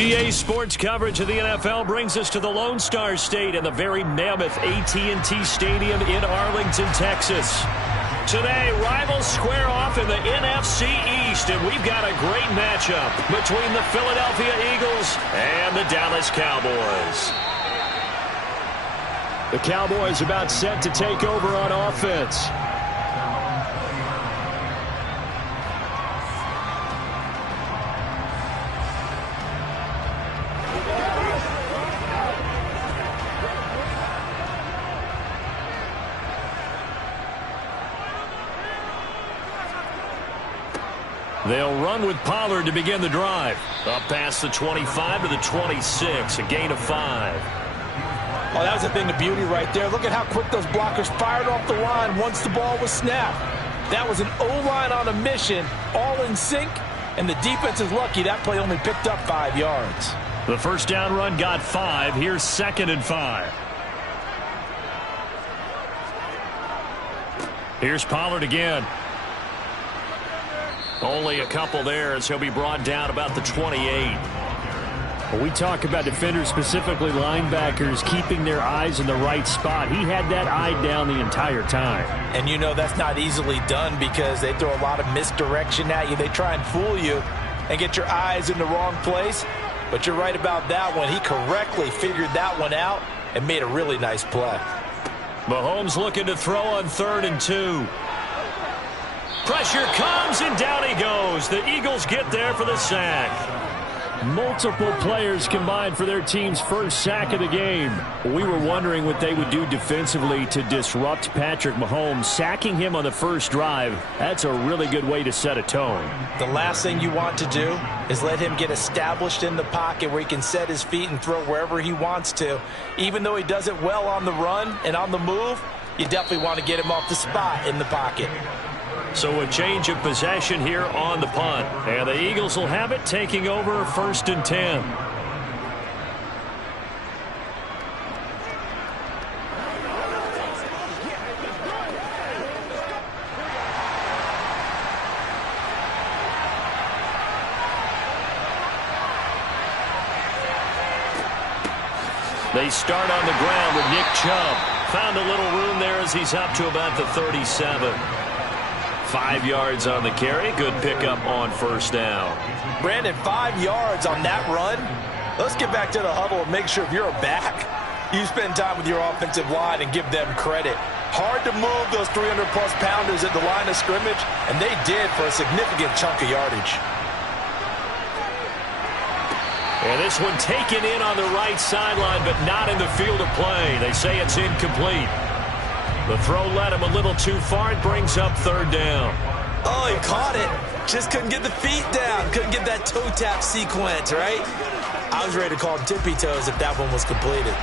EA Sports coverage of the NFL brings us to the Lone Star State and the very mammoth AT&T Stadium in Arlington, Texas. Today, rivals square off in the NFC East, and we've got a great matchup between the Philadelphia Eagles and the Dallas Cowboys. The Cowboys about set to take over on offense. They'll run with Pollard to begin the drive. Up past the 25 to the 26, a gain of 5. Oh, that was a thing of beauty right there. Look at how quick those blockers fired off the line once the ball was snapped. That was an O-line on a mission, all in sync, and the defense is lucky that play only picked up 5 yards. The first down run got 5. Here's 2nd and 5. Here's Pollard again. Only a couple there as he'll be brought down about the 28. When we talk about defenders, specifically linebackers, keeping their eyes in the right spot, he had that eye down the entire time. And you know that's not easily done because they throw a lot of misdirection at you. They try and fool you and get your eyes in the wrong place. But you're right about that one. He correctly figured that one out and made a really nice play. Mahomes looking to throw on 3rd and 2. Pressure comes, and down he goes. The Eagles get there for the sack. Multiple players combined for their team's first sack of the game. We were wondering what they would do defensively to disrupt Patrick Mahomes. Sacking him on the first drive, that's a really good way to set a tone. The last thing you want to do is let him get established in the pocket where he can set his feet and throw wherever he wants to. Even though he does it well on the run and on the move, you definitely want to get him off the spot in the pocket. So a change of possession here on the punt. And the Eagles will have it, taking over 1st and 10. They start on the ground with Nick Chubb. Found a little room there as he's up to about the 37. 5 yards on the carry. Good pickup on 1st down. Brandon, 5 yards on that run. Let's get back to the huddle and make sure if you're a back, you spend time with your offensive line and give them credit. Hard to move those 300-plus pounders at the line of scrimmage, and they did for a significant chunk of yardage. And this one taken in on the right sideline, but not in the field of play. They say it's incomplete. The throw led him a little too far. It brings up 3rd down. Oh, he caught it. Just couldn't get the feet down. Couldn't get that toe tap sequence, right? I was ready to call him tippy toes if that one was completed.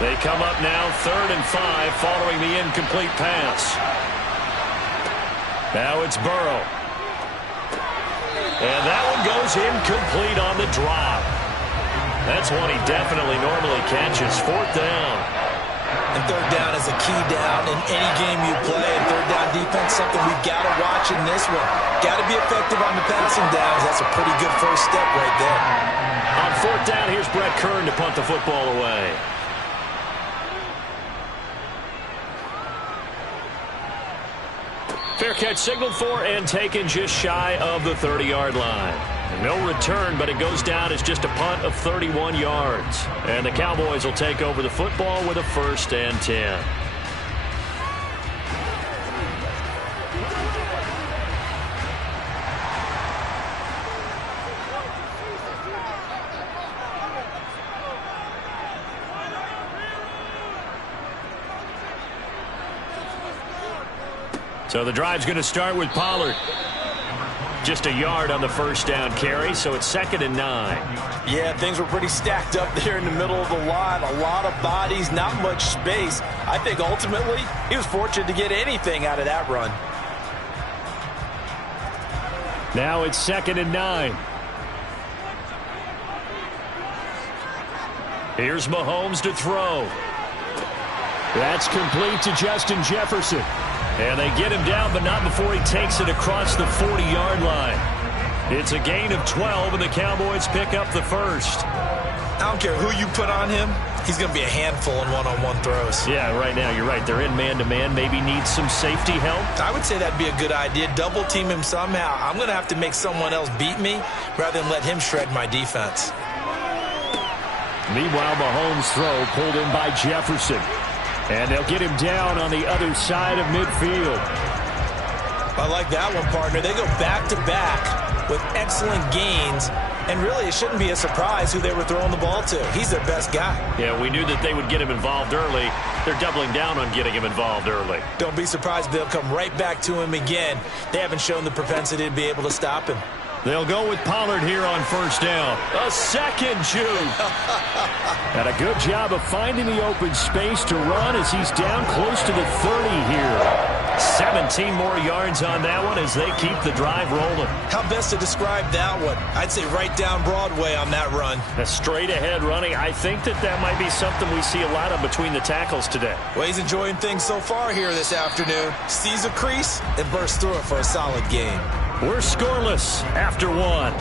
They come up now 3rd and 5 following the incomplete pass. Now it's Burrow. And that one goes incomplete on the drop. That's one he definitely normally catches. 4th down. And 3rd down is a key down in any game you play. And 3rd down defense, something we've got to watch in this one. Got to be effective on the passing downs. That's a pretty good first step right there. On 4th down, here's Brett Kern to punt the football away. Fair catch signaled for and taken just shy of the 30-yard line. No return, but it goes down as just a punt of 31 yards. And the Cowboys will take over the football with a 1st and 10. So the drive's going to start with Pollard. Just a yard on the 1st down carry, so it's 2nd and 9. Yeah, things were pretty stacked up there in the middle of the line. A lot of bodies, not much space. I think ultimately he was fortunate to get anything out of that run. Now it's 2nd and 9. Here's Mahomes to throw. That's complete to Justin Jefferson. And they get him down, but not before he takes it across the 40-yard line. It's a gain of 12, and the Cowboys pick up the first. I don't care who you put on him. He's going to be a handful in one-on-one throws. Yeah, right now you're right. They're in man-to-man. Maybe need some safety help. I would say that'd be a good idea. Double team him somehow. I'm going to have to make someone else beat me rather than let him shred my defense. Meanwhile, Mahomes' throw pulled in by Jefferson. And they'll get him down on the other side of midfield. I like that one, partner. They go back-to-back with excellent gains. And really, it shouldn't be a surprise who they were throwing the ball to. He's their best guy. Yeah, we knew that they would get him involved early. They're doubling down on getting him involved early. Don't be surprised they'll come right back to him again. They haven't shown the propensity to be able to stop him. They'll go with Pollard here on first down. A second juke. And a good job of finding the open space to run as he's down close to the 30 here. 17 more yards on that one as they keep the drive rolling. How best to describe that one? I'd say right down Broadway on that run. A straight ahead running. I think that might be something we see a lot of between the tackles today. Well, he's enjoying things so far here this afternoon. Sees a crease and bursts through it for a solid gain. We're scoreless after one.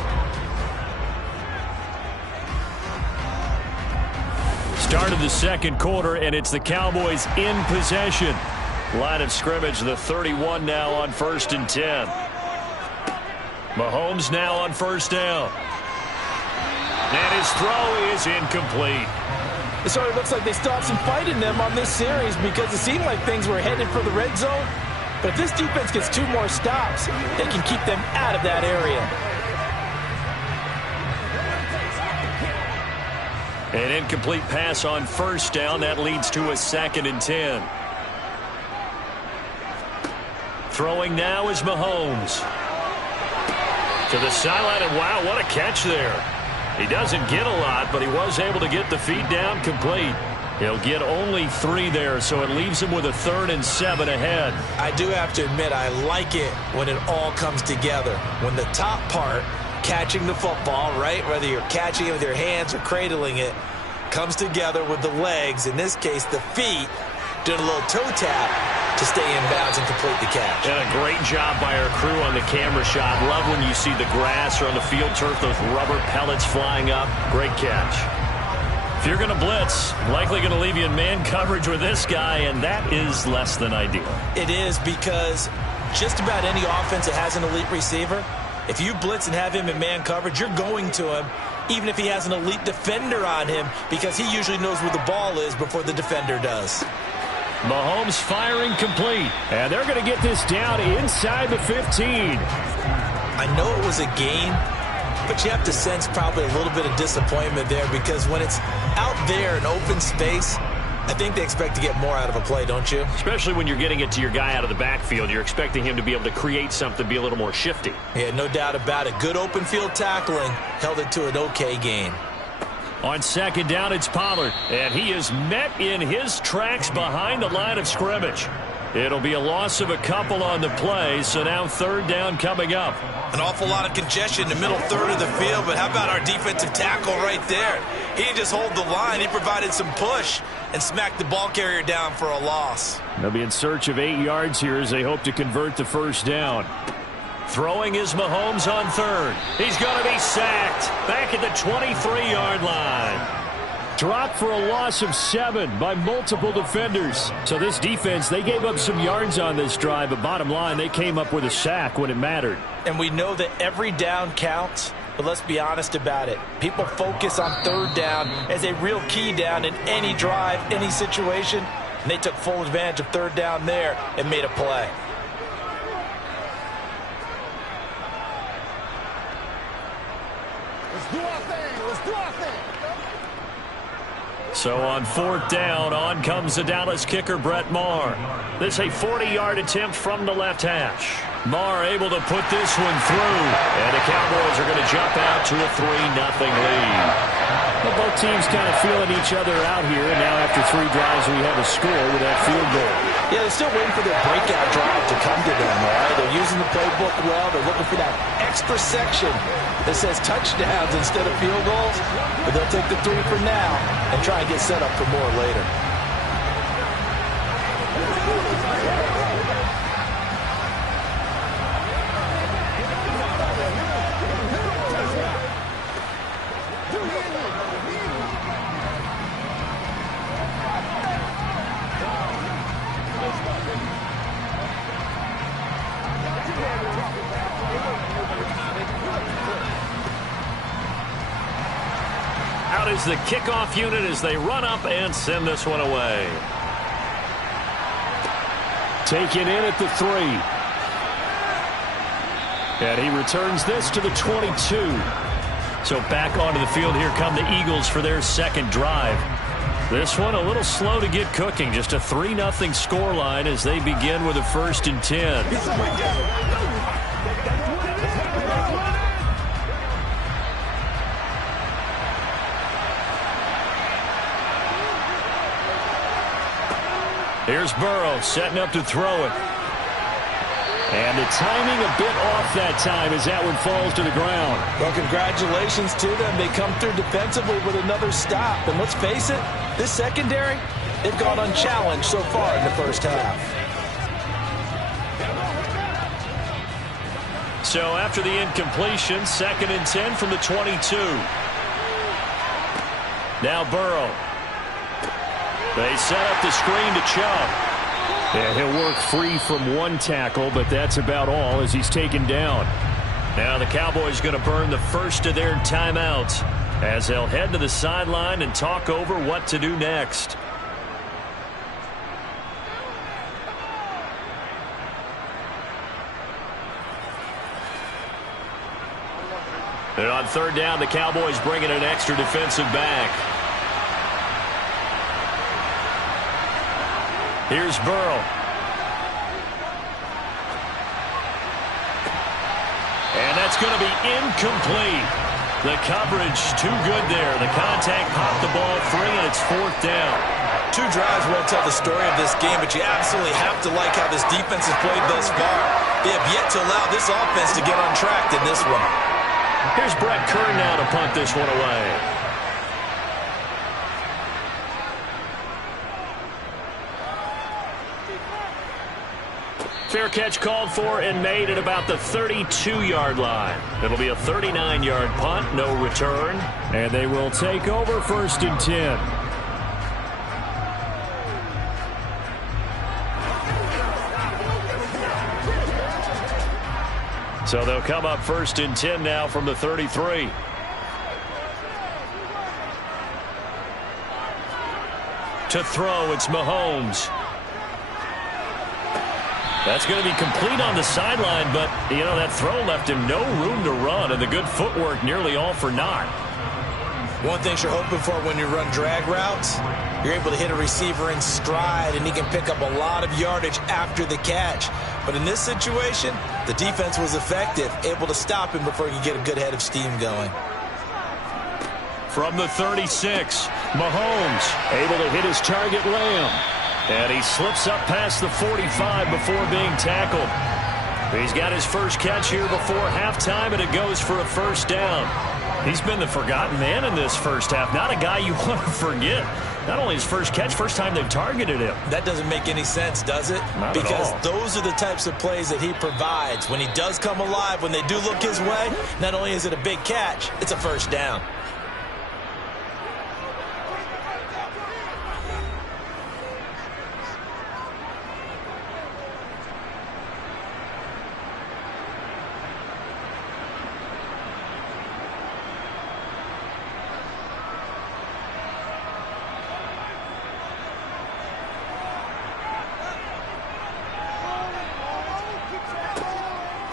Start of the second quarter, and it's the Cowboys in possession. Line of scrimmage, the 31 now on 1st and 10. Mahomes now on first down. And his throw is incomplete. It sort of looks like they still have some fight in them on this series because it seemed like things were headed for the red zone. But if this defense gets 2 more stops, they can keep them out of that area. An incomplete pass on first down. That leads to a 2nd and 10. Throwing now is Mahomes. To the sideline, and wow, what a catch there. He doesn't get a lot, but he was able to get the feet down complete. He'll get only 3 there, so it leaves him with a 3rd and 7 ahead. I do have to admit, I like it when it all comes together. When the top part, catching the football, right, whether you're catching it with your hands or cradling it, comes together with the legs, in this case the feet, doing a little toe tap to stay in bounds and complete the catch. And a great job by our crew on the camera shot. Love when you see the grass or on the field turf, those rubber pellets flying up. Great catch. If you're going to blitz, likely going to leave you in man coverage with this guy, and that is less than ideal. It is, because just about any offense that has an elite receiver, if you blitz and have him in man coverage, you're going to him, even if he has an elite defender on him, because he usually knows where the ball is before the defender does. Mahomes firing complete. And they're going to get this down inside the 15. I know it was a gain, but you have to sense probably a little bit of disappointment there, because when it's out there in open space, I think they expect to get more out of a play, don't you? Especially when you're getting it to your guy out of the backfield. You're expecting him to be able to create something, be a little more shifty. Yeah, no doubt about it. Good open field tackling held it to an okay gain. On second down, it's Pollard, and he is met in his tracks behind the line of scrimmage. It'll be a loss of a couple on the play, so now 3rd down coming up. An awful lot of congestion in the middle third of the field, but how about our defensive tackle right there? He didn't just hold the line, he provided some push and smacked the ball carrier down for a loss. They'll be in search of 8 yards here as they hope to convert the first down. Throwing is Mahomes on 3rd. He's going to be sacked back at the 23-yard line. Dropped for a loss of 7 by multiple defenders. So this defense, they gave up some yards on this drive, but bottom line, they came up with a sack when it mattered. And we know that every down counts, but let's be honest about it. People focus on 3rd down as a real key down in any drive, any situation, and they took full advantage of 3rd down there and made a play. So on 4th down, on comes the Dallas kicker, Brett Maher. This is a 40-yard attempt from the left hash. Maher able to put this one through, and the Cowboys are going to jump out to a 3-0 lead. Well, both teams kind of feeling each other out here, and now after 3 drives, we have a score with that field goal. Yeah, they're still waiting for their breakout drive to come to them, all right? They're using the playbook well. They're looking for that extra section that says touchdowns instead of field goals. But they'll take the 3 for now and try and get set up for more later. Out is the kickoff unit as they run up and send this one away. Taken in at the 3. And he returns this to the 22. So back onto the field here come the Eagles for their second drive. This one a little slow to get cooking. Just a 3-0 scoreline as they begin with a 1st and 10. Here's Burrow setting up to throw it. And the timing a bit off that time as that one falls to the ground. Well, congratulations to them. They come through defensively with another stop. And let's face it, this secondary, they've gone unchallenged so far in the first half. So after the incompletion, 2nd and 10 from the 22. Now Burrow. They set up the screen to Chubb. Yeah, he'll work free from one tackle, but that's about all as he's taken down. Now the Cowboys going to burn the first of their timeouts as they'll head to the sideline and talk over what to do next. And on 3rd down, the Cowboys bring in an extra defensive back. Here's Burrow. And that's going to be incomplete. The coverage too good there. The contact popped the ball free, and it's 4th down. 2 drives won't tell the story of this game, but you absolutely have to like how this defense has played thus far. They have yet to allow this offense to get on track in this one. Here's Brett Kern now to punt this one away. Fair catch called for and made at about the 32-yard line. It'll be a 39-yard punt, no return. And they will take over 1st and 10. So they'll come up 1st and 10 now from the 33. To throw, it's Mahomes. That's going to be complete on the sideline, but, you know, that throw left him no room to run, and the good footwork nearly all for naught. One thing you're hoping for when you run drag routes, you're able to hit a receiver in stride, and he can pick up a lot of yardage after the catch. But in this situation, the defense was effective, able to stop him before he could get a good head of steam going. From the 36, Mahomes able to hit his target, Lamb. And he slips up past the 45 before being tackled. He's got his first catch here before halftime, and it goes for a 1st down. He's been the forgotten man in this first half. Not a guy you want to forget. Not only his first catch, first time they've targeted him. That doesn't make any sense, does it? Not because at all. Those are the types of plays that he provides. When he does come alive, when they do look his way, not only is it a big catch, it's a 1st down.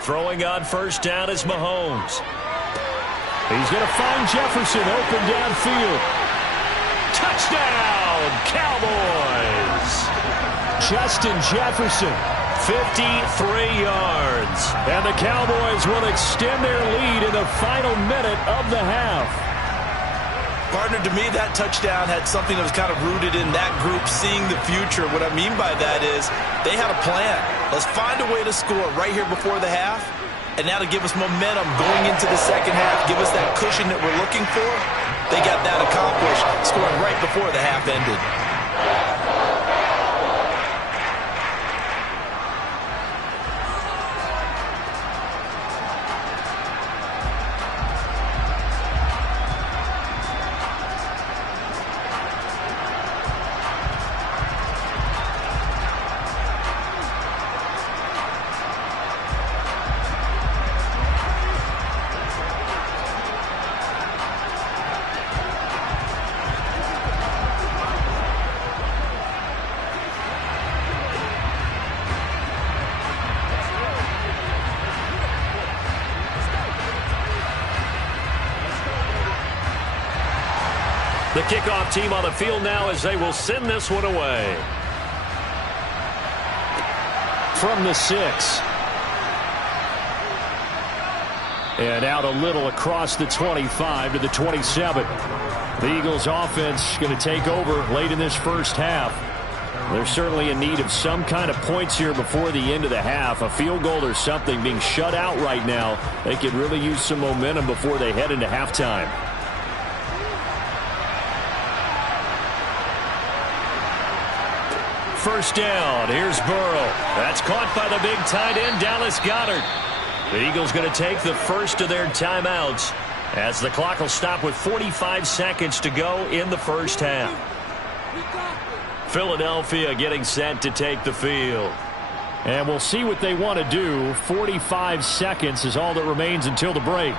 Throwing on 1st down is Mahomes. He's going to find Jefferson open downfield. Touchdown, Cowboys! Justin Jefferson, 53 yards. And the Cowboys will extend their lead in the final minute of the half. Partner, to me, that touchdown had something that was kind of rooted in that group seeing the future. What I mean by that is they had a plan. Let's find a way to score right here before the half. And now to give us momentum going into the second half, give us that cushion that we're looking for. They got that accomplished, scoring right before the half ended. The kickoff team on the field now as they will send this one away. From the 6. And out a little across the 25 to the 27. The Eagles offense going to take over late in this first half. They're certainly in need of some kind of points here before the end of the half. A field goal or something, being shut out right now. They could really use some momentum before they head into halftime. First down. Here's Burrow. That's caught by the big tight end, Dallas Goedert. The Eagles going to take the first of their timeouts as the clock will stop with 45 seconds to go in the first half. Philadelphia getting set to take the field. And we'll see what they want to do. 45 seconds is all that remains until the break.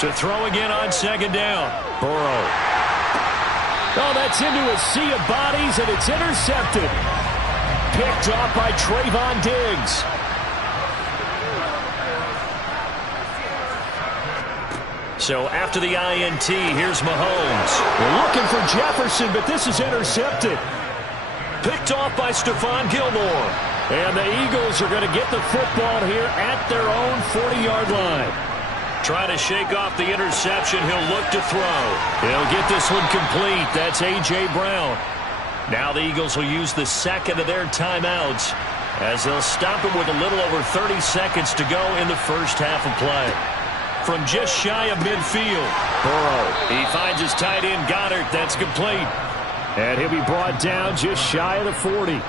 To throw again on second down. Burrow. Oh, that's into a sea of bodies, and it's intercepted. Picked off by Trayvon Diggs. So after the INT, here's Mahomes. They're looking for Jefferson, but this is intercepted. Picked off by Stephon Gilmore. And the Eagles are going to get the football here at their own 40-yard line. Trying to shake off the interception. He'll look to throw. He'll get this one complete. That's A.J. Brown. Now the Eagles will use the second of their timeouts as they'll stop him with a little over 30 seconds to go in the first half of play. From just shy of midfield, Burrow. He finds his tight end, Goedert. That's complete. And he'll be brought down just shy of the 40.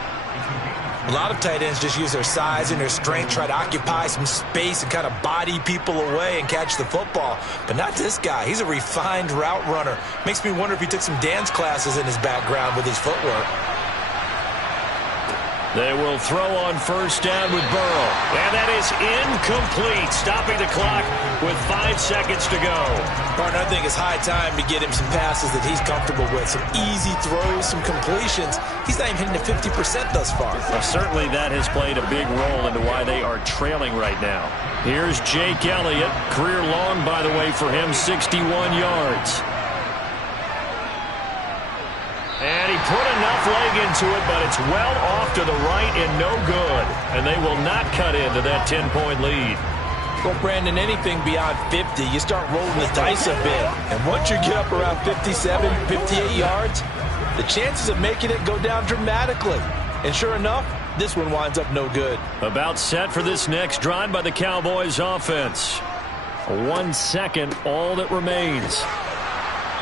A lot of tight ends just use their size and their strength, try to occupy some space and kind of body people away and catch the football. But not this guy. He's a refined route runner. Makes me wonder if he took some dance classes in his background with his footwork. They will throw on first down with Burrow. And that is incomplete, stopping the clock with 5 seconds to go. Partner, I think it's high time to get him some passes that he's comfortable with. Some easy throws, some completions. He's not even hitting the 50% thus far. Well, certainly that has played a big role into why they are trailing right now. Here's Jake Elliott. Career long, by the way, for him, 61 yards. And he put enough leg into it, but it's well off to the right and no good. And they will not cut into that 10-point lead. Well, Brandon, anything beyond 50, you start rolling the dice a bit. And once you get up around 57, 58 yards, the chances of making it go down dramatically. And sure enough, this one winds up no good. About set for this next drive by the Cowboys offense. 1 second, all that remains.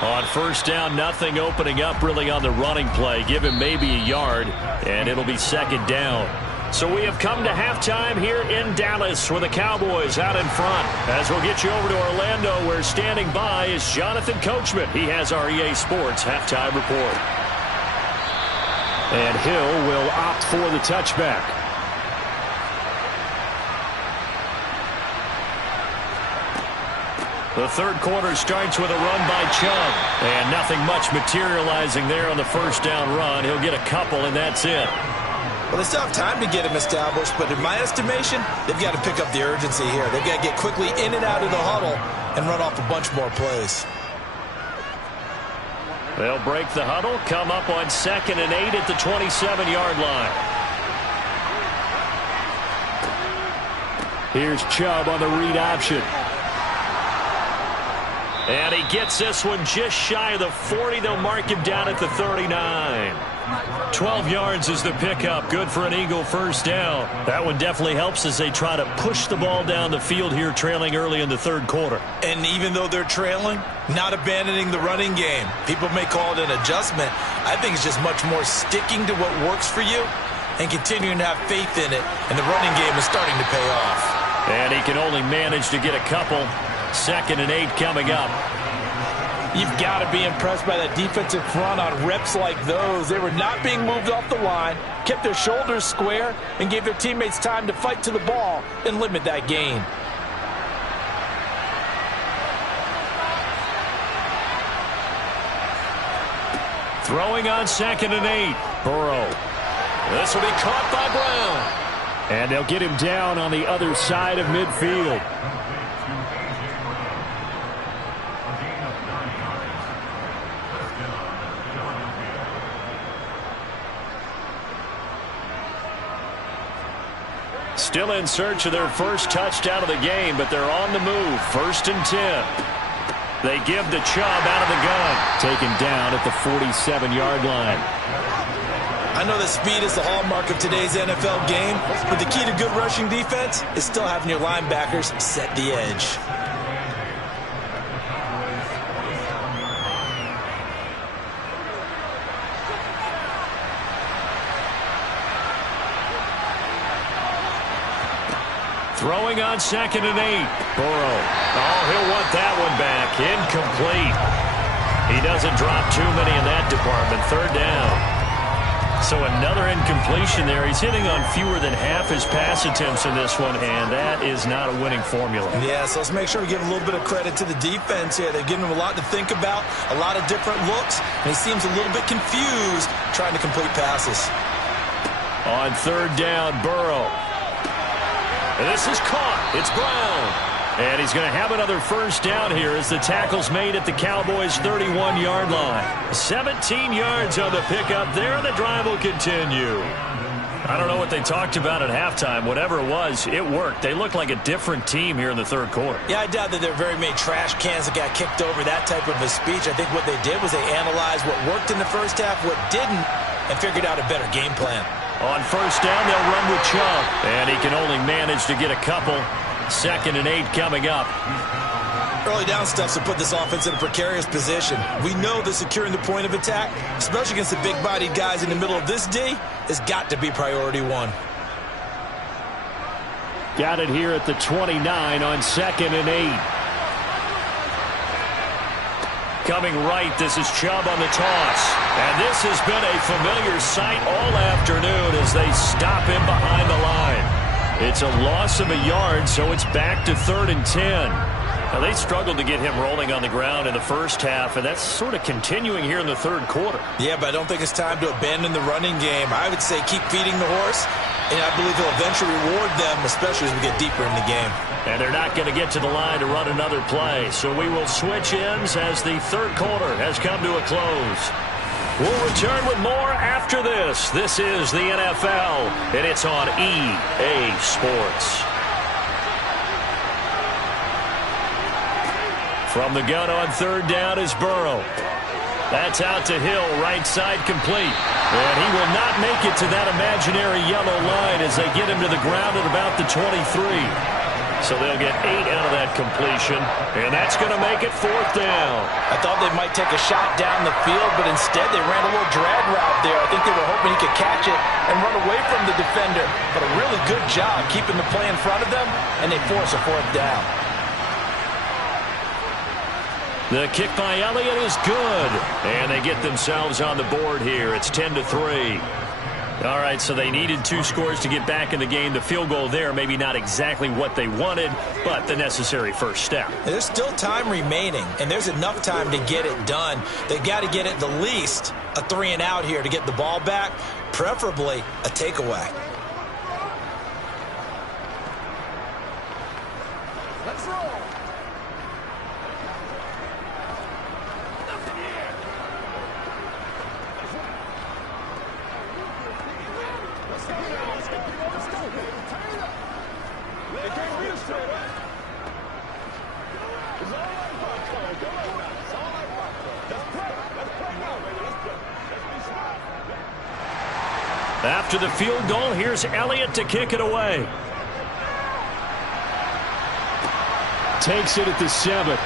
On first down, nothing opening up really on the running play. Give him maybe a yard, and it'll be second down. So we have come to halftime here in Dallas with the Cowboys out in front. As we'll get you over to Orlando, where standing by is Jonathan Coachman. He has our EA Sports halftime report. And Hill will opt for the touchback. The third quarter starts with a run by Chubb. And nothing much materializing there on the first down run. He'll get a couple, and that's it. Well, they still have time to get him established, but in my estimation, they've got to pick up the urgency here. They've got to get quickly in and out of the huddle and run off a bunch more plays. They'll break the huddle, come up on 2nd and 8 at the 27-yard line. Here's Chubb on the read option. And he gets this one just shy of the 40. They'll mark him down at the 39. 12 yards is the pickup. Good for an Eagle first down. That one definitely helps as they try to push the ball down the field here, trailing early in the third quarter. And even though they're trailing, not abandoning the running game. People may call it an adjustment. I think it's just much more sticking to what works for you and continuing to have faith in it. And the running game is starting to pay off. And he can only manage to get a couple. 2nd and 8 coming up. You've got to be impressed by that defensive front on reps like those. They were not being moved off the line, kept their shoulders square, and gave their teammates time to fight to the ball and limit that gain. Throwing on 2nd and 8. Burrow. This will be caught by Brown. And they'll get him down on the other side of midfield. Still in search of their first touchdown of the game, but they're on the move. 1st and 10. They give the Chubb out of the gun. Taken down at the 47-yard line. I know that speed is the hallmark of today's NFL game, but the key to good rushing defense is still having your linebackers set the edge. Throwing on 2nd and 8. Burrow. Oh, he'll want that one back. Incomplete. He doesn't drop too many in that department. 3rd down. So another incompletion there. He's hitting on fewer than half his pass attempts in this one, and that is not a winning formula. Yeah, so let's make sure we give a little bit of credit to the defense here. They've given him a lot to think about, a lot of different looks, and he seems a little bit confused trying to complete passes. On 3rd down, Burrow. And this is caught. It's Brown. And he's going to have another 1st down here as the tackle's made at the Cowboys' 31-yard line. 17 yards on the pickup there, and the drive will continue. I don't know what they talked about at halftime. Whatever it was, it worked. They look like a different team here in the 3rd quarter. Yeah, I doubt that there are very many trash cans that got kicked over, that type of a speech. I think what they did was they analyzed what worked in the first half, what didn't, and figured out a better game plan. On 1st down, they'll run with Chubb. And he can only manage to get a couple. 2nd and 8 coming up. Early down stuff to put this offense in a precarious position. We know that securing the point of attack, especially against the big-bodied guys in the middle of this D, has got to be priority 1. Got it here at the 29 on 2nd and 8. Coming right, this is Chubb on the toss. And this has been a familiar sight all afternoon as they stop him behind the line. It's a loss of a yard, so it's back to 3rd and 10. Now, they struggled to get him rolling on the ground in the first half, and that's sort of continuing here in the 3rd quarter. Yeah, but I don't think it's time to abandon the running game. I would say keep feeding the horse, and I believe he'll eventually reward them, especially as we get deeper in the game. And they're not going to get to the line to run another play, so we will switch ends as the 3rd quarter has come to a close. We'll return with more after this. This is the NFL, and it's on EA Sports. From the gun on 3rd down is Burrow. That's out to Hill, right side complete. And he will not make it to that imaginary yellow line as they get him to the ground at about the 23. So they'll get 8 out of that completion, and that's going to make it 4th down. I thought they might take a shot down the field, but instead they ran a little drag route there. I think they were hoping he could catch it and run away from the defender. But a really good job keeping the play in front of them, and they force a 4th down. The kick by Elliott is good, and they get themselves on the board here. It's 10-3. All right, so they needed 2 scores to get back in the game. The field goal there, maybe not exactly what they wanted, but the necessary first step. There's still time remaining, and there's enough time to get it done. They've got to get at the least a 3-and-out here to get the ball back, preferably a takeaway. Let's roll. After the field goal, here's Elliott to kick it away. Takes it at the 7.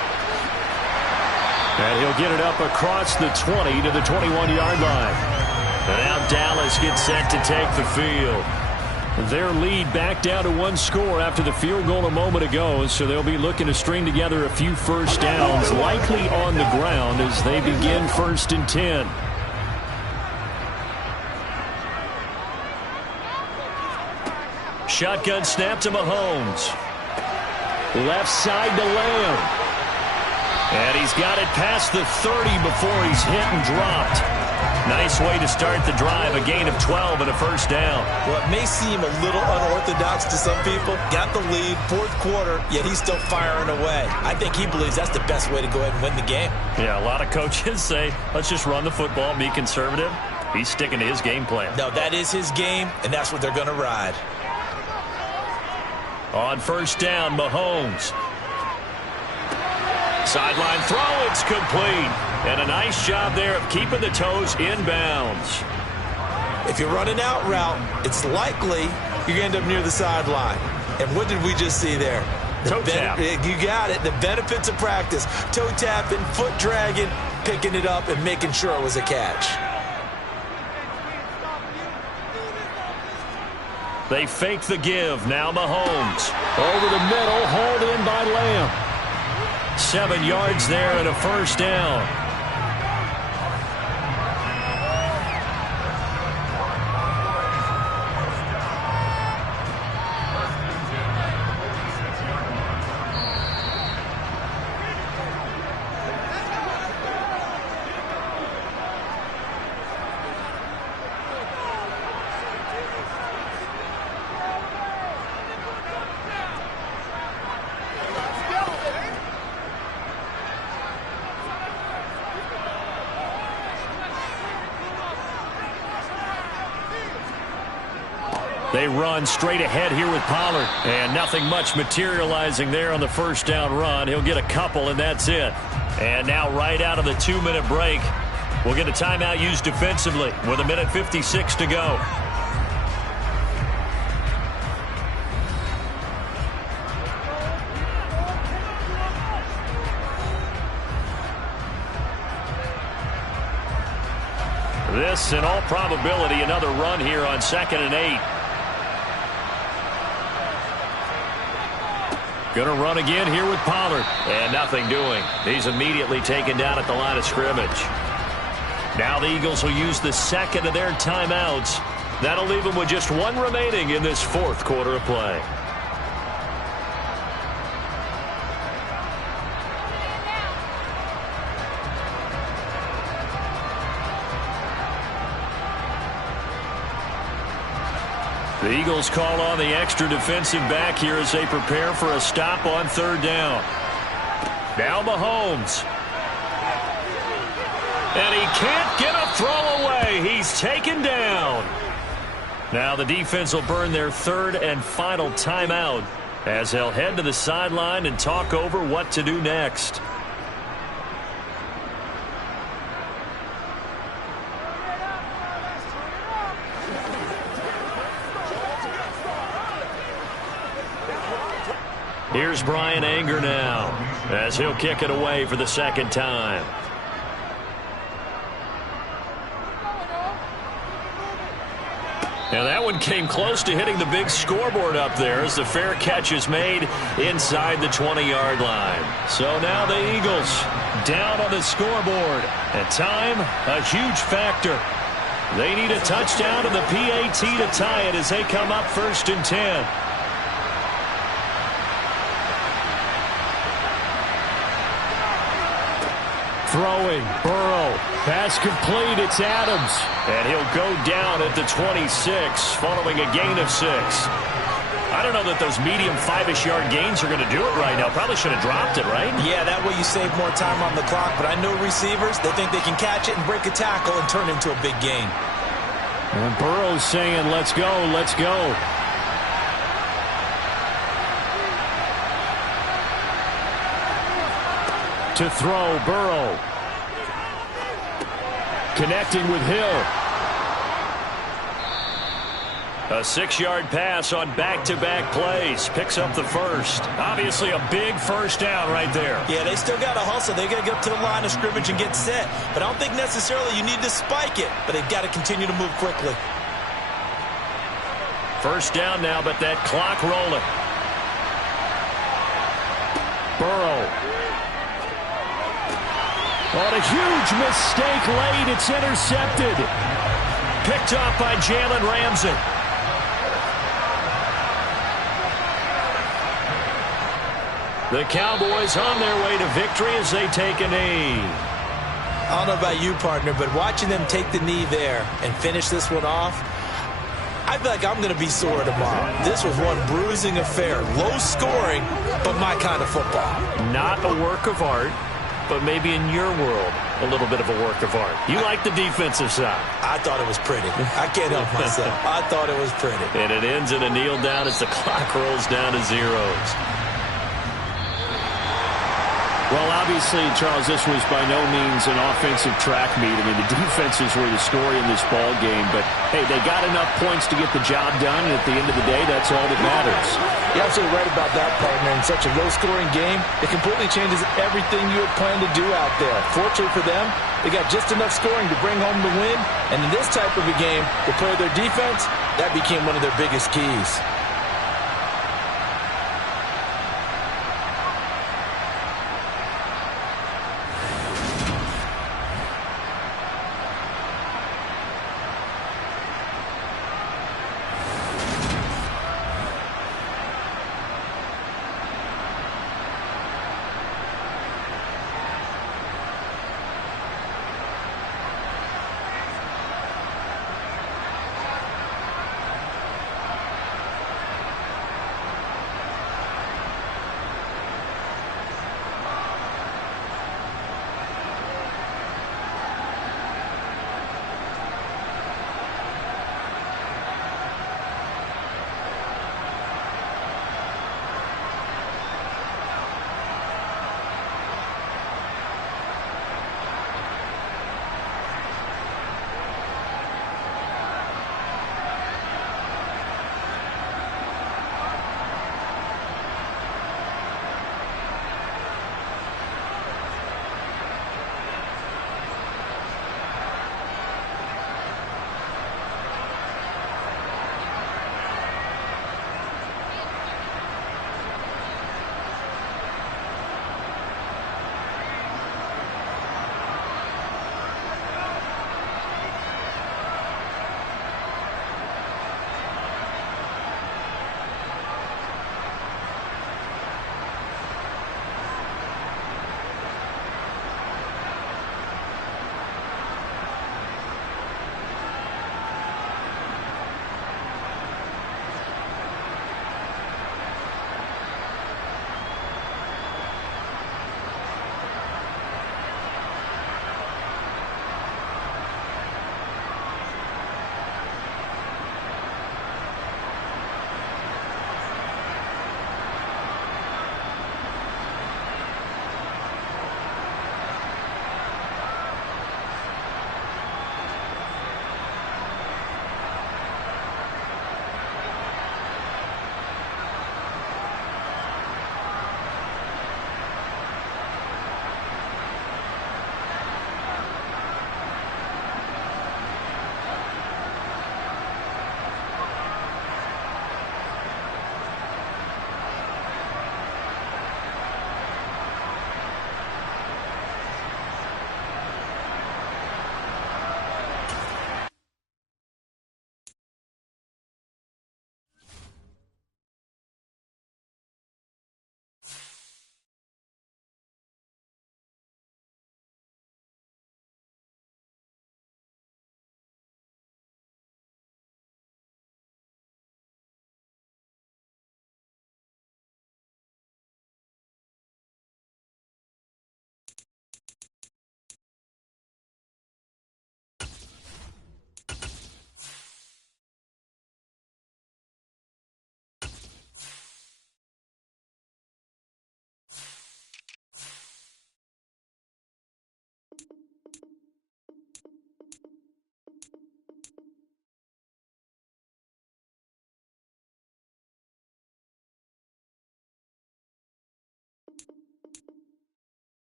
And he'll get it up across the 20 to the 21-yard line. And now Dallas gets set to take the field. Their lead back down to 1 score after the field goal a moment ago, so they'll be looking to string together a few first downs, likely on the ground as they begin 1st and 10. Shotgun snap to Mahomes. Left side to Lamb. And he's got it past the 30 before he's hit and dropped. Nice way to start the drive. A gain of 12 and a first down. Well, it may seem a little unorthodox to some people. Got the lead, fourth quarter, yet he's still firing away. I think he believes that's the best way to go ahead and win the game. Yeah, a lot of coaches say, let's just run the football and be conservative. He's sticking to his game plan. No, that is his game, and that's what they're going to ride. On first down, Mahomes. Sideline throw, it's complete. And a nice job there of keeping the toes inbounds. If you're running out route, it's likely you're going to end up near the sideline. And what did we just see there? Toe tap. You got it. The benefits of practice. Toe tapping, foot dragging, picking it up, and making sure it was a catch. They fake the give. Now Mahomes. Over the middle, hauled in by Lamb. 7 yards there and a first down. They run straight ahead here with Pollard. And nothing much materializing there on the first down run. He'll get a couple, and that's it. And now right out of the 2-minute break, we'll get a timeout used defensively with 1:56 to go. This, in all probability, another run here on 2nd and 8. Going to run again here with Pollard. And nothing doing. He's immediately taken down at the line of scrimmage. Now the Eagles will use the second of their timeouts. That'll leave them with just one remaining in this fourth quarter of play. The Eagles call on the extra defensive back here as they prepare for a stop on third down. Now Mahomes. And he can't get a throw away. He's taken down. Now the defense will burn their third and final timeout as they'll head to the sideline and talk over what to do next. Here's Bryan Anger now as he'll kick it away for the second time. Now that one came close to hitting the big scoreboard up there as the fair catch is made inside the 20-yard line. So now the Eagles down on the scoreboard. And time, a huge factor. They need a touchdown and the PAT to tie it as they come up 1st and 10. Throwing, Burrow, pass complete, it's Adams. And he'll go down at the 26 following a gain of 6. I don't know that those medium 5-ish yard gains are going to do it right now. Probably should have dropped it, right? Yeah, that way you save more time on the clock, but I know receivers, they think they can catch it and break a tackle and turn into a big gain. And Burrow's saying, let's go, let's go. To throw, Burrow. Connecting with Hill. A 6-yard pass on back-to-back plays. Picks up the first. Obviously a big first down right there. Yeah, they still got to hustle. They got to get up to the line of scrimmage and get set. But I don't think necessarily you need to spike it. But they've got to continue to move quickly. First down now, but that clock rolling. Burrow. On a huge mistake late, it's intercepted. Picked off by Jalen Ramsey. The Cowboys on their way to victory as they take a knee. I don't know about you, partner, but watching them take the knee there and finish this one off, I feel like I'm going to be sore tomorrow. This was one bruising affair. Low scoring, but my kind of football. Not a work of art, but maybe in your world, a little bit of a work of art. You like the defensive side. I thought it was pretty. I can't help myself. I thought it was pretty. And it ends in a kneel down as the clock rolls down to zeros. Well, obviously, Charles, this was by no means an offensive track meet. I mean, the defenses were the story in this ball game. But, hey, they got enough points to get the job done, and at the end of the day, that's all that matters. You're absolutely right about that, partner. In such a low-scoring game, it completely changes everything you had planned to do out there. Fortunately for them, they got just enough scoring to bring home the win. And in this type of a game, to play their defense, that became one of their biggest keys.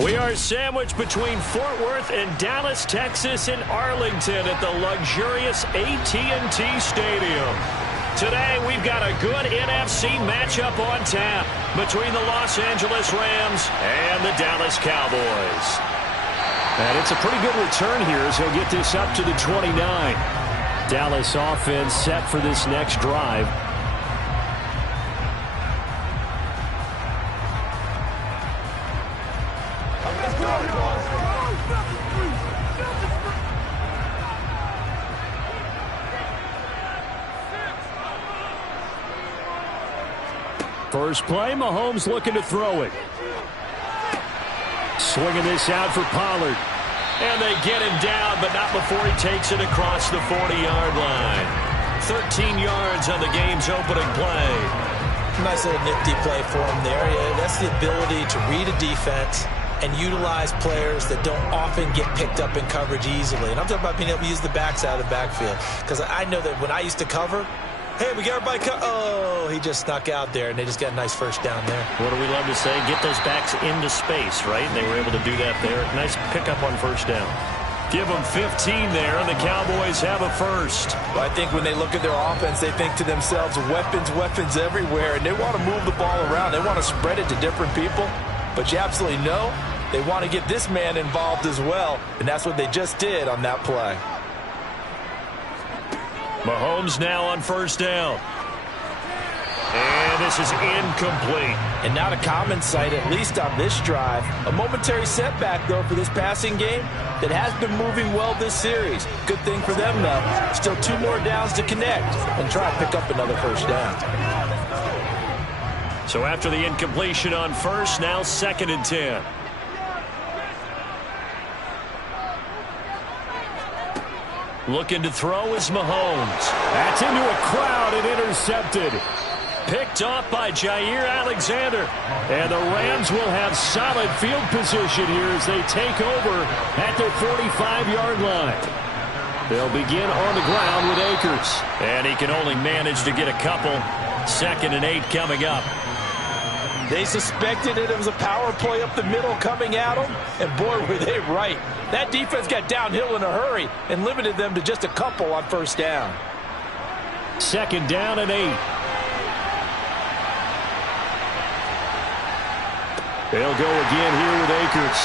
We are sandwiched between Fort Worth and Dallas, Texas, and Arlington at the luxurious AT&T Stadium. Today, we've got a good NFC matchup on tap between the Los Angeles Rams and the Dallas Cowboys. And it's a pretty good return here as he'll get this up to the 29. Dallas offense set for this next drive. First play, Mahomes looking to throw it. Swinging this out for Pollard. And they get him down, but not before he takes it across the 40-yard line. 13 yards on the game's opening play. Nice little nifty play for him there. Yeah, that's the ability to read a defense and utilize players that don't often get picked up in coverage easily. And I'm talking about being able to use the backs out of the backfield. Because I know that when I used to cover, hey, we got everybody oh, he just snuck out there, and they just got a nice first down there. What do we love to say? Get those backs into space, right? And they were able to do that there. Nice pickup on first down. Give them 15 there, and the Cowboys have a first. Well, I think when they look at their offense, they think to themselves, weapons everywhere, and they want to move the ball around. They want to spread it to different people, but you absolutely know they want to get this man involved as well, and that's what they just did on that play. Mahomes now on first down. And this is incomplete. And not a common sight, at least on this drive. A momentary setback, though, for this passing game that has been moving well this series. Good thing for them, though. Still 2 more downs to connect and try to pick up another first down. So after the incompletion on first, now 2nd and 10. Looking to throw is Mahomes. That's into a crowd and intercepted. Picked off by Jair Alexander. And the Rams will have solid field position here as they take over at their 45-yard line. They'll begin on the ground with Akers. And he can only manage to get a couple. 2nd and 8 coming up. They suspected it was a power play up the middle coming at them, and boy, were they right. That defense got downhill in a hurry and limited them to just a couple on first down. 2nd down and 8. They'll go again here with Akers.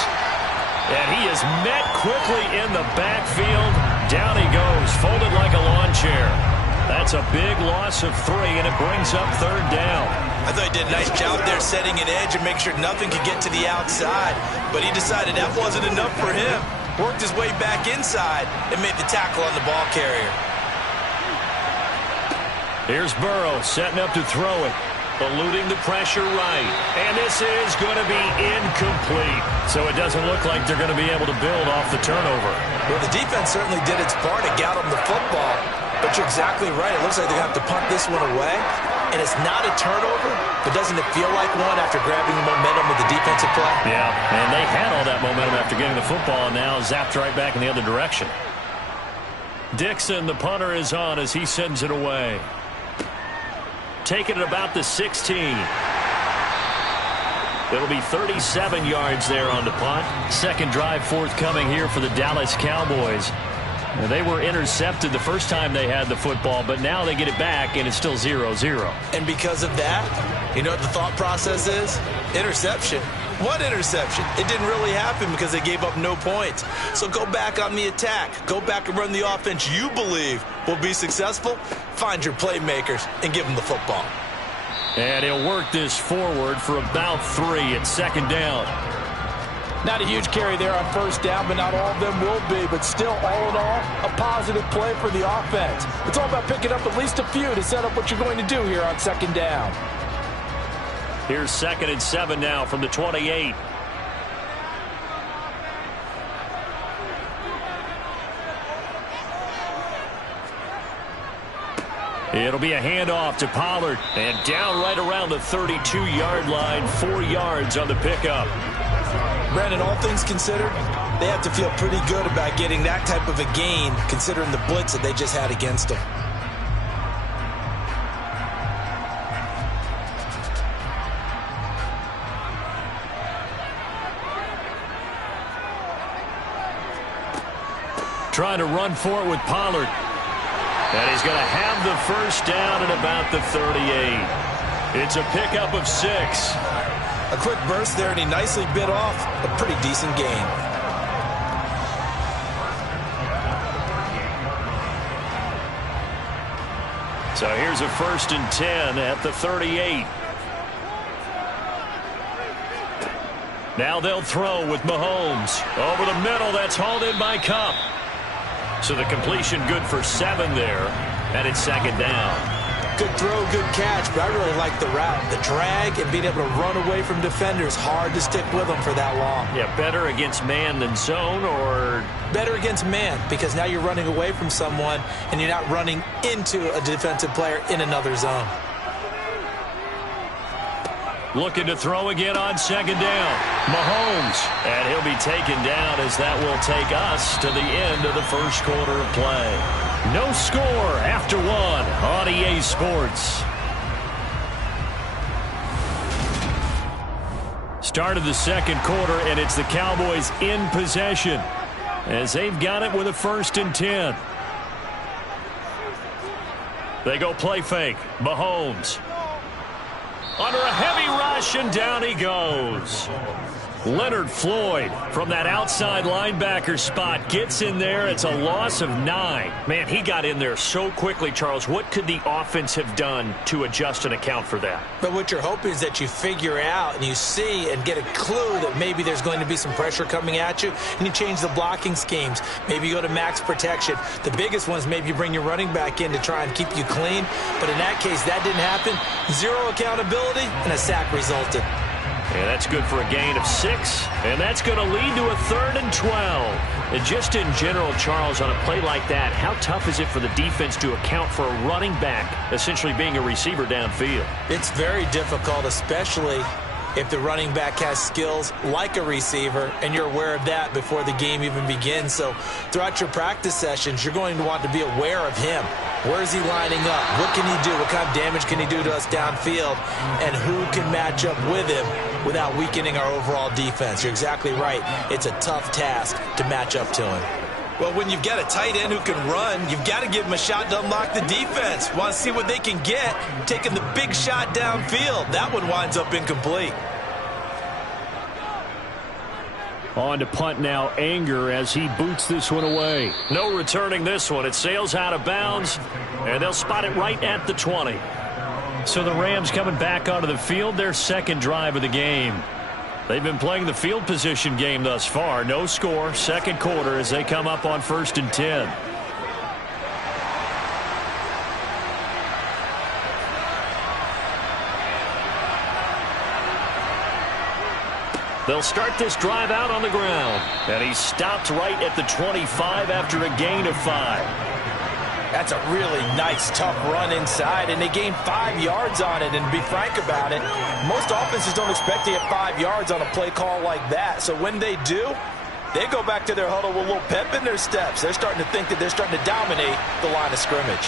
And he is met quickly in the backfield. Down he goes, folded like a lawn chair. That's a big loss of 3, and it brings up 3rd down. I thought he did a nice job there setting an edge and make sure nothing could get to the outside. But he decided that wasn't enough for him. Worked his way back inside and made the tackle on the ball carrier. Here's Burrow setting up to throw it. Eluding the pressure right. And this is going to be incomplete. So it doesn't look like they're going to be able to build off the turnover. Well, the defense certainly did its part to get them the football. But you're exactly right. It looks like they're going to have to punt this one away. And it's not a turnover, but doesn't it feel like one after grabbing the momentum with the defensive play? Yeah, and they had all that momentum after getting the football, and now zapped right back in the other direction. Dixon, the punter, is on as he sends it away. Taking it about the 16. It'll be 37 yards there on the punt. 2nd drive forthcoming here for the Dallas Cowboys. And they were intercepted the first time they had the football, but now they get it back, and it's still 0-0. And because of that, you know what the thought process is? Interception. What interception? It didn't really happen because they gave up no points. So go back on the attack. Go back and run the offense you believe will be successful. Find your playmakers and give them the football. And he'll work this forward for about 3 at 2nd down. Not a huge carry there on first down, but not all of them will be. But still, all in all, a positive play for the offense. It's all about picking up at least a few to set up what you're going to do here on 2nd down. Here's 2nd and 7 now from the 28. It'll be a handoff to Pollard. And down right around the 32-yard line, 4 yards on the pickup. Brandon, all things considered, they have to feel pretty good about getting that type of a gain, considering the blitz that they just had against them. trying to run for it with Pollard. And he's going to have the first down at about the 38. It's a pickup of 6. A quick burst there, and he nicely bit off a pretty decent gain. So here's a 1st and 10 at the 38. Now they'll throw with Mahomes. Over the middle, that's hauled in by Kupp. So the completion good for 7 there, and it's 2nd down. Good throw, good catch, but I really like the route. The drag and being able to run away from defenders, hard to stick with them for that long. Yeah, better against man than zone, or? Better against man, because now you're running away from someone and you're not running into a defensive player in another zone. Looking to throw again on 2nd down. Mahomes. And he'll be taken down as that will take us to the end of the first quarter of play. No score after 1 on EA Sports. Start of the 2nd quarter, and it's the Cowboys in possession as they've got it with a 1st and 10. They go play fake. Mahomes. Under a heavy rush, and down he goes. Leonard Floyd from that outside linebacker spot gets in there. It's a loss of 9. Man, he got in there so quickly, Charles. What could the offense have done to adjust and account for that? But what you're hoping is that you figure out and you see and get a clue that maybe there's going to be some pressure coming at you, and you change the blocking schemes. Maybe you go to max protection. The biggest one is maybe you bring your running back in to try and keep you clean. But in that case, that didn't happen. 0 accountability, and a sack resulted. And that's good for a gain of 6. And that's going to lead to a 3rd and 12. And just in general, Charles, on a play like that, how tough is it for the defense to account for a running back essentially being a receiver downfield? It's very difficult, especially if the running back has skills like a receiver, and you're aware of that before the game even begins. So throughout your practice sessions, you're going to want to be aware of him. Where is he lining up? What can he do? What kind of damage can he do to us downfield? And who can match up with him without weakening our overall defense? You're exactly right. It's a tough task to match up to him. Well, when you've got a tight end who can run, you've got to give him a shot to unlock the defense. Want to see what they can get, taking the big shot downfield. That one winds up incomplete. On to punt now, Anger, as he boots this one away. No returning this one. It sails out of bounds, and they'll spot it right at the 20. So the Rams coming back onto the field, their 2nd drive of the game. They've been playing the field position game thus far. No score, 2nd quarter as they come up on 1st and 10. They'll start this drive out on the ground. And he stopped right at the 25 after a gain of 5. That's a really nice, tough run inside, and they gained 5 yards on it. And to be frank about it, most offenses don't expect to get 5 yards on a play call like that. So when they do, they go back to their huddle with a little pep in their steps. They're starting to think that they're starting to dominate the line of scrimmage.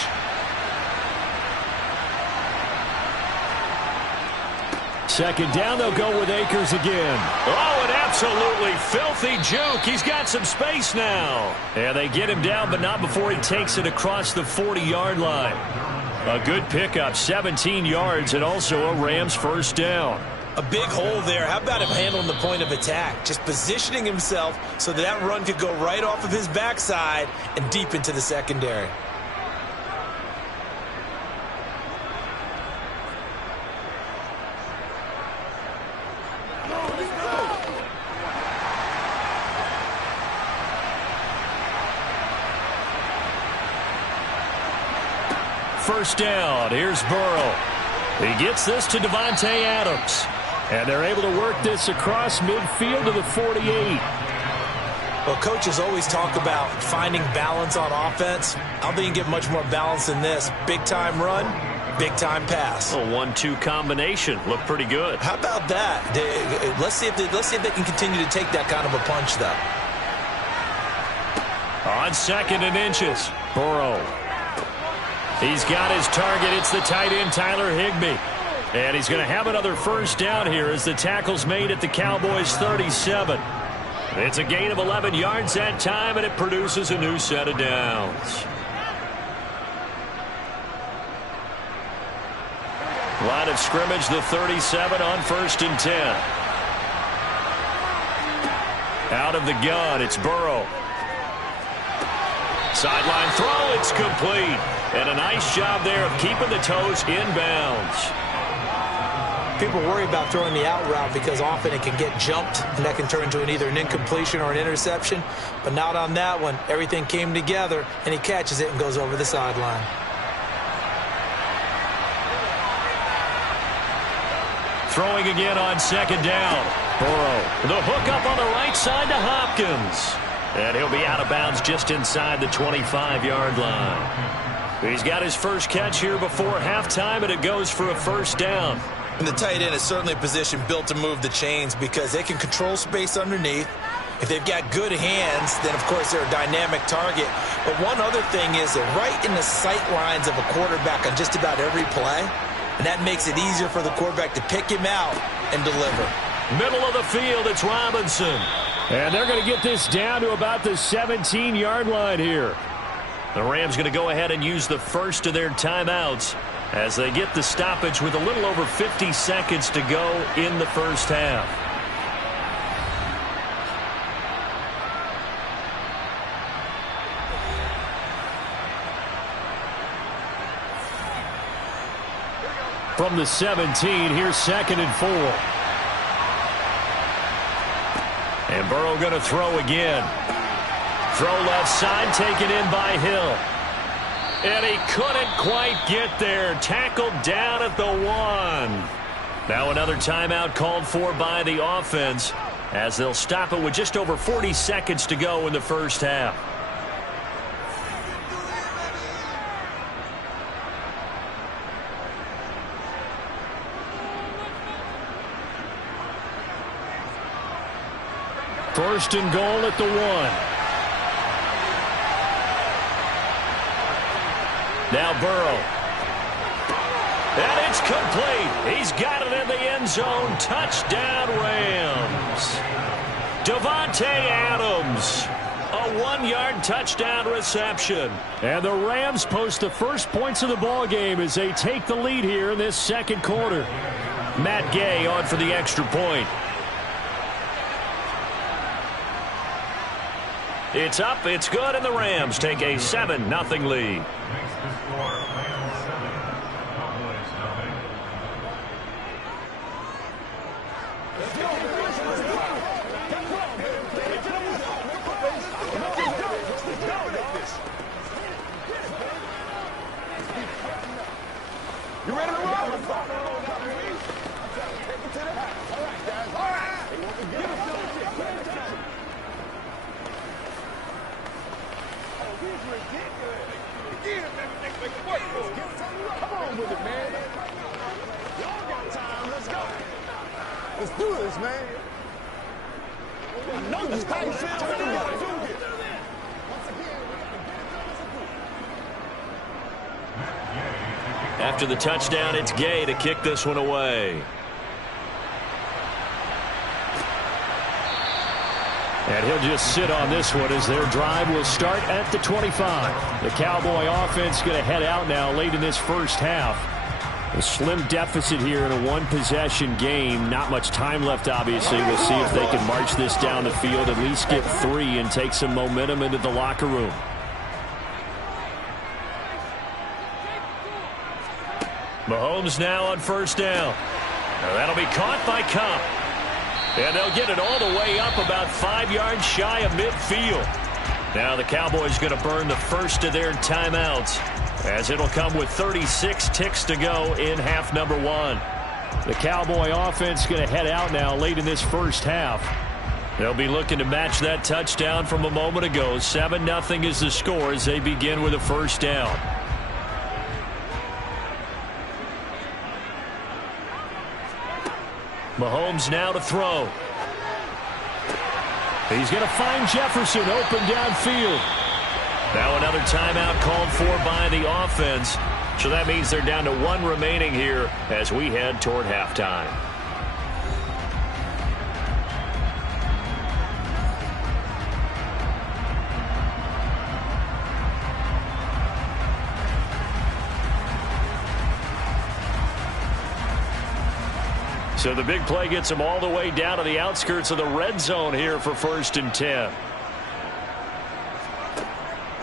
Second down, they'll go with Akers again. Oh, an absolutely filthy juke. He's got some space now. And they get him down, but not before he takes it across the 40-yard line. A good pickup, 17 yards, and also a Rams first down. A big hole there. How about him handling the point of attack? Just positioning himself so that run could go right off of his backside and deep into the secondary. First down, here's Burrow. He gets this to Davante Adams. And they're able to work this across midfield to the 48. Well, coaches always talk about finding balance on offense. I don't think you get much more balance than this. Big-time run, big-time pass. A 1-2 combination. Looked pretty good. How about that? Let's see if they can continue to take that kind of a punch, though. On 2nd and inches, Burrow. He's got his target. It's the tight end, Tyler Higbee. And he's going to have another first down here as the tackle's made at the Cowboys' 37. It's a gain of 11 yards that time, and it produces a new set of downs. Line of scrimmage, the 37 on 1st and 10. Out of the gun, it's Burrow. Sideline throw, it's complete. And a nice job there of keeping the toes inbounds. People worry about throwing the out route because often it can get jumped, and that can turn into either an incompletion or an interception. But not on that one. Everything came together, and he catches it and goes over the sideline. Throwing again on 2nd down. Burrow, the hook up on the right side to Hopkins. And he'll be out of bounds just inside the 25-yard line. He's got his first catch here before halftime, and it goes for a 1st down. And the tight end is certainly a position built to move the chains because they can control space underneath. If they've got good hands, then, of course, they're a dynamic target. But one other thing is they're right in the sight lines of a quarterback on just about every play. And that makes it easier for the quarterback to pick him out and deliver. Middle of the field, it's Robinson. And they're going to get this down to about the 17-yard line here. The Rams going to go ahead and use the first of their timeouts as they get the stoppage with a little over 50 seconds to go in the first half. From the 17, here's 2nd and 4. And Burrow going to throw again. Throw left side, taken in by Hill. And he couldn't quite get there. Tackled down at the 1. Now another timeout called for by the offense as they'll stop it with just over 40 seconds to go in the first half. First and goal at the 1. Now Burrow. And it's complete. He's got it in the end zone. Touchdown Rams. Davante Adams. A 1-yard touchdown reception. And the Rams post the first points of the ball game as they take the lead here in this second quarter. Matt Gay on for the extra point. It's up, it's good, and the Rams take a 7-0 lead. You ready to roll? Come on with it, man. Y'all got time. Let's go. Let's do this, man. I know this tight. After the touchdown, it's Gay to kick this one away. And he'll just sit on this one as their drive will start at the 25. The Cowboy offense going to head out now late in this first half. A slim deficit here in a one-possession game. Not much time left, obviously. We'll see if they can march this down the field, at least get 3 and take some momentum into the locker room. Mahomes now on first down. Now that'll be caught by Kupp. And they'll get it all the way up about 5 yards shy of midfield. Now the Cowboys going to burn the first of their timeouts as it'll come with 36 ticks to go in half number 1. The Cowboy offense going to head out now late in this first half. They'll be looking to match that touchdown from a moment ago. 7-0 is the score as they begin with a first down. Mahomes now to throw. He's going to find Jefferson open downfield. Now another timeout called for by the offense. So that means they're down to 1 remaining here as we head toward halftime. So the big play gets them all the way down to the outskirts of the red zone here for 1st and 10.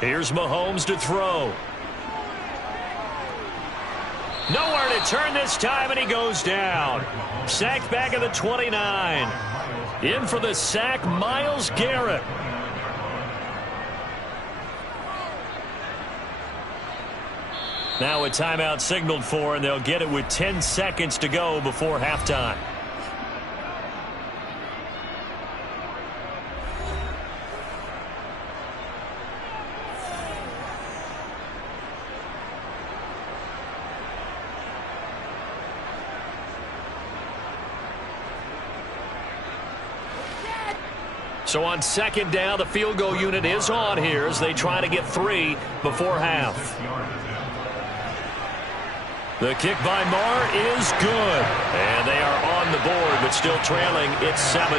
Here's Mahomes to throw. Nowhere to turn this time, and he goes down. Sacked back at the 29. In for the sack, Myles Garrett. Now a timeout signaled for, and they'll get it with 10 seconds to go before halftime. So on 2nd down, the field goal unit is on here as they try to get 3 before half. The kick by Marr is good. And they are on the board, but still trailing. It's 7-3.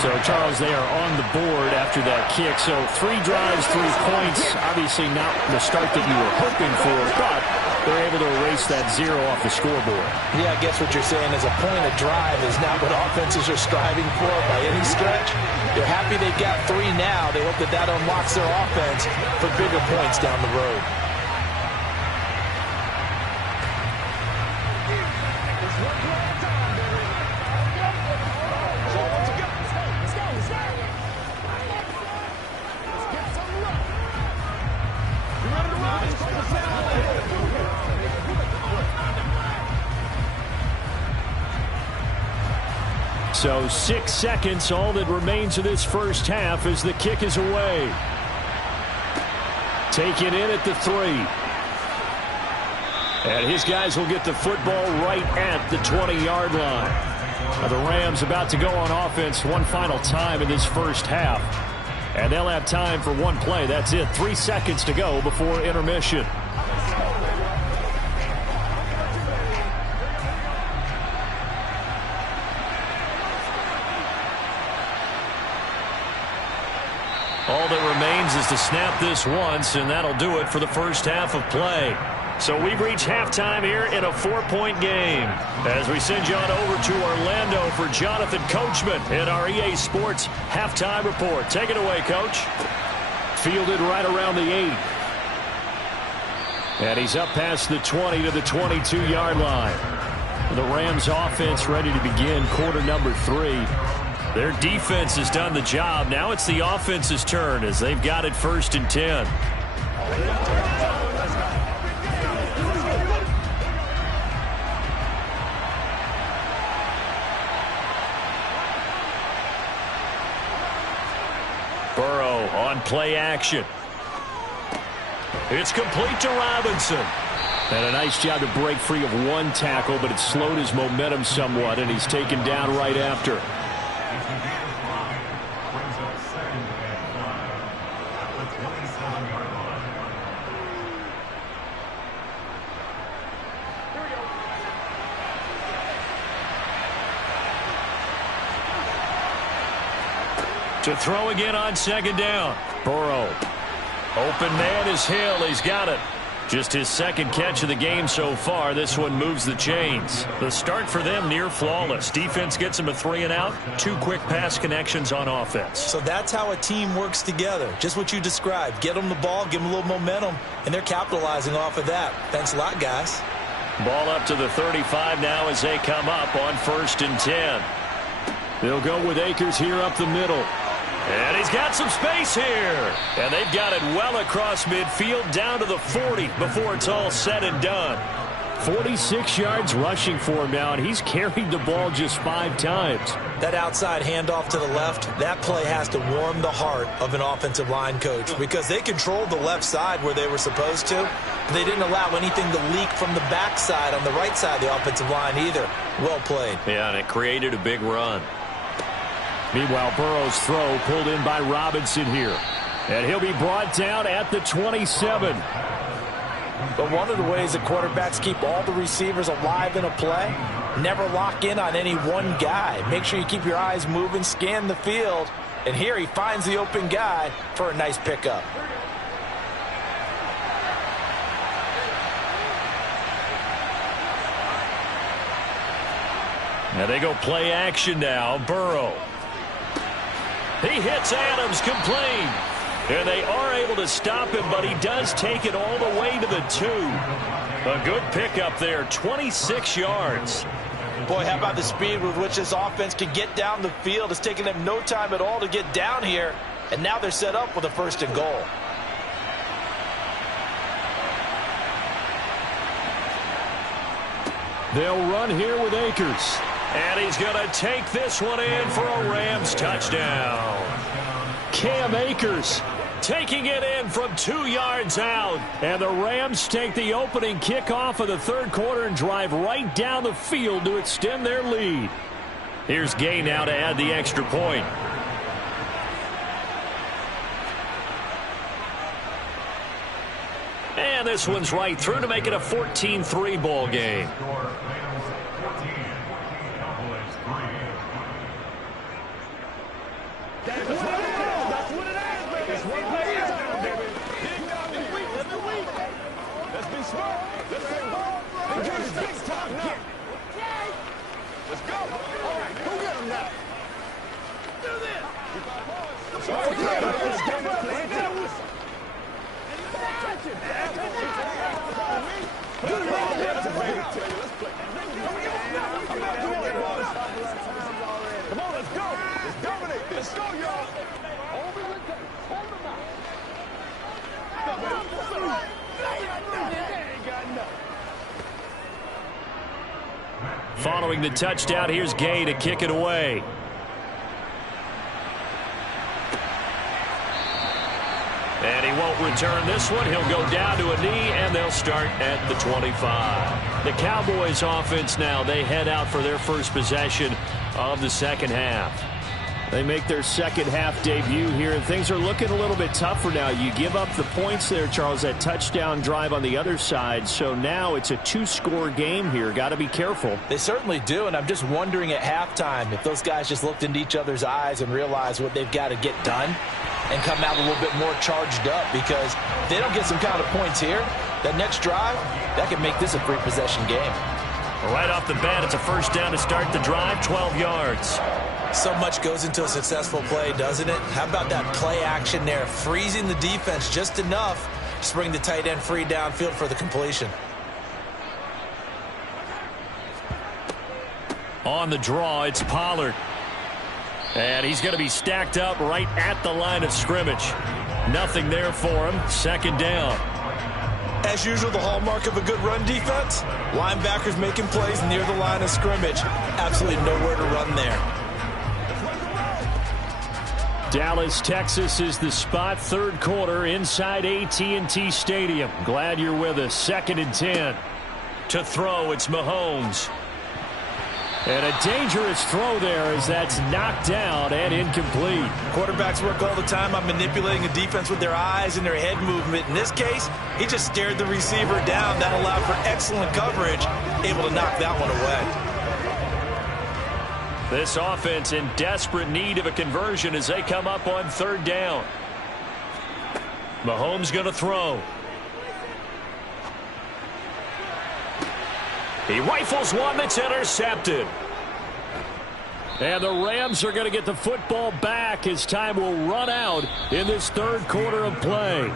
So, Charles, they are on the board after that kick. So 3 drives, 3 points. Obviously not the start that you were hoping for, but they're able to erase that 0 off the scoreboard. Yeah, I guess what you're saying is a point of drive is not what offenses are striving for by any stretch. They're happy they got 3 now. They hope that that unlocks their offense for bigger points down the road. So 6 seconds, all that remains of this first half as the kick is away. Take it in at the 3. And his guys will get the football right at the 20-yard line. Now the Rams about to go on offense one final time in this first half. And they'll have time for one play. That's it. 3 seconds to go before intermission. All that remains is to snap this once, and that'll do it for the first half of play. So we've reached halftime here in a 4-point game. As we send you on over to Orlando for Jonathan Coachman in our EA Sports Halftime Report. Take it away, Coach. Fielded right around the 8. And he's up past the 20 to the 22-yard line. The Rams offense ready to begin quarter number 3. Their defense has done the job. Now it's the offense's turn as they've got it 1st and 10. Burrow on play action. It's complete to Robinson. And a nice job to break free of 1 tackle, but it slowed his momentum somewhat, and he's taken down right after. To throw again on 2nd down. Burrow. Open man is Hill. He's got it. Just his 2nd catch of the game so far. This one moves the chains. The start for them near flawless. Defense gets them a 3 and out. 2 quick pass connections on offense. So that's how a team works together. Just what you described. Get them the ball, give them a little momentum, and they're capitalizing off of that. Thanks a lot, guys. Ball up to the 35 now as they come up on 1st and 10. They'll go with Akers here up the middle. And he's got some space here. And they've got it well across midfield down to the 40 before it's all said and done. 46 yards rushing for him now, and he's carried the ball just 5 times. That outside handoff to the left, that play has to warm the heart of an offensive line coach because they controlled the left side where they were supposed to. But they didn't allow anything to leak from the backside on the right side of the offensive line either. Well played. Yeah, and it created a big run. Meanwhile, Burrow's throw pulled in by Robinson here. And he'll be brought down at the 27. But one of the ways that quarterbacks keep all the receivers alive in a play, never lock in on any one guy. Make sure you keep your eyes moving, scan the field. And here he finds the open guy for a nice pickup. Now they go play action now. Burrow. He hits Adams complete. And they are able to stop him, but he does take it all the way to the 2. A good pickup there, 26 yards. Boy, how about the speed with which this offense can get down the field? It's taking them no time at all to get down here, and now they're set up with a 1st and goal. They'll run here with Akers. And he's going to take this one in for a Rams touchdown. Cam Akers taking it in from 2 yards out. And the Rams take the opening kickoff of the 3rd quarter and drive right down the field to extend their lead. Here's Gay now to add the extra point. And this one's right through to make it a 14-3 ball game. Following the touchdown, here's Gay to kick it away. And he won't return this one. He'll go down to a knee, and they'll start at the 25. The Cowboys offense now, they head out for their first possession of the 2nd half. They make their 2nd half debut here, and things are looking a little bit tougher now. You give up the points there, Charles, that touchdown drive on the other side. So now it's a 2-score game here. Got to be careful. They certainly do, and I'm just wondering at halftime if those guys just looked into each other's eyes and realized what they've got to get done and come out a little bit more charged up, because if they don't get some kind of points here, that next drive, that could make this a 3-possession game. Right off the bat, it's a 1st down to start the drive, 12 yards. So much goes into a successful play, doesn't it? How about that play action there, freezing the defense just enough to bring the tight end free downfield for the completion. On the draw, it's Pollard. And he's going to be stacked up right at the line of scrimmage. Nothing there for him. 2nd down. As usual, the hallmark of a good run defense, linebackers making plays near the line of scrimmage. Absolutely nowhere to run there. Dallas, Texas is the spot. 3rd quarter inside AT&T Stadium. Glad you're with us. 2nd and 10. To throw, it's Mahomes. And a dangerous throw there as that's knocked down and incomplete. Quarterbacks work all the time on manipulating a defense with their eyes and their head movement. In this case, he just stared the receiver down. That allowed for excellent coverage, able to knock that one away. This offense in desperate need of a conversion as they come up on 3rd down. Mahomes going to throw. He rifles one that's intercepted. And the Rams are going to get the football back as time will run out in this 3rd quarter of play.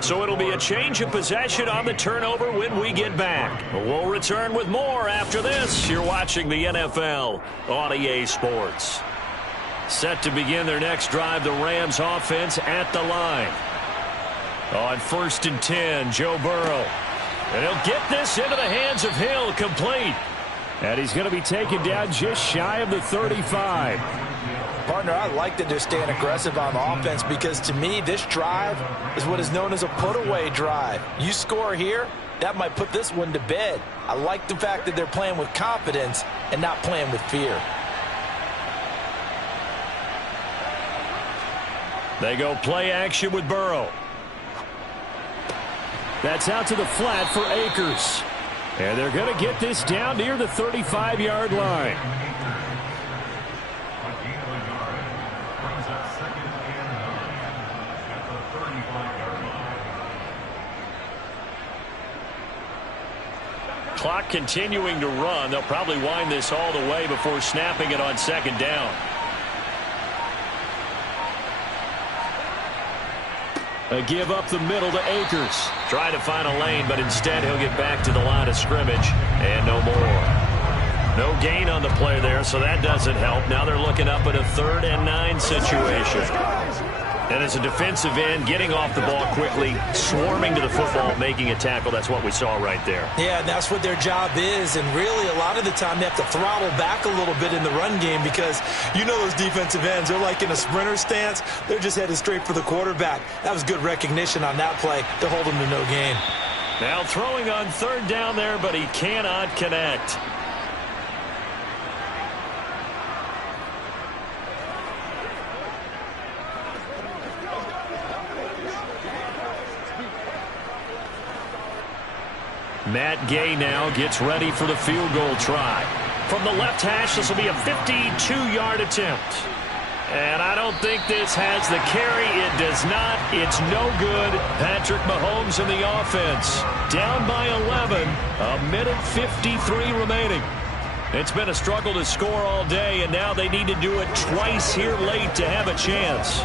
So it'll be a change of possession on the turnover when we get back. We'll return with more after this. You're watching the NFL on EA Sports. Set to begin their next drive, the Rams offense at the line. On 1st and 10, Joe Burrow. And he'll get this into the hands of Hill, complete. And he's going to be taken down just shy of the 35. Partner, I like that they're staying aggressive on offense, because to me, this drive is what is known as a put-away drive. You score here, that might put this one to bed. I like the fact that they're playing with confidence and not playing with fear. They go play action with Burrow. That's out to the flat for Akers. And they're going to get this down near the 35-yard line. clock continuing to run. They'll probably wind this all the way before snapping it on second down. A give up the middle to Akers. Trying to find a lane, but instead he'll get back to the line of scrimmage and no more. No gain on the play there, so that doesn't help. Now they're looking up at a 3rd and 9 situation. And as a defensive end, getting off the ball quickly, swarming to the football, making a tackle, that's what we saw right there. Yeah, and that's what their job is. And really, a lot of the time, they have to throttle back a little bit in the run game because you know those defensive ends, they're like in a sprinter stance. They're just headed straight for the quarterback. That was good recognition on that play to hold him to no gain. Now throwing on 3rd down there, but he cannot connect. Matt Gay now gets ready for the field goal try. From the left hash, this will be a 52-yard attempt. And I don't think this has the carry. It does not. It's no good. Patrick Mahomes in the offense. Down by 11. A minute 53 remaining. It's been a struggle to score all day, and now they need to do it twice here late to have a chance.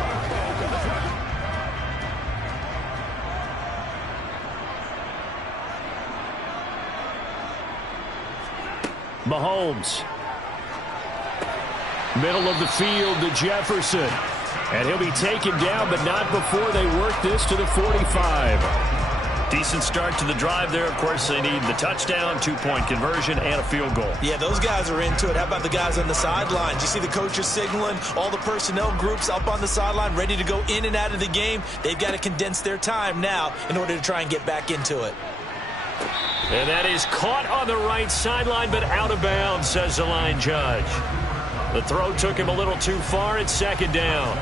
Mahomes. Middle of the field to Jefferson. And he'll be taken down, but not before they work this to the 45. Decent start to the drive there. Of course, they need the touchdown, 2-point conversion, and a field goal. Yeah, those guys are into it. How about the guys on the sidelines? You see the coaches signaling, all the personnel groups up on the sideline, ready to go in and out of the game. They've got to condense their time now in order to try and get back into it. And that is caught on the right sideline, but out of bounds, says the line judge. The throw took him a little too far. It's 2nd down.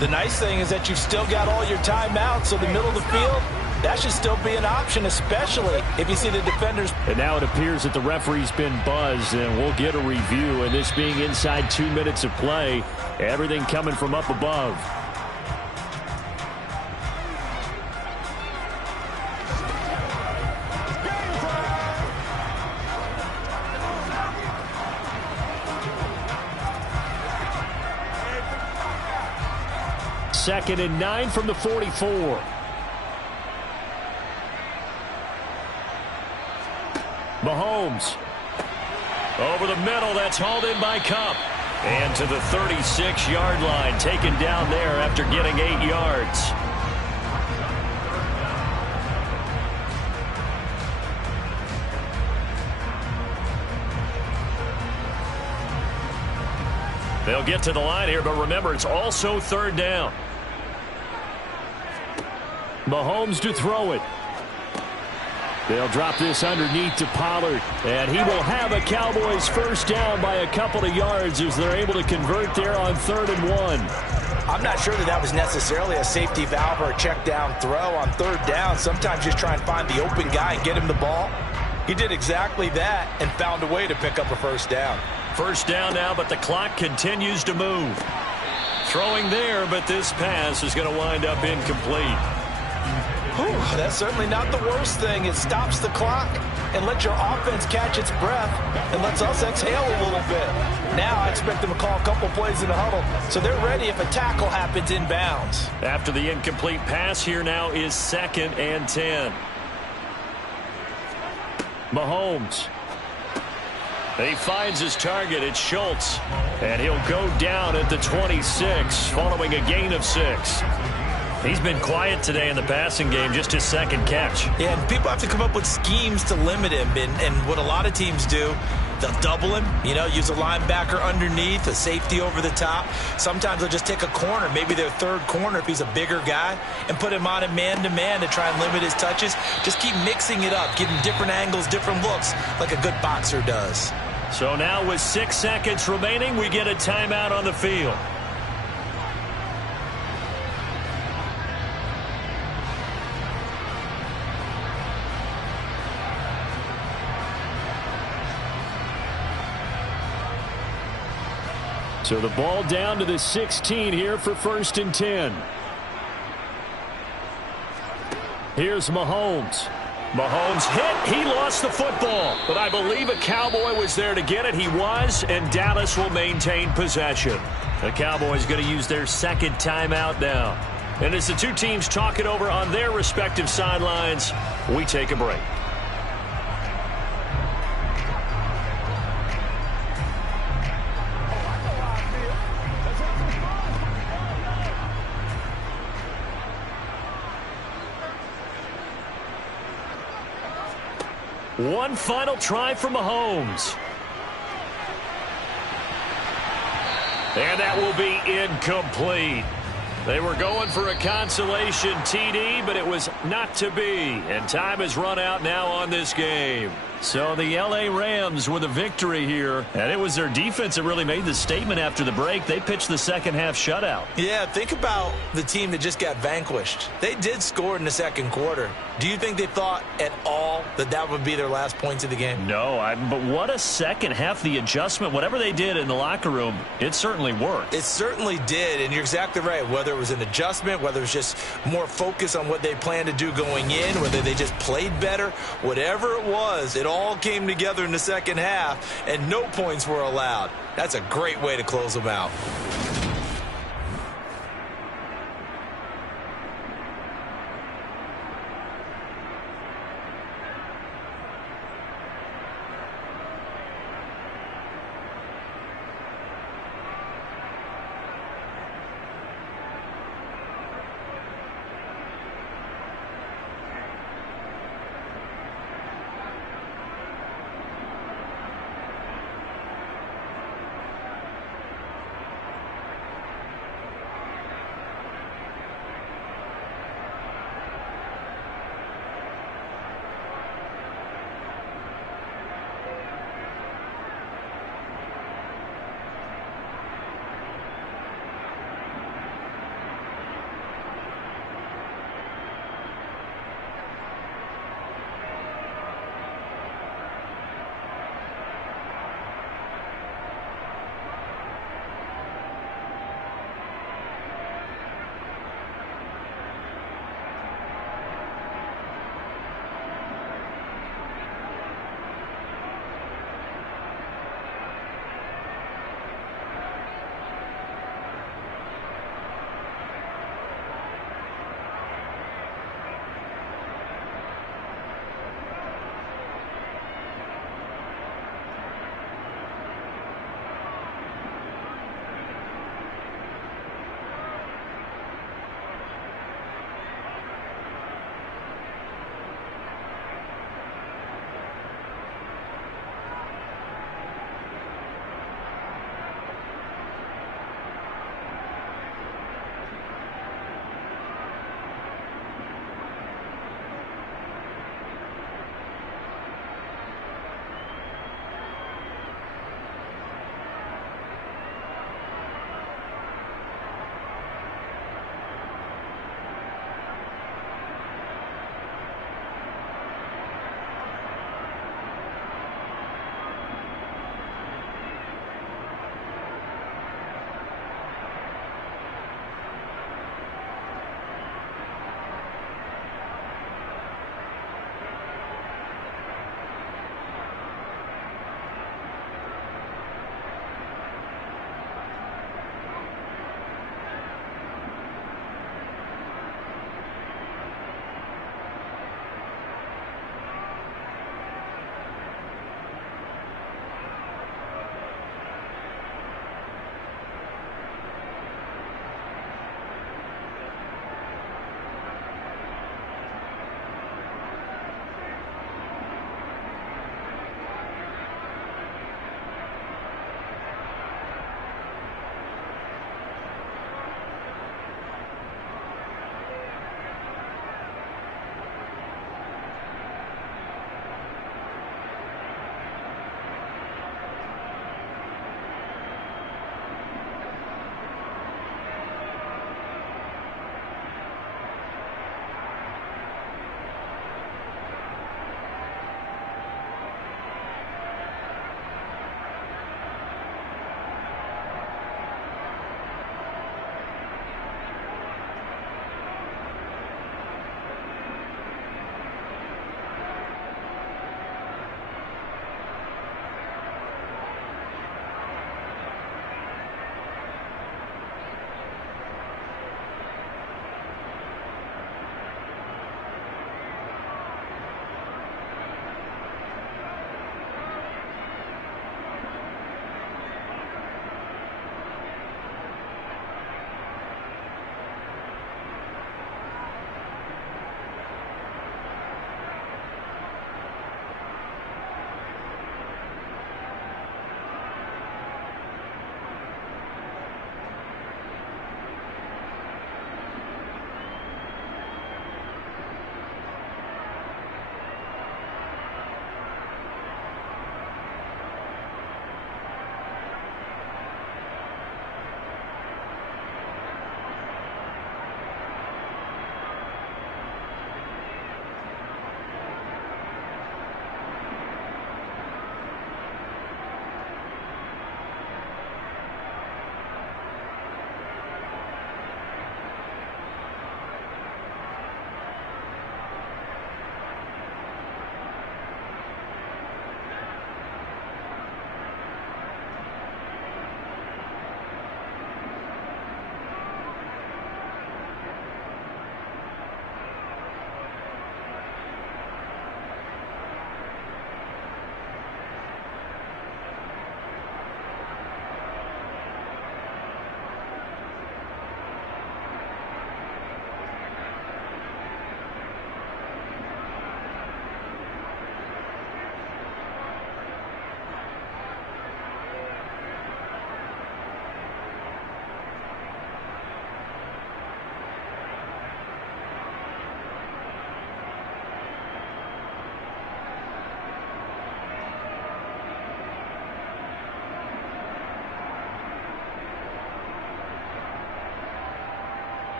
The nice thing is that you've still got all your timeouts, so the middle of the field, that should still be an option, especially if you see the defenders. And now it appears that the referee's been buzzed, and we'll get a review. And this being inside 2 minutes of play, everything coming from up above. Second and 9 from the 44. Mahomes. Over the middle, that's hauled in by Kupp. And to the 36-yard line, taken down there after getting 8 yards. They'll get to the line here, but remember, it's also 3rd down. Mahomes to throw it. They'll drop this underneath to Pollard, and he will have a Cowboys 1st down by a couple of yards as they're able to convert there on 3rd and 1. I'm not sure that was necessarily a safety valve or a check down throw on 3rd down. Sometimes just try and find the open guy and get him the ball. He did exactly that and found a way to pick up a 1st down. 1st down now, but the clock continues to move. Throwing there, but this pass is going to wind up incomplete. Whew, that's certainly not the worst thing. It stops the clock and lets your offense catch its breath and lets us exhale a little bit. Now I expect them to call a couple plays in the huddle, so they're ready if a tackle happens inbounds. After the incomplete pass, here now is 2nd and 10. Mahomes. He finds his target. It's Schultz. And he'll go down at the 26 following a gain of 6. He's been quiet today in the passing game, just his 2nd catch. Yeah, and people have to come up with schemes to limit him. And what a lot of teams do, they'll double him, use a linebacker underneath, a safety over the top. Sometimes they'll just take a corner, maybe their 3rd corner if he's a bigger guy, and put him on a man-to-man to try and limit his touches. Just keep mixing it up, giving different angles, different looks, like a good boxer does. So now with 6 seconds remaining, we get a timeout on the field. So the ball down to the 16 here for 1st and 10. Here's Mahomes. Mahomes hit. He lost the football. But I believe a Cowboy was there to get it. He was, and Dallas will maintain possession. The Cowboys going to use their second timeout now. And as the two teams talk it over on their respective sidelines, we take a break. One final try for Mahomes. And that will be incomplete. They were going for a consolation TD, but it was not to be. And time has run out now on this game. So the L.A. Rams with a victory here. And it was their defense that really made the statement after the break. They pitched the second half shutout. Yeah, think about the team that just got vanquished. They did score in the second quarter. Do you think they thought at all that that would be their last points of the game? No, but what a second half. The adjustment, whatever they did in the locker room, it certainly worked. It certainly did, and you're exactly right. Whether it was an adjustment, whether it was just more focus on what they planned to do going in, whether they just played better, whatever it was, it all came together in the second half, and no points were allowed. That's a great way to close them out.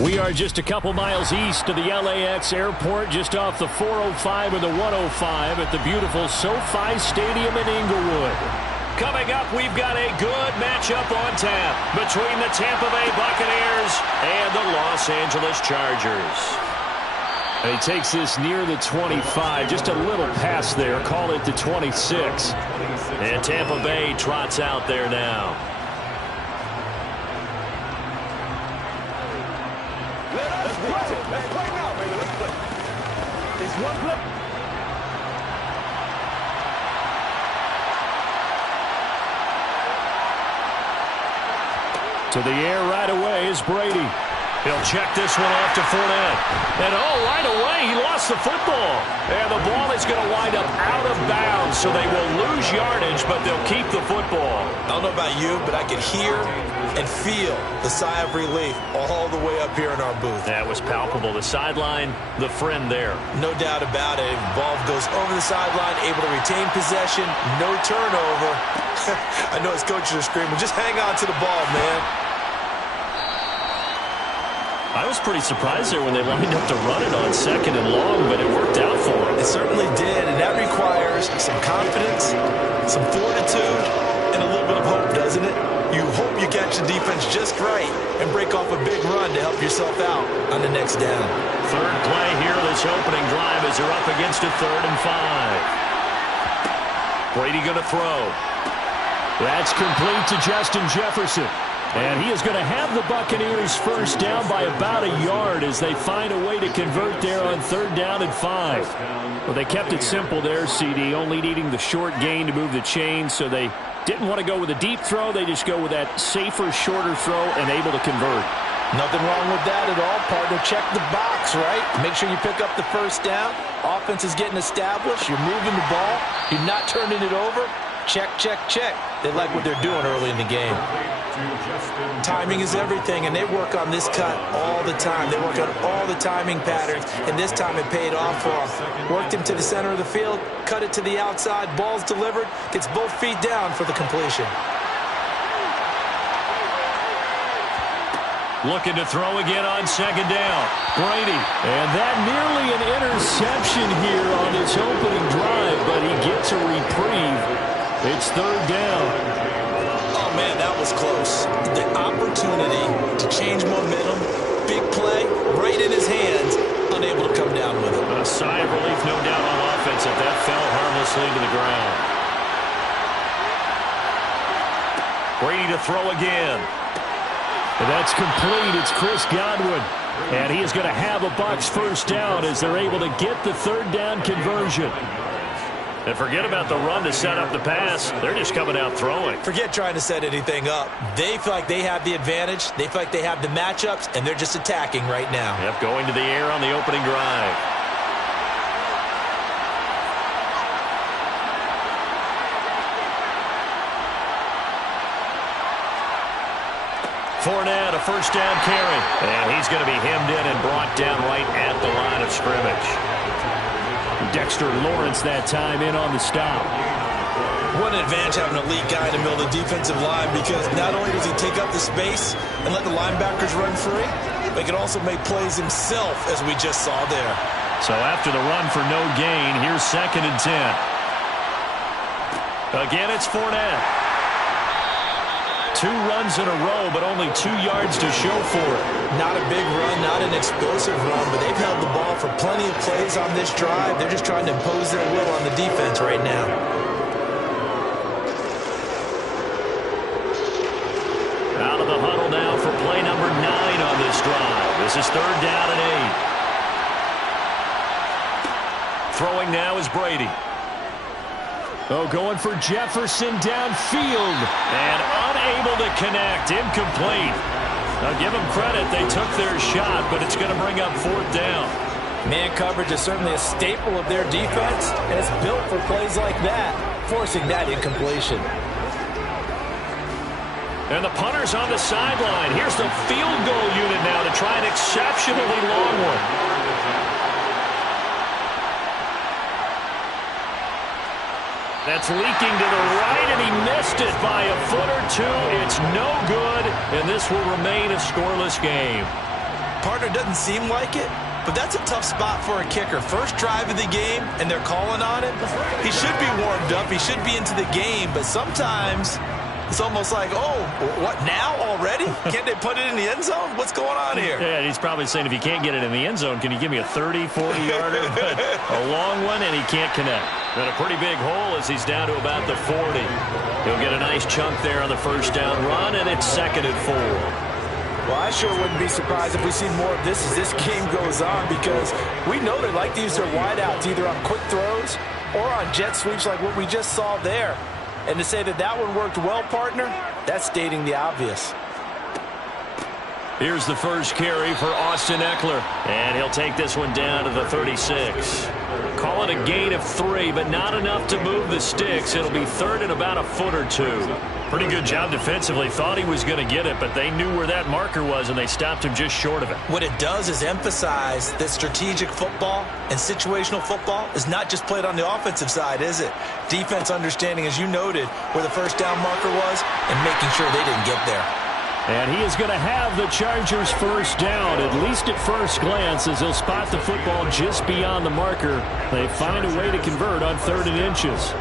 We are just a couple miles east of the LAX airport, just off the 405 and the 105 at the beautiful SoFi Stadium in Inglewood. Coming up, we've got a good matchup on tap between the Tampa Bay Buccaneers and the Los Angeles Chargers. And he takes this near the 25, just a little past there, call it the 26. And Tampa Bay trots out there now. Let's play now, baby. Let's play. It's one play. To the air right away is Brady. He'll check this one off to Fournette. And right away, he lost the football. And the ball is going to wind up out of bounds, so they will lose yardage, but they'll keep the football. I don't know about you, but I could hear and feel the sigh of relief all the way up here in our booth. That was palpable. The sideline, the friend there. No doubt about it. Ball goes over the sideline, able to retain possession, no turnover. I know his coaches are screaming, just hang on to the ball, man. I was pretty surprised there when they lined up to run it on 2nd and long, but it worked out for them. It certainly did, and that requires some confidence, some fortitude, and a little bit of hope, doesn't it? You hope you catch the defense just right and break off a big run to help yourself out on the next down. Third play here, this opening drive as they're up against a 3rd and 5. Brady going to throw. That's complete to Justin Jefferson. And he is going to have the Buccaneers first down by about a yard as they find a way to convert there on 3rd down and 5. Well, they kept it simple there, CD, only needing the short gain to move the chains, so they didn't want to go with a deep throw. They just go with that safer, shorter throw and able to convert. Nothing wrong with that at all, partner. Check the box, right? Make sure you pick up the first down. Offense is getting established. You're moving the ball. You're not turning it over. Check, check, check. They like what they're doing early in the game. Timing is everything, and they work on this cut all the time. They work on all the timing patterns, and this time it paid off for them. Worked him to the center of the field, cut it to the outside, ball's delivered, gets both feet down for the completion. Looking to throw again on 2nd down. Brady. And that nearly an interception here on this opening drive, but he gets a reprieve. It's 3rd down. Oh, man, that was close. The opportunity to change momentum, big play, right in his hands, unable to come down with it. A sigh of relief, no doubt, on offense if that fell harmlessly to the ground. Brady to throw again. That's complete. It's Chris Godwin. And he is going to have a Bucs first down as they're able to get the 3rd down conversion. And forget about the run to set up the pass. They're just coming out throwing. Forget trying to set anything up. They feel like they have the advantage. They feel like they have the matchups, and they're just attacking right now. Yep, going to the air on the opening drive. Fournette, a first down carry. And he's going to be hemmed in and brought down right at the line of scrimmage. Dexter Lawrence that time in on the stop. What an advantage having an elite guy in the middle of the defensive line, because not only does he take up the space and let the linebackers run free, but he can also make plays himself, as we just saw there. So after the run for no gain, here's 2nd and 10. Again, it's Fournette. 2 runs in a row, but only 2 yards to show for it. Not a big run, not an explosive run, but they've held the ball for plenty of plays on this drive. They're just trying to impose their will on the defense right now. Out of the huddle now for play number 9 on this drive. This is 3rd down and 8. Throwing now is Brady. Oh, going for Jefferson downfield. And unable to connect. Incomplete. Now, give them credit. They took their shot, but it's going to bring up 4th down. Man coverage is certainly a staple of their defense, and it's built for plays like that, forcing that incompletion. And the punter's on the sideline. Here's the field goal unit now to try an exceptionally long one. That's leaking to the right, and he missed it by a foot or 2. It's no good, and this will remain a scoreless game. Partner, doesn't seem like it, but that's a tough spot for a kicker. First drive of the game, and they're calling on him. He should be warmed up. He should be into the game, but sometimes it's almost like, oh, what, now already? Can't they put it in the end zone? What's going on here? Yeah, he's probably saying, if you can't get it in the end zone, can you give me a 30, 40-yarder? But a long one, and he can't connect. And a pretty big hole as he's down to about the 40. He'll get a nice chunk there on the first down run, and it's 2nd and 4. Well, I sure wouldn't be surprised if we see more of this as this game goes on, because we know they like to use their wideouts either on quick throws or on jet sweeps like what we just saw there. And to say that that one worked well, partner, that's stating the obvious. Here's the first carry for Austin Ekeler, and he'll take this one down to the 36. Call it a gain of 3, but not enough to move the sticks. It'll be 3rd and about a foot or 2. Pretty good job defensively. Thought he was going to get it, but they knew where that marker was, and they stopped him just short of it. What it does is emphasize that strategic football and situational football is not just played on the offensive side, is it? Defense understanding, as you noted, where the first down marker was and making sure they didn't get there. And he is going to have the Chargers first down, at least at first glance, as he'll spot the football just beyond the marker. They find a way to convert on 3rd and inches.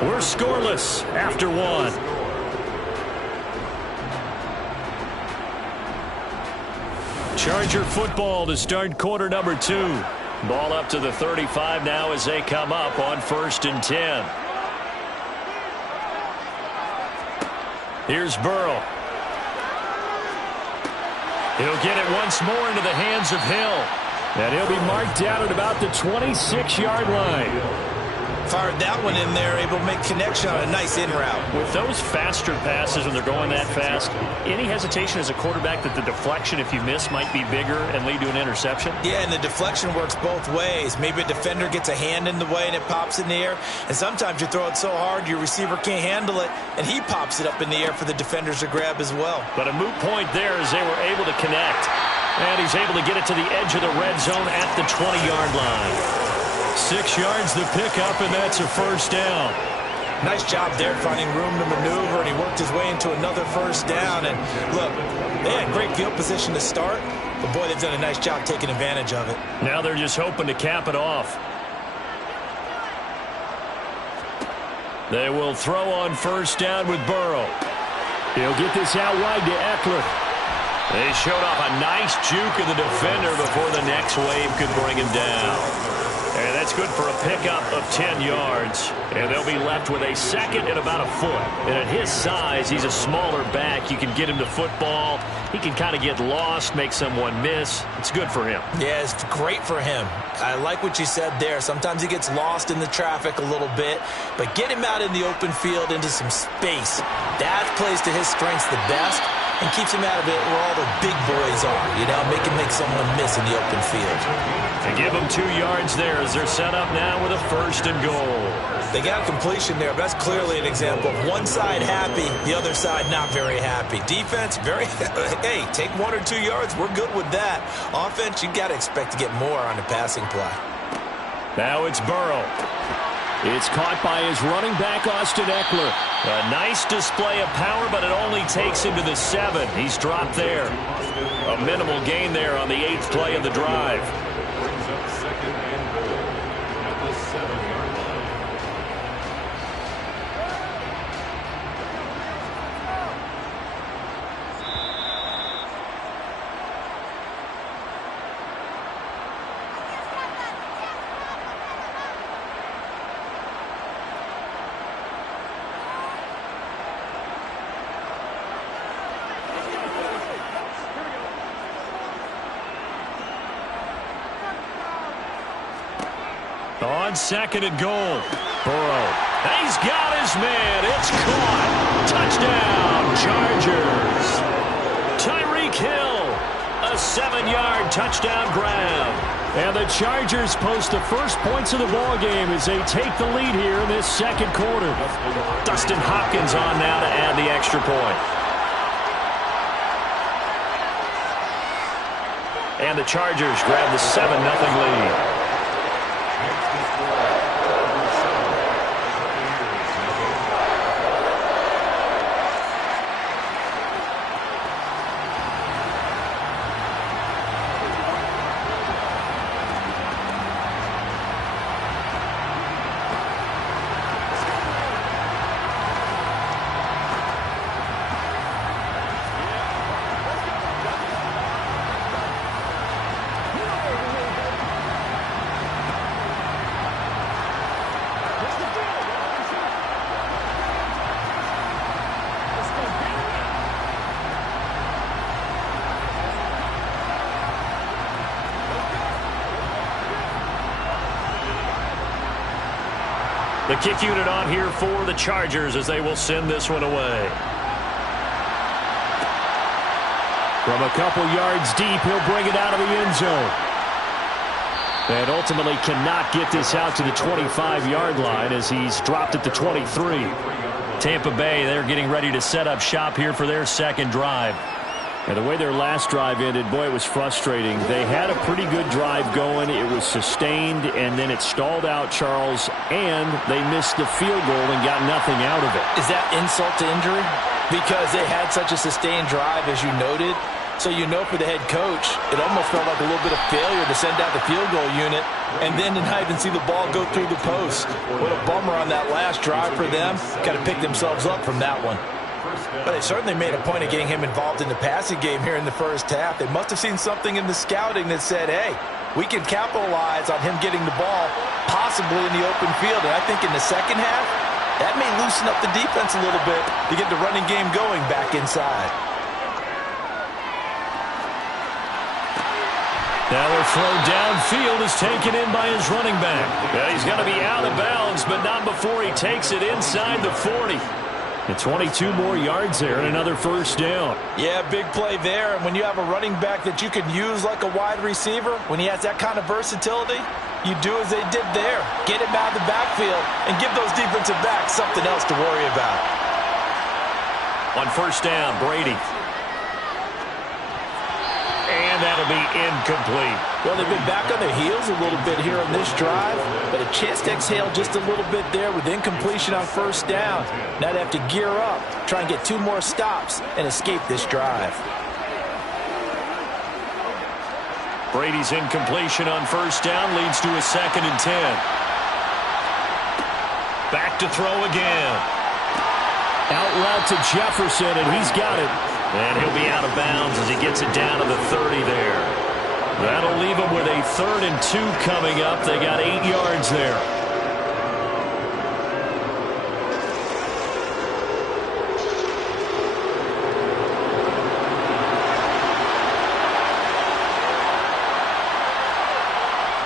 We're scoreless after 1. Charger football to start quarter number 2. Ball up to the 35 now as they come up on 1st and 10. Here's Burrow. He'll get it once more into the hands of Hill. And he'll be marked down at about the 26-yard line. Fired that one in there, able to make connection on a nice in route. With those faster passes when they're going that fast, any hesitation as a quarterback that the deflection, if you miss, might be bigger and lead to an interception? Yeah, and the deflection works both ways. Maybe a defender gets a hand in the way and it pops in the air. And sometimes you throw it so hard your receiver can't handle it, and he pops it up in the air for the defenders to grab as well. But a moot point there as they were able to connect. And he's able to get it to the edge of the red zone at the 20-yard line. 6 yards the pickup, and that's a first down. Nice job there finding room to maneuver, and he worked his way into another first down. And look, they had great field position to start, but boy, they've done a nice job taking advantage of it. Now they're just hoping to cap it off. They will throw on first down with Burrow. He'll get this out wide to Ekeler. They showed off a nice juke of the defender before the next wave could bring him down. And that's good for a pickup of 10 yards. And they'll be left with a 2nd and about a foot. And at his size, he's a smaller back. You can get him to football. He can kind of get lost, make someone miss. It's good for him. Yeah, it's great for him. I like what you said there. Sometimes he gets lost in the traffic a little bit. But get him out in the open field into some space. That plays to his strengths the best and keeps him out of it where all the big boys are. You know, make him make someone miss in the open field. To give him 2 yards there as they're set up now with a 1st and goal. They got a completion there, but that's clearly an example of one side happy, the other side not very happy. Defense, very, hey, take 1 or 2 yards, we're good with that. Offense, you got to expect to get more on the passing play. Now it's Burrow. It's caught by his running back, Austin Ekeler. A nice display of power, but it only takes him to the 7. He's dropped there. A minimal gain there on the 8th play of the drive. On 2nd and goal, Burrow. He's got his man. It's caught. Touchdown, Chargers. Tyreek Hill, a 7-yard touchdown grab. And the Chargers post the first points of the ball game as they take the lead here in this 2nd quarter. Dustin Hopkins on now to add the extra point. And the Chargers grab the 7-0 lead. The kick unit on here for the Chargers as they will send this one away. From a couple yards deep, he'll bring it out of the end zone. And ultimately cannot get this out to the 25-yard line as he's dropped at the 23. Tampa Bay, they're getting ready to set up shop here for their second drive. And the way their last drive ended, boy, it was frustrating. They had a pretty good drive going. It was sustained, and then it stalled out, Charles, and they missed the field goal and got nothing out of it. Is that insult to injury? Because they had such a sustained drive, as you noted. So you know for the head coach, it almost felt like a little bit of failure to send out the field goal unit and then to not even see the ball go through the post. What a bummer on that last drive for them. Got to pick themselves up from that one. But they certainly made a point of getting him involved in the passing game here in the first half. They must have seen something in the scouting that said, hey, we can capitalize on him getting the ball possibly in the open field. And I think in the second half, that may loosen up the defense a little bit to get the running game going back inside. Now a throw downfield is taken in by his running back. Yeah, he's going to be out of bounds, but not before he takes it inside the 40. And 22 more yards there and another first down. Yeah, big play there. And when you have a running back that you can use like a wide receiver, when he has that kind of versatility, you do as they did there. Get him out of the backfield and give those defensive backs something else to worry about. On first down, Brady. And that'll be incomplete. Well, they've been back on their heels a little bit here on this drive, but a chance to exhale just a little bit there with incompletion on first down. Now they have to gear up, try and get 2 more stops, and escape this drive. Brady's incompletion on first down leads to a 2nd and 10. Back to throw again. Out route to Jefferson, and he's got it. And he'll be out of bounds as he gets it down to the 30 there. That'll leave him with a 3rd and 2 coming up. They got 8 yards there.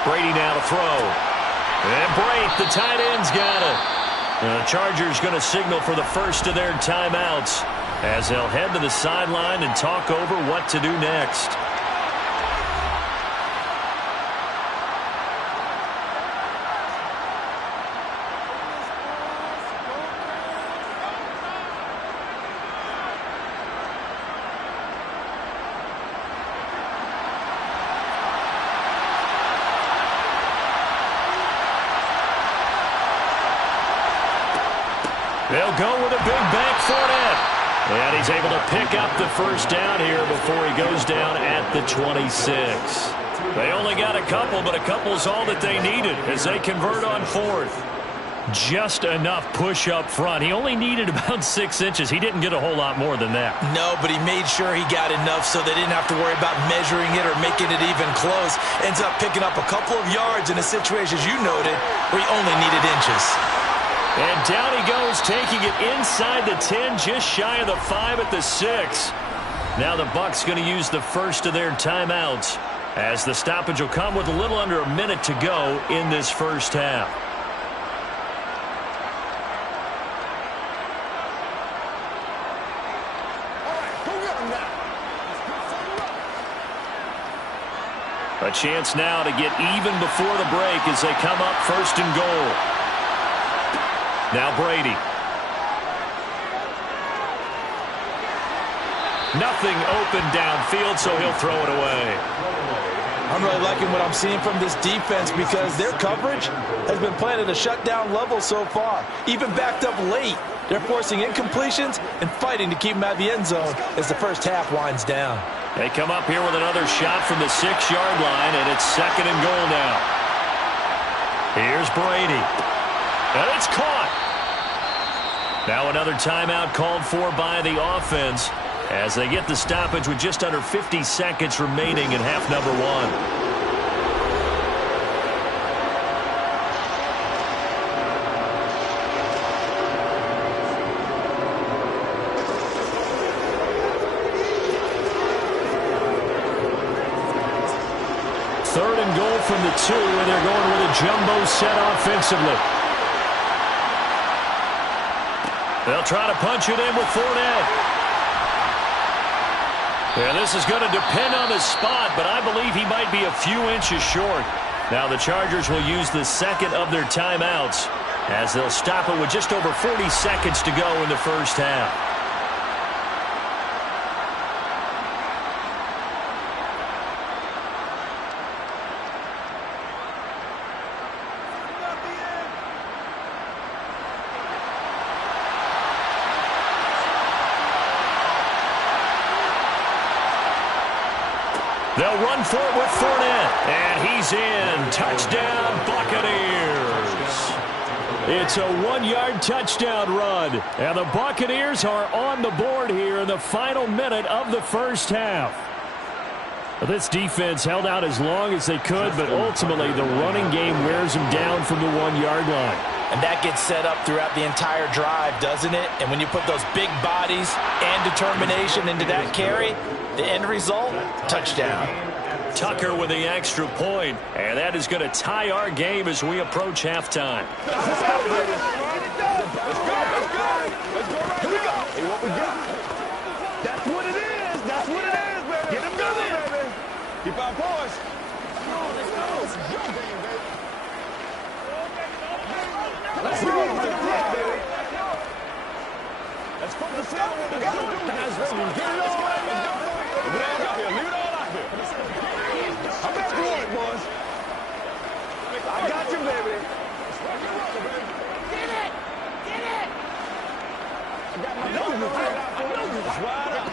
Brady now to throw. And Brate, the tight end's got it. And the Chargers going to signal for the first of their timeouts as they'll head to the sideline and talk over what to do next. They'll go with a big bank Fournette. And he's able to pick up the first down here before he goes down at the 26. They only got a couple, but a couple's all that they needed as they convert on 4th. Just enough push up front. He only needed about 6 inches. He didn't get a whole lot more than that. No, but he made sure he got enough so they didn't have to worry about measuring it or making it even close. Ends up picking up a couple of yards in a situation, as you noted, where he only needed inches. And down he goes, taking it inside the 10, just shy of the 5 at the 6. Now the Bucs going to use the first of their timeouts as the stoppage will come with a little under a minute to go in this first half. A chance now to get even before the break as they come up 1st and goal. Now Brady. Nothing open downfield, so he'll throw it away. I'm really liking what I'm seeing from this defense because their coverage has been playing at a shutdown level so far. Even backed up late, they're forcing incompletions and fighting to keep them out of the end zone as the first half winds down. They come up here with another shot from the 6-yard line, and it's 2nd and goal now. Here's Brady. And it's caught. Now another timeout called for by the offense as they get the stoppage with just under 50 seconds remaining in half number 1. Third and goal from the 2, and they're going with a jumbo set offensively. They'll try to punch it in with Fournette. And this is going to depend on the spot, but I believe he might be a few inches short. Now the Chargers will use the second of their timeouts as they'll stop it with just over 40 seconds to go in the first half. They'll run for it with Fournette. And he's in. Touchdown, Buccaneers. It's a 1-yard touchdown run. And the Buccaneers are on the board here in the final minute of the first half. This defense held out as long as they could, but ultimately the running game wears them down from the 1-yard line. And that gets set up throughout the entire drive, doesn't it? And when you put those big bodies and determination into that carry, the end result, touchdown. Tucker with the extra point, and that is going to tie our game as we approach halftime. Let's go, baby. Let's go. Here we go. Hey, what we got? That's what it is. That's what it is, baby. Get him going, baby. Keep our poise. Let's go. This is your game, baby. Let's go, baby. Let's focus in on what we got to do, guys. Get it all right now. Leave it all out here. Leave it all out here. I'm back to it, boys. I got you, baby. Get it. Get it. I got my nose right out for it. It's wide out.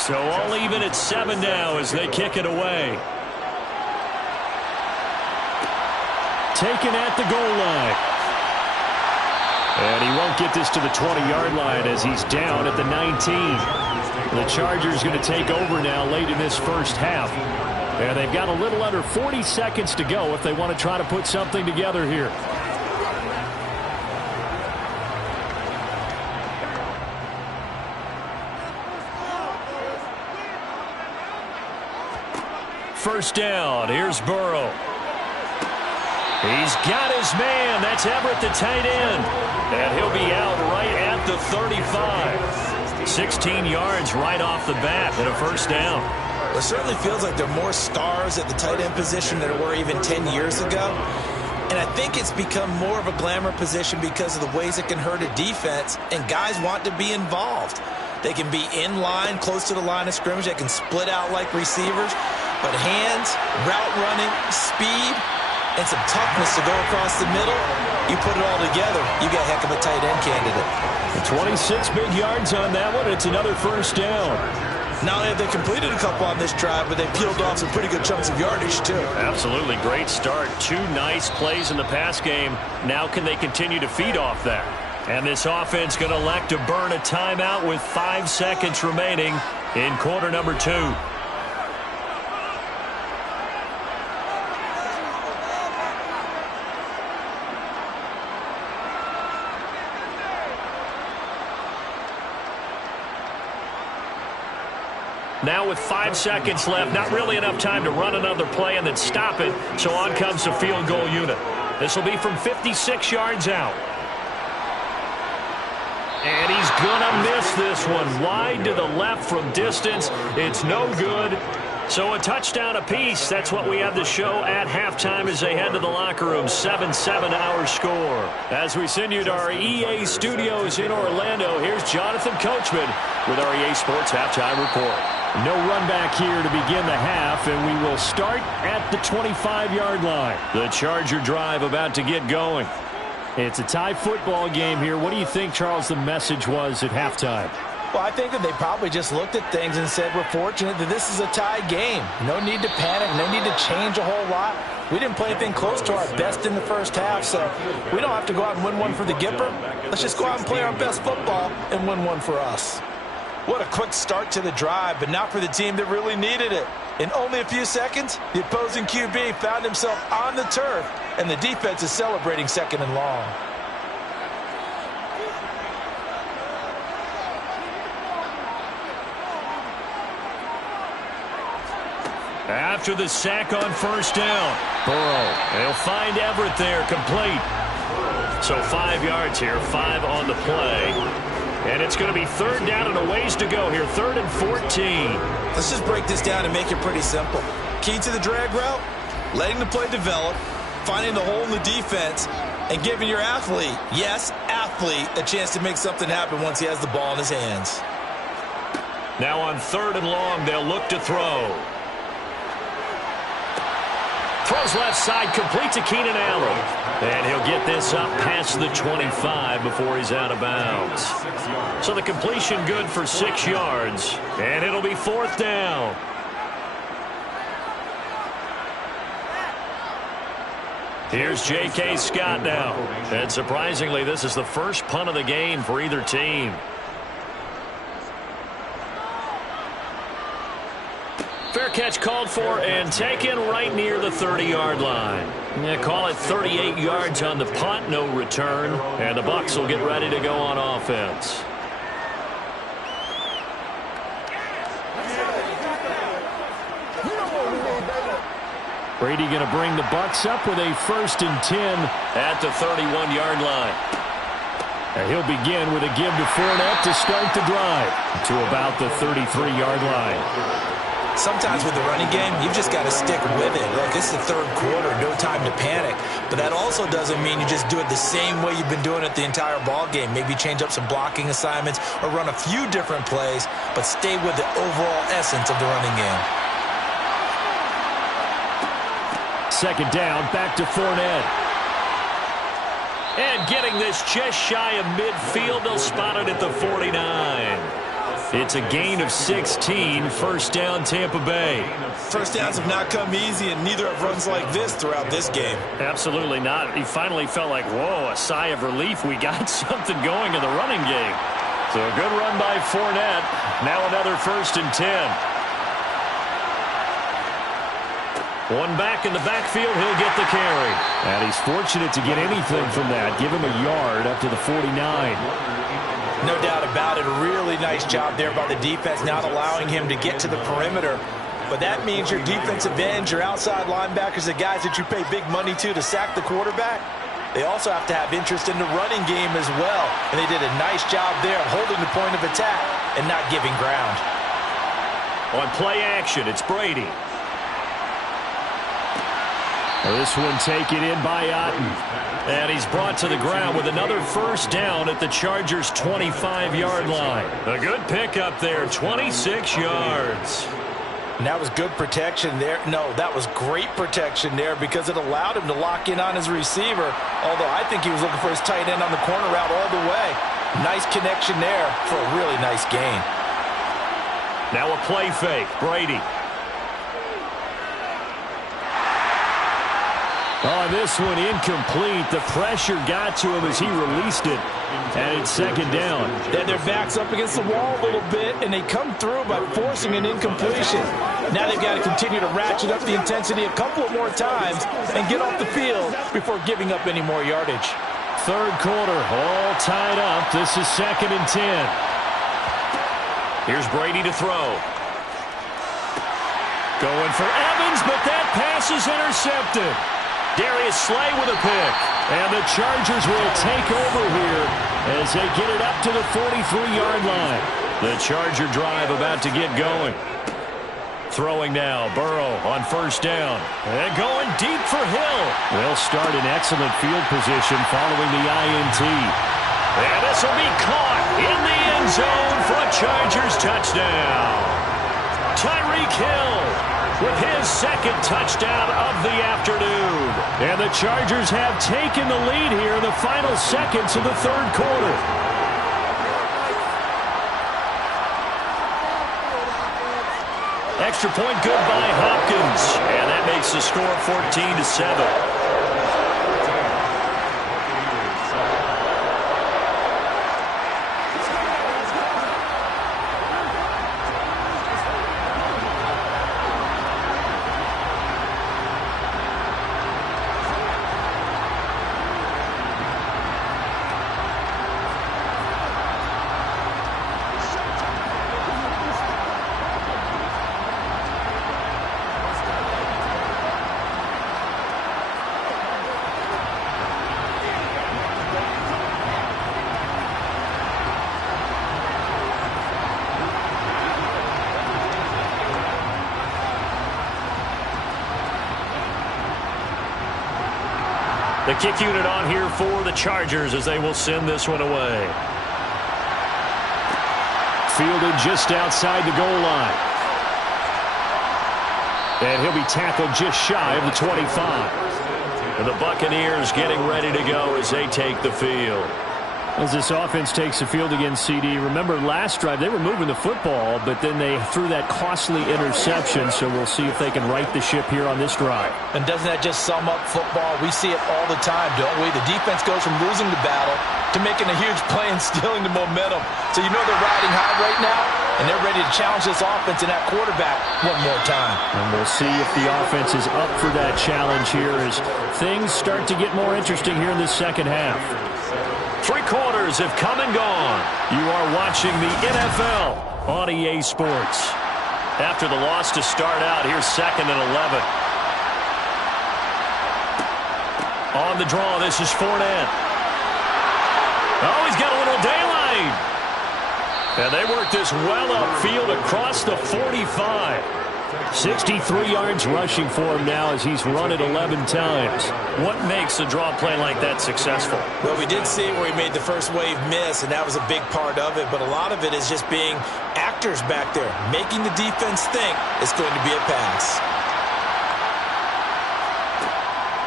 So all even at 7 now as they kick it away. Taken at the goal line. And he won't get this to the 20-yard line as he's down at the 19. The Chargers going to take over now late in this first half. And they've got a little under 40 seconds to go if they want to try to put something together here. First down. Here's Burrow. He's got his man. That's Everett, the tight end. And he'll be out right at the 35. 16 yards right off the bat and a first down. Well, it certainly feels like there are more stars at the tight end position than there were even 10 years ago. And I think it's become more of a glamour position because of the ways it can hurt a defense, and guys want to be involved. They can be in line, close to the line of scrimmage. They can split out like receivers. But hands, route running, speed, and some toughness to go across the middle, you put it all together, you got a heck of a tight end candidate. 26 big yards on that one. It's another first down. Not only have they completed a couple on this drive, but they peeled off some pretty good chunks of yardage, too. Absolutely. Great start. 2 nice plays in the pass game. Now can they continue to feed off that? And this offense going to elect to burn a timeout with 5 seconds remaining in quarter number 2. Now with 5 seconds left, not really enough time to run another play and then stop it, so on comes the field goal unit. This will be from 56 yards out. And he's going to miss this one. Wide to the left from distance. It's no good. So a touchdown apiece. That's what we have to show at halftime as they head to the locker room. 7-7 our score. As we send you to our EA studios in Orlando, here's Jonathan Coachman with our EA Sports Halftime Report. No run back here to begin the half, and we will start at the 25-yard line. The Charger drive about to get going. It's a tie football game here. What do you think, Charles, the message was at halftime? Well, I think that they probably just looked at things and said, we're fortunate that this is a tie game. No need to panic. No need to change a whole lot. We didn't play anything close to our best in the first half, so we don't have to go out and win one for the Gipper. Let's just go out and play our best football and win one for us. What a quick start to the drive, but not for the team that really needed it. In only a few seconds, the opposing QB found himself on the turf, and the defense is celebrating second and long. After the sack on first down, Burrow, they'll find Everett there, complete. So 5 yards here, 5 on the play. And it's going to be 3rd down and a ways to go here, 3rd and 14. Let's just break this down and make it pretty simple. Key to the drag route, letting the play develop, finding the hole in the defense, and giving your athlete, yes, athlete, a chance to make something happen once he has the ball in his hands. Now on 3rd and long, they'll look to throw. Throws left side, complete to Keenan Allen. And he'll get this up past the 25 before he's out of bounds. So the completion good for 6 yards. And it'll be 4th down. Here's J.K. Scott now. And surprisingly, this is the first punt of the game for either team. Fair catch called for and taken right near the 30-yard line. Yeah, call it 38 yards on the punt, no return. And the Bucs will get ready to go on offense. Brady going to bring the Bucs up with a 1st and 10 at the 31-yard line. And he'll begin with a give to Fournette to start the drive to about the 33-yard line. Sometimes with the running game, you've just got to stick with it. Look, it's the 3rd quarter, no time to panic. But that also doesn't mean you just do it the same way you've been doing it the entire ball game. Maybe change up some blocking assignments or run a few different plays, but stay with the overall essence of the running game. 2nd down, back to Fournette. And getting this just shy of midfield, they'll spot it at the 49. It's a gain of 16, 1st down Tampa Bay. First downs have not come easy, and neither have runs like this throughout this game. Absolutely not. He finally felt like, whoa, a sigh of relief. We got something going in the running game. So a good run by Fournette. Now another 1st and 10. One back in the backfield, he'll get the carry. And he's fortunate to get anything from that. Give him a yard up to the 49. No doubt about it. A really nice job there by the defense, not allowing him to get to the perimeter. But that means your defensive ends, your outside linebackers, the guys that you pay big money to sack the quarterback, they also have to have interest in the running game as well. And they did a nice job there of holding the point of attack and not giving ground. On play action, it's Brady. This one taken in by Otten. And he's brought to the ground with another 1st down at the Chargers' 25-yard line. A good pickup there, 26 yards. And that was good protection there. No, that was great protection there because it allowed him to lock in on his receiver, although I think he was looking for his tight end on the corner route all the way. Nice connection there for a really nice gain. Now a play fake, Brady. Oh, this one incomplete. The pressure got to him as he released it. And it's 2nd down. Then their back's up against the wall a little bit, and they come through by forcing an incompletion. Now they've got to continue to ratchet up the intensity a couple of more times and get off the field before giving up any more yardage. 3rd quarter, all tied up. This is 2nd and 10. Here's Brady to throw. Going for Evans, but that pass is intercepted. Darius Slay with a pick. And the Chargers will take over here as they get it up to the 43-yard line. The Charger drive about to get going. Throwing now, Burrow on 1st down. And going deep for Hill. They'll start in excellent field position following the INT. And this will be caught in the end zone for a Chargers touchdown. Tyreek Hill with his 2nd touchdown of the afternoon. And the Chargers have taken the lead here in the final seconds of the 3rd quarter. Extra point good by Hopkins. And that makes the score 14-7. The kick unit on here for the Chargers as they will send this one away. Fielded just outside the goal line. And he'll be tackled just shy of the 25. And the Buccaneers getting ready to go as they take the field. As this offense takes the field again, CD, remember last drive they were moving the football, but then they threw that costly interception, so we'll see if they can right the ship here on this drive. And doesn't that just sum up football? We see it all the time, don't we? The defense goes from losing the battle to making a huge play and stealing the momentum. So you know they're riding high right now, and they're ready to challenge this offense and that quarterback one more time. And we'll see if the offense is up for that challenge here as things start to get more interesting here in the second half. 3 quarters have come and gone. You are watching the NFL on EA Sports. After the loss to start out, here's 2nd and 11. On the draw, this is Fournette. Oh, he's got a little daylight. And they work this well upfield across the 45. 63 yards rushing for him now as he's run it 11 times. What makes a draw play like that successful? Well, we did see it where he made the first wave miss, and that was a big part of it. But a lot of it is just being actors back there, making the defense think it's going to be a pass.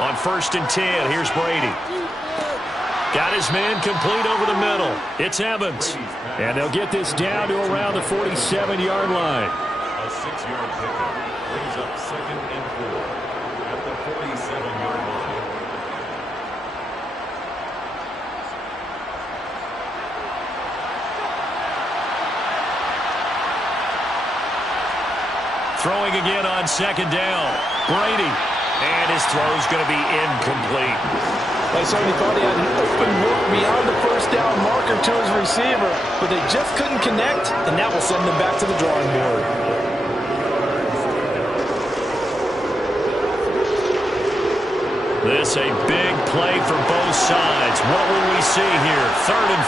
On 1st and 10, here's Brady. Got his man complete over the middle. It's Evans. And they'll get this down to around the 47-yard line. A 6-yard pickup brings up 2nd and 4 at the 47-yard line. Throwing again on 2nd down. Brady. And his throw's going to be incomplete. They certainly thought he had an open look beyond the first down marker to his receiver, but they just couldn't connect, and that will send them back to the drawing board. This a big play for both sides. What will we see here? 3rd and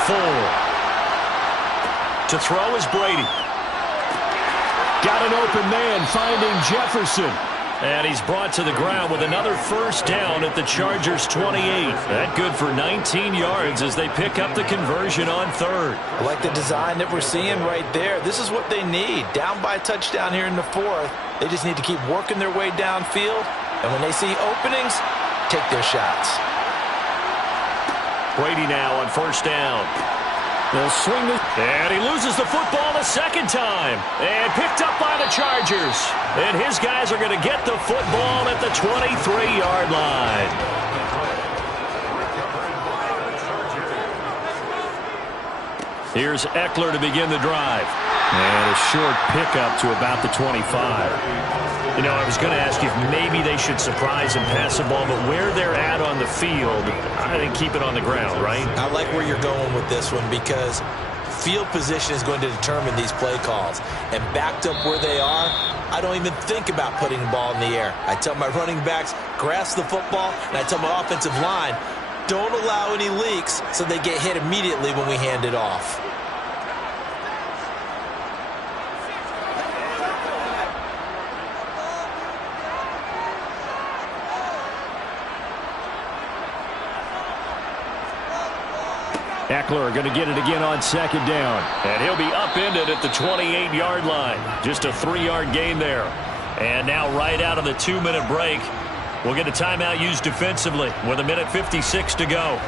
4. To throw is Brady. Got an open man finding Jefferson. And he's brought to the ground with another 1st down at the Chargers' 28. That good for 19 yards as they pick up the conversion on 3rd. I like the design that we're seeing right there. This is what they need. Down by a touchdown here in the 4th. They just need to keep working their way downfield. And when they see openings, take their shots. Brady now on 1st down. They'll swing this. And he loses the football the 2nd time. And picked up by the Chargers. And his guys are going to get the football at the 23-yard line. Here's Eckler to begin the drive. And a short pickup to about the 25. You know, I was going to ask you if maybe they should surprise and pass the ball, but where they're at on the field, I think keep it on the ground, right? I like where you're going with this one because field position is going to determine these play calls. And backed up where they are, I don't even think about putting the ball in the air. I tell my running backs, grasp the football, and I tell my offensive line, don't allow any leaks so they get hit immediately when we hand it off. Eckler going to get it again on 2nd down. And he'll be upended at the 28-yard line. Just a 3-yard gain there. And now right out of the 2-minute break, we'll get a timeout used defensively with 1:56 to go.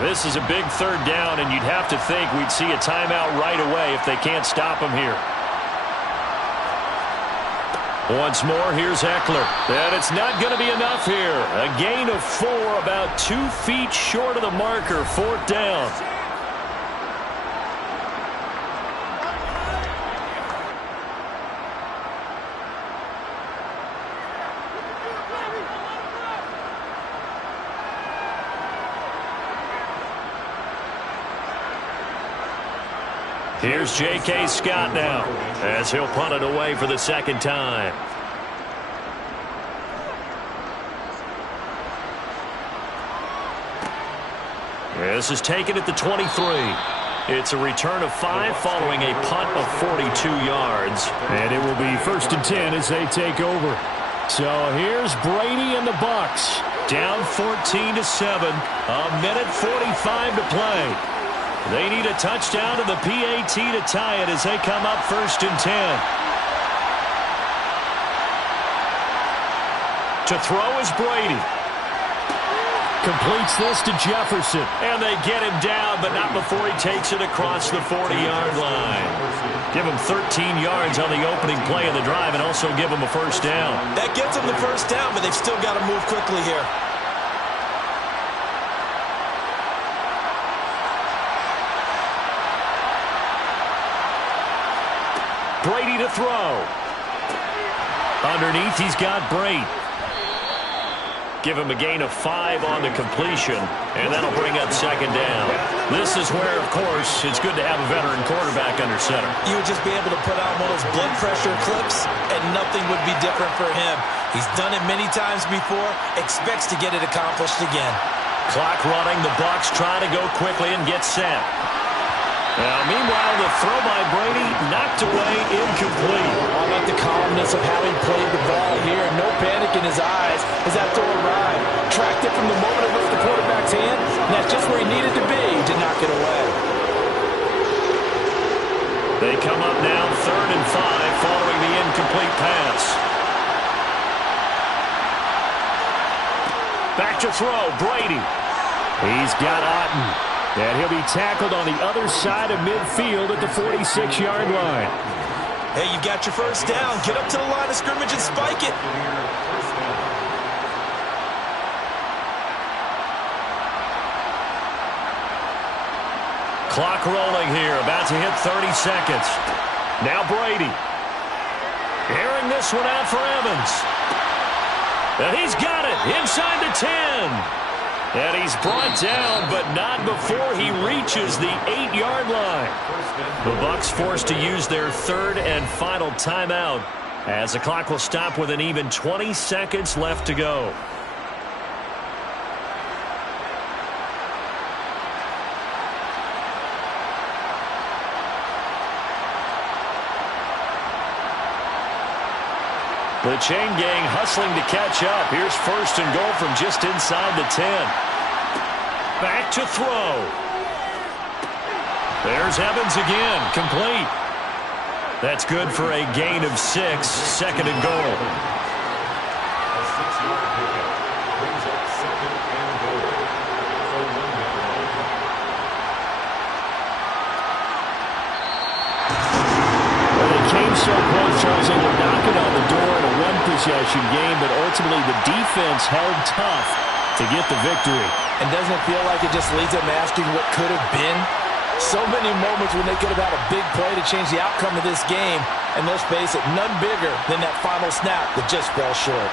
This is a big 3rd down, and you'd have to think we'd see a timeout right away if they can't stop him here. Once more, here's Eckler. And it's not going to be enough here. A gain of 4, about 2 feet short of the marker, 4th down. Here's J.K. Scott now as he'll punt it away for the 2nd time. This is taken at the 23. It's a return of 5 following a punt of 42 yards. And it will be 1st and 10 as they take over. So here's Brady and the Bucks. Down 14-7. A minute 45 to play. They need a touchdown and the PAT to tie it as they come up 1st and 10. To throw is Brady. Completes this to Jefferson. And they get him down, but not before he takes it across the 40-yard line. Give him 13 yards on the opening play of the drive and also give him a 1st down. That gets them the 1st down, but they've still got to move quickly here. Brady to throw. Underneath, he's got Brady. Give him a gain of 5 on the completion, and that'll bring up 2nd down. This is where, of course, it's good to have a veteran quarterback under center. You would just be able to put out one of those blood pressure clips, and nothing would be different for him. He's done it many times before, expects to get it accomplished again. Clock running, the Bucs try to go quickly and get set. Now, meanwhile, the throw by Brady knocked away, incomplete. I like the calmness of how he played the ball here. No panic in his eyes as that throw arrived. Tracked it from the moment it left the quarterback's hand, and that's just where he needed to be to knock it away. They come up now 3rd and 5 following the incomplete pass. Back to throw, Brady. He's got Otten. And he'll be tackled on the other side of midfield at the 46-yard line. Hey, you got your 1st down. Get up to the line of scrimmage and spike it. Clock rolling here, about to hit 30 seconds. Now Brady. Airing this one out for Evans. And he's got it inside the 10. And he's brought down, but not before he reaches the 8-yard line. The Bucs forced to use their 3rd and final timeout as the clock will stop with an even 20 seconds left to go. The chain gang hustling to catch up. Here's 1st and goal from just inside the 10. Back to throw. There's Evans again, complete. That's good for a gain of 6, 2nd and goal. So close, Charles, they were knocking on the door in a one-possession game, but ultimately the defense held tough to get the victory. And doesn't it feel like it just leads them asking what could have been? So many moments when they could have had a big play to change the outcome of this game, and let's face it, none bigger than that final snap that just fell short.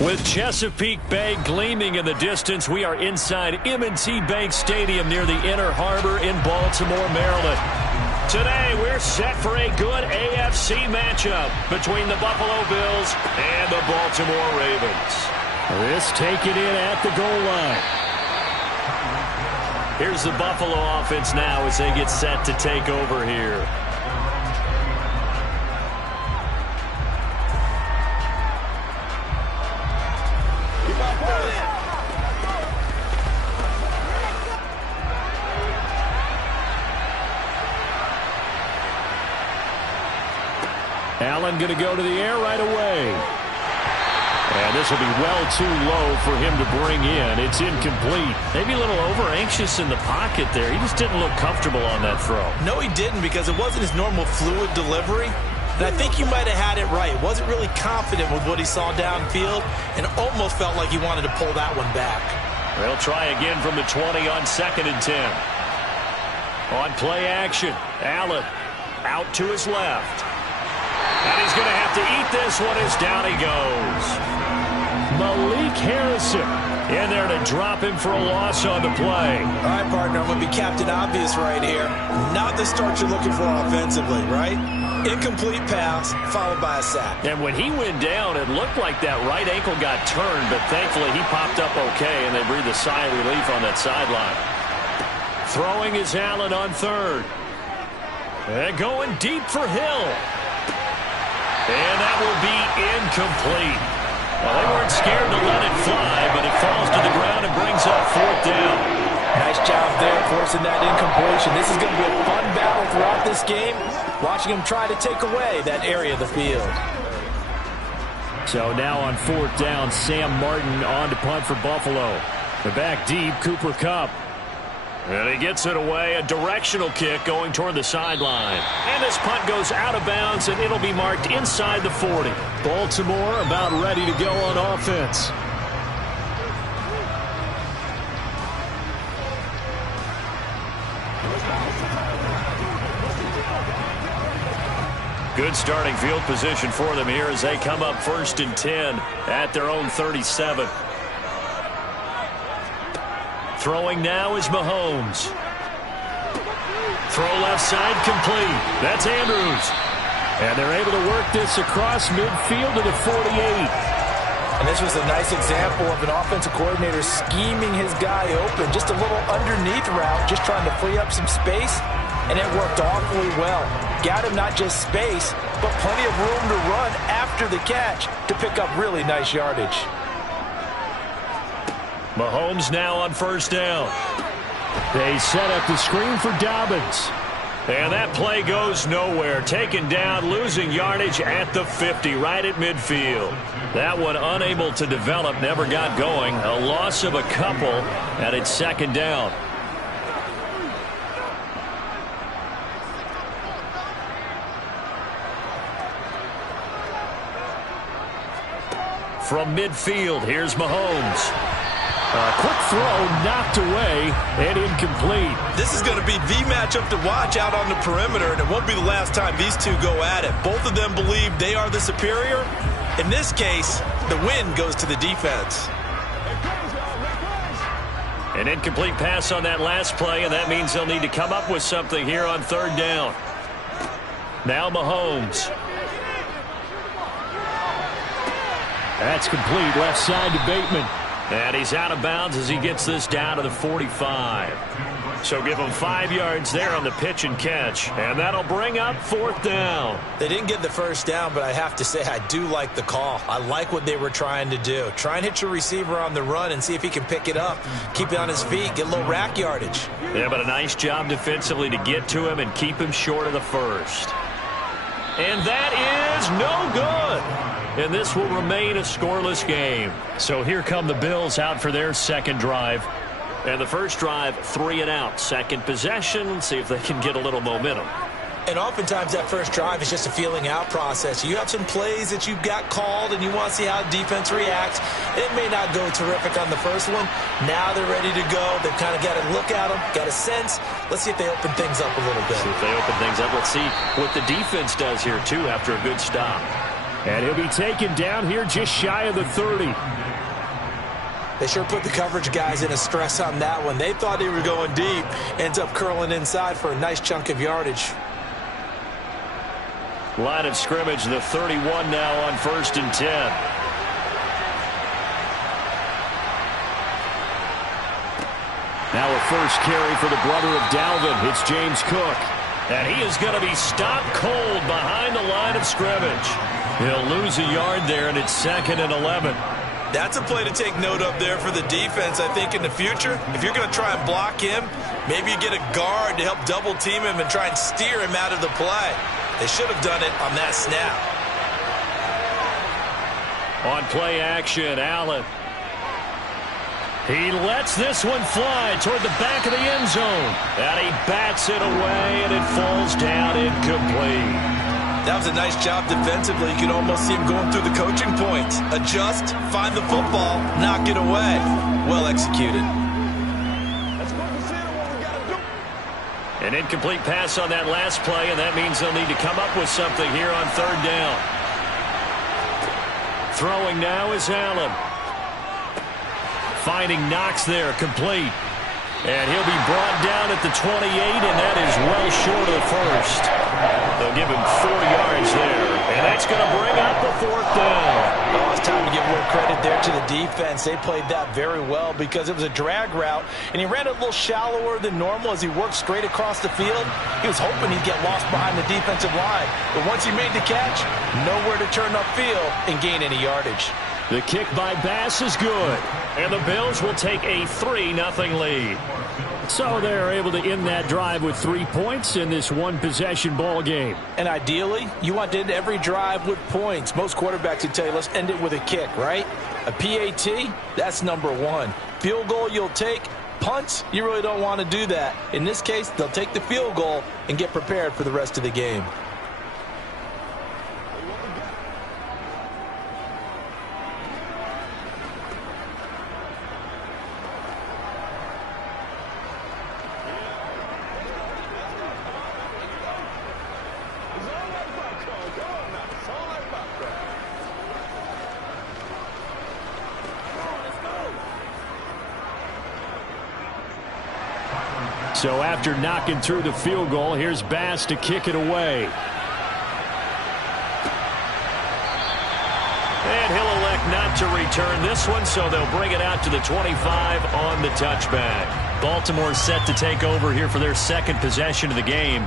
With Chesapeake Bay gleaming in the distance, we are inside M&T Bank Stadium near the Inner Harbor in Baltimore, Maryland. Today, we're set for a good AFC matchup between the Buffalo Bills and the Baltimore Ravens. This taken in at the goal line. Here's the Buffalo offense now as they get set to take over here. Allen going to go to the air right away. And this will be well too low for him to bring in. It's incomplete. Maybe a little over-anxious in the pocket there. He just didn't look comfortable on that throw. No, he didn't, because it wasn't his normal fluid delivery. And I think you might have had it right. Wasn't really confident with what he saw downfield and almost felt like he wanted to pull that one back. They'll try again from the 20 on 2nd and 10. On play action, Allen out to his left. And he's going to have to eat this one as down he goes. Malik Harrison in there to drop him for a loss on the play. All right, partner, I'm going to be Captain Obvious right here. Not the start you're looking for offensively, right? Incomplete pass followed by a sack. And when he went down, it looked like that right ankle got turned, but thankfully he popped up okay, and they breathed a sigh of relief on that sideline. Throwing is Allen on 3rd. And going deep for Hill. And that will be incomplete. Well, they weren't scared to let it fly, but it falls to the ground and brings up 4th down. Nice job there forcing that incompletion. This is going to be a fun battle throughout this game, watching him try to take away that area of the field. So now on 4th down, Sam Martin on to punt for Buffalo. The back deep, Cooper Kupp. And he gets it away, a directional kick going toward the sideline. And this punt goes out of bounds, and it'll be marked inside the 40. Baltimore about ready to go on offense. Good starting field position for them here as they come up 1st and 10 at their own 37. Throwing now is Mahomes. Throw left side complete. That's Andrews. And they're able to work this across midfield to the 48. And this was a nice example of an offensive coordinator scheming his guy open. Just a little underneath route, just trying to free up some space. And it worked awfully well. Got him not just space, but plenty of room to run after the catch to pick up really nice yardage. Mahomes now on 1st down. They set up the screen for Dobbins. And that play goes nowhere. Taken down, losing yardage at the 50, right at midfield. That one unable to develop, never got going. A loss of a couple, and it's 2nd down. From midfield, here's Mahomes. A quick throw knocked away and incomplete. This is going to be the matchup to watch out on the perimeter, and it won't be the last time these two go at it. Both of them believe they are the superior. In this case, the win goes to the defense. An incomplete pass on that last play, and that means they'll need to come up with something here on 3rd down. Now Mahomes. That's complete left side to Bateman. And he's out of bounds as he gets this down to the 45. So give him 5 yards there on the pitch and catch. And that'll bring up 4th down. They didn't get the 1st down, but I have to say I do like the call. I like what they were trying to do. Try and hit your receiver on the run and see if he can pick it up. Keep it on his feet. Get a little rack yardage. Yeah, but a nice job defensively to get to him and keep him short of the 1st. And that is no good. And this will remain a scoreless game. So here come the Bills out for their 2nd drive. And the 1st drive, 3 and out. 2nd possession. Let's see if they can get a little momentum. And oftentimes that 1st drive is just a feeling out process. You have some plays that you've got called and you want to see how defense reacts. It may not go terrific on the 1st one. Now they're ready to go. They've kind of got to look at them, got a sense. Let's see if they open things up a little bit. See if they open things up. Let's see what the defense does here, too, after a good stop. And he'll be taken down here just shy of the 30. They sure put the coverage guys in a stress on that one. They thought they were going deep. Ends up curling inside for a nice chunk of yardage. Line of scrimmage, the 31 now on 1st and 10. Now a first carry for the brother of Dalvin. It's James Cook. And he is going to be stopped cold behind the line of scrimmage. He'll lose a yard there, and it's 2nd and 11. That's a play to take note of there for the defense, I think, in the future. If you're going to try and block him, maybe you get a guard to help double team him and try and steer him out of the play. They should have done it on that snap. On play action, Allen. He lets this one fly toward the back of the end zone. And he bats it away, and it falls down incomplete. That was a nice job defensively. You could almost see him going through the coaching points. Adjust, find the football, knock it away. Well executed. An incomplete pass on that last play, and that means they'll need to come up with something here on 3rd down. Throwing now is Allen. Finding Knox there, complete. And he'll be brought down at the 28, and that is well short of the first. They'll give him 4 yards there, and that's going to bring up the 4th down. Oh, it's time to give more credit there to the defense. They played that very well because it was a drag route, and he ran a little shallower than normal as he worked straight across the field. He was hoping he'd get lost behind the defensive line, but once he made the catch, nowhere to turn upfield and gain any yardage. The kick by Bass is good, and the Bills will take a 3-0 lead. So they're able to end that drive with 3 points in this one-possession ball game. And ideally, you want to end every drive with points. Most quarterbacks would tell you, let's end it with a kick, right? A PAT, that's number 1. Field goal you'll take. Punts, you really don't want to do that. In this case, they'll take the field goal and get prepared for the rest of the game. So after knocking through the field goal, here's Bass to kick it away. And he'll elect not to return this one, so they'll bring it out to the 25 on the touchback. Baltimore set to take over here for their 2nd possession of the game.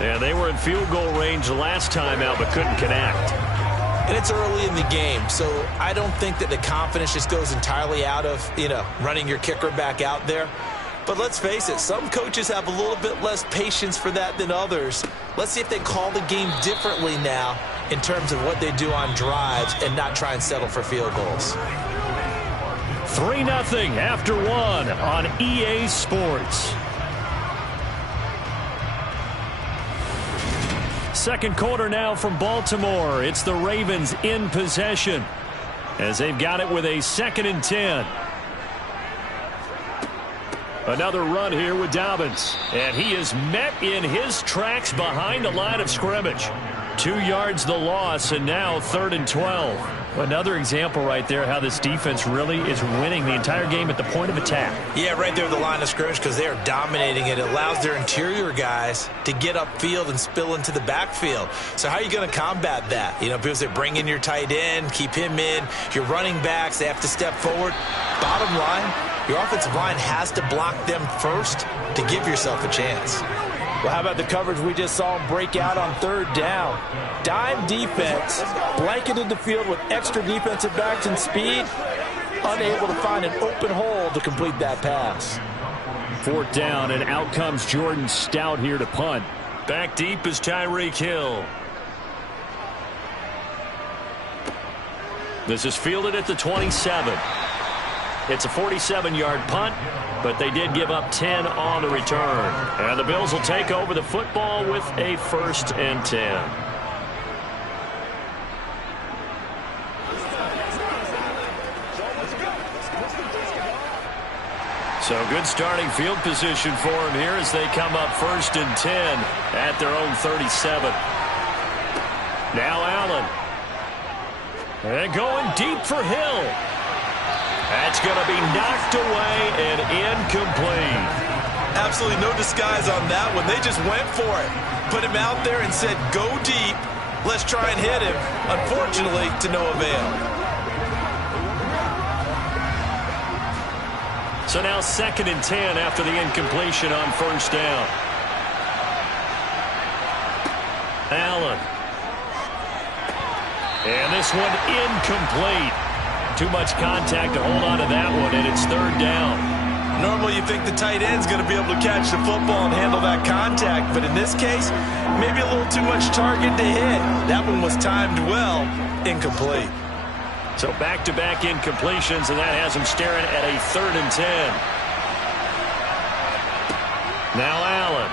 And they were in field goal range the last time out, but couldn't connect. And it's early in the game, so I don't think that the confidence just goes entirely out of, running your kicker back out there. But let's face it, some coaches have a little bit less patience for that than others. Let's see if they call the game differently now in terms of what they do on drives and not try and settle for field goals. 3-0 after 1 on EA Sports. Second quarter now from Baltimore. It's the Ravens in possession as they've got it with a 2nd and 10. Another run here with Dobbins. And he is met in his tracks behind the line of scrimmage. 2 yards the loss, and now 3rd and 12. Another example right there how this defense really is winning the entire game at the point of attack. Yeah, right there at the line of scrimmage because they are dominating it. It allows their interior guys to get upfield and spill into the backfield. So how are you going to combat that? Because they bring in your tight end, keep him in. Your running backs, they have to step forward. Bottom line, your offensive line has to block them first to give yourself a chance. Well, how about the coverage we just saw break out on 3rd down? Dime defense, blanketed the field with extra defensive backs and speed, unable to find an open hole to complete that pass. 4th down, and out comes Jordan Stout here to punt. Back deep is Tyreek Hill. This is fielded at the 27. It's a 47-yard punt, but they did give up 10 on the return. And the Bills will take over the football with a 1st and 10. So good starting field position for him here as they come up 1st and 10 at their own 37. Now Allen. And going deep for Hill. That's going to be knocked away and incomplete. Absolutely no disguise on that one. They just went for it. Put him out there and said, go deep. Let's try and hit him. Unfortunately, to no avail. So now 2nd and 10 after the incompletion on first down. Allen. And this one incomplete. Too much contact to hold on to that one, and it's 3rd down. Normally you think the tight end's going to be able to catch the football and handle that contact, but in this case, maybe a little too much target to hit. That one was timed well, incomplete. So back-to-back incompletions, and that has him staring at a 3rd and 10. Now Allen.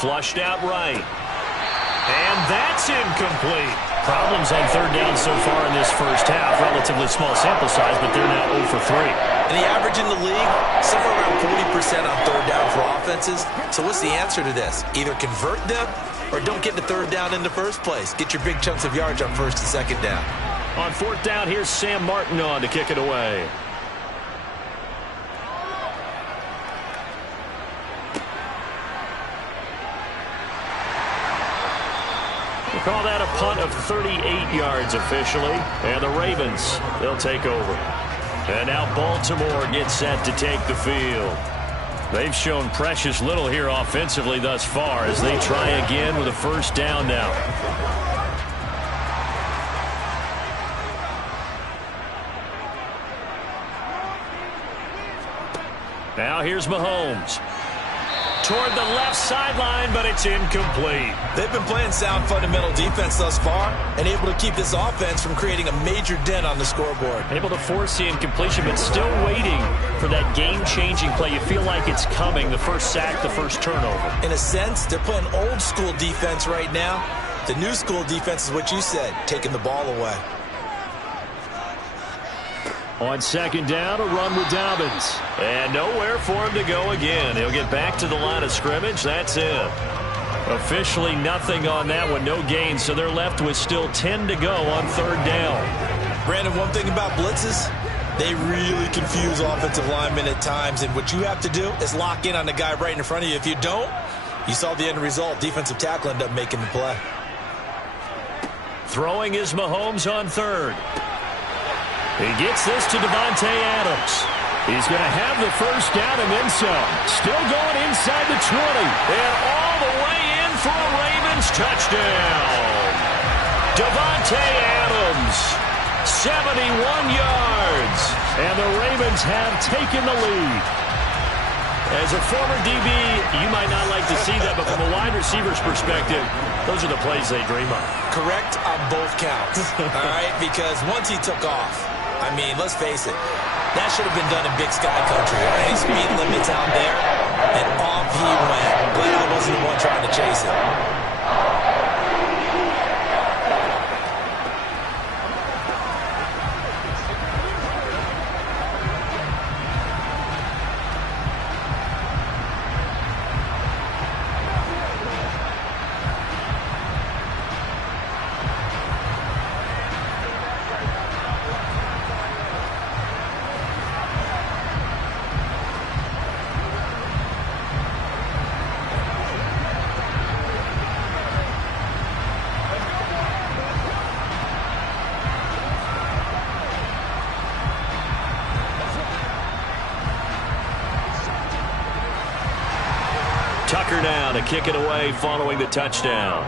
Flushed out right. And that's incomplete. Problems on 3rd down so far in this first half. Relatively small sample size, but they're now 0 for 3. And the average in the league, somewhere around 40% on 3rd down for offenses. So what's the answer to this? Either convert them or don't get to 3rd down in the first place. Get your big chunks of yards on 1st and 2nd down. On 4th down, here's Sam Martin on to kick it away. We'll call that a punt of 38 yards officially. And the Ravens, they'll take over. And now Baltimore gets set to take the field. They've shown precious little here offensively thus far as they try again with a 1st down now. Now here's Mahomes. Toward the left sideline, but it's incomplete. They've been playing sound fundamental defense thus far and able to keep this offense from creating a major dent on the scoreboard. Able to force the incompletion, but still waiting for that game-changing play. You feel like it's coming, the first sack, the first turnover. In a sense, they're playing old-school defense right now. The new-school defense is what you said, taking the ball away. On 2nd down, a run with Dobbins. And nowhere for him to go again. He'll get back to the line of scrimmage. That's it. Officially nothing on that one. No gain, so they're left with still 10 to go on 3rd down. Brandon, one thing about blitzes, they really confuse offensive linemen at times. And what you have to do is lock in on the guy right in front of you. If you don't, you saw the end result. Defensive tackle ended up making the play. Throwing is Mahomes on 3rd. He gets this to Davante Adams. He's going to have the 1st down and then some. Still going inside the 20. And all the way in for a Ravens touchdown. Davante Adams, 71 yards. And the Ravens have taken the lead. As a former DB, you might not like to see that, but from a wide receiver's perspective, those are the plays they dream of. Correct on both counts, all right? Because once he took off, I mean, let's face it, that should have been done in Big Sky Country. Any speed limits out there, and off he went. Glad I wasn't the one trying to chase him. Tucker down to kick it away following the touchdown.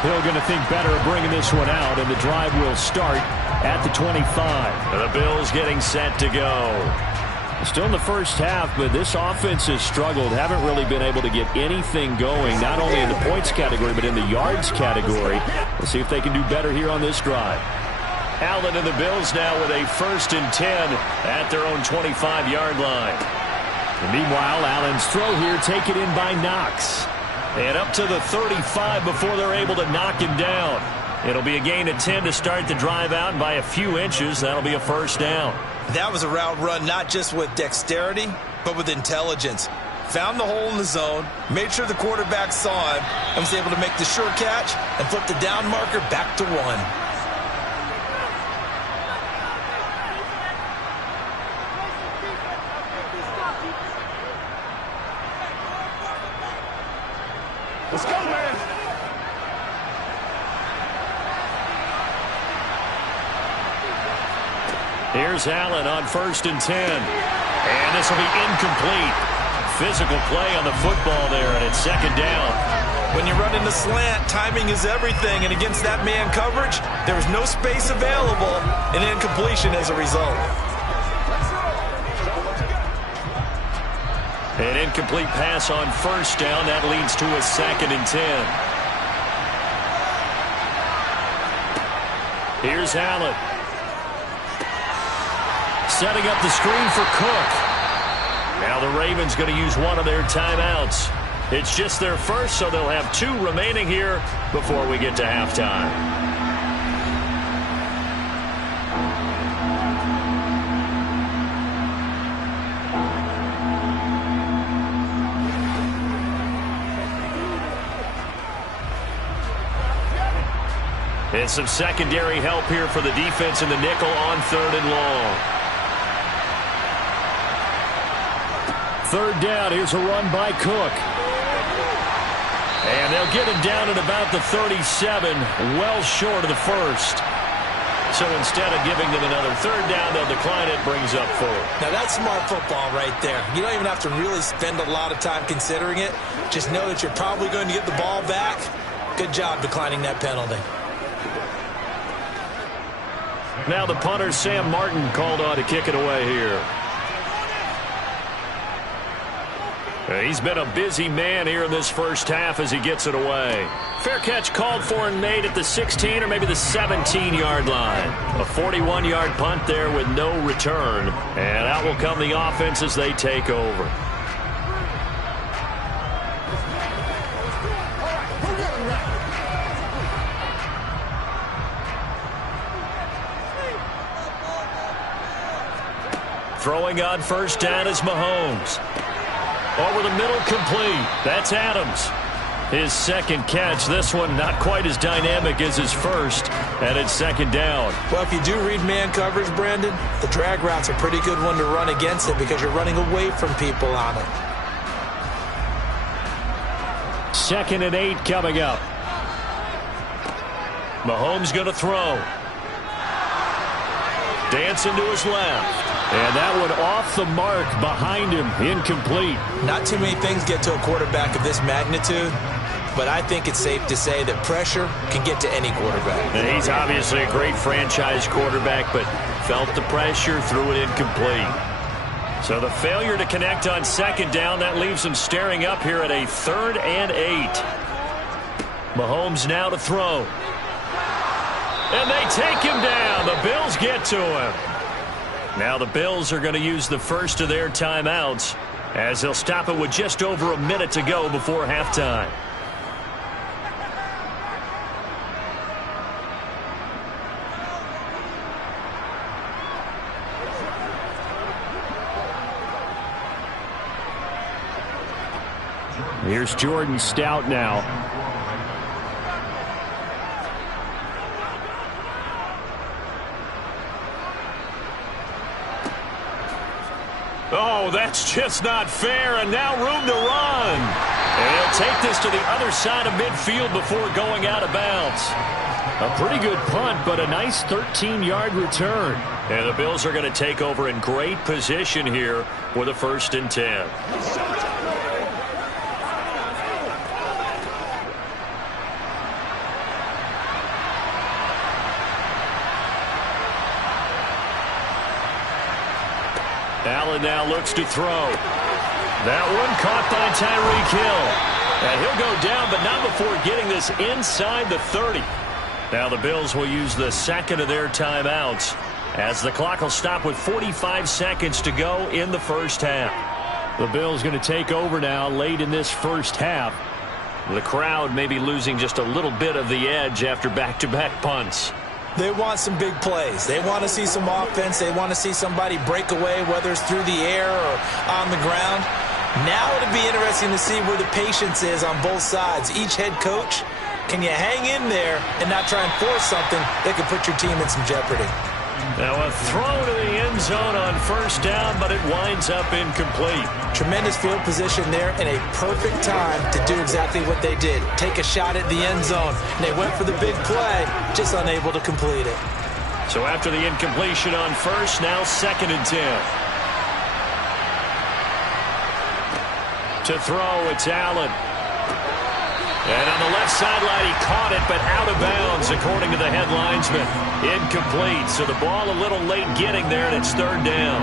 Hill going to think better of bringing this one out, and the drive will start at the 25. And the Bills getting set to go. Still in the first half, but this offense has struggled. Haven't really been able to get anything going, not only in the points category, but in the yards category. We'll see if they can do better here on this drive. Allen and the Bills now with a 1st and 10 at their own 25-yard line. And meanwhile, Allen's throw here taken in by Knox. And up to the 35 before they're able to knock him down. It'll be a gain of 10 to start the drive out, and by a few inches, that'll be a 1st down. That was a route run not just with dexterity, but with intelligence. found the hole in the zone, made sure the quarterback saw him, and was able to make the sure catch and flip the down marker back to 1. Let's go, man. Here's Allen on 1st and 10. And this will be incomplete. Physical play on the football there, and it's 2nd down. When you run in the slant, timing is everything, and against that man coverage, there was no space available, and incompletion as a result. An incomplete pass on 1st down. That leads to a 2nd and 10. Here's Allen. Setting up the screen for Cook. Now the Ravens going to use one of their timeouts. It's just their first, so they'll have 2 remaining here before we get to halftime. And some secondary help here for the defense in the nickel on 3rd and long. 3rd down. Here's a run by Cook. And they'll get him down at about the 37, well short of the first. So instead of giving them another 3rd down, they'll decline it, brings up 4. Now that's smart football right there. You don't even have to really spend a lot of time considering it. Just know that you're probably going to get the ball back. Good job declining that penalty. Now the punter, Sam Martin, called on to kick it away here. He's been a busy man here in this first half as he gets it away. Fair catch called for and made at the 16 or maybe the 17-yard line. A 41-yard punt there with no return. And out will come the offense as they take over. Throwing on 1st down is Mahomes. Over the middle, complete. That's Adams. His 2nd catch. This one not quite as dynamic as his first. And it's 2nd down. Well, if you do read man coverage, Brandon, the drag route's a pretty good one to run against it because you're running away from people on it. 2nd and 8 coming up. Mahomes going to throw. Dancing to his left. And that one off the mark behind him, incomplete. Not too many things get to a quarterback of this magnitude, but I think it's safe to say that pressure can get to any quarterback. And he's obviously a great franchise quarterback, but felt the pressure, threw it incomplete. So the failure to connect on 2nd down, that leaves him staring up here at a 3rd and 8. Mahomes now to throw. And they take him down. The Bills get to him. Now the Bills are going to use the first of their timeouts as they'll stop it with just over a minute to go before halftime. Here's Jordan Stout now. Oh, that's just not fair, and now room to run. And he'll take this to the other side of midfield before going out of bounds. A pretty good punt, but a nice 13-yard return. And the Bills are going to take over in great position here with a 1st and 10. Allen now looks to throw. That one caught by Tyreek Hill. And he'll go down, but not before getting this inside the 30. Now the Bills will use the 2nd of their timeouts as the clock will stop with 45 seconds to go in the first half. The Bills going to take over now late in this first half. The crowd may be losing just a little bit of the edge after back-to-back punts. They want some big plays. They want to see some offense. They want to see somebody break away, whether it's through the air or on the ground. Now it'll be interesting to see where the patience is on both sides. Each head coach, can you hang in there and not try and force something that could put your team in some jeopardy? Now a throw to the end zone on first down, but it winds up incomplete. Tremendous field position there and a perfect time to do exactly what they did. Take a shot at the end zone. And they went for the big play, just unable to complete it. So after the incompletion on first, now 2nd and 10. To throw, it's Allen. And on the left sideline, he caught it, but out of bounds, according to the head linesman. Incomplete, so the ball a little late getting there, and it's 3rd down.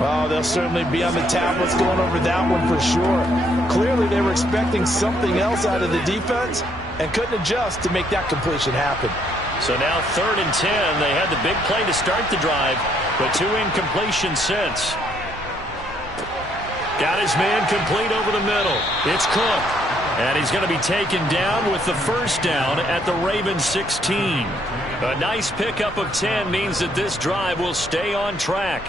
Oh, they'll certainly be on the tablets going over that one for sure. Clearly, they were expecting something else out of the defense and couldn't adjust to make that completion happen. So now 3rd and 10. They had the big play to start the drive, but 2 incompletions since. Got his man complete over the middle. It's Cook. And he's going to be taken down with the first down at the Ravens 16. A nice pickup of 10 means that this drive will stay on track.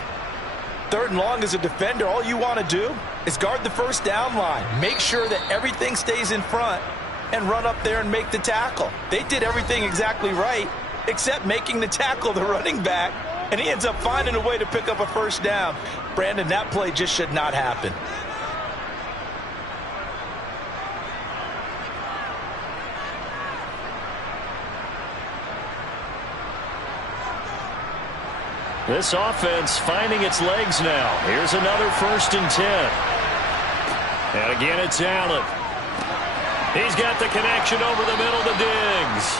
3rd and long as a defender, all you want to do is guard the first down line. Make sure that everything stays in front and run up there and make the tackle. They did everything exactly right except making the tackle the running back, and he ends up finding a way to pick up a first down. Brandon, that play just should not happen. This offense finding its legs now. Here's another 1st and 10. And again, it's Allen. He's got the connection over the middle to Diggs.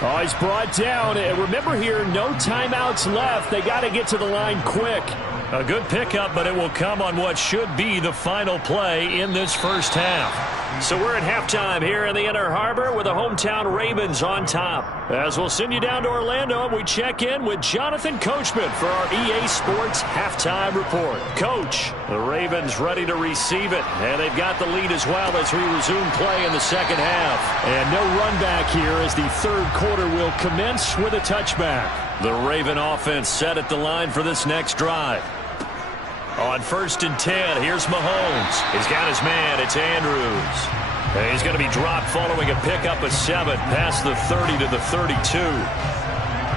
Oh, he's brought down. And remember here, no timeouts left. They got to get to the line quick. A good pickup, but it will come on what should be the final play in this first half. So we're at halftime here in the Inner Harbor with the hometown Ravens on top. As we'll send you down to Orlando, we check in with Jonathan Coachman for our EA Sports Halftime Report. Coach, the Ravens ready to receive it, and they've got the lead as well as we resume play in the second half. And no run back here as the 3rd quarter will commence with a touchback. The Raven offense set at the line for this next drive. On 1st and 10, here's Mahomes. He's got his man. It's Andrews. And he's going to be dropped following a pickup of 7 past the 30 to the 32.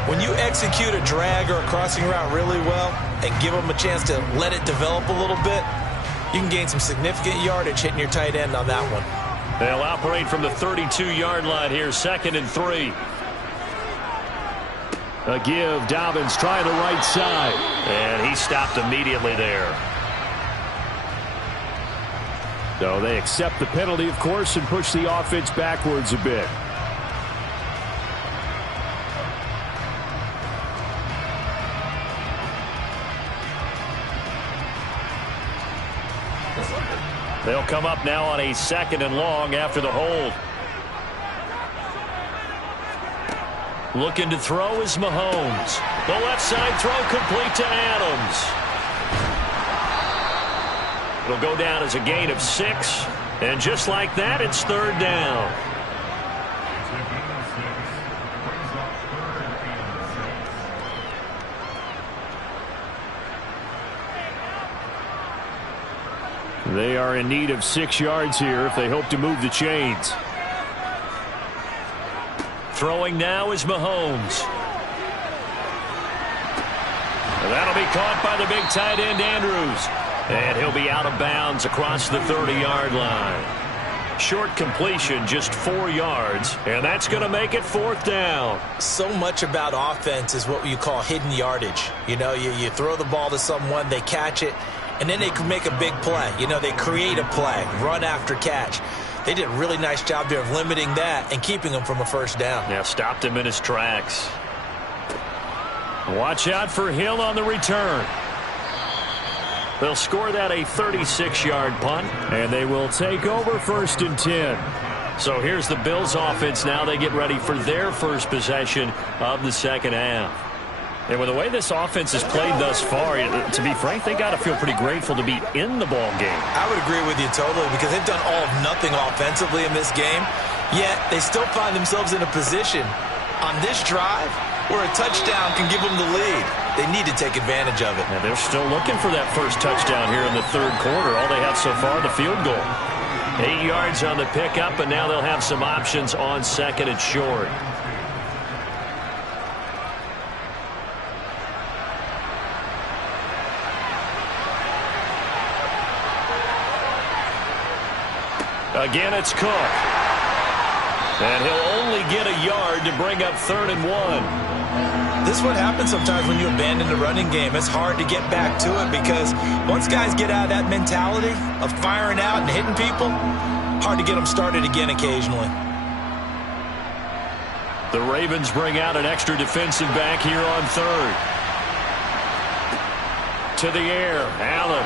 When you execute a drag or a crossing route really well and give them a chance to let it develop a little bit, you can gain some significant yardage hitting your tight end on that one. They'll operate from the 32-yard line here, 2nd and 3. A give, Dobbins trying the right side. And he stopped immediately there. So they accept the penalty, of course, and push the offense backwards a bit. They'll come up now on a 2nd and long after the hold. Looking to throw is Mahomes. The left side throw complete to Adams. It'll go down as a gain of 6. And just like that, it's 3rd down. They are in need of 6 yards here if they hope to move the chains. Throwing now is Mahomes. And that'll be caught by the big tight end, Andrews. And he'll be out of bounds across the 30-yard line. Short completion, just 4 yards, and that's going to make it 4th down. So much about offense is what you call hidden yardage. You know, you throw the ball to someone, they catch it, and then they can make a big play. You know, they create a play, run after catch. They did a really nice job there of limiting that and keeping him from a first down. Yeah, stopped him in his tracks. Watch out for Hill on the return. They'll score that a 36-yard punt. And they will take over 1st and 10. So here's the Bills offense now. They get ready for their first possession of the second half. And with the way this offense has played thus far, to be frank, they got to feel pretty grateful to be in the ball game. I would agree with you totally because they've done all of nothing offensively in this game, yet they still find themselves in a position on this drive where a touchdown can give them the lead. They need to take advantage of it. And they're still looking for that first touchdown here in the third quarter. All they have so far, the field goal. 8 yards on the pickup, and now they'll have some options on second and short. Again, it's Cook. And he'll only get a yard to bring up 3rd and 1. This is what happens sometimes when you abandon the running game. It's hard to get back to it because once guys get out of that mentality of firing out and hitting people, hard to get them started again occasionally. The Ravens bring out an extra defensive back here on 3rd. To the air, Allen.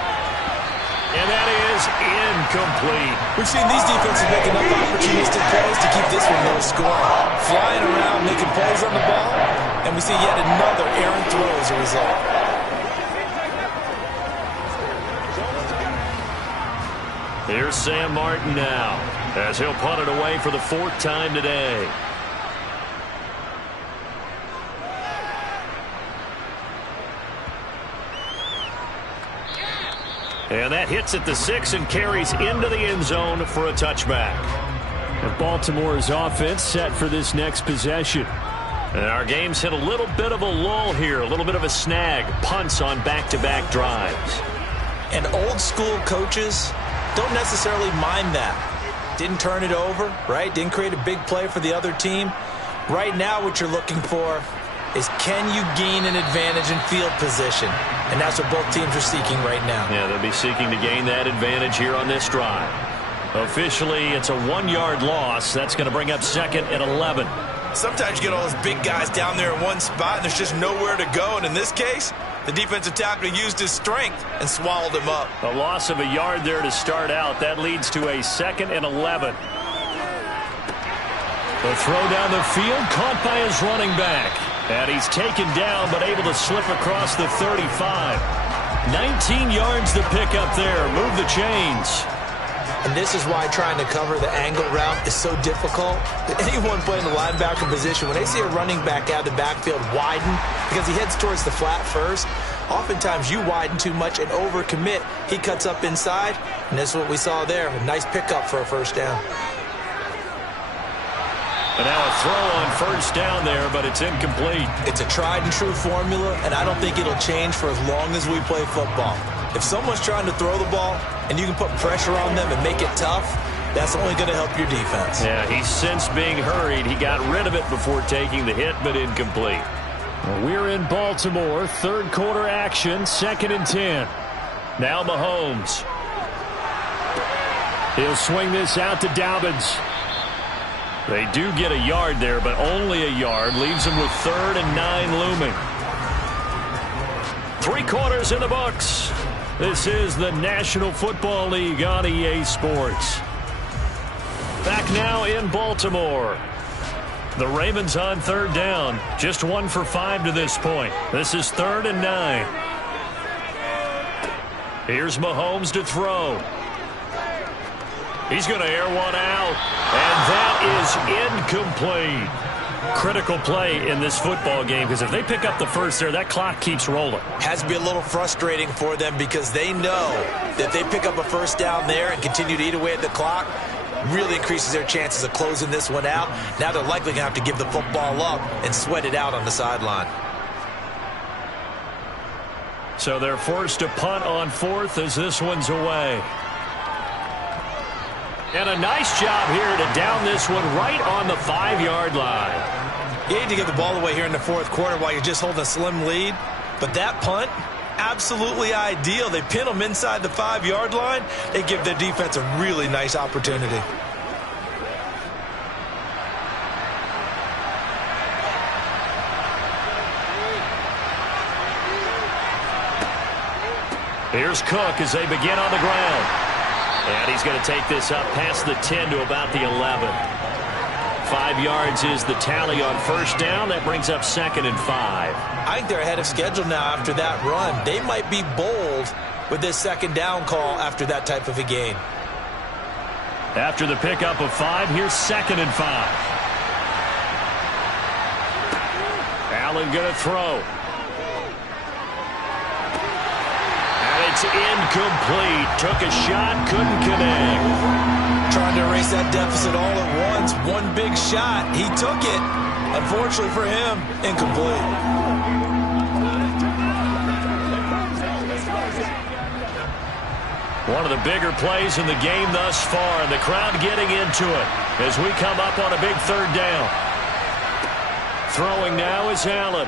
And that is incomplete. We've seen these defenses make enough opportunistic plays to keep this one low scoring. Flying around, making plays on the ball, and we see yet another errant throw as a result. Here's Sam Martin now, as he'll punt it away for the 4th time today. And that hits at the 6 and carries into the end zone for a touchback. And Baltimore's offense set for this next possession. And our game's hit a little bit of a lull here, a little bit of a snag. Punts on back-to-back drives. And old school coaches don't necessarily mind that. Didn't turn it over, right? Didn't create a big play for the other team. Right now what you're looking for is can you gain an advantage in field position? And that's what both teams are seeking right now. Yeah, they'll be seeking to gain that advantage here on this drive. Officially, it's a 1-yard loss. That's going to bring up 2nd and 11. Sometimes you get all those big guys down there in one spot, and there's just nowhere to go. And in this case, the defensive tackle used his strength and swallowed him up. A loss of a yard there to start out. That leads to a 2nd and 11. The throw down the field, caught by his running back. And he's taken down, but able to slip across the 35. 19 yards to pick up there. Move the chains. And this is why trying to cover the angle route is so difficult. Anyone playing the linebacker position, when they see a running back out of the backfield widen, because he heads towards the flat first, oftentimes you widen too much and overcommit. He cuts up inside, and this is what we saw there. A nice pickup for a first down. And now a throw on first down there, but it's incomplete. It's a tried and true formula, and I don't think it'll change for as long as we play football. If someone's trying to throw the ball and you can put pressure on them and make it tough, that's only going to help your defense. Yeah, he's since being hurried. He got rid of it before taking the hit, but incomplete. We're in Baltimore, 3rd quarter action, 2nd and 10. Now Mahomes. He'll swing this out to Dobbins. They do get a yard there, but only a yard. Leaves them with 3rd and 9 looming. 3 quarters in the books. This is the National Football League on EA Sports. Back now in Baltimore. The Ravens on 3rd down. Just 1 for 5 to this point. This is 3rd and 9. Here's Mahomes to throw. He's going to air one out, and that is incomplete. Critical play in this football game, because if they pick up the first there, that clock keeps rolling. Has to be a little frustrating for them because they know that if they pick up a first down there and continue to eat away at the clock, really increases their chances of closing this one out. Now they're likely going to have to give the football up and sweat it out on the sideline. So they're forced to punt on 4th as this one's away. And a nice job here to down this one right on the 5-yard line. You hate to give the ball away here in the 4th quarter while you're just holding a slim lead. But that punt, absolutely ideal. They pin them inside the 5-yard line. They give their defense a really nice opportunity. Here's Cook as they begin on the ground. And he's going to take this up past the 10 to about the 11. 5 yards is the tally on first down. That brings up 2nd and 5. I think they're ahead of schedule now after that run. They might be bold with this 2nd down call after that type of a gain. After the pickup of 5, here's 2nd and 5. Allen going to throw. It's incomplete. Took a shot, couldn't connect. Trying to erase that deficit all at once. One big shot. He took it. Unfortunately for him, incomplete. One of the bigger plays in the game thus far, and the crowd getting into it as we come up on a big third down. Throwing now is Allen.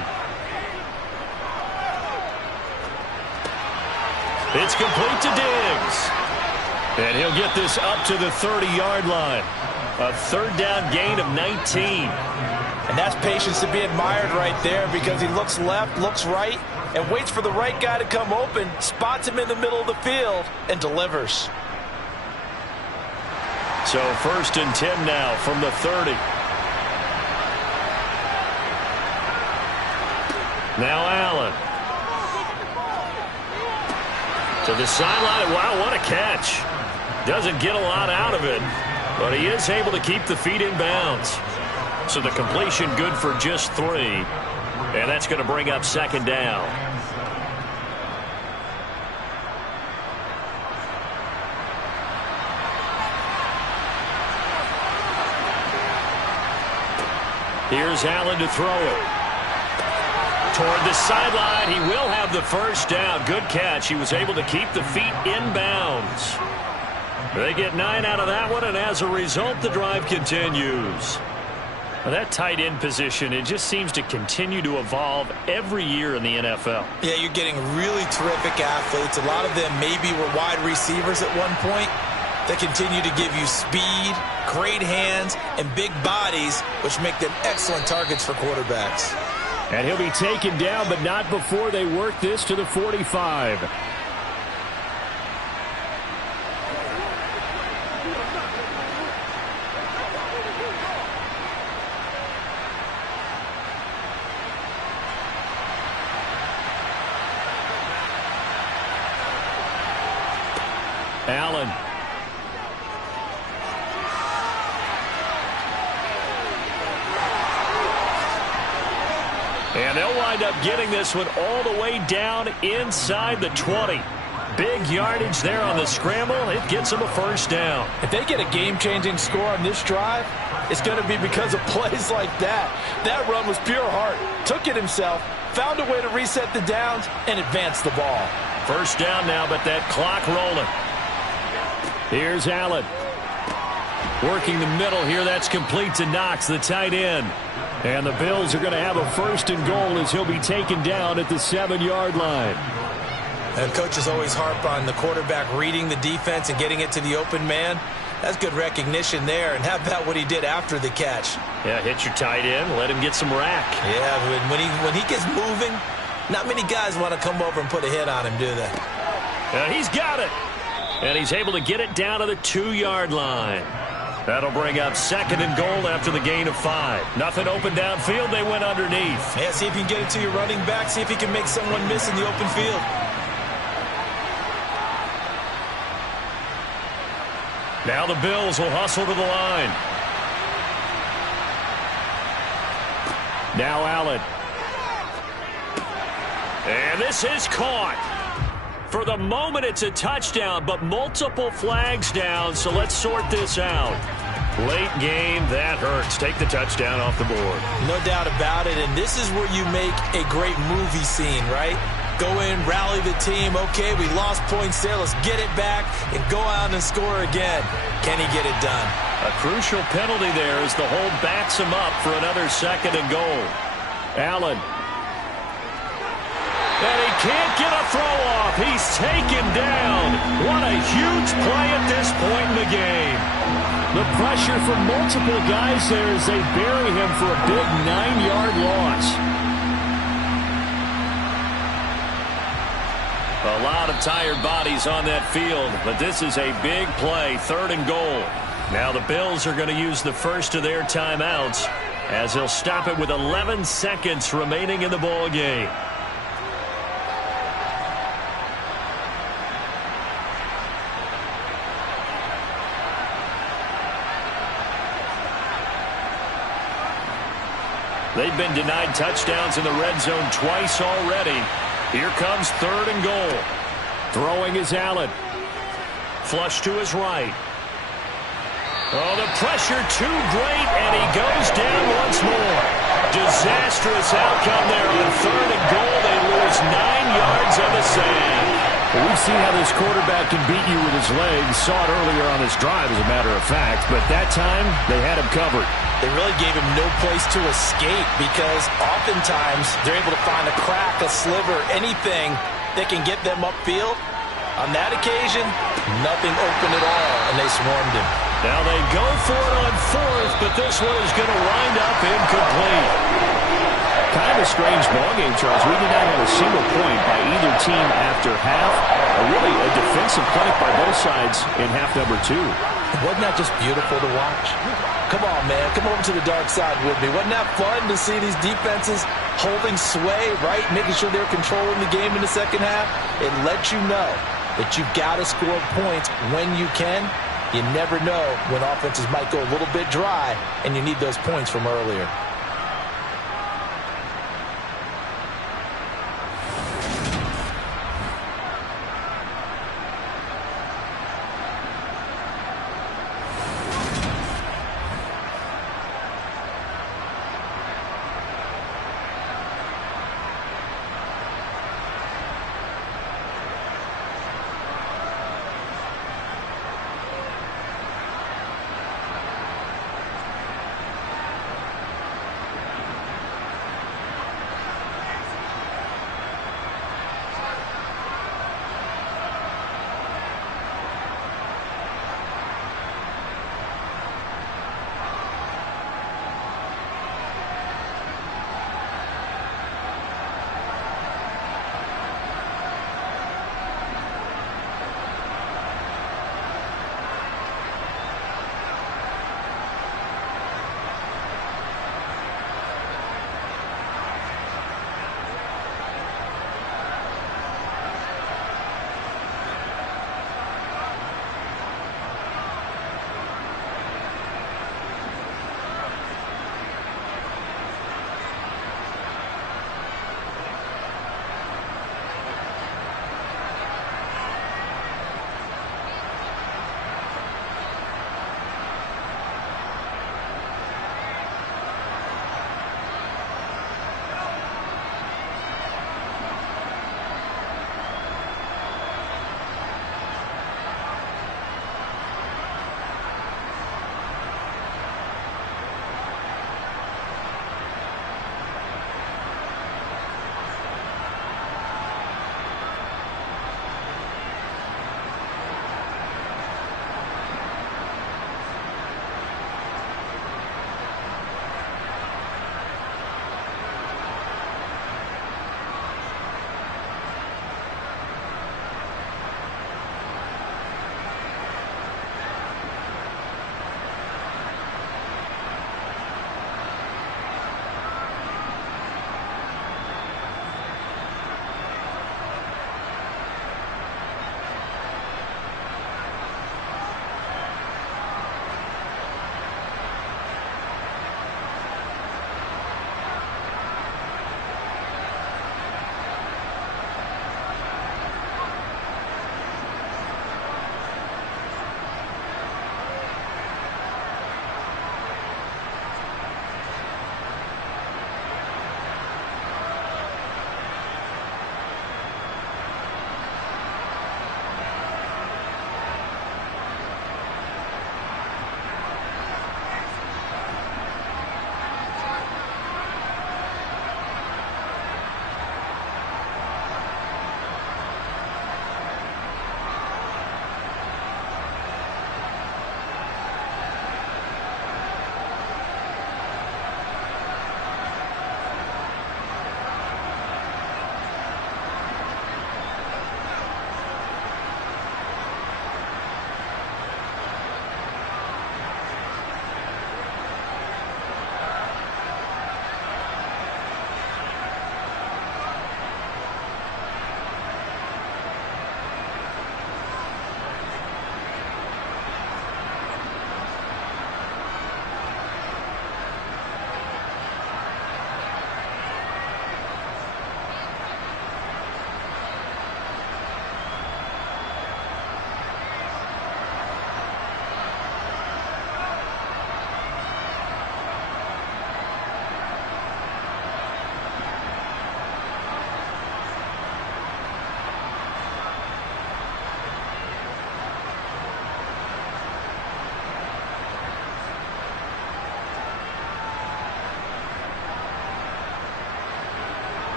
It's complete to Diggs. And he'll get this up to the 30-yard line. A third down gain of 19. And that's patience to be admired right there, because he looks left, looks right, and waits for the right guy to come open, spots him in the middle of the field, and delivers. So 1st and 10 now from the 30. Now Allen. To the sideline. Wow, what a catch. Doesn't get a lot out of it, but he is able to keep the feet in bounds. So the completion good for just 3. And that's going to bring up 2nd down. Here's Allen to throw it. Toward the sideline, he will have the 1st down. Good catch. He was able to keep the feet in bounds. They get 9 out of that one, and as a result, the drive continues. Well, that tight end position, it just seems to continue to evolve every year in the NFL. Yeah, you're getting really terrific athletes. A lot of them maybe were wide receivers at one point. They continue to give you speed, great hands, and big bodies, which make them excellent targets for quarterbacks. And he'll be taken down, but not before they work this to the 45. Allen. And they'll wind up getting this one all the way down inside the 20. Big yardage there on the scramble. It gets them a 1st down. If they get a game-changing score on this drive, it's going to be because of plays like that. That run was pure heart. Took it himself, found a way to reset the downs, and advance the ball. 1st down now, but that clock rolling. Here's Allen. Working the middle here. That's complete to Knox, the tight end. And the Bills are going to have a 1st and goal as he'll be taken down at the 7-yard line. And coaches always harp on the quarterback reading the defense and getting it to the open man. That's good recognition there. And how about what he did after the catch? Yeah, hit your tight end, let him get some rack. Yeah, when he gets moving, not many guys want to come over and put a hit on him, do they? He's got it. And he's able to get it down to the 2-yard line. That'll bring up 2nd and goal after the gain of 5. Nothing open downfield. They went underneath. Yeah, see if you can get it to your running back. See if he can make someone miss in the open field. Now the Bills will hustle to the line. Now Allen. And this is caught. For the moment, it's a touchdown, but multiple flags down, so let's sort this out. Late game, that hurts. Take the touchdown off the board. No doubt about it, and this is where you make a great movie scene, right? Go in, rally the team. Okay, we lost points there. Let's get it back and go out and score again. Can he get it done? A crucial penalty there as the hold backs him up for another 2nd and goal. Allen. And he can't get a throw off. He's taken down. What a huge play at this point in the game. The pressure from multiple guys there as they bury him for a big 9-yard loss. A lot of tired bodies on that field, but this is a big play, 3rd and goal. Now the Bills are going to use the first of their timeouts as they'll stop it with 11 seconds remaining in the ball game. They've been denied touchdowns in the red zone twice already. Here comes 3rd and goal. Throwing is Allen. Flush to his right. Oh, the pressure too great, and he goes down once more. Disastrous outcome there on 3rd and goal. They lose 9 yards on the sand. Well, we've seen how this quarterback can beat you with his legs. Saw it earlier on this drive, as a matter of fact. But that time, they had him covered. They really gave him no place to escape because oftentimes they're able to find a crack, a sliver, anything that can get them upfield. On that occasion, nothing open at all, and they swarmed him. Now they go for it on 4th, but this one is going to wind up incomplete. Kind of a strange ballgame, Charles. We did not have a single point by either team after half. Really a defensive clinic by both sides in half number 2. Wasn't that just beautiful to watch? Come on, man. Come over to the dark side with me. Wasn't that fun to see these defenses holding sway, right? Making sure they're controlling the game in the second half. It lets you know that you've got to score points when you can. You never know when offenses might go a little bit dry, and you need those points from earlier.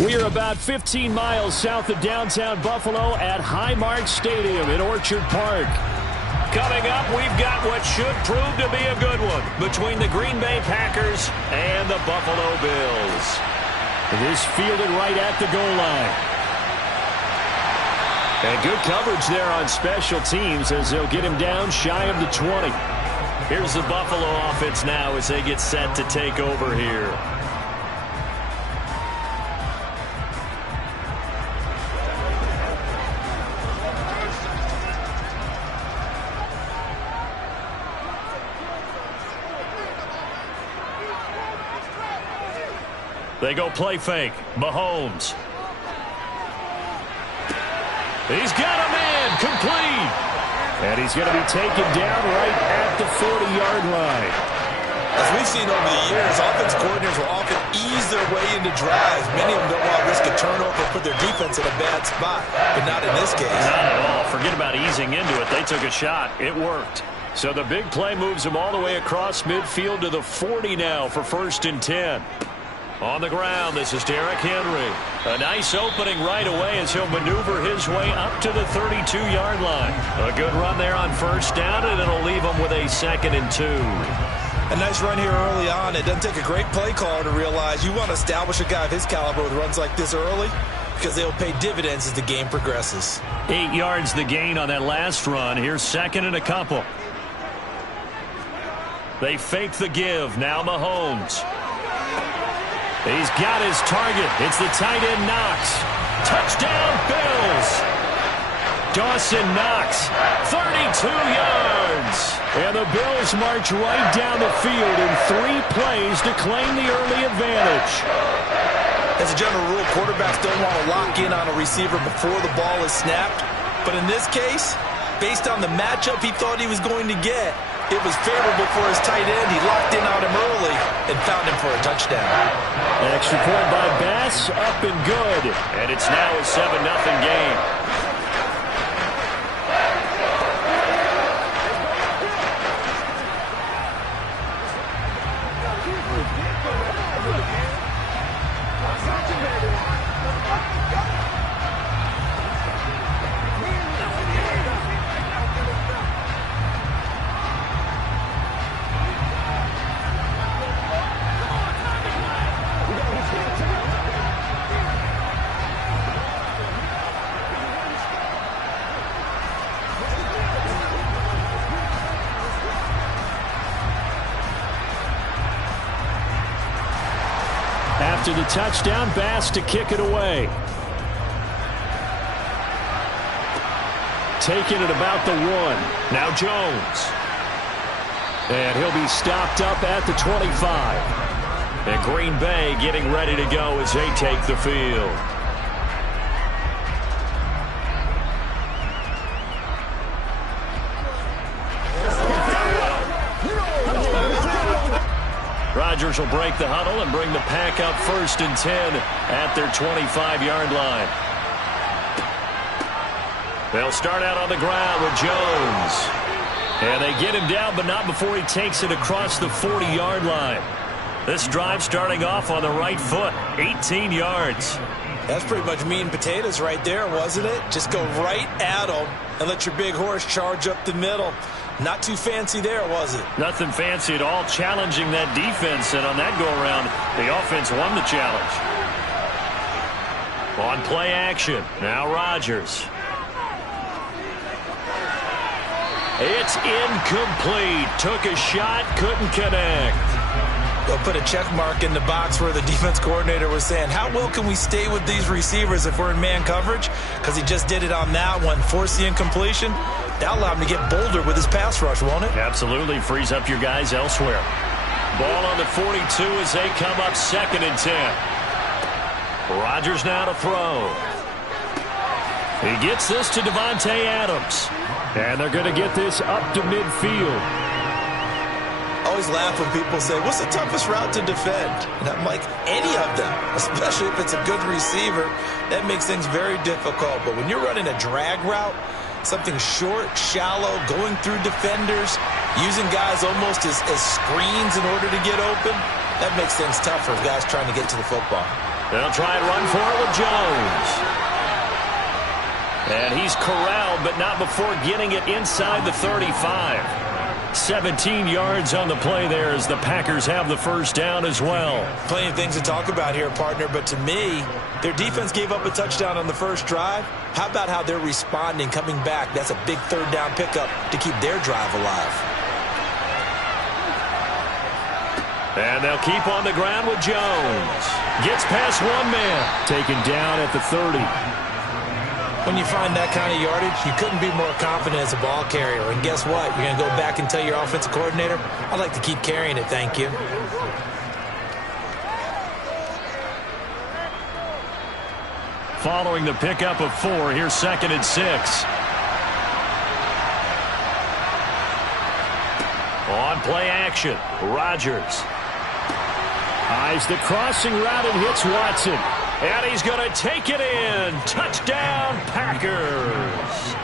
We are about 15 miles south of downtown Buffalo at Highmark Stadium in Orchard Park. Coming up, we've got what should prove to be a good one between the Green Bay Packers and the Buffalo Bills. This fielded right at the goal line. And good coverage there on special teams as they'll get him down shy of the 20. Here's the Buffalo offense now as they get set to take over here. They go play fake. Mahomes. He's got a man complete. And he's going to be taken down right at the 40-yard line. As we've seen over the years, offense coordinators will often ease their way into drives. Many of them don't want to risk a turnover or put their defense in a bad spot, but not in this case. Not at all. Forget about easing into it. They took a shot. It worked. So the big play moves them all the way across midfield to the 40 now for 1st and 10. On the ground, this is Derrick Henry. A nice opening right away as he'll maneuver his way up to the 32-yard line. A good run there on 1st down, and it'll leave him with a 2nd and 2. A nice run here early on. It doesn't take a great play caller to realize you want to establish a guy of his caliber with runs like this early because they'll pay dividends as the game progresses. 8 yards the gain on that last run. Here's 2nd and a couple. They fake the give. Now Mahomes. He's got his target. It's the tight end Knox. Touchdown Bills. Dawson Knox, 32 yards. And the Bills march right down the field in 3 plays to claim the early advantage. As a general rule, quarterbacks don't want to lock in on a receiver before the ball is snapped. But in this case, based on the matchup he thought he was going to get, it was favorable for his tight end. He locked in on him early and found him for a touchdown. An extra point by Bass, up and good. And it's now a 7-0 game. After the touchdown, Bass to kick it away. Taking it about the 1. Now Jones. And he'll be stopped up at the 25. And Green Bay getting ready to go as they take the field. Rodgers will break the huddle and bring the pack up 1st and 10 at their 25-yard line. They'll start out on the ground with Jones. And they get him down, but not before he takes it across the 40-yard line. This drive starting off on the right foot, 18 yards. That's pretty much meat and potatoes right there, wasn't it? Just go right at him and let your big horse charge up the middle. Not too fancy there, was it? Nothing fancy at all, challenging that defense, and on that go-around, the offense won the challenge. On play action, now Rodgers. It's incomplete. Took a shot, couldn't connect. They'll put a check mark in the box where the defense coordinator was saying, how well can we stay with these receivers if we're in man coverage? Because he just did it on that one, forced the incompletion. That'll allow him to get bolder with his pass rush, won't it? Absolutely. Frees up your guys elsewhere. Ball on the 42 as they come up 2nd and 10. Rodgers now to throw. He gets this to Davante Adams. And they're going to get this up to midfield. I always laugh when people say, what's the toughest route to defend? And I'm like, any of them, especially if it's a good receiver. That makes things very difficult. But when you're running a drag route, something short, shallow, going through defenders, using guys almost as screens in order to get open, that makes things tough for guys trying to get to the football. They'll try and run for it with Jones. And he's corralled, but not before getting it inside the 35. 17 yards on the play there as the Packers have the first down as well. Plenty of things to talk about here, partner, but to me, their defense gave up a touchdown on the first drive. How about how they're responding, coming back? That's a big third down pickup to keep their drive alive. And they'll keep on the ground with Jones. Gets past one man. Taken down at the 30. When you find that kind of yardage, you couldn't be more confident as a ball carrier. And guess what? You're going to go back and tell your offensive coordinator, I'd like to keep carrying it, thank you. Following the pickup of 4, here's 2nd and 6. On play action, Rodgers. Eyes the crossing route and hits Watson. And he's going to take it in. Touchdown, Packers.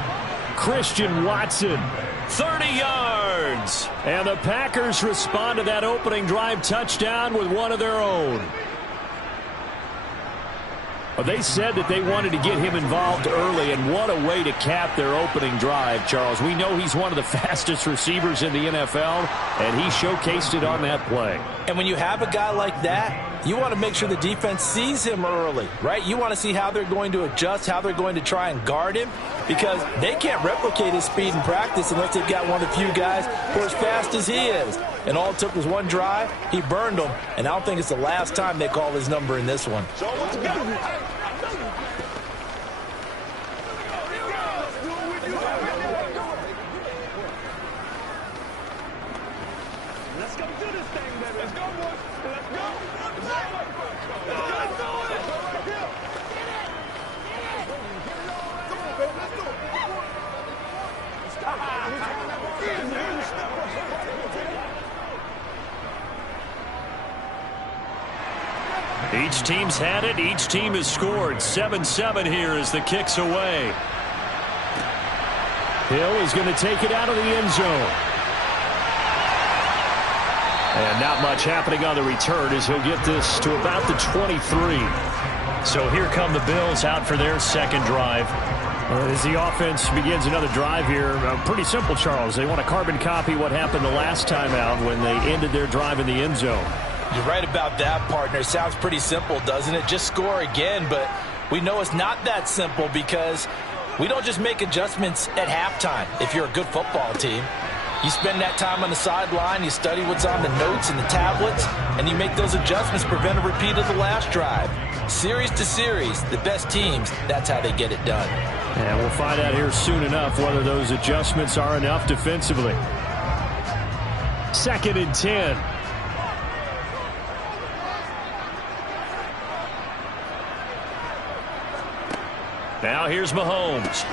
Christian Watson, 30 yards. And the Packers respond to that opening drive touchdown with one of their own. Well, they said that they wanted to get him involved early, and what a way to cap their opening drive, Charles. We know he's one of the fastest receivers in the NFL, and he showcased it on that play. And when you have a guy like that, you want to make sure the defense sees him early, right? You want to see how they're going to adjust, how they're going to try and guard him, because they can't replicate his speed in practice unless they've got one of the few guys who are as fast as he is. And all it took was one drive. He burned them, and I don't think it's the last time they call his number in this one. So what you got? Let's go do this thing, baby. Let's go, boys. Let's go. Let's go. Each team's had it. Each team has scored. 7-7 here as the kick's away. Hill is going to take it out of the end zone. And not much happening on the return as he'll get this to about the 23. So here come the Bills out for their second drive. As the offense begins another drive here, pretty simple, Charles. They want to carbon copy what happened the last time out when they ended their drive in the end zone. You're right about that, partner. Sounds pretty simple, doesn't it? Just score again, but we know it's not that simple because we don't just make adjustments at halftime if you're a good football team. You spend that time on the sideline, you study what's on the notes and the tablets, and you make those adjustments to prevent a repeat of the last drive. Series to series, the best teams, that's how they get it done. And we'll find out here soon enough whether those adjustments are enough defensively. 2nd and 10. Now here's Mahomes.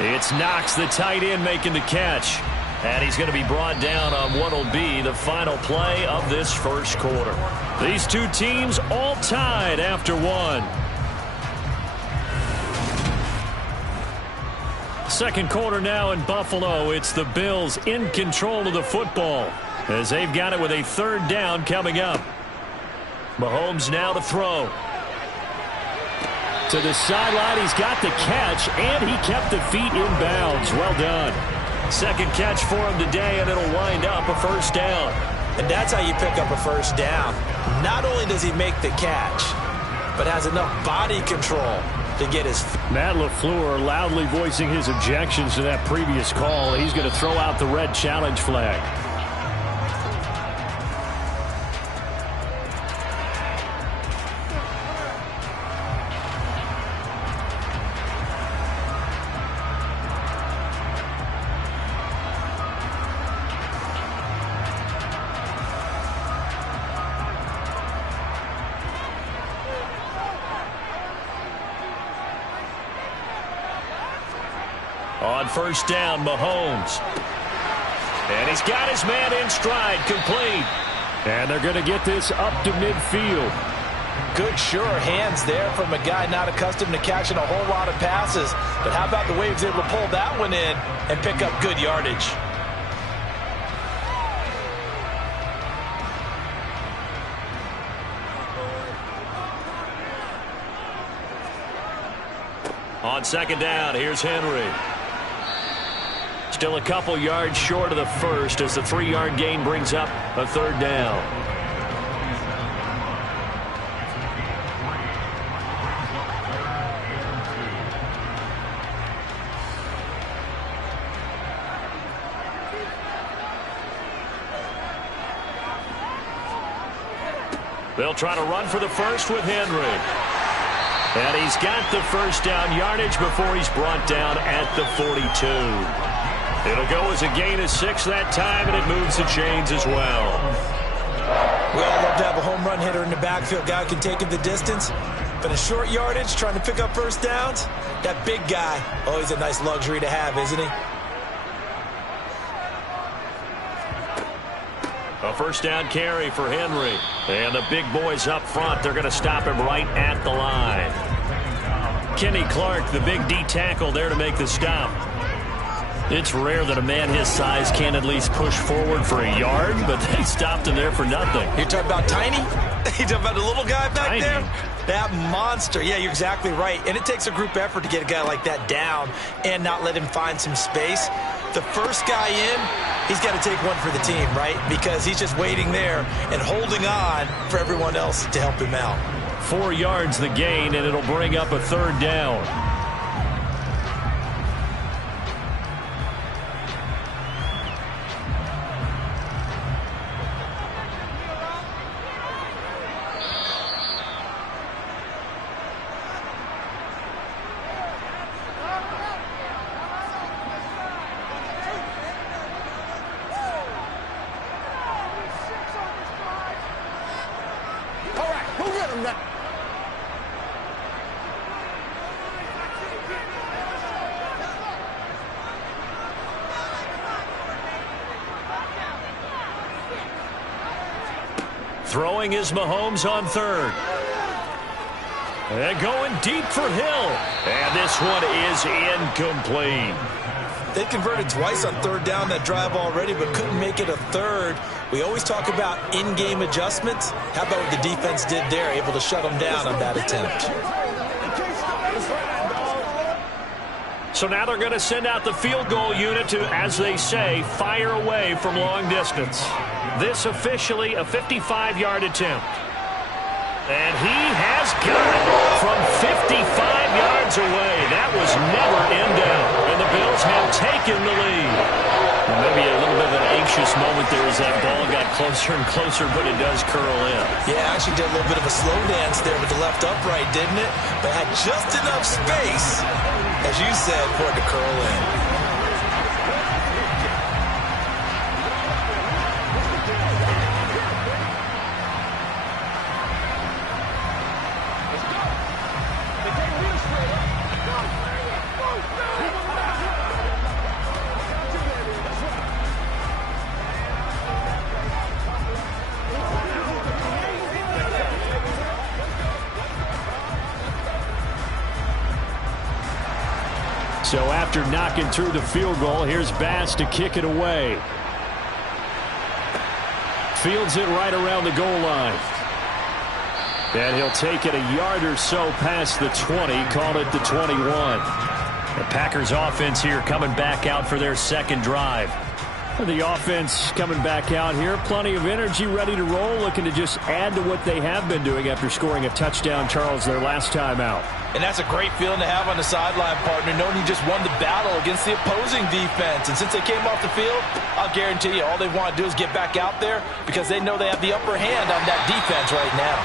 It's Knox, the tight end, making the catch. And he's going to be brought down on what will be the final play of this first quarter. These two teams all tied after one. Second quarter now in Buffalo. It's the Bills in control of the football as they've got it with a third down coming up. Mahomes now to throw. To the sideline, he's got the catch, and he kept the feet in bounds. Well done. Second catch for him today, and it'll wind up a first down. And that's how you pick up a first down. Not only does he make the catch, but has enough body control to get his... Matt LaFleur loudly voicing his objections to that previous call. He's going to throw out the red challenge flag. On first down, Mahomes. And he's got his man in stride, complete. And they're going to get this up to midfield. Good, sure hands there from a guy not accustomed to catching a whole lot of passes. But how about the way he was able to pull that one in and pick up good yardage? On second down, here's Henry. Still a couple yards short of the first as the 3-yard gain brings up a third down. They'll try to run for the first with Henry. And he's got the first down yardage before he's brought down at the 42. It'll go as a gain of 6 that time, and it moves the chains as well. We all love to have a home run hitter in the backfield. Guy can take him the distance. But a short yardage, trying to pick up first downs, that big guy, always a nice luxury to have, isn't he? A first down carry for Henry. And the big boys up front, they're going to stop him right at the line. Kenny Clark, the big D tackle there to make the stop. It's rare that a man his size can at least push forward for a yard, but they stopped him there for nothing. You're talking about tiny? You're talking about the little guy back there? That monster. Yeah, you're exactly right. And it takes a group effort to get a guy like that down and not let him find some space. The first guy in, he's got to take one for the team, right? Because he's just waiting there and holding on for everyone else to help him out. 4 yards the gain, and it'll bring up a third down. Throwing is Mahomes on third. And going deep for Hill. And this one is incomplete. They converted twice on third down that drive already, but couldn't make it a third. We always talk about in-game adjustments. How about what the defense did there, able to shut them down on that attempt? So now they're going to send out the field goal unit to, as they say, fire away from long distance. This officially a 55-yard attempt. And he has got it from 55 yards away. That was never in doubt. And the Bills have taken the lead. And maybe a little bit of an anxious moment there as that ball got closer and closer, but it does curl in. Yeah, actually did a little bit of a slow dance there with the left upright, didn't it? But had just enough space, as you said, for it to curl in. So after knocking through the field goal, here's Bass to kick it away. Fields it right around the goal line. And he'll take it a yard or so past the 20, call it the 21. The Packers offense here coming back out for their second drive. The offense coming back out here, plenty of energy, ready to roll, looking to just add to what they have been doing after scoring a touchdown, Charles, their last time out. And that's a great feeling to have on the sideline, partner, knowing you just won the battle against the opposing defense. And since they came off the field, I'll guarantee you all they want to do is get back out there because they know they have the upper hand on that defense right now.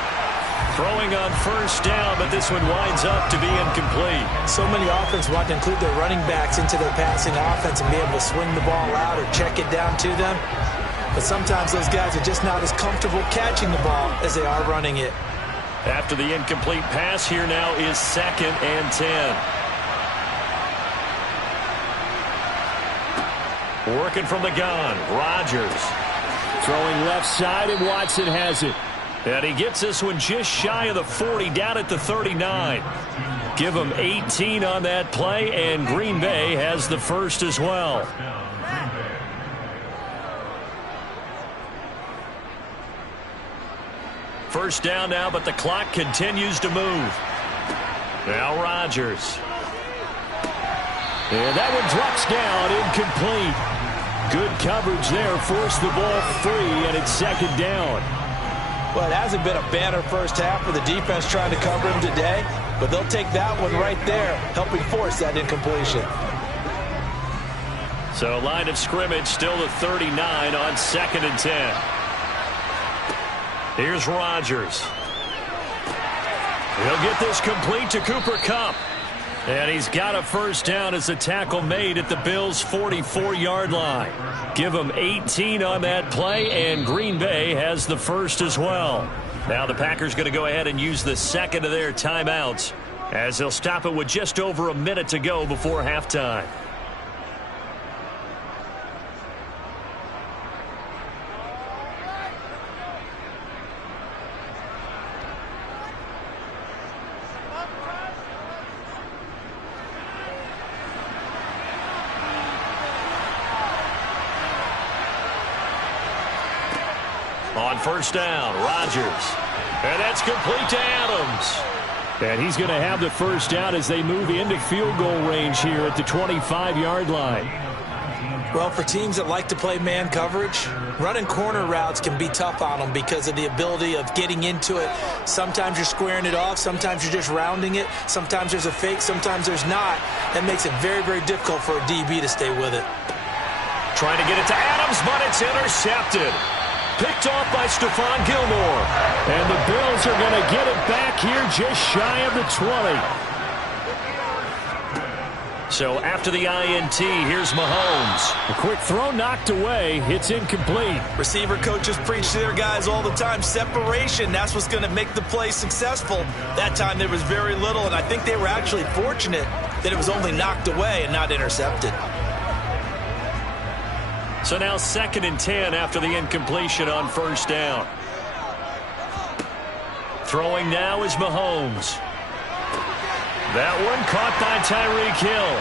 Throwing on first down, but this one winds up to be incomplete. So many offenses want to include their running backs into their passing offense and be able to swing the ball out or check it down to them. But sometimes those guys are just not as comfortable catching the ball as they are running it. After the incomplete pass, here now is 2nd and 10. Working from the gun, Rodgers. Throwing left side, and Watson has it. And he gets this one just shy of the 40, down at the 39. Give him 18 on that play, and Green Bay has the first as well. First down now, but the clock continues to move. Now Rodgers. And that one drops down, incomplete. Good coverage there, forced the ball free, and it's second down. Well, it hasn't been a banner first half for the defense trying to cover him today, but they'll take that one right there, helping force that incompletion. So line of scrimmage still the 39 on 2nd and 10. Here's Rodgers. He'll get this complete to Cooper Kupp. And he's got a first down as the tackle made at the Bills' 44-yard line. Give them 18 on that play, and Green Bay has the first as well. Now the Packers going to go ahead and use the second of their timeouts as they'll stop it with just over a minute to go before halftime. On first down, Rodgers. And that's complete to Adams. And he's going to have the first down as they move into field goal range here at the 25-yard line. Well, for teams that like to play man coverage, running corner routes can be tough on them because of the ability of getting into it. Sometimes you're squaring it off. Sometimes you're just rounding it. Sometimes there's a fake. Sometimes there's not. That makes it very, very difficult for a DB to stay with it. Trying to get it to Adams, but it's intercepted. Picked off by Stephon Gilmore. And the Bills are going to get it back here just shy of the 20. So after the INT, here's Mahomes. A quick throw knocked away. It's incomplete. Receiver coaches preach to their guys all the time. Separation, that's what's going to make the play successful. That time there was very little, and I think they were actually fortunate that it was only knocked away and not intercepted. So now 2nd and 10 after the incompletion on first down. Throwing now is Mahomes. That one caught by Tyreek Hill.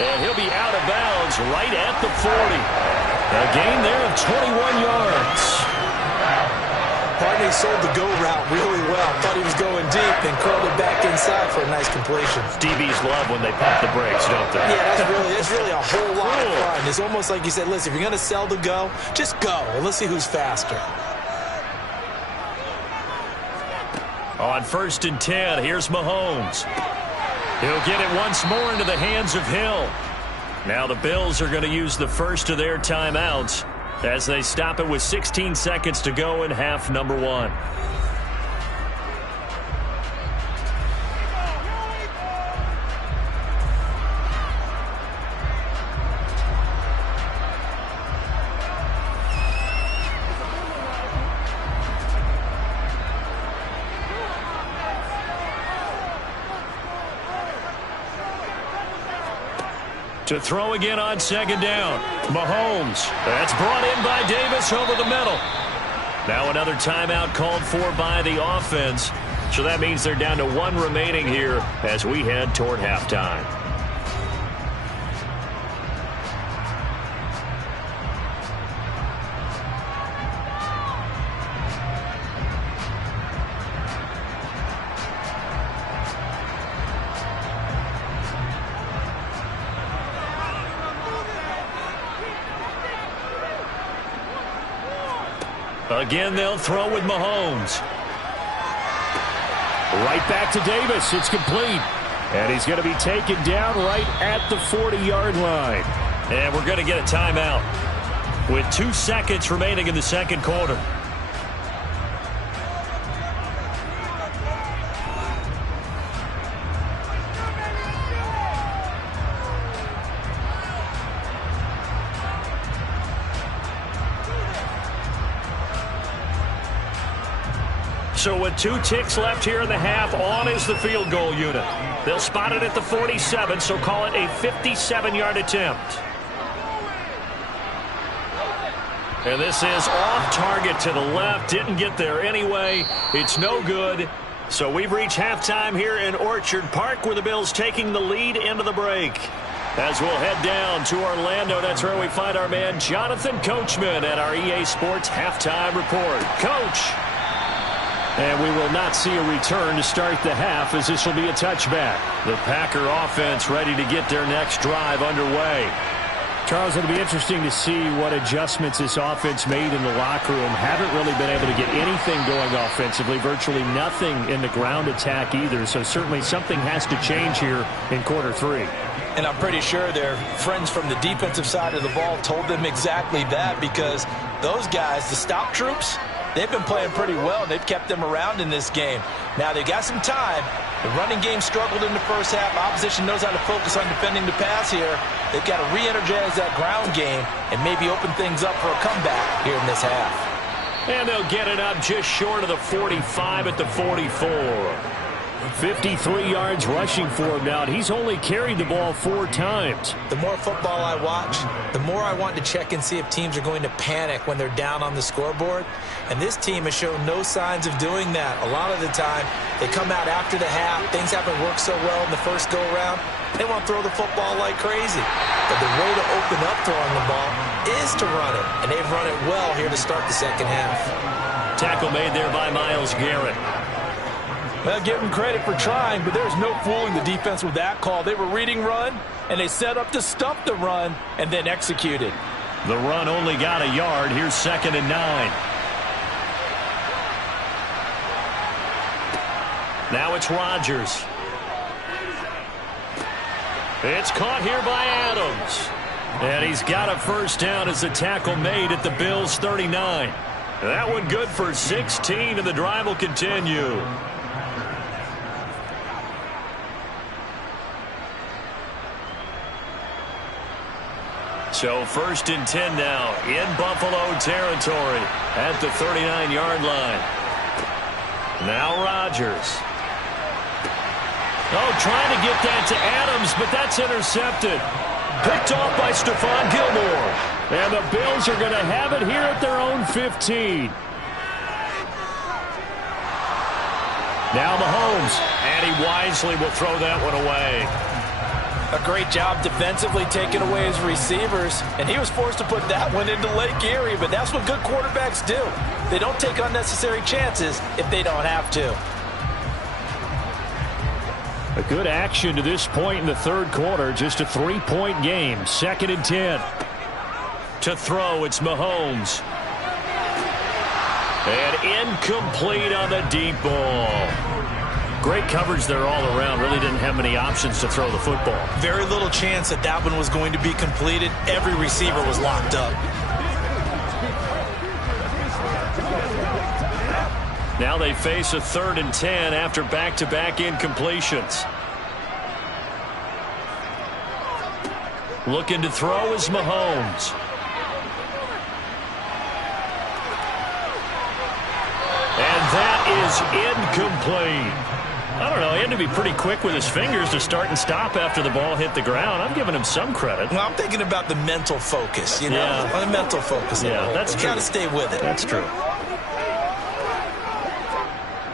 And he'll be out of bounds right at the 40. A gain there of 21 yards. Partney sold the go route really well. Thought he was going deep and curled it back inside for a nice completion. DBs love when they pump the brakes, don't they? Yeah, that's really a whole lot of fun. It's almost like you said, listen, if you're going to sell the go, just go, and let's see who's faster. On 1st and 10, here's Mahomes. He'll get it once more into the hands of Hill. Now the Bills are going to use the first of their timeouts as they stop it with 16 seconds to go in half number 1. To throw again on 2nd down. Mahomes. That's brought in by Davis over the middle. Now another timeout called for by the offense. So that means they're down to 1 remaining here as we head toward halftime. Again, they'll throw with Mahomes. Right back to Davis. It's complete. And he's going to be taken down right at the 40-yard line. And we're going to get a timeout with 2 seconds remaining in the second quarter. So with 2 ticks left here in the half, on is the field goal unit. They'll spot it at the 47, so call it a 57-yard attempt. And this is off target to the left. Didn't get there anyway. It's no good. So we've reached halftime here in Orchard Park with the Bills taking the lead into the break. As we'll head down to Orlando, that's where we find our man Jonathan Coachman at our EA Sports Halftime Report. Coach. And we will not see a return to start the half, as this will be a touchback. The Packer offense ready to get their next drive underway. Charles, it'll be interesting to see what adjustments this offense made in the locker room. Haven't really been able to get anything going offensively, virtually nothing in the ground attack either. So certainly something has to change here in quarter 3. And I'm pretty sure their friends from the defensive side of the ball told them exactly that, because those guys, the stop troops, they've been playing pretty well. They've kept them around in this game. Now they got some time. The running game struggled in the first half. Opposition knows how to focus on defending the pass here. They've got to re-energize that ground game and maybe open things up for a comeback here in this half. And they'll get it up just short of the 45 at the 44. 53 yards rushing for him now. He's only carried the ball 4 times. The more football I watch, the more I want to check and see if teams are going to panic when they're down on the scoreboard. And this team has shown no signs of doing that. A lot of the time, they come out after the half. Things haven't worked so well in the first go-around. They want to throw the football like crazy. But the way to open up throwing the ball is to run it. And they've run it well here to start the second half. Tackle made there by Myles Garrett. Well, give them credit for trying, but there's no fooling the defense with that call. They were reading run, and they set up to stuff the run and then executed. The run only got a yard. Here's 2nd and 9. Now it's Rodgers. It's caught here by Adams. And he's got a first down as the tackle made at the Bills' 39. That one good for 16, and the drive will continue. So 1st and 10 now in Buffalo territory at the 39-yard line. Now Rodgers. Oh, trying to get that to Adams, but that's intercepted. Picked off by Stephon Gilmore. And the Bills are going to have it here at their own 15. Now Mahomes, and he wisely will throw that one away. A great job defensively taking away his receivers, and he was forced to put that one into Lake Erie, but that's what good quarterbacks do. They don't take unnecessary chances if they don't have to. A good action to this point in the third quarter, just a 3-point game, 2nd and 10. To throw, it's Mahomes. And incomplete on the deep ball. Great coverage there all around. Really didn't have many options to throw the football. Very little chance that that one was going to be completed. Every receiver was locked up. Now they face a 3rd and 10 after back-to-back incompletions. Looking to throw is Mahomes. And that is incomplete. I don't know. He had to be pretty quick with his fingers to start and stop after the ball hit the ground. I'm giving him some credit. Well, I'm thinking about the mental focus, you know. Yeah. The mental focus. Yeah, that's true. You got to stay with it. That's true.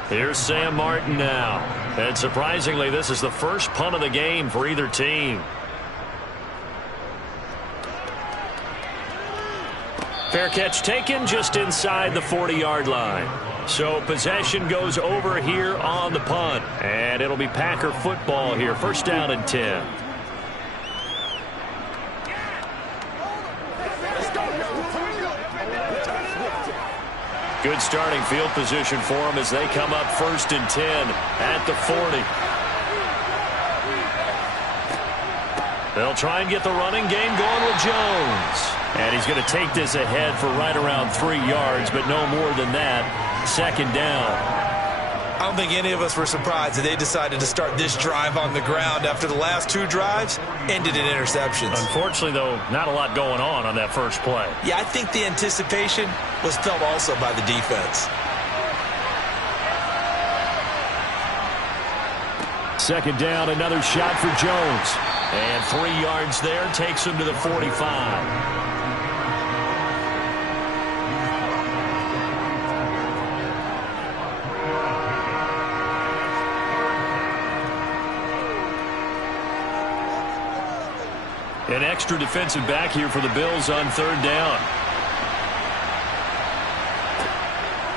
Here's Sam Martin now. And surprisingly, this is the first punt of the game for either team. Fair catch taken just inside the 40-yard line. So possession goes over here on the punt. And it'll be Packer football here. 1st down and 10. Good starting field position for them as they come up 1st and 10 at the 40. They'll try and get the running game going with Jones. And he's going to take this ahead for right around 3 yards, but no more than that. 2nd down. I don't think any of us were surprised that they decided to start this drive on the ground after the last 2 drives ended in interceptions. Unfortunately, though, not a lot going on that first play. Yeah, I think the anticipation was felt also by the defense. 2nd down, another shot for Jones. And 3 yards there takes him to the 45. An extra defensive back here for the Bills on 3rd down.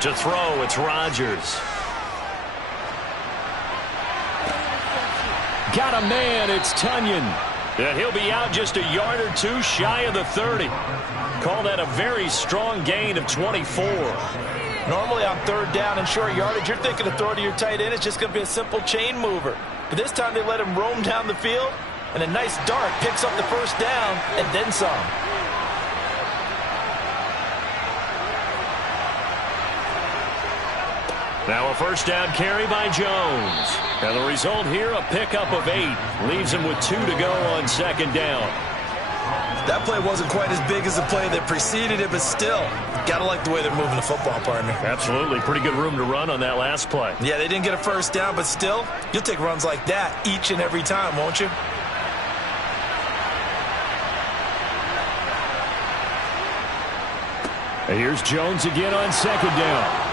To throw, it's Rodgers. Got a man. It's Tonyan. And he'll be out just a yard or two shy of the 30. Call that a very strong gain of 24. Normally on third down and short yardage, you're thinking of throw to your tight end. It's just going to be a simple chain mover. But this time they let him roam down the field, and a nice dart picks up the first down and then some. Now a first down carry by Jones. And the result here, a pickup of 8. Leaves him with 2 to go on second down. That play wasn't quite as big as the play that preceded it, but still, gotta like the way they're moving the football, partner. Absolutely. Pretty good room to run on that last play. Yeah, they didn't get a first down, but still, you'll take runs like that each and every time, won't you? And here's Jones again on second down.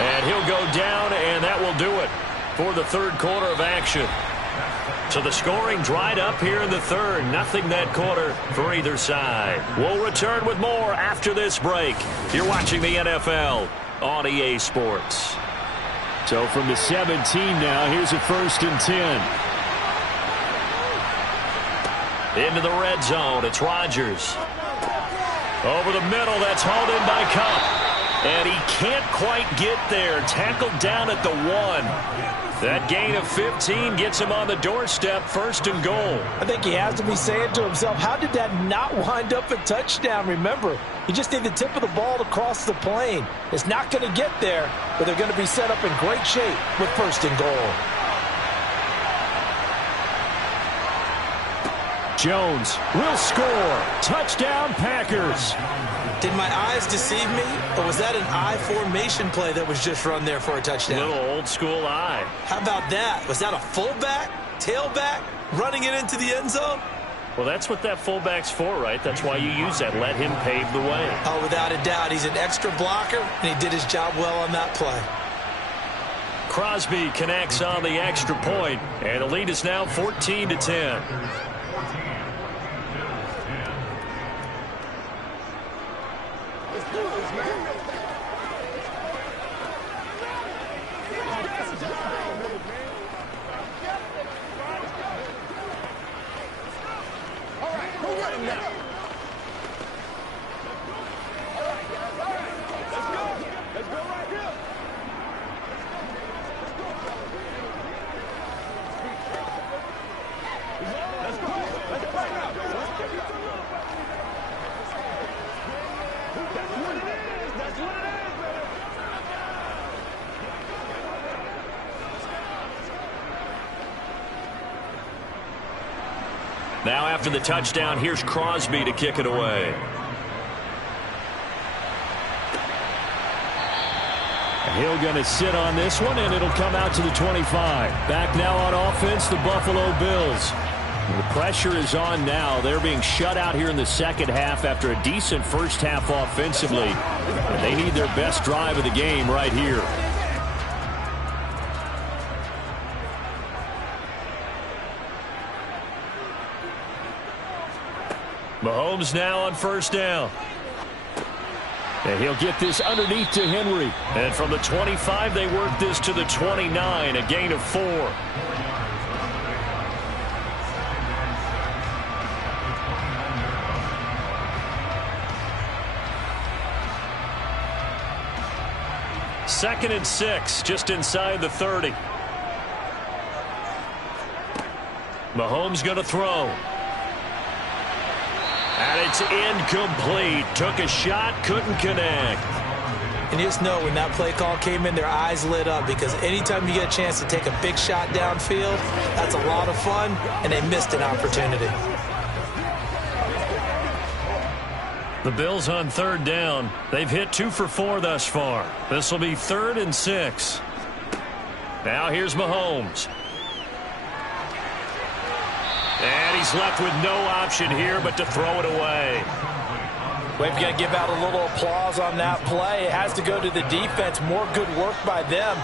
And he'll go down, and that will do it for the third quarter of action. So the scoring dried up here in the third. Nothing that quarter for either side. We'll return with more after this break. You're watching the NFL on EA Sports. So from the 17 now, here's a 1st and 10. Into the red zone, it's Rodgers. Over the middle, that's hauled in by Kupp. And he can't quite get there. Tackled down at the 1. That gain of 15 gets him on the doorstep, 1st and goal. I think he has to be saying to himself, how did that not wind up a touchdown? Remember, he just need the tip of the ball to cross the plane. It's not going to get there, but they're going to be set up in great shape with 1st and goal. Jones will score. Touchdown, Packers. Did my eyes deceive me, or was that an I formation play that was just run there for a touchdown? Little old school eye. How about that? Was that a fullback, tailback, running it into the end zone? Well, that's what that fullback's for, right? That's why you use that. Let him pave the way. Oh, without a doubt. He's an extra blocker, and he did his job well on that play. Crosby connects on the extra point, and the lead is now 14-10. Now after the touchdown, here's Crosby to kick it away. Hill going to sit on this one, and it'll come out to the 25. Back now on offense, the Buffalo Bills. The pressure is on now. They're being shut out here in the second half after a decent first half offensively. And they need their best drive of the game right here. Mahomes now on first down. And he'll get this underneath to Henry. And from the 25, they work this to the 29, a gain of 4. Second and 6, just inside the 30. Mahomes going to throw. And it's incomplete. Took a shot, couldn't connect. And you just know when that play call came in, their eyes lit up, because anytime you get a chance to take a big shot downfield, that's a lot of fun, and they missed an opportunity. The Bills on third down. They've hit 2 for 4 thus far. This will be 3rd and 6. Now here's Mahomes. And he's left with no option here but to throw it away. We've got to give out a little applause on that play. It has to go to the defense. More good work by them.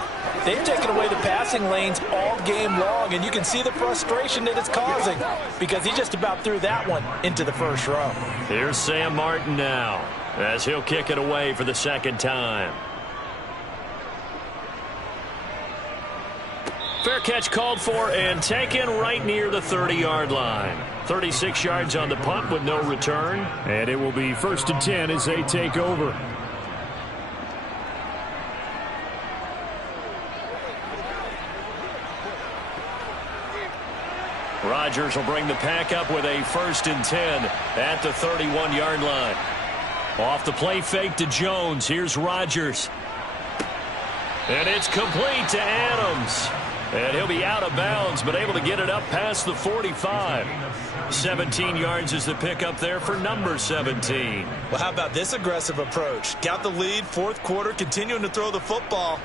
They've taken away the passing lanes all game long, and you can see the frustration that it's causing because he just about threw that one into the first row. Here's Sam Martin now as he'll kick it away for the second time. Fair catch called for and taken right near the 30-yard line. 36 yards on the punt with no return. And it will be 1st and 10 as they take over. Rodgers will bring the pack up with a 1st and 10 at the 31-yard line. Off the play fake to Jones. Here's Rodgers. And it's complete to Adams. And he'll be out of bounds, but able to get it up past the 45. 17 yards is the pickup there for number 17. Well, how about this aggressive approach? Got the lead, 4th quarter, continuing to throw the football.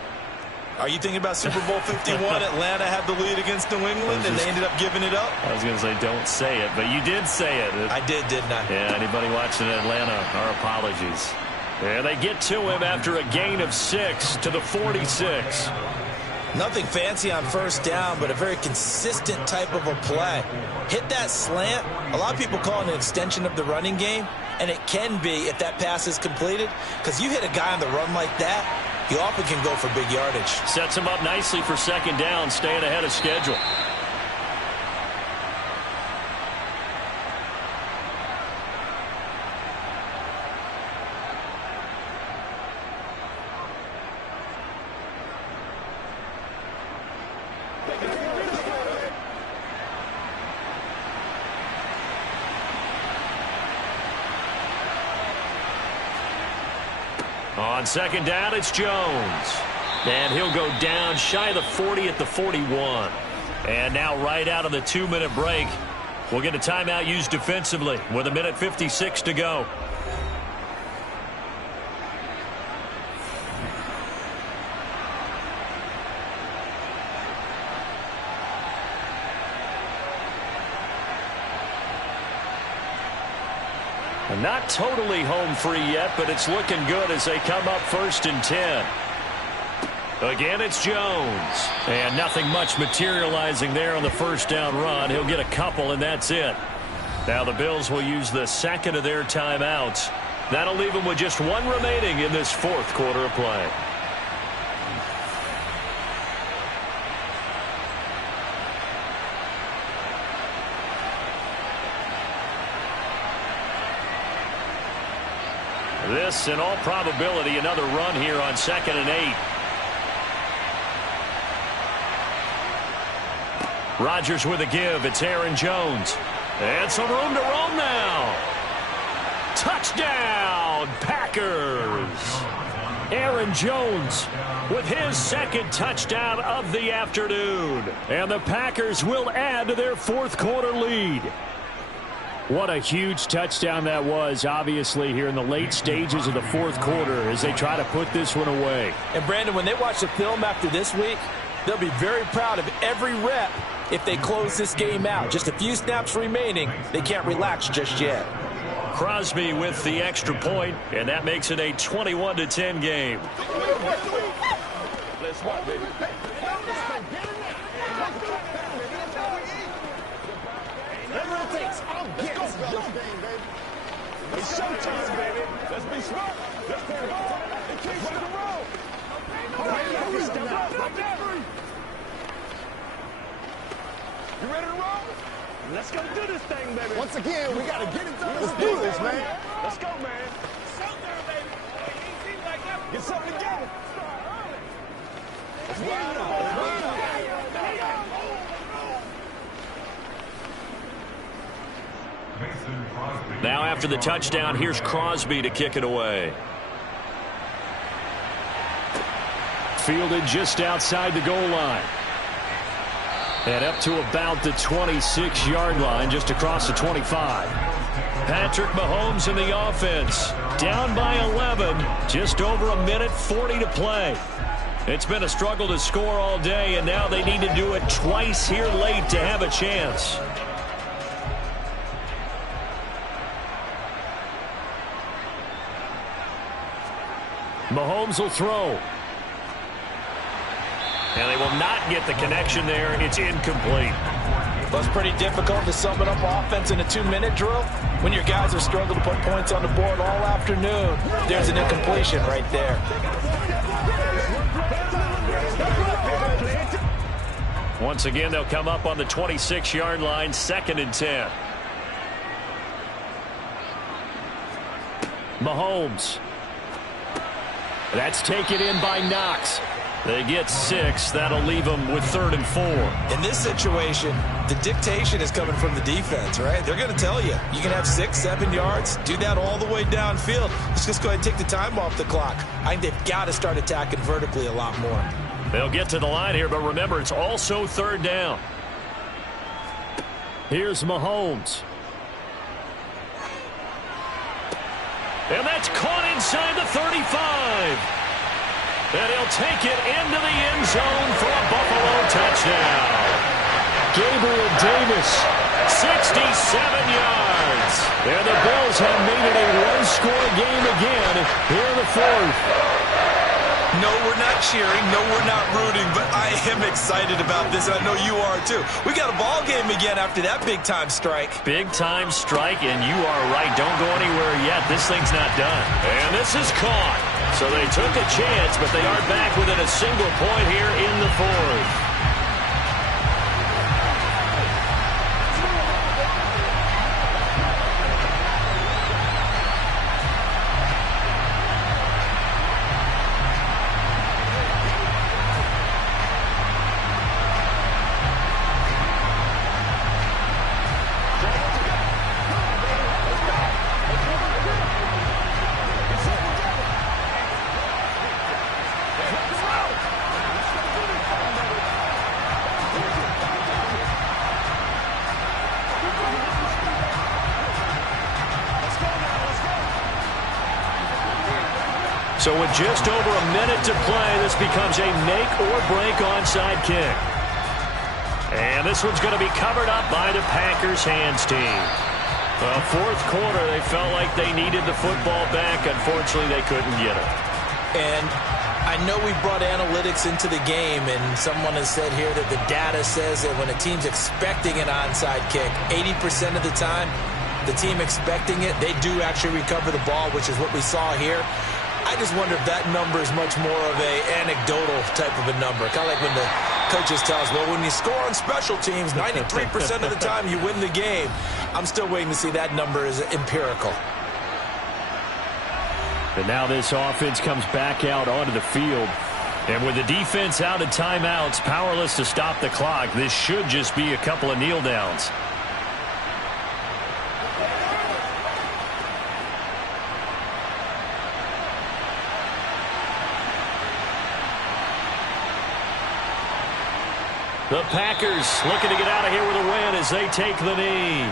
Are you thinking about Super Bowl 51? Atlanta had the lead against New England, and they ended up giving it up? I was going to say don't say it, but you did say it. I did, didn't I? Yeah, anybody watching Atlanta, our apologies. And they get to him after a gain of 6 to the 46. Nothing fancy on 1st down, but a very consistent type of a play. Hit that slant. A lot of people call it an extension of the running game, and it can be if that pass is completed, because you hit a guy on the run like that, he often can go for big yardage. Sets him up nicely for 2nd down, staying ahead of schedule. On 2nd down, it's Jones. And he'll go down shy of the 40 at the 41. And now right out of the 2-minute break, we'll get a timeout used defensively with 1:56 to go. Not totally home free yet, but it's looking good as they come up 1st and 10. Again, it's Jones. And nothing much materializing there on the 1st down run. He'll get a couple, and that's it. Now the Bills will use the 2nd of their timeouts. That'll leave them with just 1 remaining in this 4th quarter of play. This, in all probability, another run here on 2nd and 8. Rodgers with a give. It's Aaron Jones. And some room to roam now. Touchdown, Packers. Aaron Jones with his 2nd touchdown of the afternoon. And the Packers will add to their 4th quarter lead. What a huge touchdown that was, obviously, here in the late stages of the 4th quarter as they try to put this one away. And, Brandon, when they watch the film after this week, they'll be very proud of every rep if they close this game out. Just a few snaps remaining. They can't relax just yet. Crosby with the extra point, and that makes it a 21-10 game. Let's watch, baby. It's showtime, baby. Let's be smart. Let's play the ball and keep it the road. You ready to roll? Let's go do this thing, baby. Once again, we got to get it done. Let's do this, man. Let's go, man. Showtime, baby. Get something together. Let's ride on. Let's ride on. Now after the touchdown, here's Crosby to kick it away. Fielded just outside the goal line. And up to about the 26-yard line, just across the 25. Patrick Mahomes in the offense. Down by 11. Just over 1:40 to play. It's been a struggle to score all day, and now they need to do it twice here late to have a chance. Mahomes will throw. And they will not get the connection there. It's incomplete. Well, it's pretty difficult to sum it up offense in a 2-minute drill. When your guys have struggled to put points on the board all afternoon, there's an incompletion right there. Once again, they'll come up on the 26-yard line, 2nd and 10. Mahomes. That's taken in by Knox. They get 6. That'll leave them with 3rd and 4. In this situation, the dictation is coming from the defense, right? They're going to tell you, you can have 6, 7 yards. Do that all the way downfield. Let's just go ahead and take the time off the clock. I think they've got to start attacking vertically a lot more. They'll get to the line here, but remember, it's also 3rd down. Here's Mahomes. And that's caught inside the 35. And he'll take it into the end zone for a Buffalo touchdown. Gabriel Davis. 67 yards. And the Bills have made it a one-score game again here in the 4th. No, we're not cheering. No, we're not rooting. But I am excited about this, and I know you are too. We got a ball game again after that big-time strike. Big-time strike, and you are right. Don't go anywhere yet. This thing's not done. And this is caught. So they took a chance, but they are back within a single point here in the 4th. So with just over a minute to play, this becomes a make-or-break onside kick. And this one's going to be covered up by the Packers hands team. Well, 4th quarter, they felt like they needed the football back. Unfortunately, they couldn't get it. And I know we brought analytics into the game, and someone has said here that the data says that when a team's expecting an onside kick, 80% of the time, the team expecting it, they do actually recover the ball, which is what we saw here. I just wonder if that number is much more of a anecdotal type of a number. Kind of like when the coaches tell us, well, when you score on special teams, 93% of the time you win the game. I'm still waiting to see that number is empirical. And now this offense comes back out onto the field. And with the defense out of timeouts, powerless to stop the clock, this should just be a couple of kneel downs. The Packers looking to get out of here with a win as they take the knee.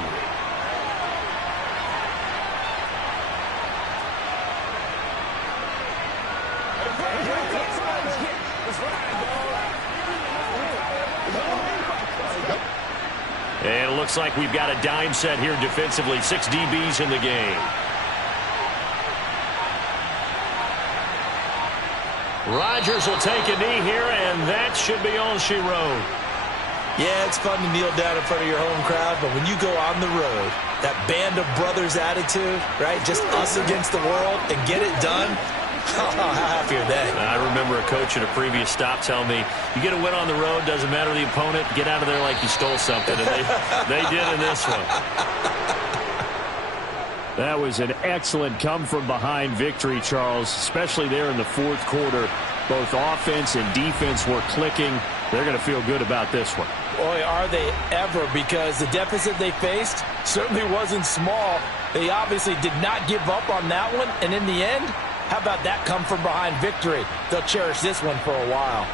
And it looks like we've got a dime set here defensively. 6 DBs in the game. Rodgers will take a knee here, and that should be all she wrote. Yeah, it's fun to kneel down in front of your home crowd, but when you go on the road, that band of brothers attitude, right, just us against the world, and get it done, how happy are they? I remember a coach at a previous stop telling me, you get a win on the road, doesn't matter the opponent, get out of there like you stole something, and they did in this one. That was an excellent come-from-behind victory, Charles, especially there in the 4th quarter. Both offense and defense were clicking. They're going to feel good about this one. Boy, are they ever, because the deficit they faced certainly wasn't small. They obviously did not give up on that one, and in the end, how about that come-from-behind victory? They'll cherish this one for a while.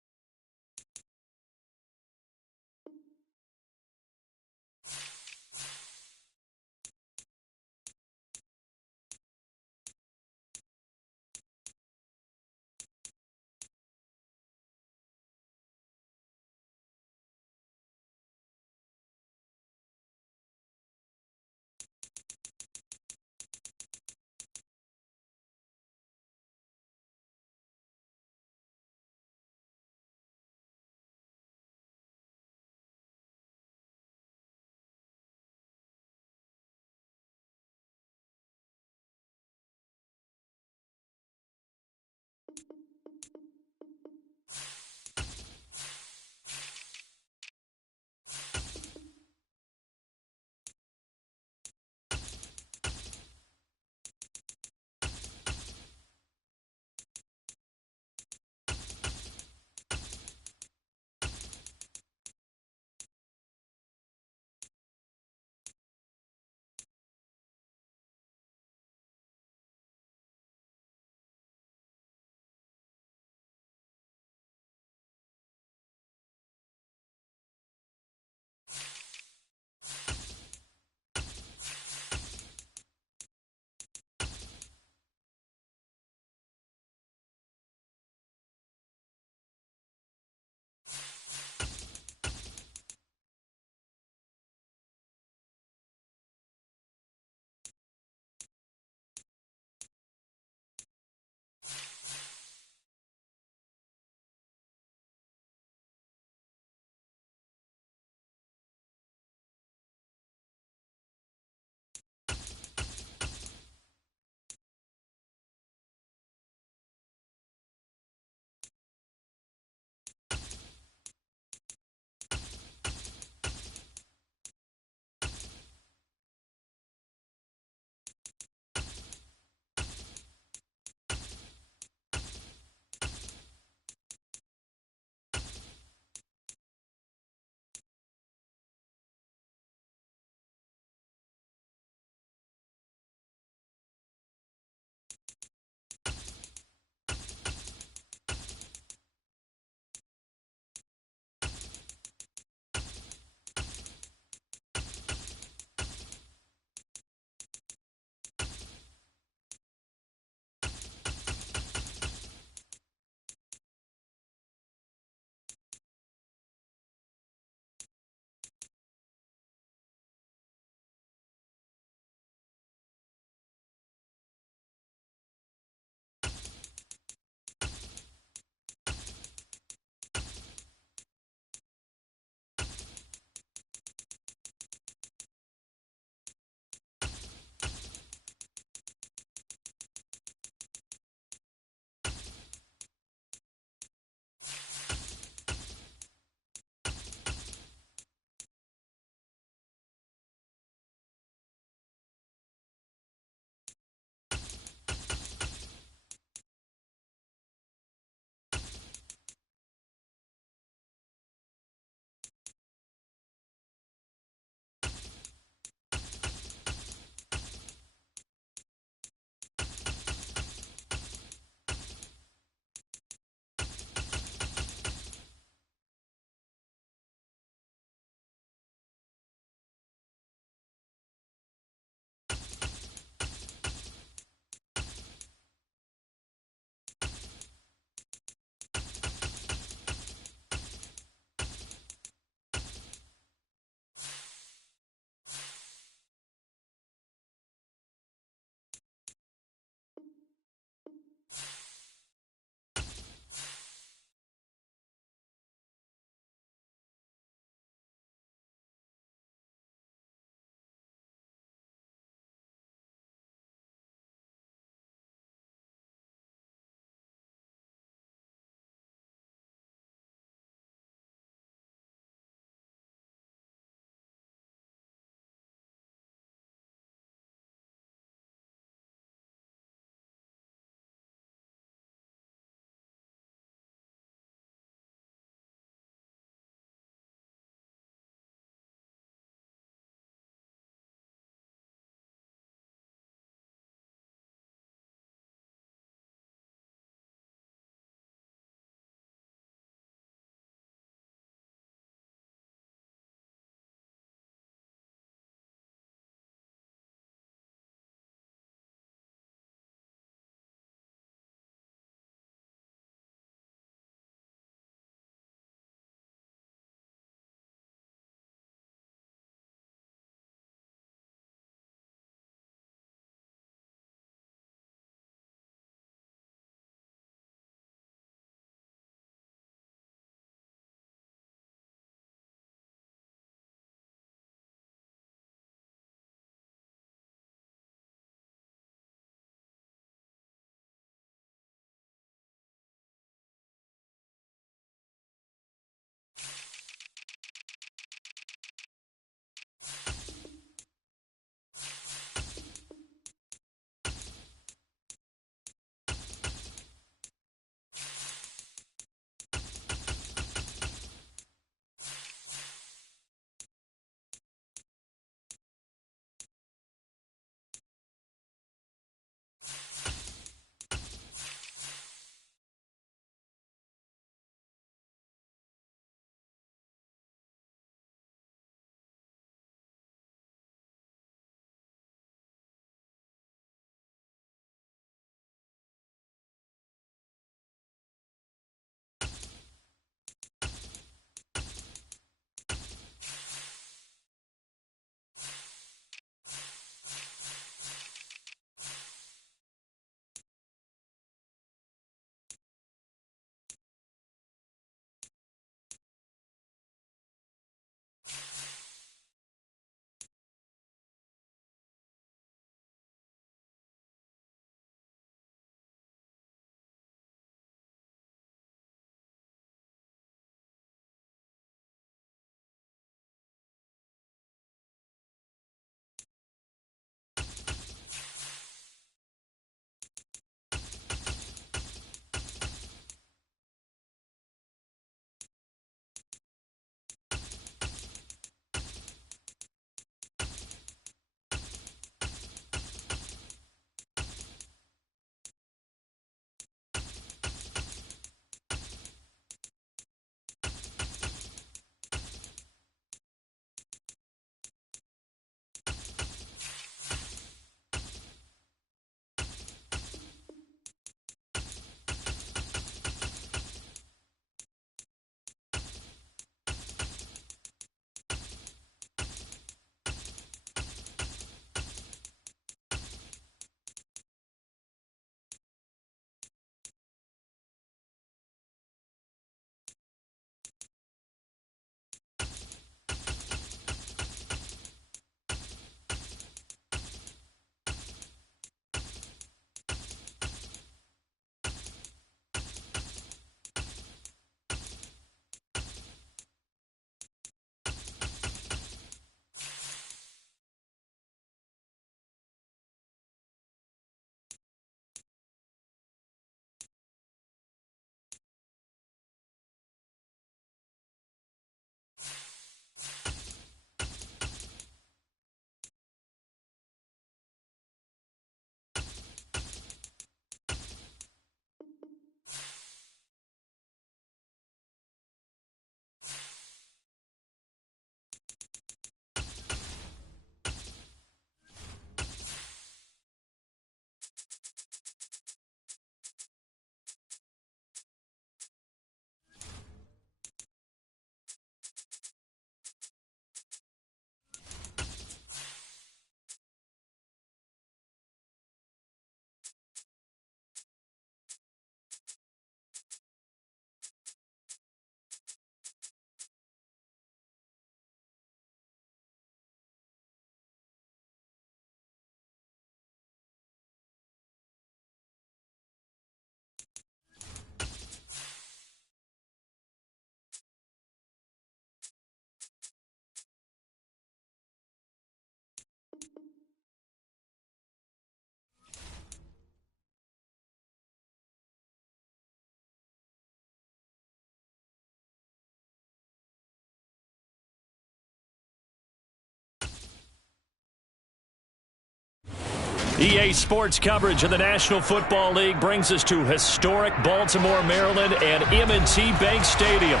EA Sports coverage of the National Football League brings us to historic Baltimore, Maryland and M&T Bank Stadium.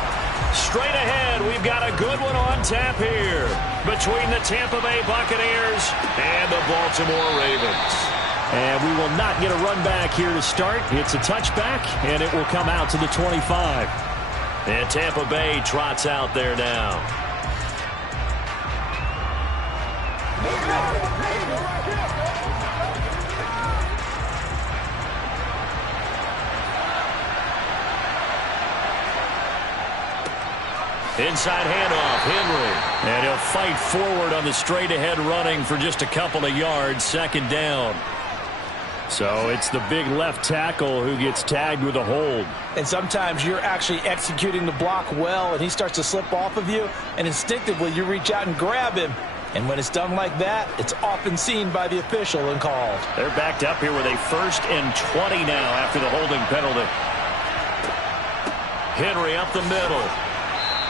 Straight ahead, we've got a good one on tap here between the Tampa Bay Buccaneers and the Baltimore Ravens. And we will not get a run back here to start. It's a touchback, and it will come out to the 25. And Tampa Bay trots out there now. Inside handoff, Henry. And he'll fight forward on the straight-ahead running for just a couple of yards, second down. So it's the big left tackle who gets tagged with a hold. And sometimes you're actually executing the block well, and he starts to slip off of you, and instinctively you reach out and grab him. And when it's done like that, it's often seen by the official and called. They're backed up here with a 1st and 20 now after the holding penalty. Henry up the middle.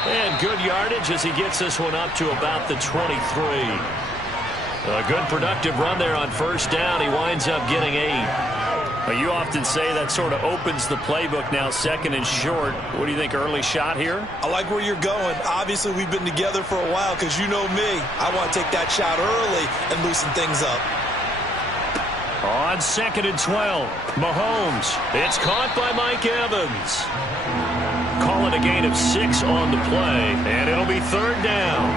And good yardage as he gets this one up to about the 23. A good productive run there on 1st down. He winds up getting 8. Well, you often say that sort of opens the playbook now, 2nd and short. What do you think, early shot here? I like where you're going. Obviously, we've been together for a while because you know me. I want to take that shot early and loosen things up. On 2nd and 12, Mahomes. It's caught by Mike Evans. Call it a gain of 6 on the play, and it'll be 3rd down.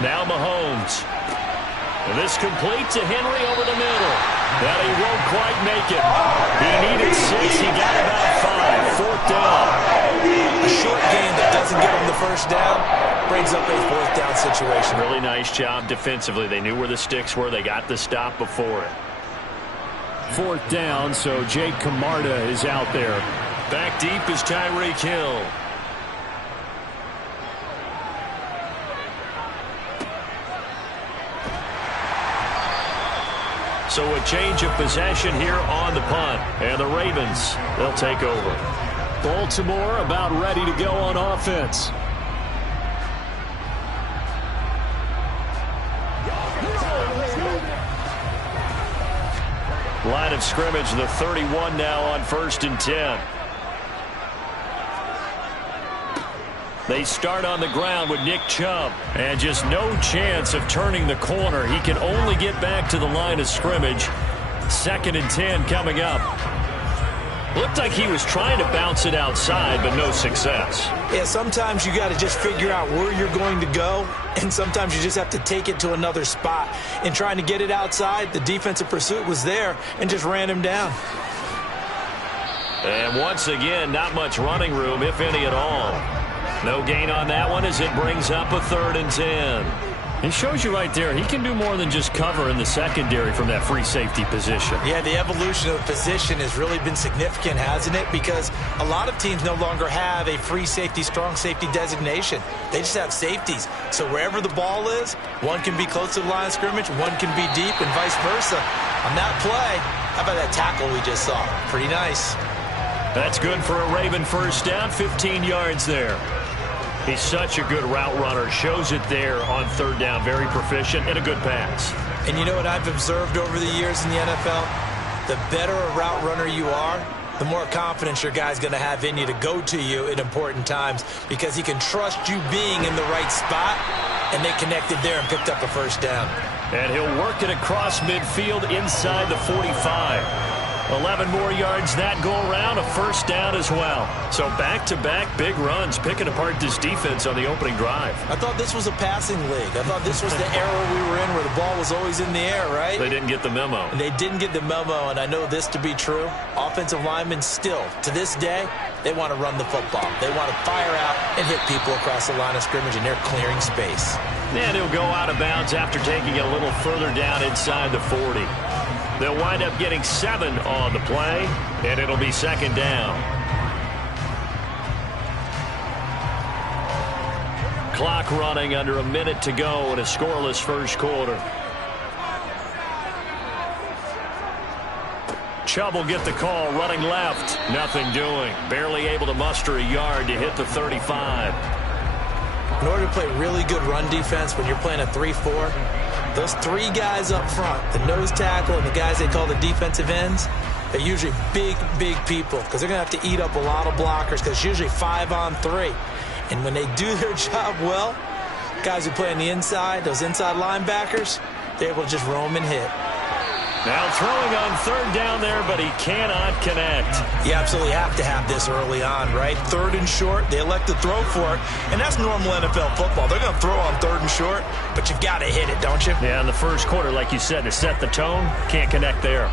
Now Mahomes. And this complete to Henry over the middle. But he won't quite make it. He needed 6. He got about 5. 4th down. A short gain that doesn't get him the 1st down brings up a 4th down situation. Really nice job defensively. They knew where the sticks were. They got the stop before it. 4th down, so Jake Camarda is out there. Back deep is Tyreek Hill. So a change of possession here on the punt. And the Ravens, they'll take over. Baltimore about ready to go on offense. Line of scrimmage, the 31 now on 1st and 10. They start on the ground with Nick Chubb. And just no chance of turning the corner. He can only get back to the line of scrimmage. 2nd and 10 coming up. Looked like he was trying to bounce it outside, but no success. Yeah, sometimes you got to just figure out where you're going to go, and sometimes you just have to take it to another spot. In trying to get it outside, the defensive pursuit was there and just ran him down. And once again, not much running room, if any at all. No gain on that one as it brings up a 3rd and 10. It shows you right there, he can do more than just cover in the secondary from that free safety position. Yeah, the evolution of the position has really been significant, hasn't it? Because a lot of teams no longer have a free safety, strong safety designation. They just have safeties. So wherever the ball is, one can be close to the line of scrimmage, one can be deep, and vice versa. On that play, how about that tackle we just saw? Pretty nice. That's good for a Raven 1st down, 15 yards there. He's such a good route runner. Shows it there on 3rd down. Very proficient and a good pass. And you know what I've observed over the years in the NFL? The better a route runner you are, the more confidence your guy's going to have in you to go to you at important times because he can trust you being in the right spot, and they connected there and picked up a 1st down. And he'll work it across midfield inside the 45. 11 more yards that go around, a 1st down as well. So back-to-back big runs, picking apart this defense on the opening drive. I thought this was a passing league. I thought this was the era we were in where the ball was always in the air, right? They didn't get the memo. And they didn't get the memo, and I know this to be true. Offensive linemen still, to this day, they want to run the football. They want to fire out and hit people across the line of scrimmage, and they're clearing space. And he'll go out of bounds after taking it a little further down inside the 40. They'll wind up getting 7 on the play, and it'll be 2nd down. Clock running under a minute to go in a scoreless 1st quarter. Chubb will get the call running left. Nothing doing. Barely able to muster a yard to hit the 35. In order to play really good run defense when you're playing a 3-4, those three guys up front, the nose tackle and the guys they call the defensive ends, they're usually big, big people because they're going to have to eat up a lot of blockers because it's usually 5-on-3. And when they do their job well, guys who play on the inside, those inside linebackers, they're able to just roam and hit. Now throwing on third down there, but he cannot connect. You absolutely have to have this early on, right? Third and short, they elect to throw for it, and that's normal NFL football. They're going to throw on third and short, but you've got to hit it, don't you? Yeah, in the first quarter, like you said, to set the tone, can't connect there.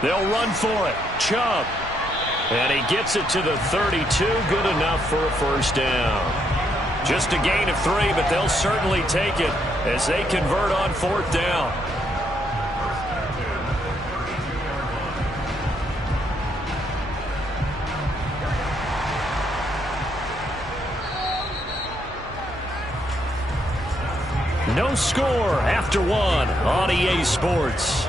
They'll run for it. Chubb. And he gets it to the 32. Good enough for a first down. Just a gain of 3, but they'll certainly take it as they convert on fourth down. No score after 1 on EA Sports.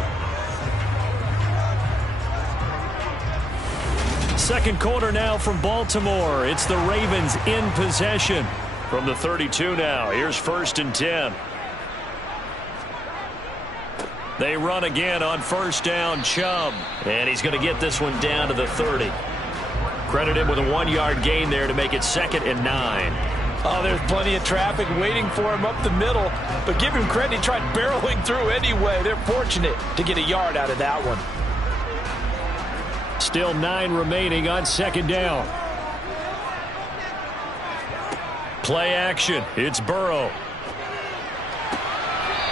Second quarter now from Baltimore. It's the Ravens in possession from the 32 now. Here's 1st and 10. They run again on first down. Chubb. And he's going to get this one down to the 30. Credit him with a 1-yard gain there to make it 2nd and 9. Oh, there's plenty of traffic waiting for him up the middle. But give him credit, he tried barreling through anyway. They're fortunate to get a yard out of that one. Still 9 remaining on 2nd down. Play action. It's Burrow.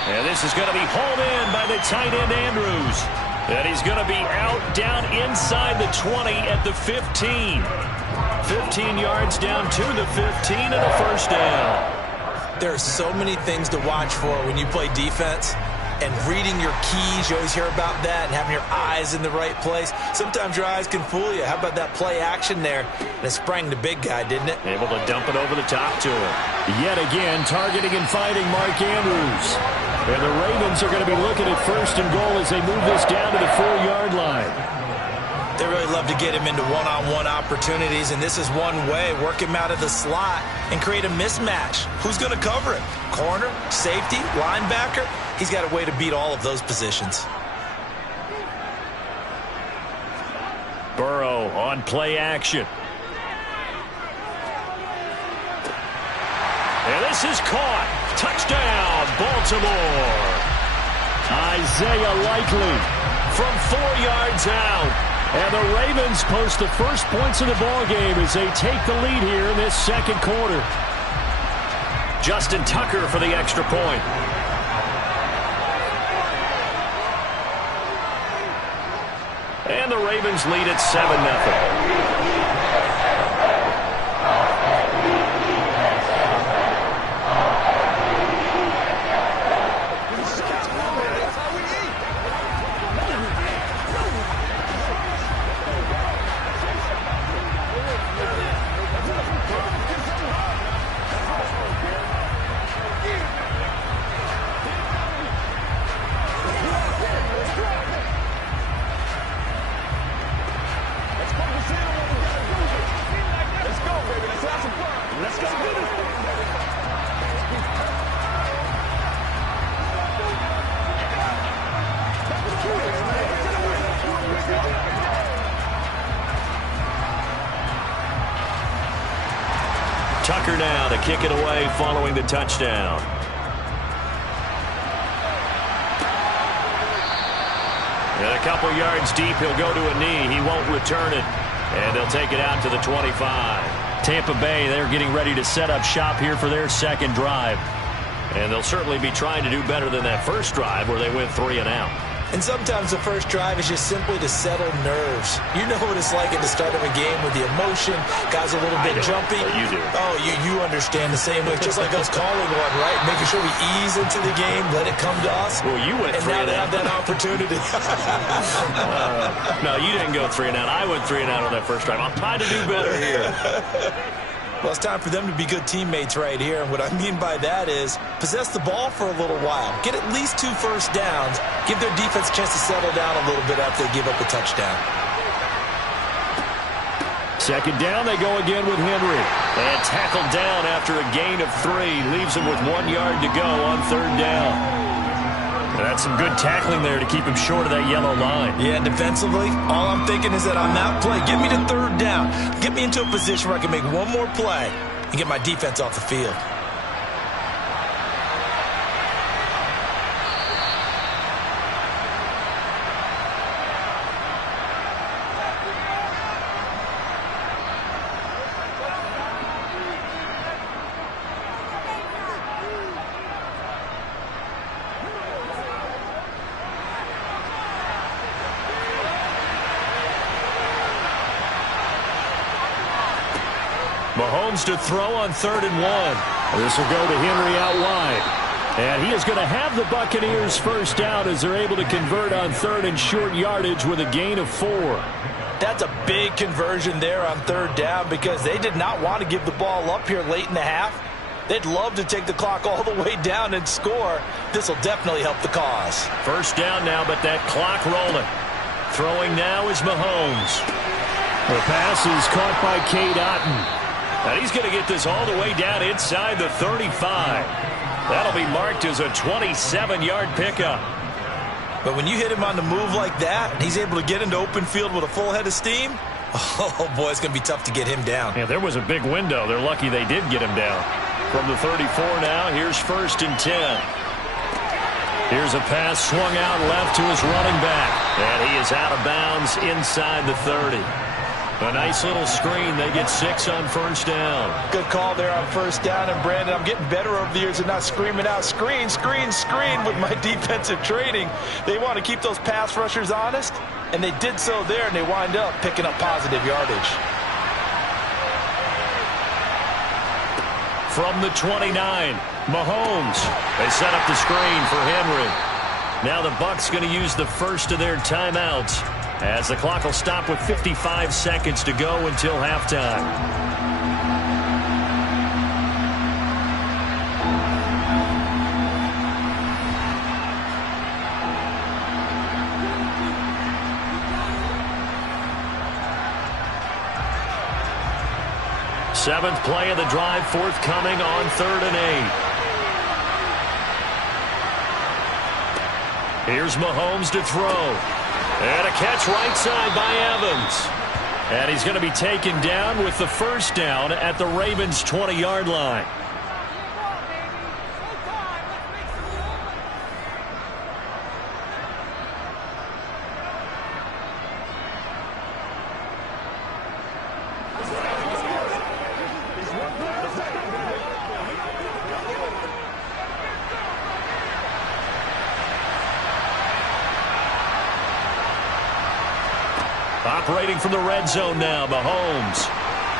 And this is going to be hauled in by the tight end Andrews. And he's going to be out down inside the 20 at the 15. 15 yards down to the 15 and a first down. There are so many things to watch for when you play defense. And reading your keys, you always hear about that, and having your eyes in the right place. Sometimes your eyes can fool you. How about that play action there? And it sprang the big guy, didn't it? Able to dump it over the top to him. Yet again, targeting and finding Mark Andrews. And the Ravens are going to be looking at 1st and goal as they move this down to the 4-yard line. They really love to get him into one-on-one opportunities, and this is one way. Work him out of the slot and create a mismatch. Who's going to cover him? Corner, safety, linebacker? He's got a way to beat all of those positions. Burrow on play action. And this is caught. Touchdown, Baltimore. Isaiah Likely from 4 yards out. And the Ravens post the first points of the ballgame as they take the lead here in this second quarter. Justin Tucker for the extra point. And the Ravens lead at 7-0. Tucker now to kick it away following the touchdown. And a couple yards deep, he'll go to a knee. He won't return it. And they'll take it out to the 25. Tampa Bay, they're getting ready to set up shop here for their second drive. And they'll certainly be trying to do better than that first drive where they went 3 and out. And sometimes the first drive is just simply to settle nerves. You know what it's like at the start of a game with the emotion. Guys a little bit jumpy. You do. Oh, you understand the same way. Just like us calling one, right? Making sure we ease into the game, let it come to us. Well, you went 3 and out. And now they have that opportunity. No, you didn't go 3 and out. I went 3 and out on that first drive. I'm trying to do better here. Well, it's time for them to be good teammates right here. And what I mean by that is possess the ball for a little while. Get at least 2 first downs. Give their defense a chance to settle down a little bit after they give up a touchdown. Second down, they go again with Henry. And tackled down after a gain of 3. Leaves him with 1 yard to go on third down. That's some good tackling there to keep him short of that yellow line. Yeah, defensively, all I'm thinking is that on that play, get me to third down. Get me into a position where I can make one more play and get my defense off the field. Mahomes to throw on 3rd and 1. This will go to Henry out wide. And he is going to have the Buccaneers first down as they're able to convert on 3rd and short yardage with a gain of 4. That's a big conversion there on 3rd down because they did not want to give the ball up here late in the half. They'd love to take the clock all the way down and score. This will definitely help the cause. First down now, but that clock rolling. Throwing now is Mahomes. The pass is caught by Cade Otton. And he's going to get this all the way down inside the 35. That'll be marked as a 27-yard pickup. But when you hit him on the move like that, and he's able to get into open field with a full head of steam, oh, boy, it's going to be tough to get him down. Yeah, there was a big window. They're lucky they did get him down. From the 34 now, here's 1st and 10. Here's a pass swung out left to his running back. And he is out of bounds inside the 30. A nice little screen. They get 6 on first down. Good call there on first down. And, Brandon, I'm getting better over the years and not screaming out, screen, screen, screen with my defensive training. They want to keep those pass rushers honest, and they did so there, and they wind up picking up positive yardage. From the 29, Mahomes. They set up the screen for Henry. Now the Bucs going to use the first of their timeouts, as the clock will stop with 55 seconds to go until halftime. Seventh play of the drive forthcoming on 3rd and 8. Here's Mahomes to throw. And a catch right side by Evans. And he's going to be taken down with the first down at the Ravens' 20-yard line. Operating from the red zone now, Mahomes.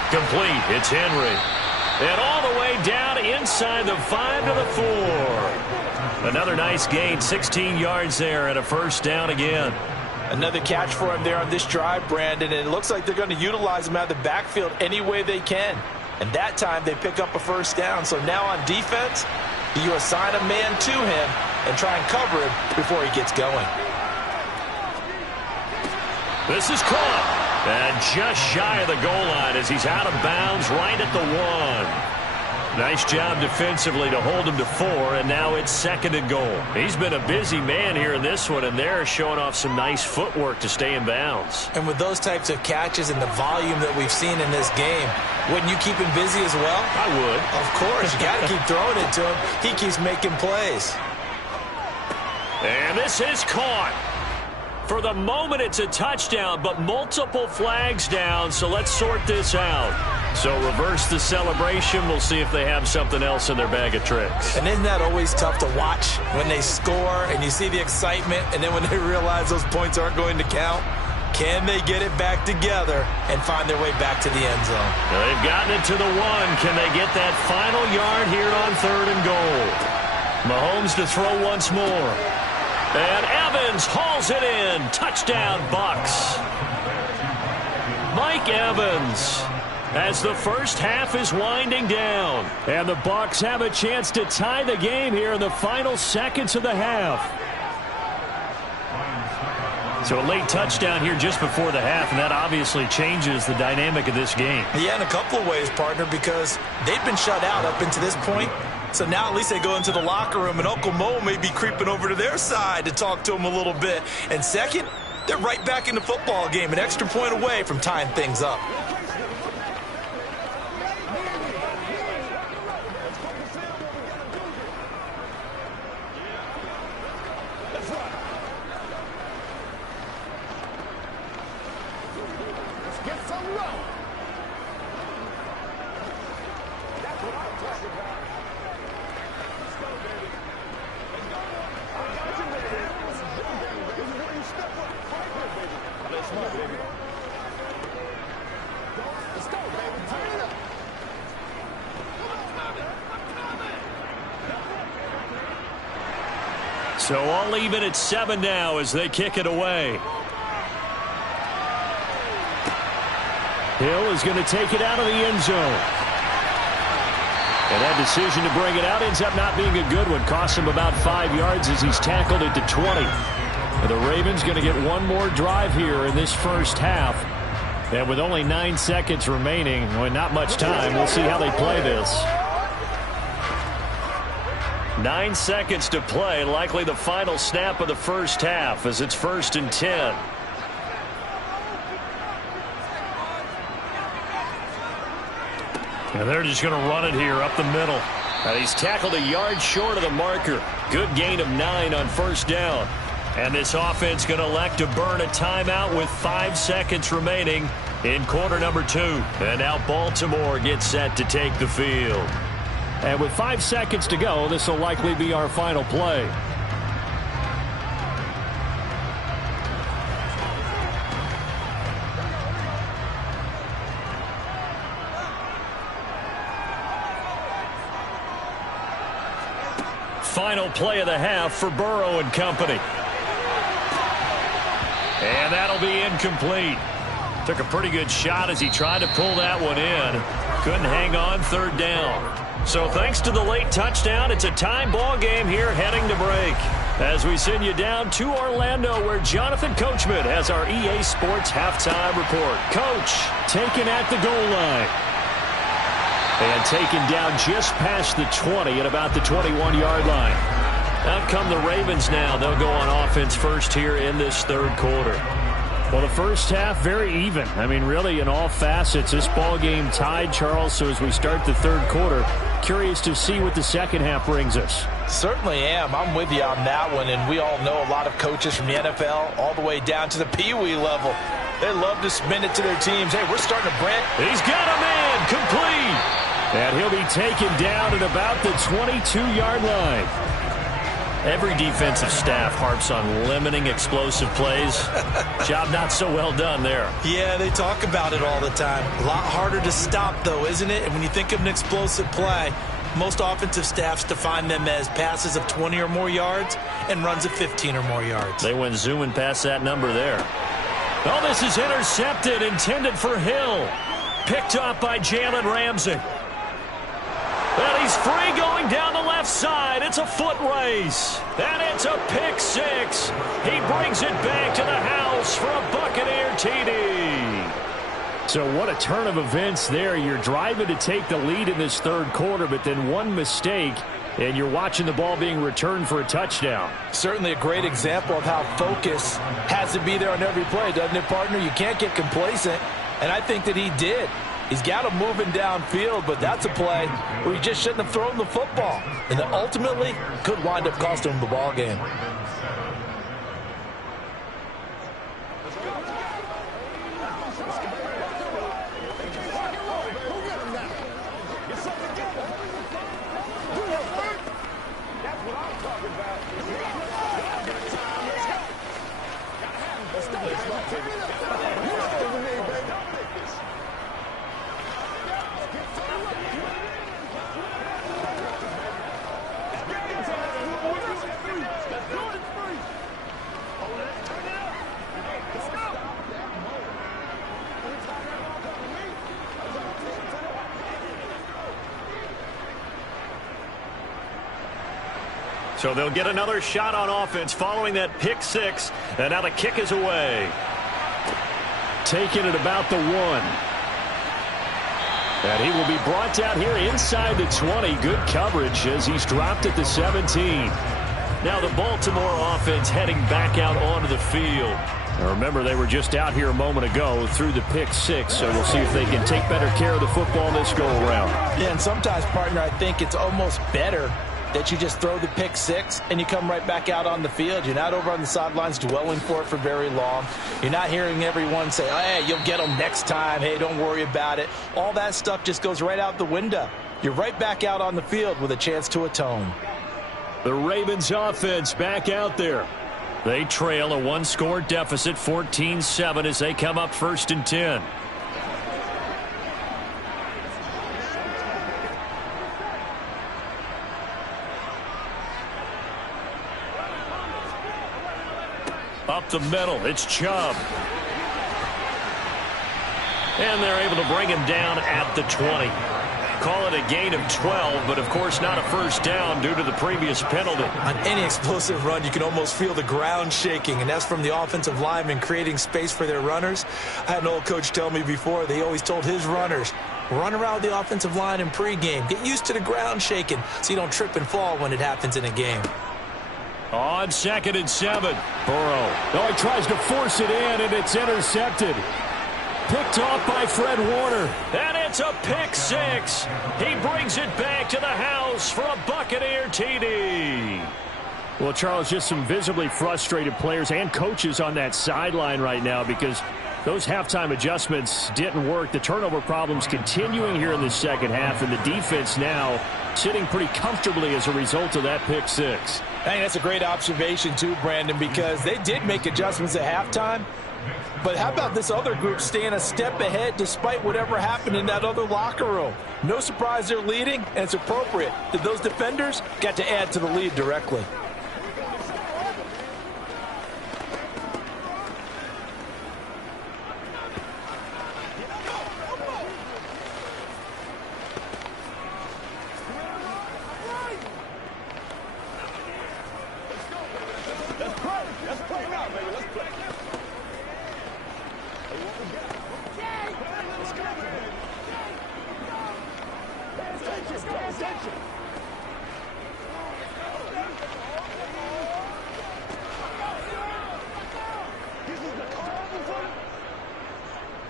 Complete. It's Henry. And all the way down inside the 5 to the 4. Another nice gain, 16 yards there and a first down again. Another catch for him there on this drive, Brandon, and it looks like they're going to utilize him out of the backfield any way they can. And that time they pick up a first down. So now on defense, you assign a man to him and try and cover him before he gets going. This is caught. And just shy of the goal line as he's out of bounds right at the 1. Nice job defensively to hold him to 4, and now it's 2nd and goal. He's been a busy man here in this one, and they're showing off some nice footwork to stay in bounds. And with those types of catches and the volume that we've seen in this game, wouldn't you keep him busy as well? I would. Of course. You got to keep throwing it to him. He keeps making plays. And this is caught. For the moment, it's a touchdown, but multiple flags down, so let's sort this out. So reverse the celebration. We'll see if they have something else in their bag of tricks. And isn't that always tough to watch when they score and you see the excitement, and then when they realize those points aren't going to count? Can they get it back together and find their way back to the end zone? Now they've gotten it to the 1. Can they get that final yard here on 3rd and goal? Mahomes to throw once more. And Evans hauls it in. Touchdown, Bucs. Mike Evans as the first half is winding down. And the Bucs have a chance to tie the game here in the final seconds of the half. So a late touchdown here just before the half, and that obviously changes the dynamic of this game. Yeah, in a couple of ways, partner, because they've been shut out up until this point. So now at least they go into the locker room, and Uncle Mo may be creeping over to their side to talk to them a little bit. And second, they're right back in the football game, an extra point away from tying things up. So all even at 7 now as they kick it away. Hill is going to take it out of the end zone. And that decision to bring it out ends up not being a good one. Costs him about 5 yards as he's tackled it to 20. And the Ravens going to get one more drive here in this first half. And with only 9 seconds remaining, well, not much time, we'll see how they play this. 9 seconds to play, likely the final snap of the first half as it's 1st and 10. And they're just going to run it here up the middle. And he's tackled a yard short of the marker. Good gain of 9 on 1st down. And this offense going to elect to burn a timeout with 5 seconds remaining in quarter number 2. And now Baltimore gets set to take the field. And with 5 seconds to go, this will likely be our final play. Final play of the half for Burrow and company. And that'll be incomplete. Took a pretty good shot as he tried to pull that one in. Couldn't hang on, 3rd down. So thanks to the late touchdown, it's a time ball game here heading to break. As we send you down to Orlando, where Jonathan Coachman has our EA Sports halftime report. Coach, taken at the goal line. And taken down just past the 20 at about the 21-yard line. Out come the Ravens now. They'll go on offense first here in this 3rd quarter. Well, the first half, very even. I mean, really, in all facets, this ball game tied, Charles. So as we start the 3rd quarter, curious to see what the second half brings us. Certainly am. I'm with you on that one. And we all know a lot of coaches from the NFL all the way down to the Pee-wee level. They love to spin it to their teams. Hey, we're starting to brand. He's got a man complete. And he'll be taken down at about the 22-yard line. Every defensive staff harps on limiting explosive plays. Job not so well done there. Yeah, they talk about it all the time. A lot harder to stop, though, isn't it? And when you think of an explosive play, most offensive staffs define them as passes of 20 or more yards and runs of 15 or more yards. They went zooming past that number there. Oh, this is intercepted, intended for Hill. Picked up by Jalen Ramsey. And he's free going down the left side. It's a foot race. And it's a pick 6. He brings it back to the house for a Buccaneer TD. So what a turn of events there. You're driving to take the lead in this 3rd quarter, but then one mistake, and you're watching the ball being returned for a touchdown. Certainly a great example of how focus has to be there on every play, doesn't it, partner? You can't get complacent, and I think that he did. He's got him moving downfield, but that's a play where he just shouldn't have thrown the football. And that ultimately could wind up costing him the ball game. So they'll get another shot on offense following that pick six. And now the kick is away. Taking it about the 1. And he will be brought down here inside the 20. Good coverage as he's dropped at the 17. Now the Baltimore offense heading back out onto the field. Now remember, they were just out here a moment ago through the pick six, so we'll see if they can take better care of the football this go-around. Yeah, and sometimes, partner, I think it's almost better that you just throw the pick six and you come right back out on the field. You're not over on the sidelines dwelling for it for very long. You're not hearing everyone say, oh, hey, you'll get them next time. Hey, don't worry about it. All that stuff just goes right out the window. You're right back out on the field with a chance to atone. The Ravens offense back out there. They trail a one-score deficit, 14-7, as they come up 1st and 10. Up the middle, it's Chubb. And they're able to bring him down at the 20. Call it a gain of 12, but of course not a first down due to the previous penalty. On any explosive run, you can almost feel the ground shaking, and that's from the offensive linemen creating space for their runners. I had an old coach tell me before, they always told his runners, run around the offensive line in pregame. Get used to the ground shaking so you don't trip and fall when it happens in a game. On 2nd and 7, Burrow. Oh, he tries to force it in, and it's intercepted. Picked off by Fred Warner. And it's a pick six. He brings it back to the house for a Buccaneer TD. Well, Charles, just some visibly frustrated players and coaches on that sideline right now because those halftime adjustments didn't work. The turnover problems continuing here in the second half, and the defense now sitting pretty comfortably as a result of that pick six. I think that's a great observation too, Brandon, because they did make adjustments at halftime. But how about this other group staying a step ahead despite whatever happened in that other locker room? No surprise they're leading, and it's appropriate that those defenders got to add to the lead directly.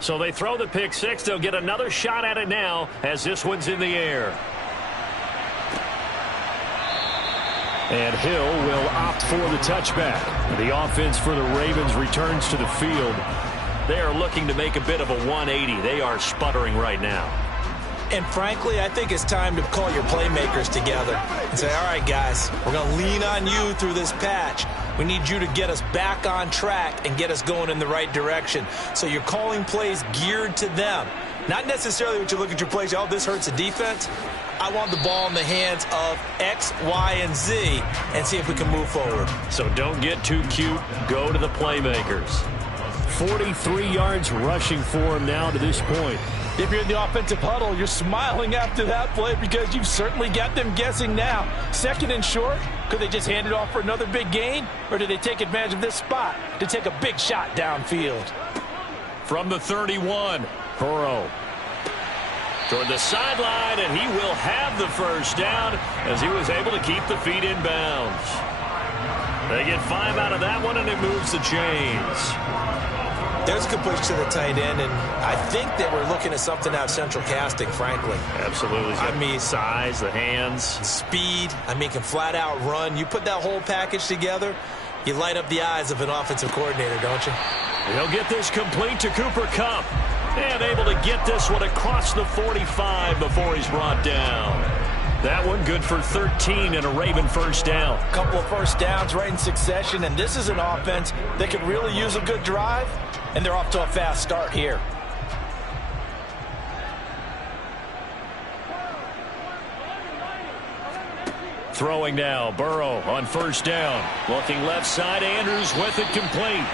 So they throw the pick six. They'll get another shot at it now as this one's in the air. And Hill will opt for the touchback. The offense for the Ravens returns to the field. They are looking to make a bit of a 180. They are sputtering right now. And frankly, I think it's time to call your playmakers together and say, all right, guys, we're going to lean on you through this patch. We need you to get us back on track and get us going in the right direction. So you're calling plays geared to them. Not necessarily what you look at your plays, oh, this hurts the defense. I want the ball in the hands of X, Y, and Z and see if we can move forward. So don't get too cute. Go to the playmakers. 43 yards rushing for him now to this point. If you're in the offensive huddle, you're smiling after that play because you've certainly got them guessing now. 2nd and short, could they just hand it off for another big gain? Or did they take advantage of this spot to take a big shot downfield? From the 31, Burrow toward the sideline, and he will have the first down as he was able to keep the feet in bounds. They get 5 out of that one, and it moves the chains. There's a good push to the tight end, and I think that we're looking at something out of central casting, frankly. Absolutely. I mean, size, the hands. Speed. I mean, can flat out run. You put that whole package together, you light up the eyes of an offensive coordinator, don't you? He'll get this complete to Cooper Kupp. And able to get this one across the 45 before he's brought down. That one good for 13 and a Raven first down. A couple of first downs right in succession, and this is an offense that could really use a good drive. And they're off to a fast start here. Throwing now, Burrow on first down. Looking left side, Andrews with it complete.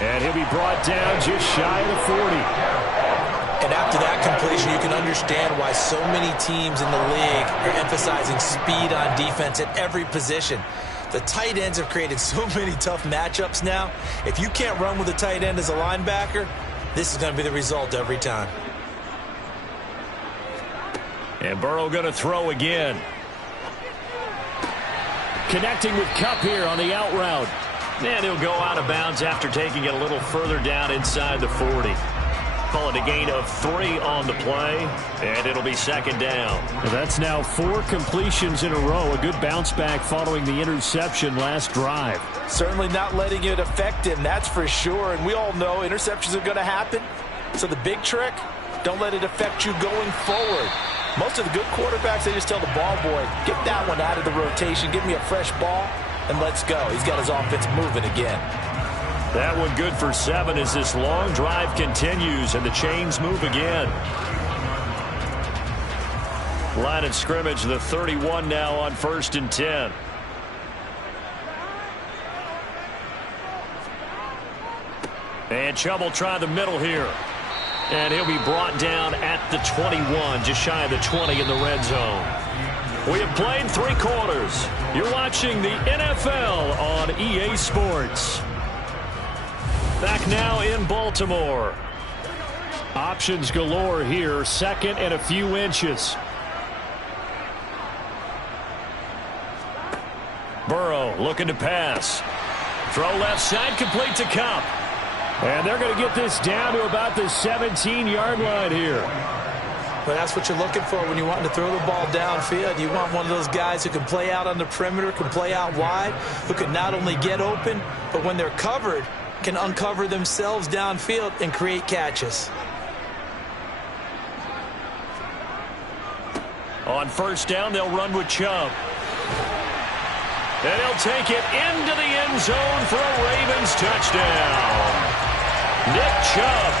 And he'll be brought down just shy of the 40. And after that completion, you can understand why so many teams in the league are emphasizing speed on defense at every position. The tight ends have created so many tough matchups now. If you can't run with a tight end as a linebacker, this is going to be the result every time. And Burrow going to throw again. Connecting with Kupp here on the out route. And he'll go out of bounds after taking it a little further down inside the 40. Call it a gain of 3 on the play, and it'll be second down. That's now 4 completions in a row. A good bounce back following the interception last drive. Certainly not letting it affect him, that's for sure. And we all know interceptions are going to happen. So the big trick, don't let it affect you going forward. Most of the good quarterbacks, they just tell the ball boy, get that one out of the rotation, give me a fresh ball, and let's go. He's got his offense moving again. That one good for 7 as this long drive continues and the chains move again. Line of scrimmage, the 31 now on 1st and 10. And Chubb will try the middle here. And he'll be brought down at the 21, just shy of the 20 in the red zone. We have played 3 quarters. You're watching the NFL on EA Sports. Back now in Baltimore. Options galore here. 2nd and a few inches. Burrow looking to pass. Throw left side, complete to Kupp. And they're going to get this down to about the 17-yard line here. But that's what you're looking for when you want to throw the ball downfield. You want one of those guys who can play out on the perimeter, can play out wide, who can not only get open, but when they're covered, can uncover themselves downfield and create catches. On 1st down, they'll run with Chubb. And he'll take it into the end zone for a Ravens touchdown. Nick Chubb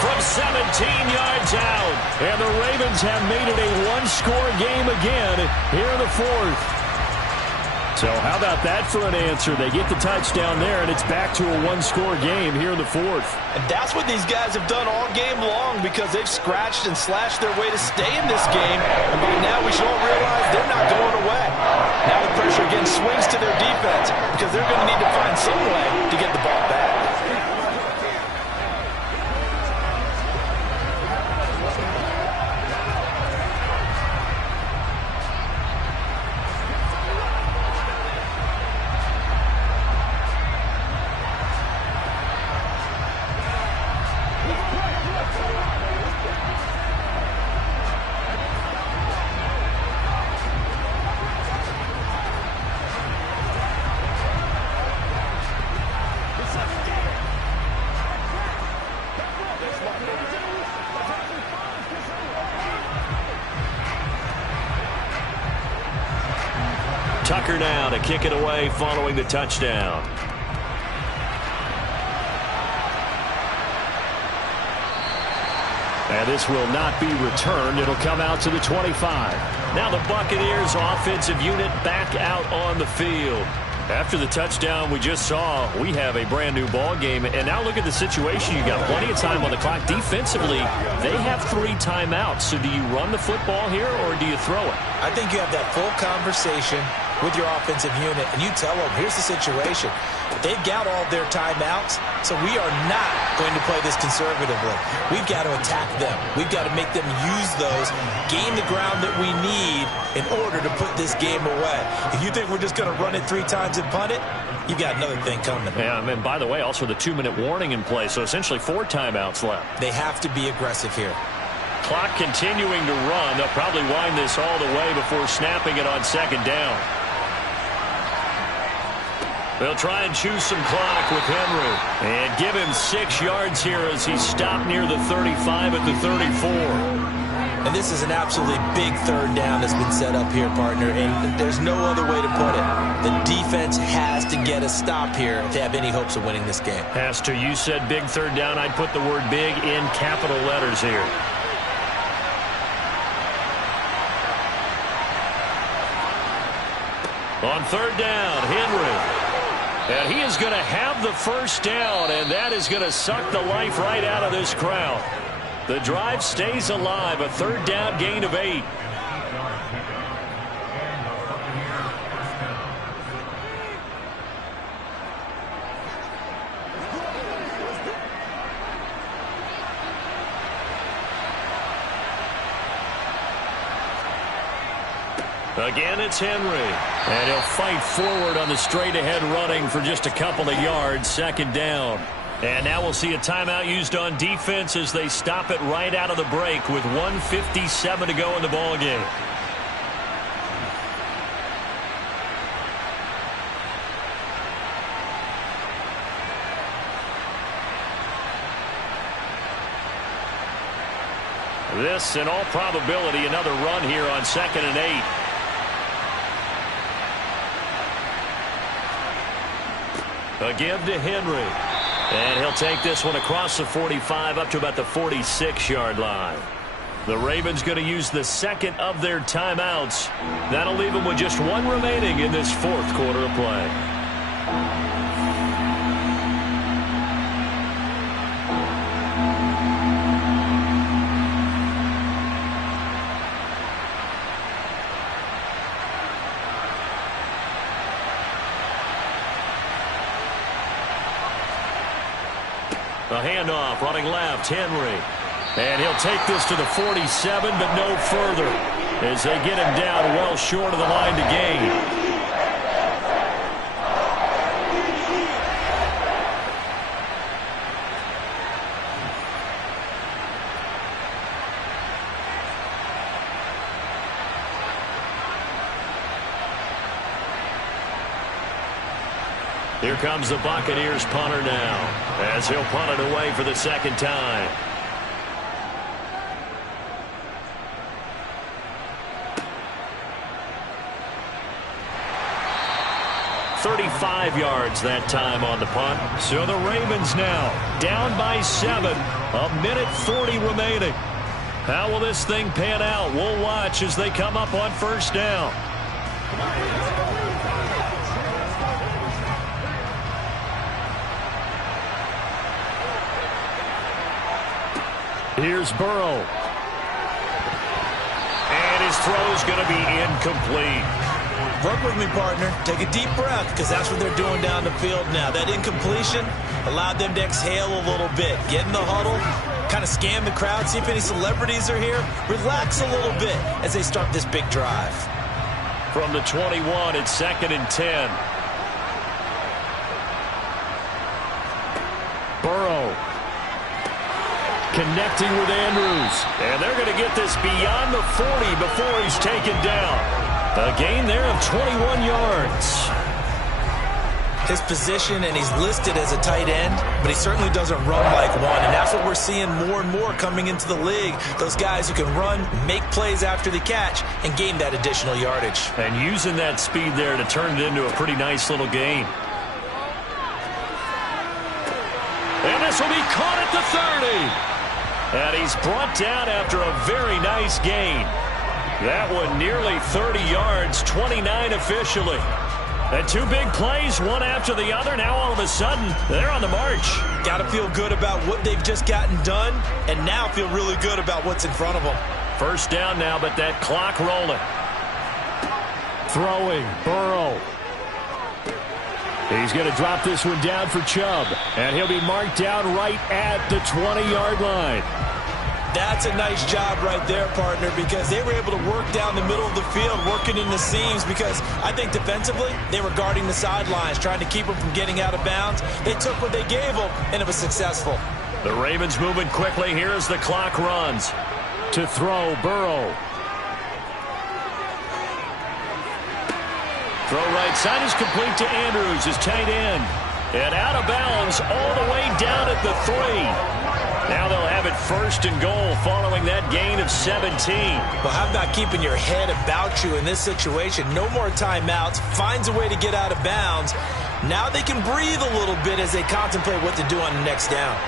from 17 yards out. And the Ravens have made it a 1-score game again here in the 4th. So how about that for an answer? They get the touchdown there, and it's back to a 1-score game here in the 4th. And that's what these guys have done all game long because they've scratched and slashed their way to stay in this game. And by now we should all realize they're not going away. Now the pressure again swings to their defense because they're going to need to find some way to get the ball back. Tucker now to kick it away following the touchdown. And this will not be returned. It'll come out to the 25. Now the Buccaneers offensive unit back out on the field. After the touchdown we just saw, we have a brand new ball game. And now look at the situation. You got plenty of time on the clock. Defensively, they have 3 timeouts. So do you run the football here or do you throw it? I think you have that full conversation with your offensive unit, and you tell them, here's the situation. They've got all their timeouts, so we are not going to play this conservatively. We've got to attack them. We've got to make them use those, gain the ground that we need in order to put this game away. If you think we're just going to run it 3 times and punt it, you've got another thing coming. Yeah, and by the way, also the 2-minute warning in play, so essentially 4 timeouts left. They have to be aggressive here. Clock continuing to run. They'll probably wind this all the way before snapping it on 2nd down. They'll try and choose some clock with Henry. And give him 6 yards here as he stopped near the 35 at the 34. And this is an absolutely big 3rd down that's been set up here, partner. And there's no other way to put it. The defense has to get a stop here to have any hopes of winning this game. Has to. You said big 3rd down. I'd put the word big in capital letters here. On 3rd down, Henry. And he is going to have the 1st down, and that is going to suck the life right out of this crowd. The drive stays alive, a 3rd down gain of 8. Again, it's Henry. And he'll fight forward on the straight-ahead running for just a couple of yards, second down. And now we'll see a timeout used on defense as they stop it right out of the break with 1:57 to go in the ballgame. This, in all probability, another run here on 2nd and 8. A give to Henry. And he'll take this one across the 45 up to about the 46-yard line. The Ravens going to use the second of their timeouts. That'll leave them with just one remaining in this fourth quarter of play. A handoff, running left, Henry. And he'll take this to the 47, but no further, as they get him down well short of the line to gain. Here comes the Buccaneers punter now, as he'll punt it away for the second time. .35 yards that time on the punt. So the Ravens now down by 7. A minute 40 remaining. How will this thing pan out? We'll watch as they come up on first down. Here's Burrow. And his throw's going to be incomplete. Work with me, partner. Take a deep breath, because that's what they're doing down the field now. That incompletion allowed them to exhale a little bit. Get in the huddle, kind of scan the crowd, see if any celebrities are here. Relax a little bit as they start this big drive. From the 21, it's 2nd and 10. Burrow. Connecting with Andrews. And they're going to get this beyond the 40 before he's taken down. A gain there of 21 yards. His position, and he's listed as a tight end, but he certainly doesn't run like one. And that's what we're seeing more and more coming into the league. Those guys who can run, make plays after the catch, and gain that additional yardage. And using that speed there to turn it into a pretty nice little gain. And this will be caught at the 30. And he's brought down after a very nice gain. That one nearly 30 yards, 29 officially. And two big plays, one after the other. Now all of a sudden, they're on the march. Got to feel good about what they've just gotten done, and now feel really good about what's in front of them. First down now, but that clock rolling. Throwing, Burrow. He's going to drop this one down for Chubb, and he'll be marked down right at the 20-yard line. That's a nice job right there, partner, because they were able to work down the middle of the field, working in the seams, because I think defensively they were guarding the sidelines, trying to keep them from getting out of bounds. They took what they gave them, and it was successful. The Ravens moving quickly here as the clock runs. To throw, Burrow. Throw right side is complete to Andrews, his tight end. And out of bounds all the way down at the 3. Now they'll have it first and goal following that gain of 17. Well, how about keeping your head about you in this situation? No more timeouts. Finds a way to get out of bounds. Now they can breathe a little bit as they contemplate what to do on the next down.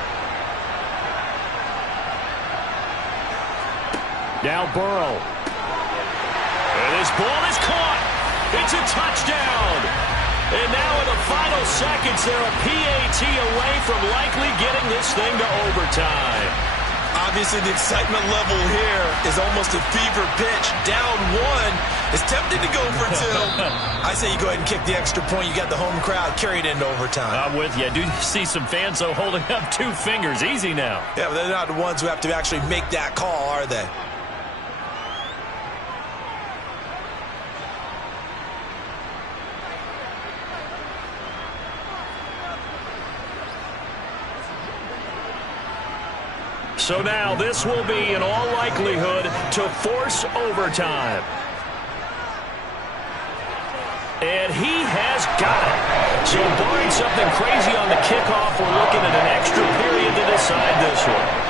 Now Burrow. And this ball is caught. It's a touchdown. And now in the final seconds, they're a PAT away from likely getting this thing to overtime. Obviously, the excitement level here is almost a fever pitch. Down 1 is tempted to go for 2. I say you go ahead and kick the extra point. You got the home crowd carried into overtime. I'm with you. I do see some fans, though, holding up 2 fingers. Easy now. Yeah, but they're not the ones who have to actually make that call, are they? So now this will be, in all likelihood, to force overtime. And he has got it. So barring something crazy on the kickoff, we're looking at an extra period to decide this one.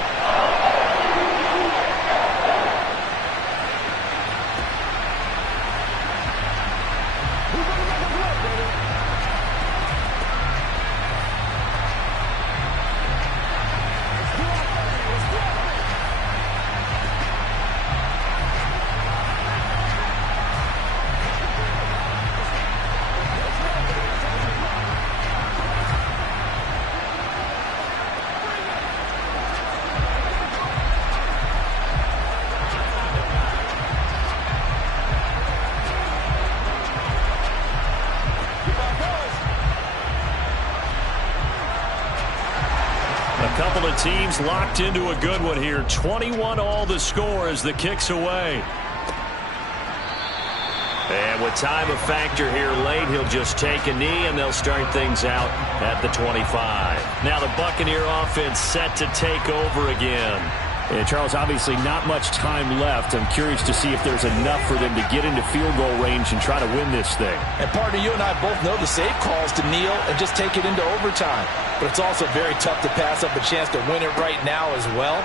Couple of teams locked into a good one here. 21 all the score as the kick's away. And with time a factor here late, he'll just take a knee and they'll start things out at the 25. Now the Buccaneer offense set to take over again. And Charles, obviously not much time left. I'm curious to see if there's enough for them to get into field goal range and try to win this thing. And partner, you and I both know the safe calls to kneel and just take it into overtime. But it's also very tough to pass up a chance to win it right now as well.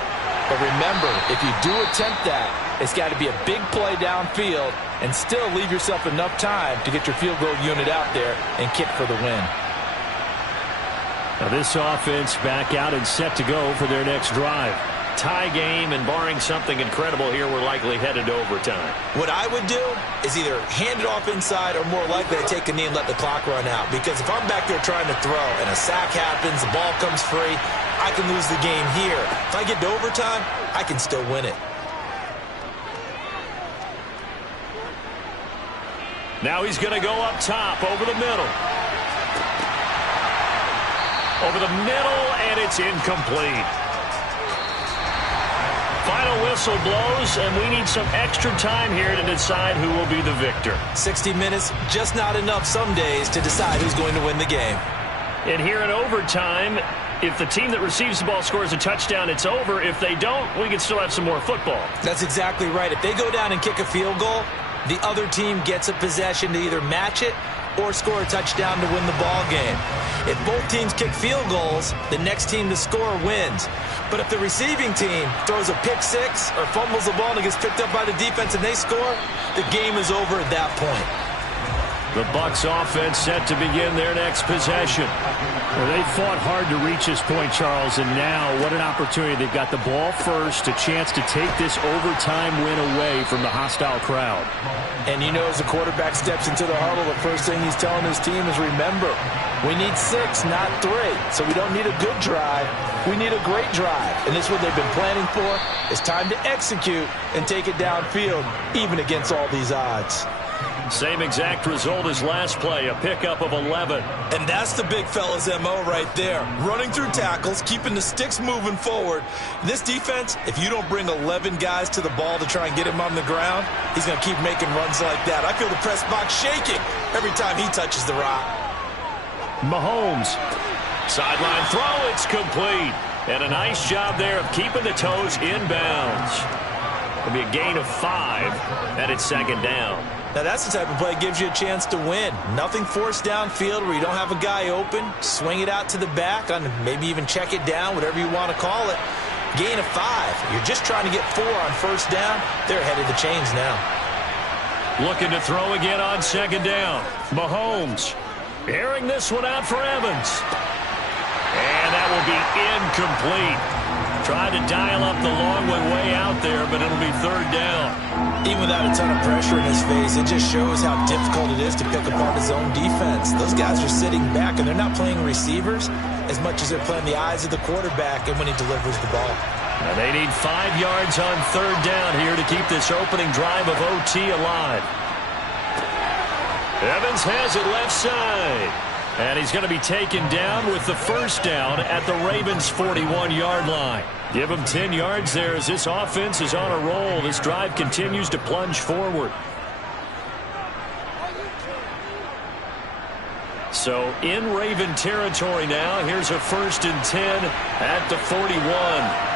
But remember, if you do attempt that, it's got to be a big play downfield and still leave yourself enough time to get your field goal unit out there and kick for the win. Now this offense back out and set to go for their next drive. Tie game, and barring something incredible here, we're likely headed to overtime. What I would do is either hand it off inside or more likely to take a knee and let the clock run out. Because if I'm back there trying to throw and a sack happens, the ball comes free, I can lose the game here. If I get to overtime, I can still win it. Now he's going to go up top over the middle. Over the middle, and it's incomplete. Final whistle blows, and we need some extra time here to decide who will be the victor. 60 minutes, just not enough some days to decide who's going to win the game. And here in overtime, if the team that receives the ball scores a touchdown, it's over. If they don't, we can still have some more football. That's exactly right. If they go down and kick a field goal, the other team gets a possession to either match it or score a touchdown to win the ball game. If both teams kick field goals, the next team to score wins. But if the receiving team throws a pick six or fumbles the ball and it gets picked up by the defense and they score, the game is over at that point. The Bucs offense set to begin their next possession. Well, they fought hard to reach this point, Charles, and now what an opportunity. They've got the ball first, a chance to take this overtime win away from the hostile crowd. And you know, as the quarterback steps into the huddle, the first thing he's telling his team is, remember, we need 6, not 3. So we don't need a good drive. We need a great drive. And this is what they've been planning for. It's time to execute and take it downfield, even against all these odds. Same exact result as last play, a pickup of 11. And that's the big fella's MO right there. Running through tackles, keeping the sticks moving forward. This defense, if you don't bring 11 guys to the ball to try and get him on the ground, he's going to keep making runs like that. I feel the press box shaking every time he touches the rock. Mahomes. Sideline throw, it's complete. And a nice job there of keeping the toes inbounds. It'll be a gain of 5, and it's second down. Now that's the type of play that gives you a chance to win. Nothing forced downfield where you don't have a guy open. Swing it out to the back, on maybe even check it down, whatever you want to call it. Gain of 5. You're just trying to get 4 on first down. They're ahead of the chains now. Looking to throw again on second down. Mahomes airing this one out for Evans. And that will be incomplete. Tried to dial up the long one way out there, but it'll be third down. Even without a ton of pressure in his face, it just shows how difficult it is to pick apart his own defense. Those guys are sitting back, and they're not playing receivers as much as they're playing the eyes of the quarterback and when he delivers the ball. And they need 5 yards on third down here to keep this opening drive of OT alive. Evans has it left side. And he's going to be taken down with the first down at the Ravens' 41-yard line. Give him 10 yards there as this offense is on a roll. This drive continues to plunge forward. So in Raven territory now. Here's a 1st and 10 at the 41.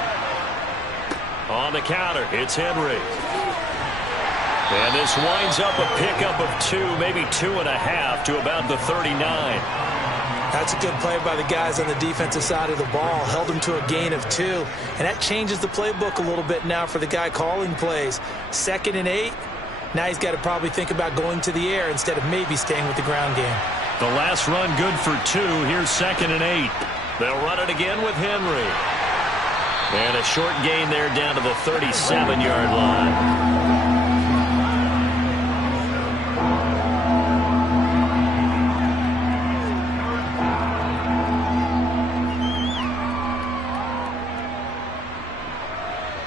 On the counter, it's Henry. And this winds up a pickup of 2, maybe 2.5 to about the 39. That's a good play by the guys on the defensive side of the ball. Held them to a gain of 2. And that changes the playbook a little bit now for the guy calling plays. 2nd and 8. Now he's got to probably think about going to the air instead of maybe staying with the ground game. The last run good for 2. Here's 2nd and 8. They'll run it again with Henry. And a short gain there down to the 37-yard line.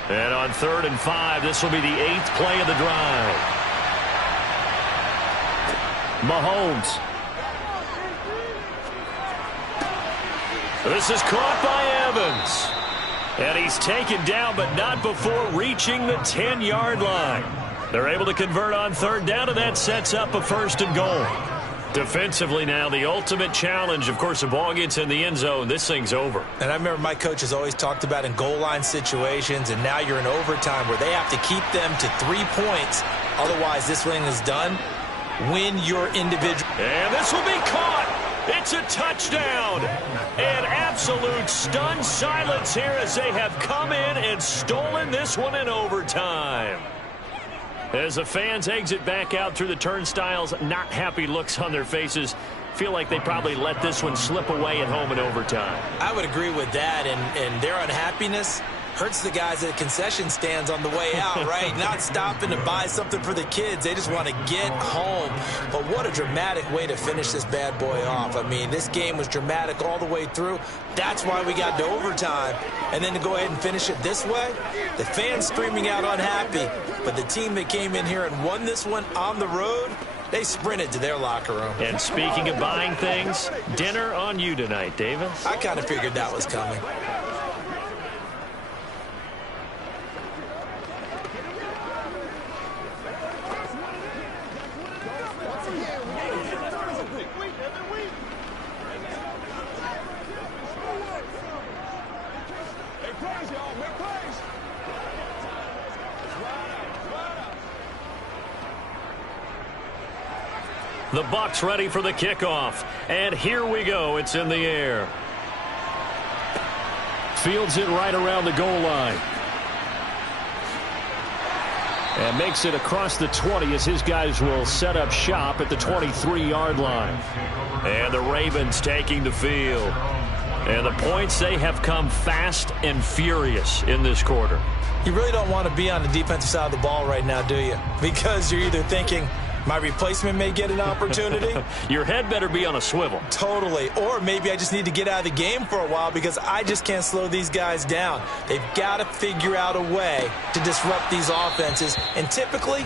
And on 3rd and 5, this will be the 8th play of the drive. Mahomes. This is caught by Evans. And he's taken down, but not before reaching the 10-yard line. They're able to convert on 3rd down, and that sets up a 1st and goal. Defensively now, the ultimate challenge. Of course, the ball gets in the end zone. This thing's over. And I remember my coaches always talked about in goal line situations, and now you're in overtime where they have to keep them to 3 points. Otherwise, this thing is done. Win your individual. And this will be caught. It's a touchdown. An absolute stunned silence here as they have come in and stolen this one in overtime. As the fans exit back out through the turnstiles, not happy looks on their faces. Feel like they probably let this one slip away at home in overtime. I would agree with that, and their unhappiness hurts the guys at concession stands on the way out, right? Not stopping to buy something for the kids. They just want to get home. But what a dramatic way to finish this bad boy off. I mean, this game was dramatic all the way through. That's why we got to overtime. And then to go ahead and finish it this way, the fans screaming out unhappy. But the team that came in here and won this one on the road, they sprinted to their locker room. And speaking of buying things, dinner on you tonight, Davis. I kind of figured that was coming. The Bucs ready for the kickoff. And here we go. It's in the air. Fields it right around the goal line. And makes it across the 20 as his guys will set up shop at the 23-yard line. And the Ravens taking the field. And the points, they have come fast and furious in this quarter. You really don't want to be on the defensive side of the ball right now, do you? Because you're either thinking, my replacement may get an opportunity. Your head better be on a swivel. Totally. Or maybe I just need to get out of the game for a while because I just can't slow these guys down. They've got to figure out a way to disrupt these offenses. And typically,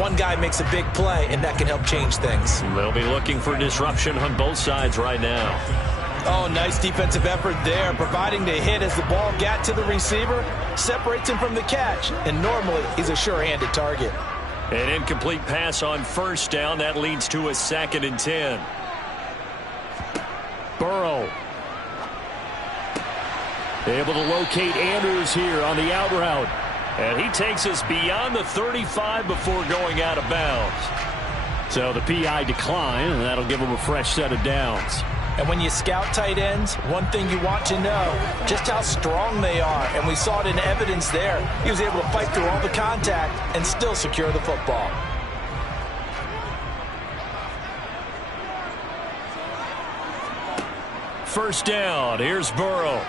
one guy makes a big play, and that can help change things. They'll be looking for disruption on both sides right now. Oh, nice defensive effort there, providing the hit as the ball got to the receiver, separates him from the catch, and normally he's a sure-handed target. An incomplete pass on 1st down. That leads to a 2nd and 10. Burrow. Able to locate Andrews here on the out route. And he takes us beyond the 35 before going out of bounds. So the PI decline, and that'll give him a fresh set of downs. And when you scout tight ends, one thing you want to know, just how strong they are. And we saw it in evidence there. He was able to fight through all the contact and still secure the football. First down. Here's Burrow.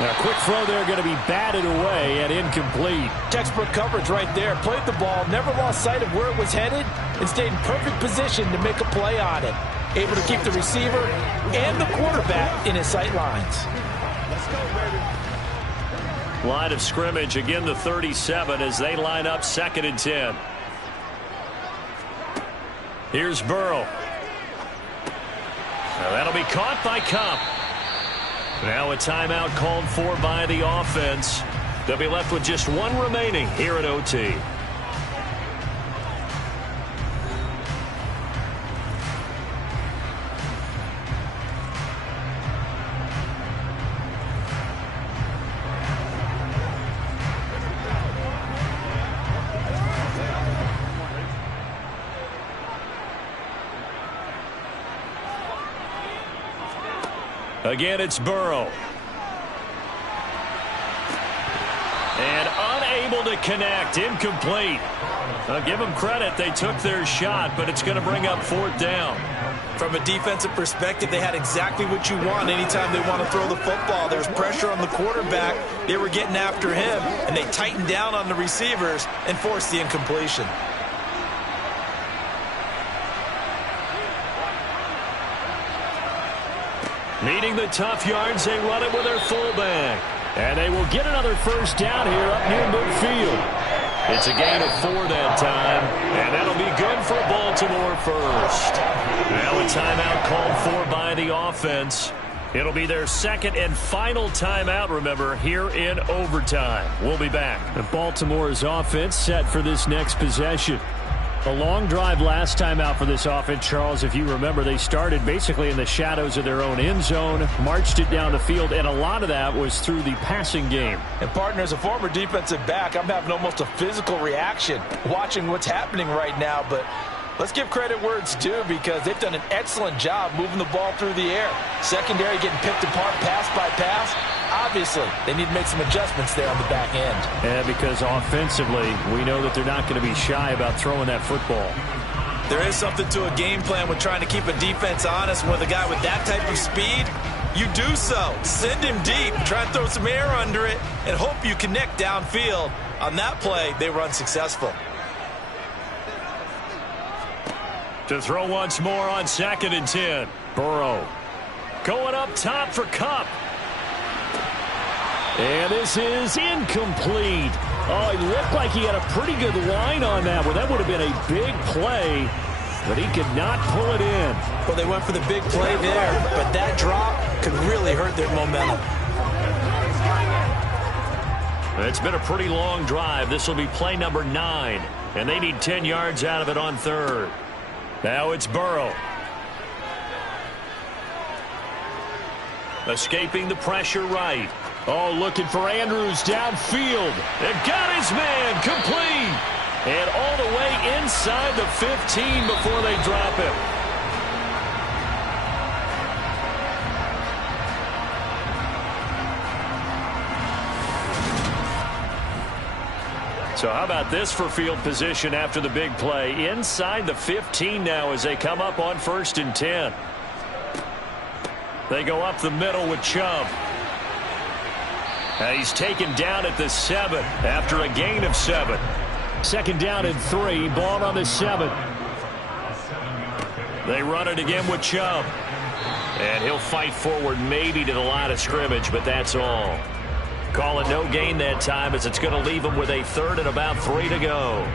A quick throw there going to be batted away and incomplete. Textbook coverage right there. Played the ball, never lost sight of where it was headed, and stayed in perfect position to make a play on it. Able to keep the receiver and the quarterback in his sight lines. Let's go, baby. Line of scrimmage, again the 37 as they line up 2nd and 10. Here's Burrow. Now that'll be caught by Kupp. Now a timeout called for by the offense. They'll be left with just one remaining here at OT. Again, it's Burrow. And unable to connect. Incomplete. I'll give them credit. They took their shot, but it's going to bring up 4th down. From a defensive perspective, they had exactly what you want anytime they want to throw the football. There's pressure on the quarterback. They were getting after him, and they tightened down on the receivers and forced the incompletion. Needing the tough yards, they run it with their fullback. And they will get another 1st down here up near midfield. It's a gain of 4 that time, and that'll be good for Baltimore first. Now a timeout called for by the offense. It'll be their 2nd and final timeout, remember, here in overtime. We'll be back. Baltimore's offense set for this next possession. A long drive last time out for this offense, Charles. If you remember, they started basically in the shadows of their own end zone, marched it down the field, and a lot of that was through the passing game. And, partner, as a former defensive back, I'm having almost a physical reaction watching what's happening right now. But let's give credit where it's due because they've done an excellent job moving the ball through the air. Secondary getting picked apart pass by pass. Obviously, they need to make some adjustments there on the back end. Yeah, because offensively, we know that they're not going to be shy about throwing that football. There is something to a game plan with trying to keep a defense honest. With a guy with that type of speed, you do so. Send him deep, try and throw some air under it, and hope you connect downfield. On that play, they were unsuccessful. To throw once more on 2nd and 10. Burrow going up top for Kupp. And this is incomplete. Oh, it looked like he had a pretty good line on that one. That would have been a big play, but he could not pull it in. Well, they went for the big play there, but that drop could really hurt their momentum. It's been a pretty long drive. This will be play number 9, and they need 10 yards out of it on 3rd. Now it's Burrow. Escaping the pressure right. Oh, looking for Andrews downfield. They've got his man complete. And all the way inside the 15 before they drop him. So how about this for field position after the big play? Inside the 15 now as they come up on 1st and 10. They go up the middle with Chubb. He's taken down at the 7 after a gain of 7. 2nd down and 3. Ball on the 7. They run it again with Chubb. And he'll fight forward maybe to the line of scrimmage, but that's all. Call it no gain that time as it's going to leave him with a 3rd and about 3 to go.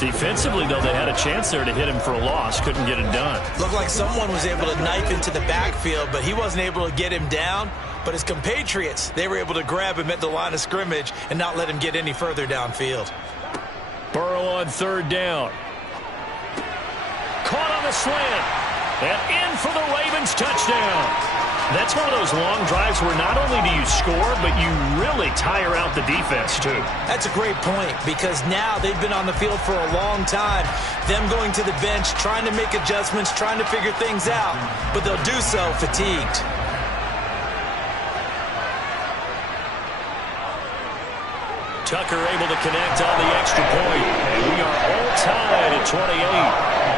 Defensively, though, they had a chance there to hit him for a loss. Couldn't get it done. Looked like someone was able to knife into the backfield, but he wasn't able to get him down. But his compatriots, they were able to grab him at the line of scrimmage and not let him get any further downfield. Burrow on 3rd down. Caught on the slant. And in for the Ravens touchdown. That's one of those long drives where not only do you score, but you really tire out the defense, too. That's a great point because now they've been on the field for a long time. Them going to the bench, trying to make adjustments, trying to figure things out, but they'll do so fatigued. Tucker able to connect on the extra point. And we are all tied at 28.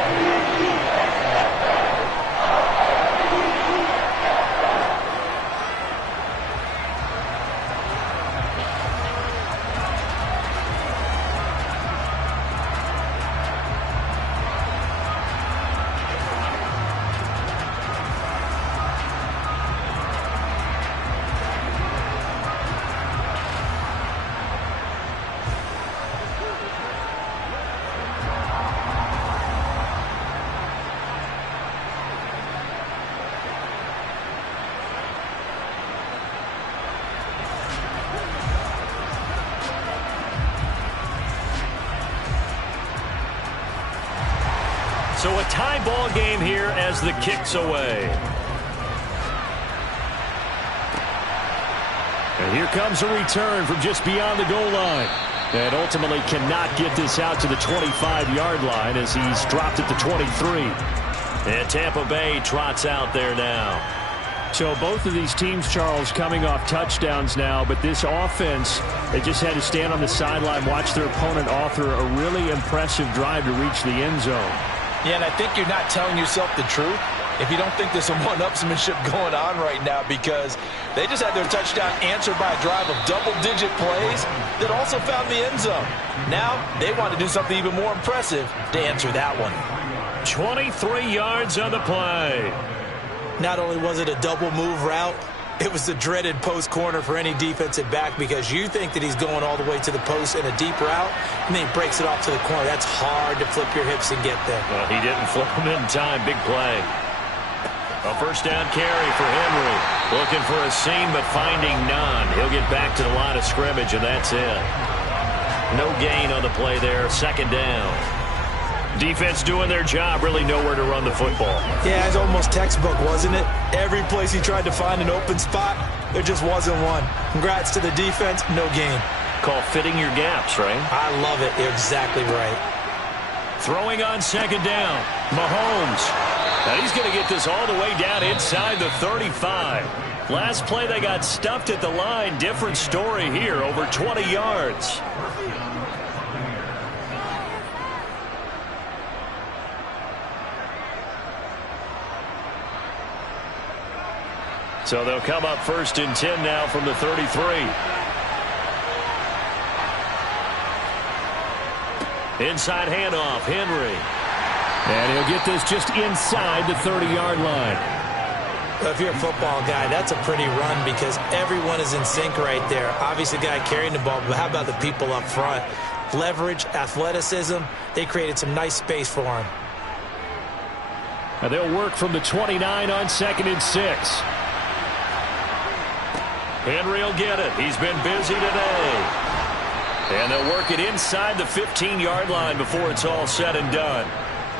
So a tie ball game here as the kick's away. And here comes a return from just beyond the goal line. And ultimately cannot get this out to the 25-yard line as he's dropped at the 23. And Tampa Bay trots out there now. So both of these teams, Charles, coming off touchdowns now, but this offense, they just had to stand on the sideline, watch their opponent author a really impressive drive to reach the end zone. Yeah, and I think you're not telling yourself the truth if you don't think there's some one-upsmanship going on right now, because they just had their touchdown answered by a drive of double-digit plays that also found the end zone. Now they want to do something even more impressive to answer that one. 23 yards on the play. Not only was it a double move route, it was the dreaded post corner for any defensive back, because you think that he's going all the way to the post in a deep route, and then he breaks it off to the corner. That's hard to flip your hips and get there. Well, he didn't flip him in time. Big play. A first down carry for Henry. Looking for a seam, but finding none. He'll get back to the line of scrimmage, and that's it. No gain on the play there. Second down. Defense doing their job, really nowhere to run the football. Yeah, it's almost textbook, wasn't it? Every place he tried to find an open spot, there just wasn't one. Congrats to the defense, no gain. Call fitting your gaps, right? I love it. You're exactly right. Throwing on second down, Mahomes. Now he's going to get this all the way down inside the 35. Last play they got stuffed at the line. Different story here, over 20 yards. So they'll come up 1st and 10 now from the 33. Inside handoff, Henry. And he'll get this just inside the 30-yard line. If you're a football guy, that's a pretty run, because everyone is in sync right there. Obviously, the guy carrying the ball, but how about the people up front? Leverage, athleticism, they created some nice space for him. Now they'll work from the 29 on 2nd and 6. Henry will get it. He's been busy today. And they'll work it inside the 15-yard line before it's all said and done.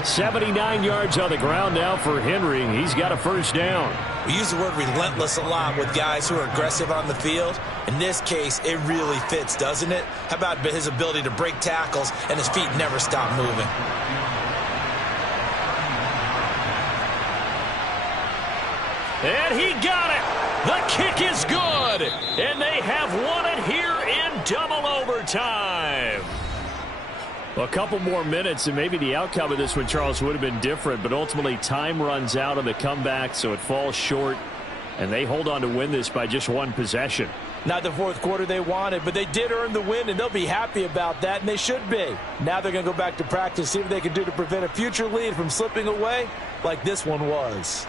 79 yards on the ground now for Henry. He's got a first down. We use the word relentless a lot with guys who are aggressive on the field. In this case, it really fits, doesn't it? How about his ability to break tackles and his feet never stop moving? And he got it. The kick is good. And they have won it here in double overtime. A couple more minutes, and maybe the outcome of this one, Charles, would have been different. But ultimately, time runs out on the comeback, so it falls short. And they hold on to win this by just one possession. Not the fourth quarter they wanted, but they did earn the win, and they'll be happy about that, and they should be. Now they're going to go back to practice, see what they can do to prevent a future lead from slipping away like this one was.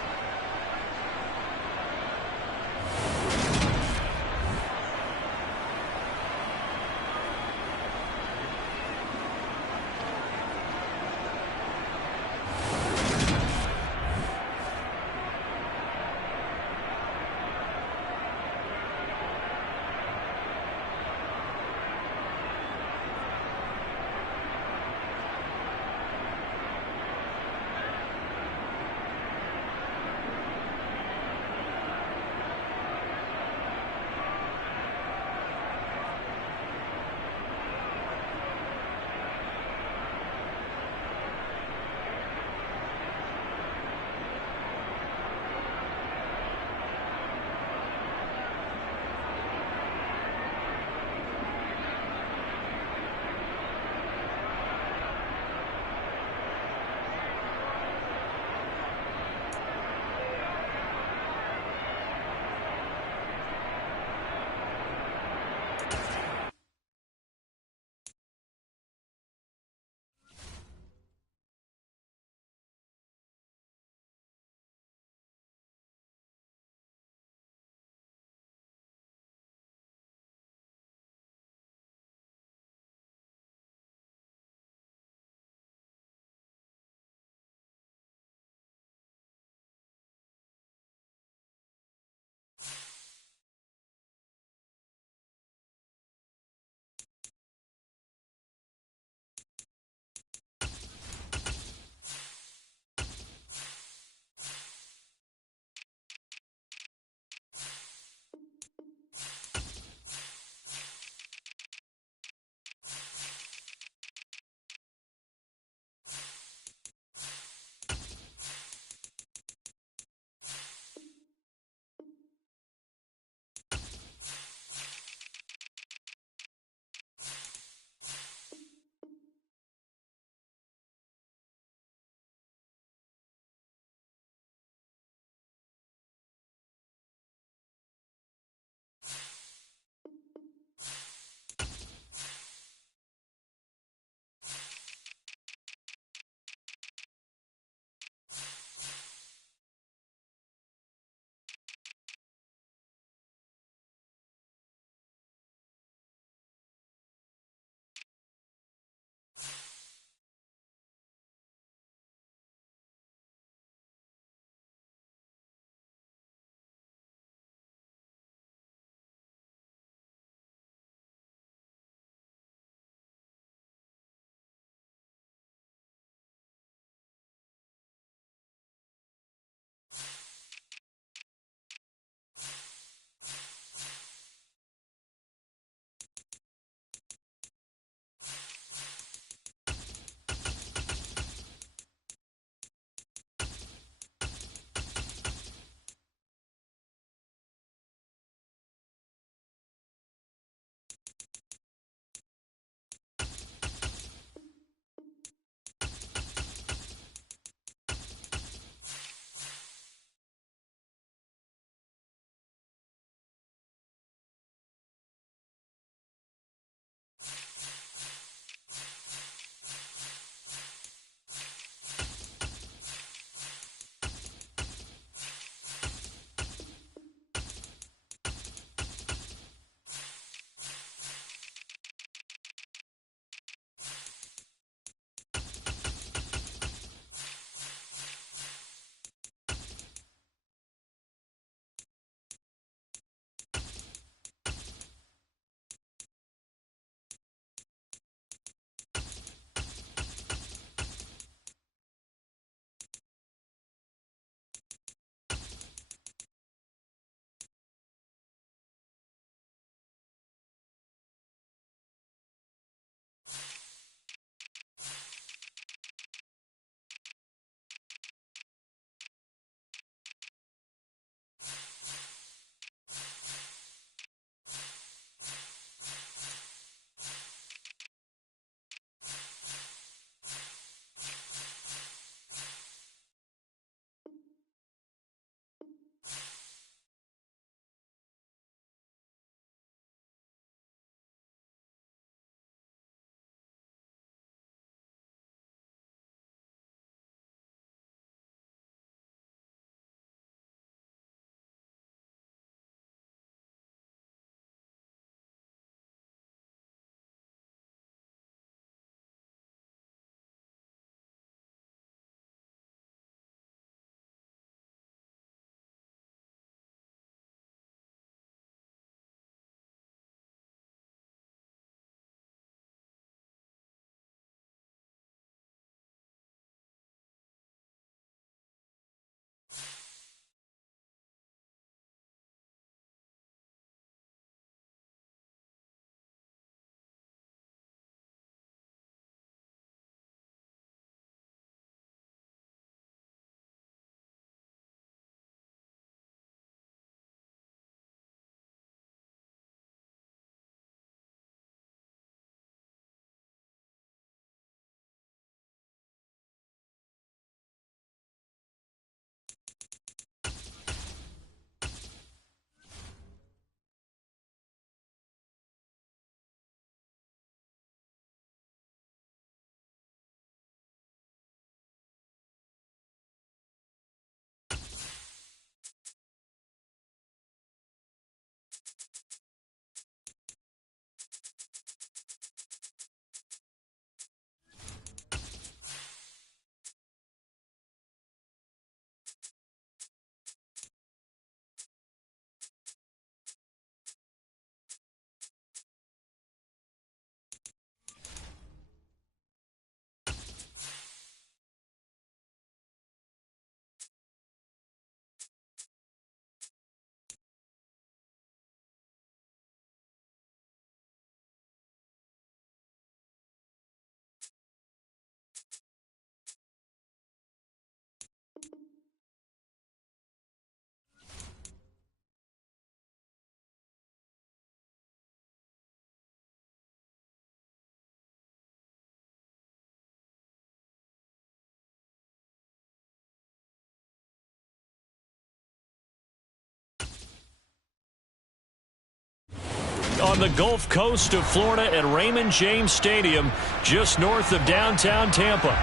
on the Gulf Coast of Florida at Raymond James Stadium, just north of downtown Tampa.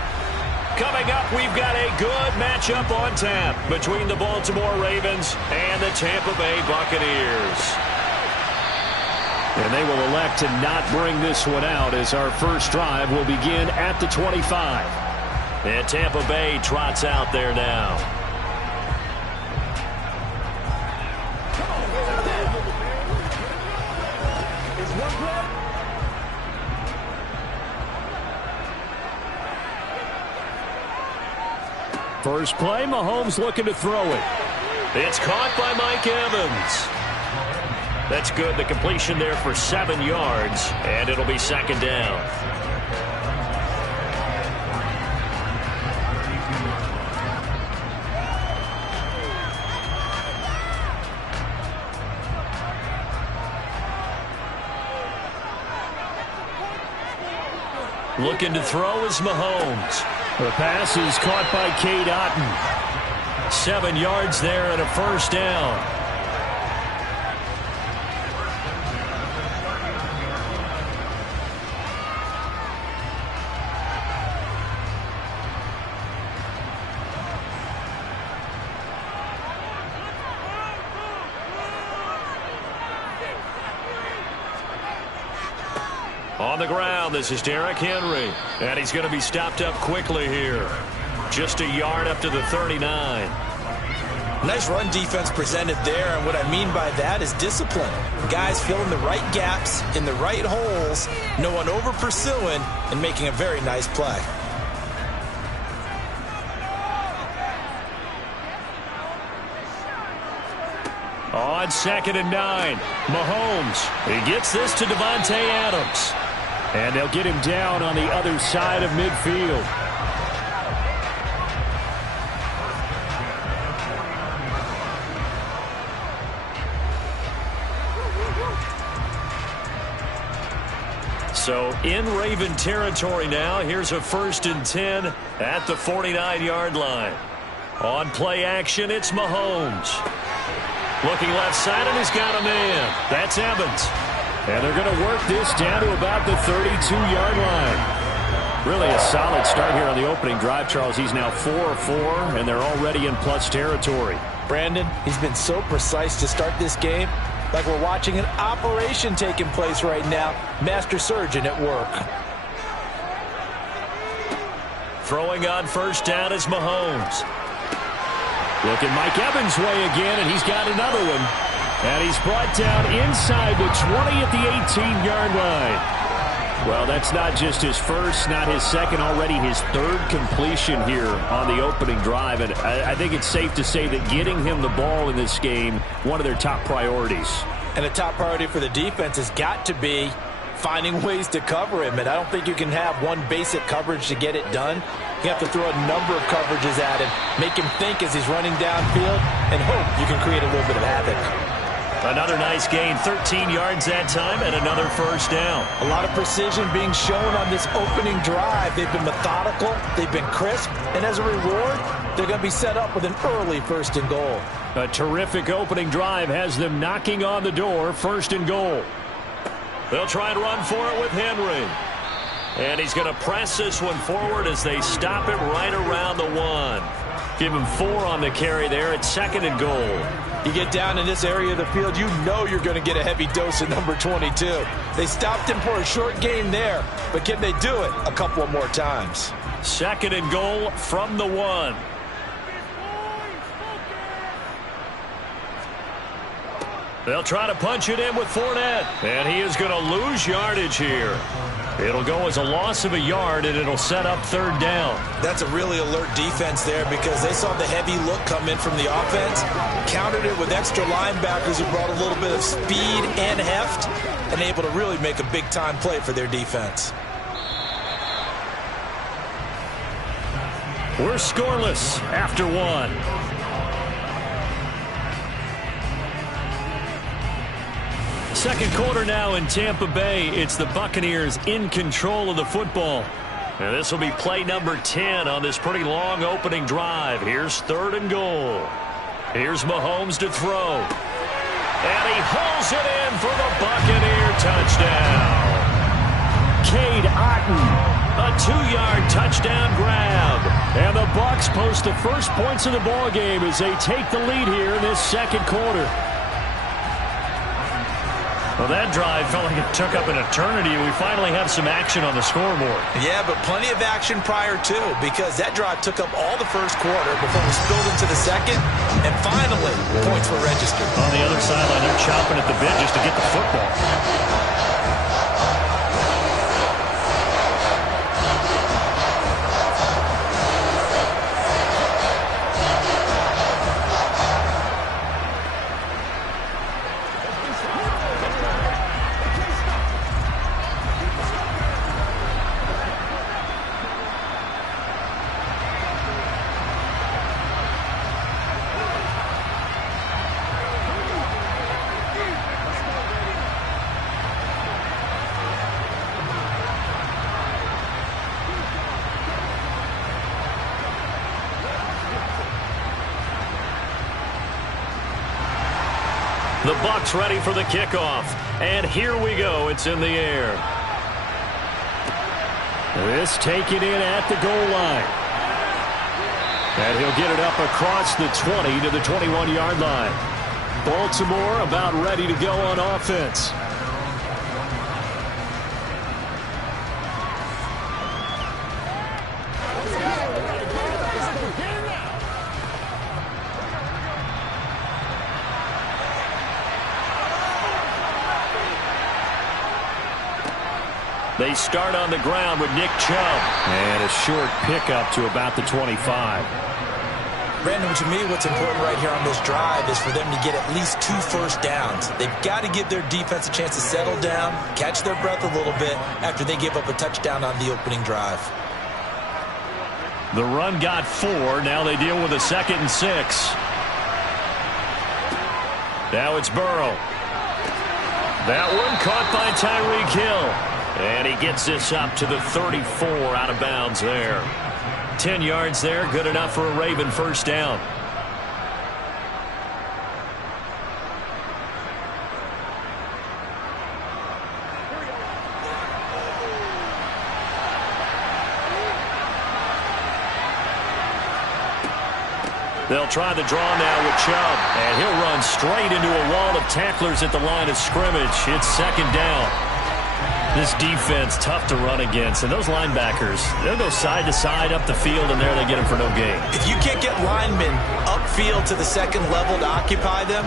Coming up, we've got a good matchup on tap between the Baltimore Ravens and the Tampa Bay Buccaneers. And they will elect to not bring this one out as our first drive will begin at the 25. And Tampa Bay trots out there now. First play, Mahomes looking to throw it. It's caught by Mike Evans. That's good. The completion there for 7 yards, and it'll be second down. Looking to throw is Mahomes. The pass is caught by Cade Otton. 7 yards there and a first down. On the ground, this is Derrick Henry. And he's going to be stopped up quickly here. Just a yard up to the 39. Nice run defense presented there, and what I mean by that is discipline. Guys filling the right gaps in the right holes, no one over pursuing, and making a very nice play. On 2nd and 9, Mahomes. He gets this to Davante Adams. And they'll get him down on the other side of midfield. So in Raven territory now. Here's a 1st and 10 at the 49-yard line. On play action, it's Mahomes. Looking left side, and he's got a man. That's Evans. And they're going to work this down to about the 32-yard line. Really a solid start here on the opening drive, Charles. He's now 4 of 4, and they're already in plus territory. Brandon, he's been so precise to start this game, like we're watching an operation taking place right now. Master surgeon at work. Throwing on first down is Mahomes. Looking Mike Evans' way again, and he's got another one. And he's brought down inside the 20 at the 18-yard line. Well, that's not just his first, not his second, already his 3rd completion here on the opening drive. And I think it's safe to say that getting him the ball in this game, one of their top priorities. And the top priority for the defense has got to be finding ways to cover him. And I don't think you can have one basic coverage to get it done. You have to throw a number of coverages at him, make him think as he's running downfield, and hope you can create a little bit of havoc. Another nice gain, 13 yards that time, and another first down. A lot of precision being shown on this opening drive. They've been methodical, they've been crisp, and as a reward, they're going to be set up with an early 1st and goal. A terrific opening drive has them knocking on the door, 1st and goal. They'll try and run for it with Henry. And he's going to press this one forward as they stop it right around the 1. Give him 4 on the carry there at 2nd and goal. You get down in this area of the field, you know you're going to get a heavy dose of number 22. They stopped him for a short gain there, but can they do it a couple of more times? 2nd and goal from the 1. They'll try to punch it in with Fournette, and he is going to lose yardage here. It'll go as a loss of a yard, and it'll set up 3rd down. That's a really alert defense there because they saw the heavy look come in from the offense, countered it with extra linebackers who brought a little bit of speed and heft, and able to really make a big-time play for their defense. We're scoreless after 1. Second quarter now in Tampa Bay. It's the Buccaneers in control of the football. And this will be play number 10 on this pretty long opening drive. Here's 3rd and goal. Here's Mahomes to throw. And he hauls it in for the Buccaneer A 2-yard touchdown grab. And the Bucs post the first points of the ball game as they take the lead here in this second quarter. Well, that drive felt like it took up an eternity. We finally have some action on the scoreboard. Yeah, but plenty of action prior to, because that drive took up all the first quarter before we spilled into the second, and finally, points were registered. On the other sideline, they're chomping at the bit just to get the football. The Bucs ready for the kickoff. And here we go. It's in the air. This taken in at the goal line. And he'll get it up across the 20 to the 21-yard line. Baltimore about ready to go on offense. They start on the ground with Nick Chubb. And a short pickup to about the 25. Brandon, to me, what's important right here on this drive is for them to get at least 2 first downs. They've got to give their defense a chance to settle down, catch their breath a little bit after they give up a touchdown on the opening drive. The run got 4. Now they deal with a 2nd and 6. Now it's Burrow. That one caught by Tyreek Hill. And he gets this up to the 34 out of bounds there. 10 yards there, good enough for a Raven first down. They'll try the draw now with Chubb. And he'll run straight into a wall of tacklers at the line of scrimmage. It's 2nd down. This defense, tough to run against. And those linebackers, they'll go side to side up the field, and there they get them for no gain. If you can't get linemen upfield to the second level to occupy them,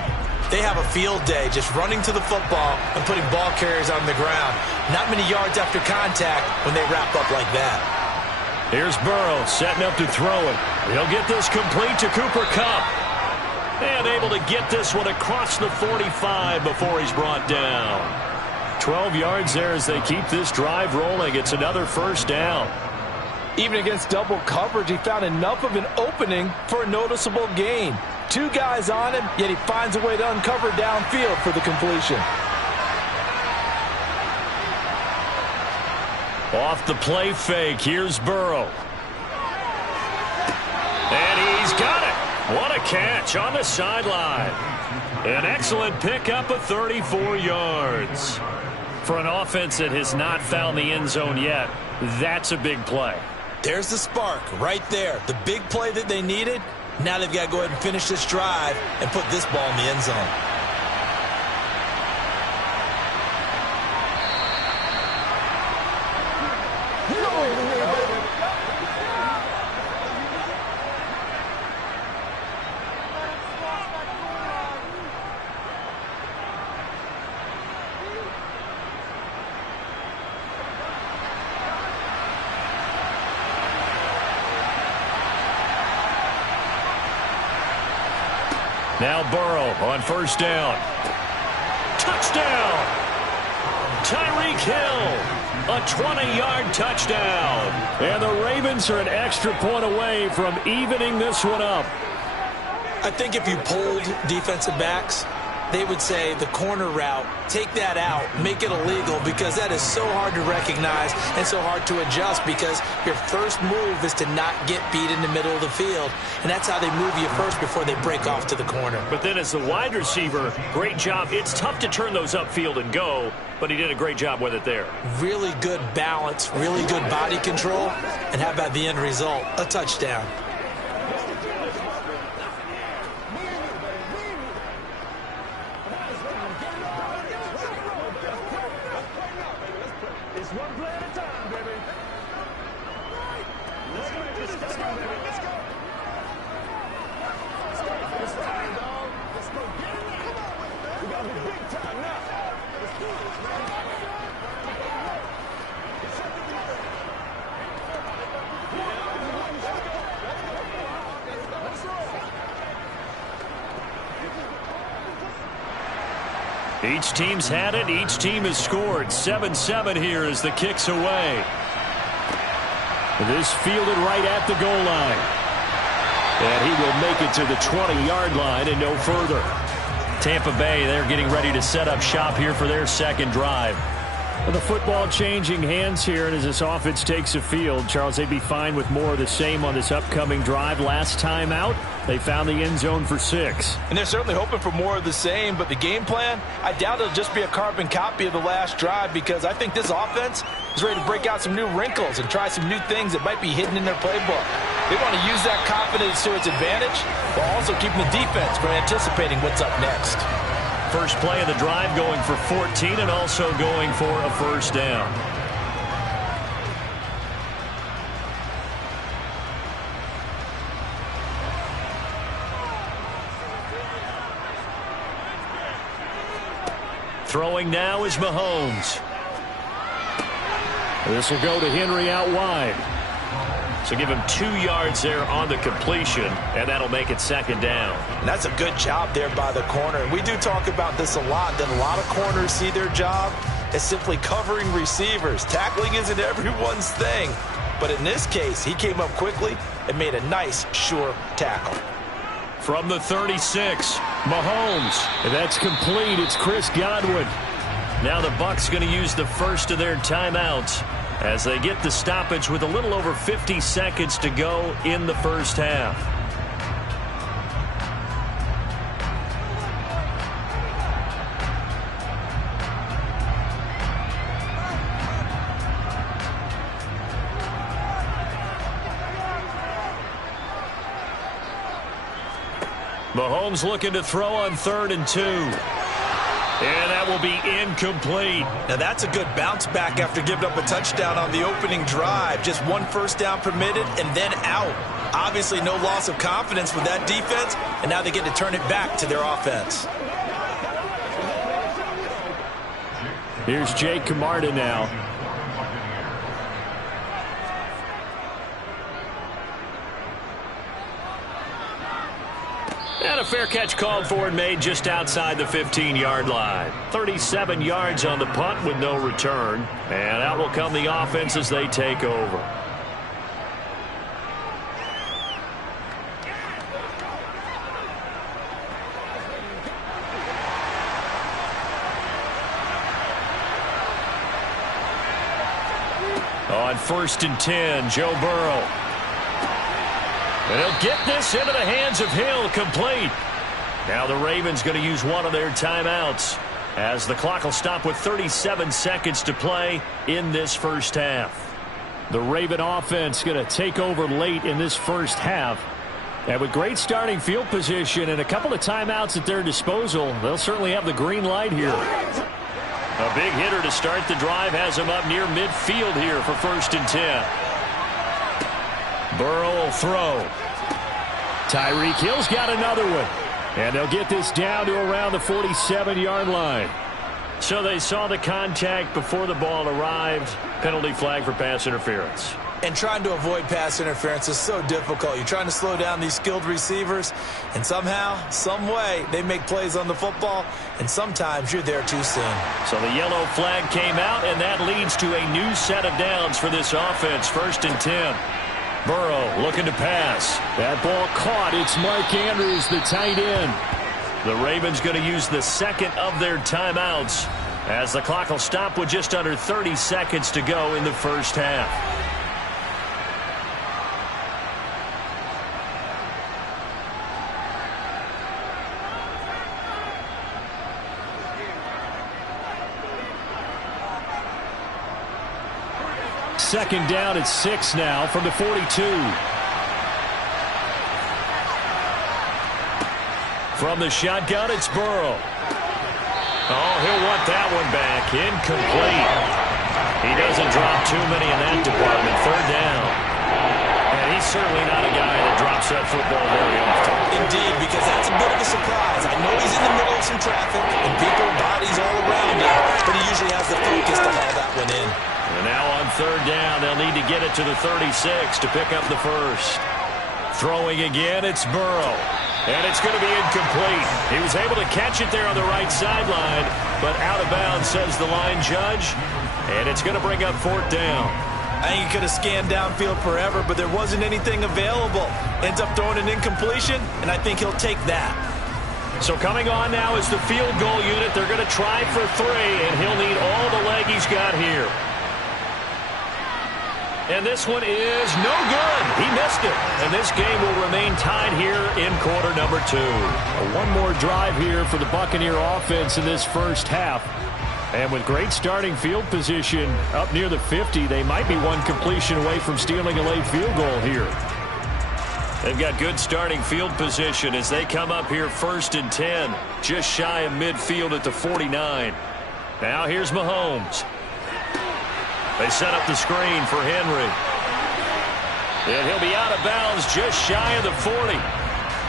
they have a field day just running to the football and putting ball carriers on the ground. Not many yards after contact when they wrap up like that. Here's Burrow setting up to throw it. He'll get this complete to Cooper Kupp. And able to get this one across the 45 before he's brought down. 12 yards there as they keep this drive rolling. It's another first down. Even against double coverage, he found enough of an opening for a noticeable gain. 2 guys on him, yet he finds a way to uncover downfield for the completion. Off the play fake, here's Burrow. And he's got it. What a catch on the sideline. An excellent pickup of 34 yards. For an offense that has not found the end zone yet, that's a big play. There's the spark right there. The big play that they needed. Now they've got to go ahead and finish this drive and put this ball in the end zone. Now Burrow on first down. Touchdown! Tyreek Hill, a 20-yard touchdown. And the Ravens are an extra point away from evening this one up. I think if you polled defensive backs, they would say the corner route, take that out, make it illegal, because that is so hard to recognize and so hard to adjust, because your first move is to not get beat in the middle of the field, and that's how they move you first before they break off to the corner. But then as the wide receiver, great job. It's tough to turn those upfield and go, but he did a great job with it there. Really good balance, really good body control, and how about the end result? A touchdown. Each team's had it. Each team has scored. 7-7 here as the kick's away. This fielded right at the goal line. And he will make it to the 20-yard line and no further. Tampa Bay, they're getting ready to set up shop here for their second drive. Well, the football changing hands here, and as this offense takes the field, Charles, they'd be fine with more of the same on this upcoming drive. Last time out, they found the end zone for 6. And they're certainly hoping for more of the same, but the game plan, I doubt it'll just be a carbon copy of the last drive, because I think this offense is ready to break out some new wrinkles and try some new things that might be hidden in their playbook. They want to use that confidence to its advantage while also keeping the defense from anticipating what's up next. First play of the drive going for 14 and also going for a first down. Throwing now is Mahomes. This will go to Henry out wide. So give him 2 yards there on the completion, and that'll make it second down. And that's a good job there by the corner. And we do talk about this a lot, that a lot of corners see their job as simply covering receivers. Tackling isn't everyone's thing. But in this case, he came up quickly and made a nice, sure tackle. From the 36, Mahomes. And that's complete. It's Chris Godwin. Now the Bucs going to use the first of their timeouts as they get the stoppage with a little over 50 seconds to go in the first half. Mahomes looking to throw on 3rd and 2. And that will be incomplete. Now that's a good bounce back after giving up a touchdown on the opening drive. Just 1 first down permitted and then out. Obviously no loss of confidence with that defense, and now they get to turn it back to their offense. Here's Jake Camarda now. And a fair catch called for and made just outside the 15-yard line. 37 yards on the punt with no return. And out will come the offense as they take over. On 1st and 10, Joe Burrow. And he'll get this into the hands of Hill, complete. Now the Ravens going to use one of their timeouts as the clock will stop with 37 seconds to play in this first half. The Raven offense going to take over late in this first half. And with great starting field position and a couple of timeouts at their disposal, they'll certainly have the green light here. A big hitter to start the drive has him up near midfield here for 1st and 10. Burrow will throw. Tyreek Hill's got another one. And they'll get this down to around the 47-yard line. So they saw the contact before the ball arrived. Penalty flag for pass interference. And trying to avoid pass interference is so difficult. You're trying to slow down these skilled receivers, and somehow, some way, they make plays on the football, and sometimes you're there too soon. So the yellow flag came out, and that leads to a new set of downs for this offense. 1st and 10. Burrow looking to pass. That ball caught. It's Mark Andrews, the tight end. The Ravens going to use the second of their timeouts as the clock will stop with just under 30 seconds to go in the first half. Second down at 6 now from the 42. From the shotgun, it's Burrow. Oh, he'll want that one back. Incomplete. He doesn't drop too many in that department. Third down. And he's certainly not a guy that drops that football very often. Indeed, because that's a bit of a surprise. I know he's in the middle of some traffic and people, bodies all around him, but he usually has the focus to haul that one in. And now on third down, they'll need to get it to the 36 to pick up the first. Throwing again, it's Burrow. And it's going to be incomplete. He was able to catch it there on the right sideline, but out of bounds, says the line judge. And it's going to bring up fourth down. I think he could have scanned downfield forever, but there wasn't anything available. Ends up throwing an incompletion, and I think he'll take that. So coming on now is the field goal unit. They're going to try for 3, and he'll need all the leg he's got here. And this one is no good. He missed it. And this game will remain tied here in quarter number 2. One more drive here for the Buccaneer offense in this first half. And with great starting field position up near the 50, they might be one completion away from stealing a late field goal here. They've got good starting field position as they come up here 1st and 10, just shy of midfield at the 49. Now here's Mahomes. They set up the screen for Henry. And he'll be out of bounds just shy of the 40.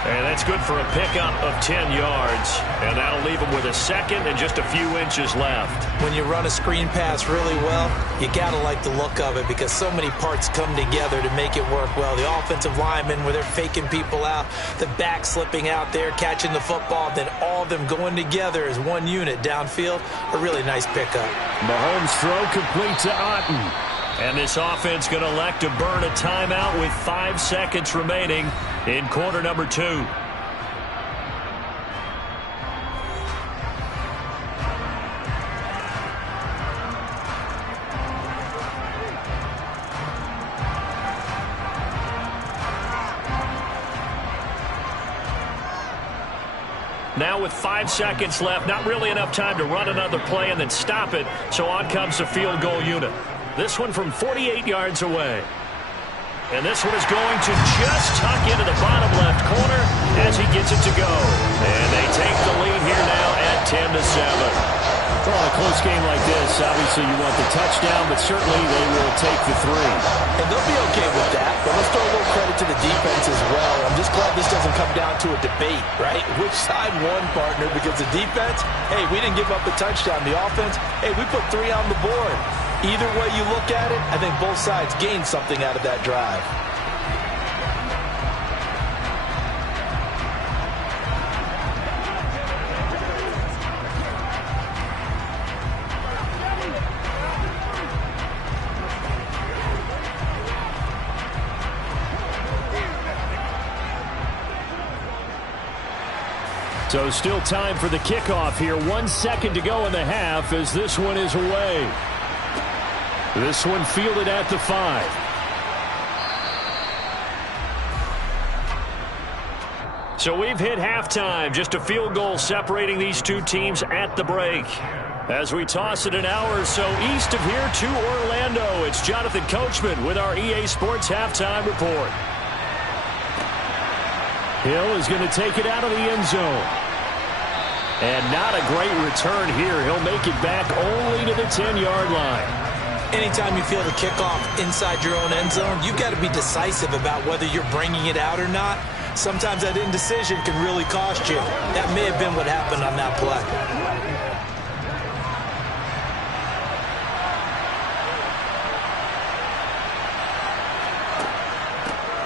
And that's good for a pickup of 10 yards. And that'll leave him with a second and just a few inches left. When you run a screen pass really well, you got to like the look of it because so many parts come together to make it work well. The offensive linemen, where they're faking people out, the back slipping out there, catching the football, then all of them going together as one unit downfield. A really nice pickup. Mahomes' throw complete to Otten. And this offense going to elect to burn a timeout with 5 seconds remaining in quarter number 2. Now with 5 seconds left, not really enough time to run another play and then stop it. So on comes the field goal unit. This one from 48 yards away. And this one is going to just tuck into the bottom left corner as he gets it to go. And they take the lead here now at 10-7. Well, in a close game like this, obviously you want the touchdown, but certainly they will take the 3. And they'll be okay with that, but let's throw a little credit to the defense as well. I'm just glad this doesn't come down to a debate, right? Which side won, partner? Because the defense, hey, we didn't give up a touchdown. The offense, hey, we put 3 on the board. Either way you look at it, I think both sides gained something out of that drive. So still time for the kickoff here. 1 second to go in the half as this one is away. This one fielded at the 5. So we've hit halftime. Just a field goal separating these two teams at the break. As we toss it an hour or so east of here to Orlando, it's Jonathan Coachman with our EA Sports Halftime Report. Hill is going to take it out of the end zone. And not a great return here. He'll make it back only to the 10-yard line. Anytime you feel the kickoff inside your own end zone, you've got to be decisive about whether you're bringing it out or not. Sometimes that indecision can really cost you. That may have been what happened on that play.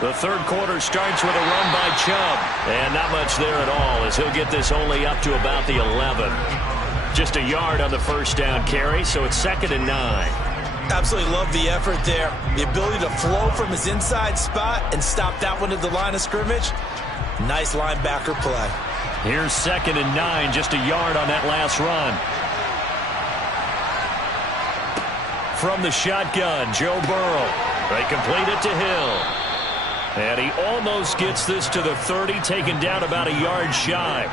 The third quarter starts with a run by Chubb. And not much there at all as he'll get this only up to about the 11. Just a yard on the first down carry, so it's 2nd and 9. Absolutely love the effort there. The ability to flow from his inside spot and stop that one at the line of scrimmage. Nice linebacker play. Here's 2nd and 9, just a yard on that last run. From the shotgun, Joe Burrow. They complete it to Hill. And he almost gets this to the 30, taken down about a yard shy.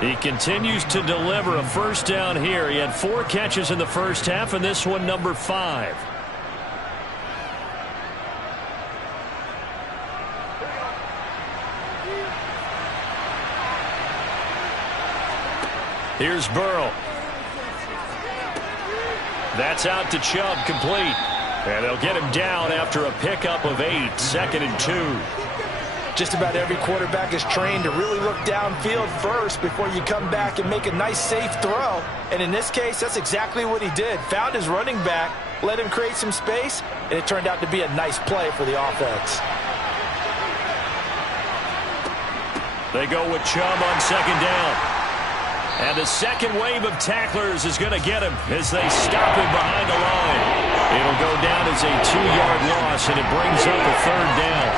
He continues to deliver a first down here. He had 4 catches in the first half, and this one number 5. Here's Burrow. That's out to Chubb, complete. And they'll get him down after a pickup of 8, 2nd and 2. Just about every quarterback is trained to really look downfield first before you come back and make a nice, safe throw. And in this case, that's exactly what he did. Found his running back, let him create some space, and it turned out to be a nice play for the offense. They go with Chubb on 2nd down. And the second wave of tacklers is going to get him as they stop him behind the line. It'll go down as a 2-yard loss, and it brings up a 3rd down.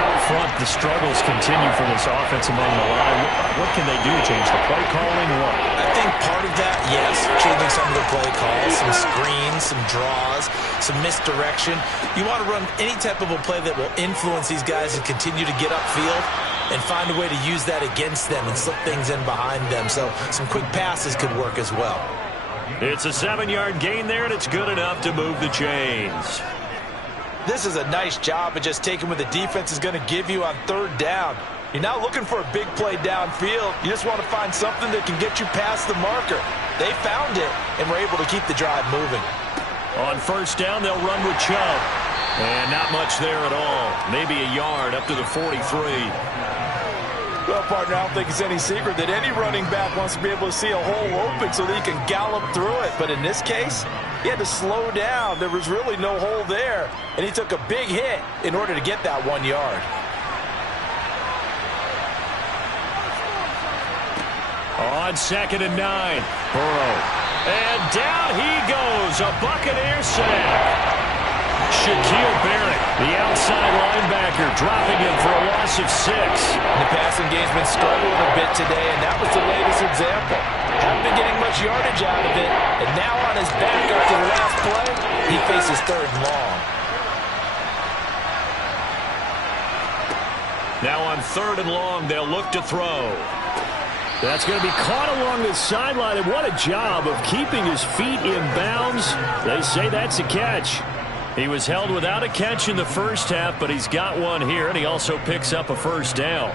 Out front, the struggles continue for this offense among the line. What can they do? Change the play calling? What? I think part of that, yes, changing some of the play calls, some screens, some draws, some misdirection. You want to run any type of a play that will influence these guys and continue to get upfield and find a way to use that against them and slip things in behind them. So some quick passes could work as well. It's a 7-yard gain there, and it's good enough to move the chains. This is a nice job of just taking what the defense is going to give you on 3rd down. You're not looking for a big play downfield. You just want to find something that can get you past the marker. They found it and were able to keep the drive moving. On 1st down, they'll run with Chubb. And not much there at all. Maybe a yard up to the 43. Well, partner, I don't think it's any secret that any running back wants to be able to see a hole open so that he can gallop through it. But in this case, he had to slow down. There was really no hole there. And he took a big hit in order to get that 1 yard. On 2nd and 9, Burrow. And down he goes. A Buccaneer sack. Shaquille Barrett, the outside linebacker, dropping him for a loss of 6. The passing game's been struggling a bit today, and that was the latest example. Haven't been getting much yardage out of it, and now on his back after the last play, he faces 3rd and long. Now on 3rd and long, they'll look to throw. That's going to be caught along the sideline, and what a job of keeping his feet in bounds. They say that's a catch. He was held without a catch in the first half, but he's got one here, and he also picks up a 1st down.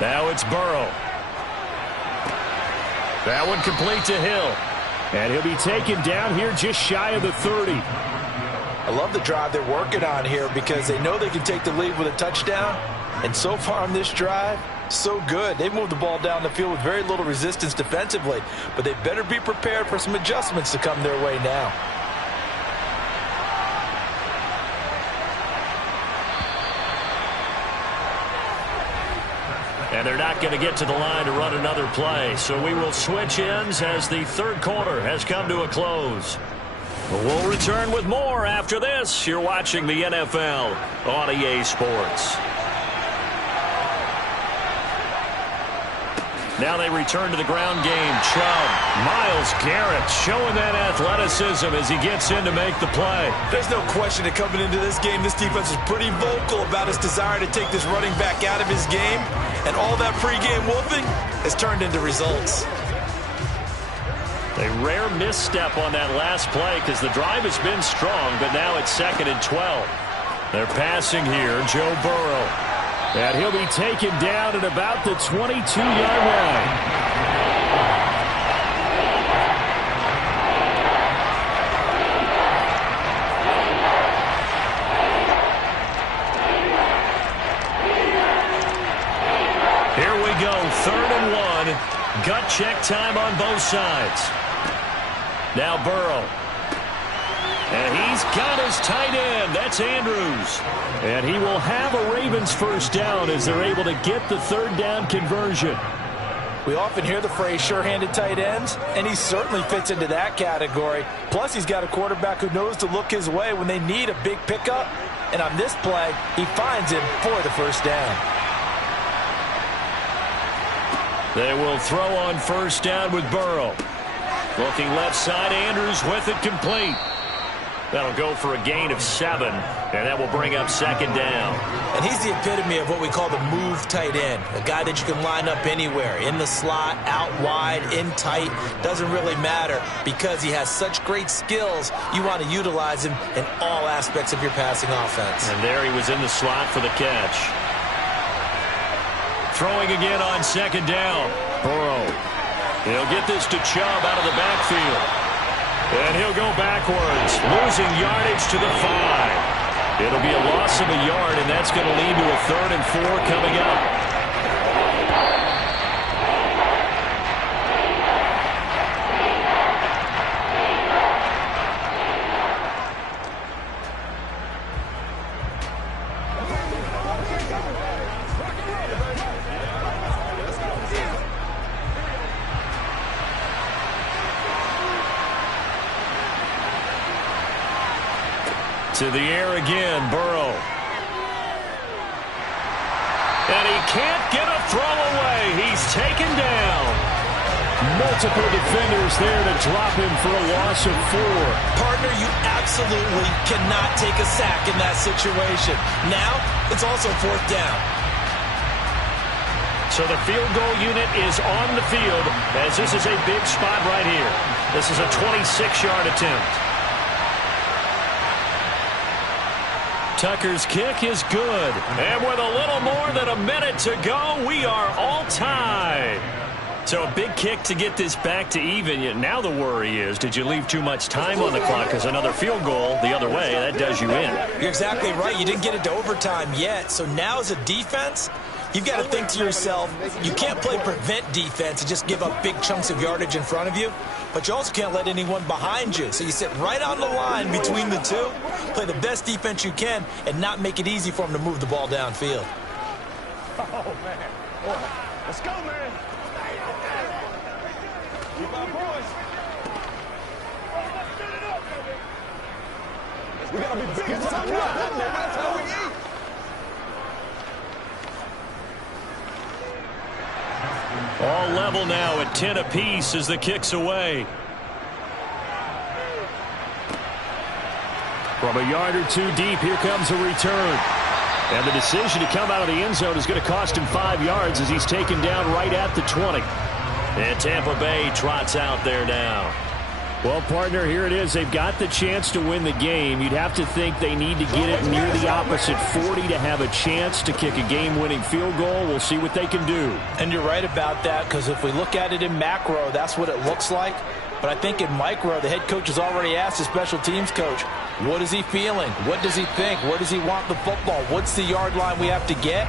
Now it's Burrow. That one complete to Hill. And he'll be taken down here just shy of the 30. I love the drive they're working on here because they know they can take the lead with a touchdown. And so far on this drive, so good. They've moved the ball down the field with very little resistance defensively, but they better be prepared for some adjustments to come their way now. And they're not going to get to the line to run another play, so we will switch ends as the 3rd quarter has come to a close. We'll return with more after this. You're watching the NFL on EA Sports. Now they return to the ground game. Chubb, Myles Garrett showing that athleticism as he gets in to make the play. There's no question that coming into this game, this defense is pretty vocal about its desire to take this running back out of his game. And all that pregame wolfing has turned into results. A rare misstep on that last play because the drive has been strong, but now it's 2nd and 12. They're passing here, Joe Burrow. And he'll be taken down at about the 22-yard line. Here we go, 3rd and 1. Gut check time on both sides. Now Burrow. And he's got his tight end. That's Andrews. And he will have a Ravens 1st down as they're able to get the 3rd down conversion. We often hear the phrase sure-handed tight ends, and he certainly fits into that category. Plus, he's got a quarterback who knows to look his way when they need a big pickup. And on this play, he finds him for the first down. They will throw on first down with Burrow. Looking left side, Andrews with it complete. That'll go for a gain of 7, and that will bring up second down. And he's the epitome of what we call the move tight end, a guy that you can line up anywhere, in the slot, out wide, in tight, doesn't really matter because he has such great skills. You want to utilize him in all aspects of your passing offense. And there he was in the slot for the catch. Throwing again on second down. Burrow. He'll get this to Chubb out of the backfield. And he'll go backwards, losing yardage to the 5. It'll be a loss of a yard, and that's going to lead to a 3rd and 4 coming up. To the air again, Burrow. And he can't get a throw away. He's taken down. Multiple defenders there to drop him for a loss of 4. Partner, you absolutely cannot take a sack in that situation. Now, it's also 4th down. So the field goal unit is on the field as this is a big spot right here. This is a 26-yard attempt. Tucker's kick is good. And with a little more than a minute to go, we are all tied. So a big kick to get this back to even. Now the worry is, did you leave too much time on the clock? Because another field goal the other way, that does you in. You're exactly right. You didn't get it to overtime yet. So now as a defense, you've got to think to yourself, you can't play prevent defense and just give up big chunks of yardage in front of you. But you also can't let anyone behind you. So you sit right on the line between the two, play the best defense you can, and not make it easy for them to move the ball downfield. Oh, man. Let's go, man. Keep our boys. We got to be big as time. That's how we eat. All level now at 10 apiece as the kick's away. From a yard or 2 deep, here comes a return. And the decision to come out of the end zone is going to cost him 5 yards as he's taken down right at the 20. And Tampa Bay trots out there now. Well, partner, here it is. They've got the chance to win the game. You'd have to think they need to get it near the opposite 40 to have a chance to kick a game-winning field goal. We'll see what they can do. And you're right about that, because if we look at it in macro, that's what it looks like. But I think in micro, the head coach has already asked the special teams coach, what is he feeling? What does he think? Where does he want the football? What's the yard line we have to get?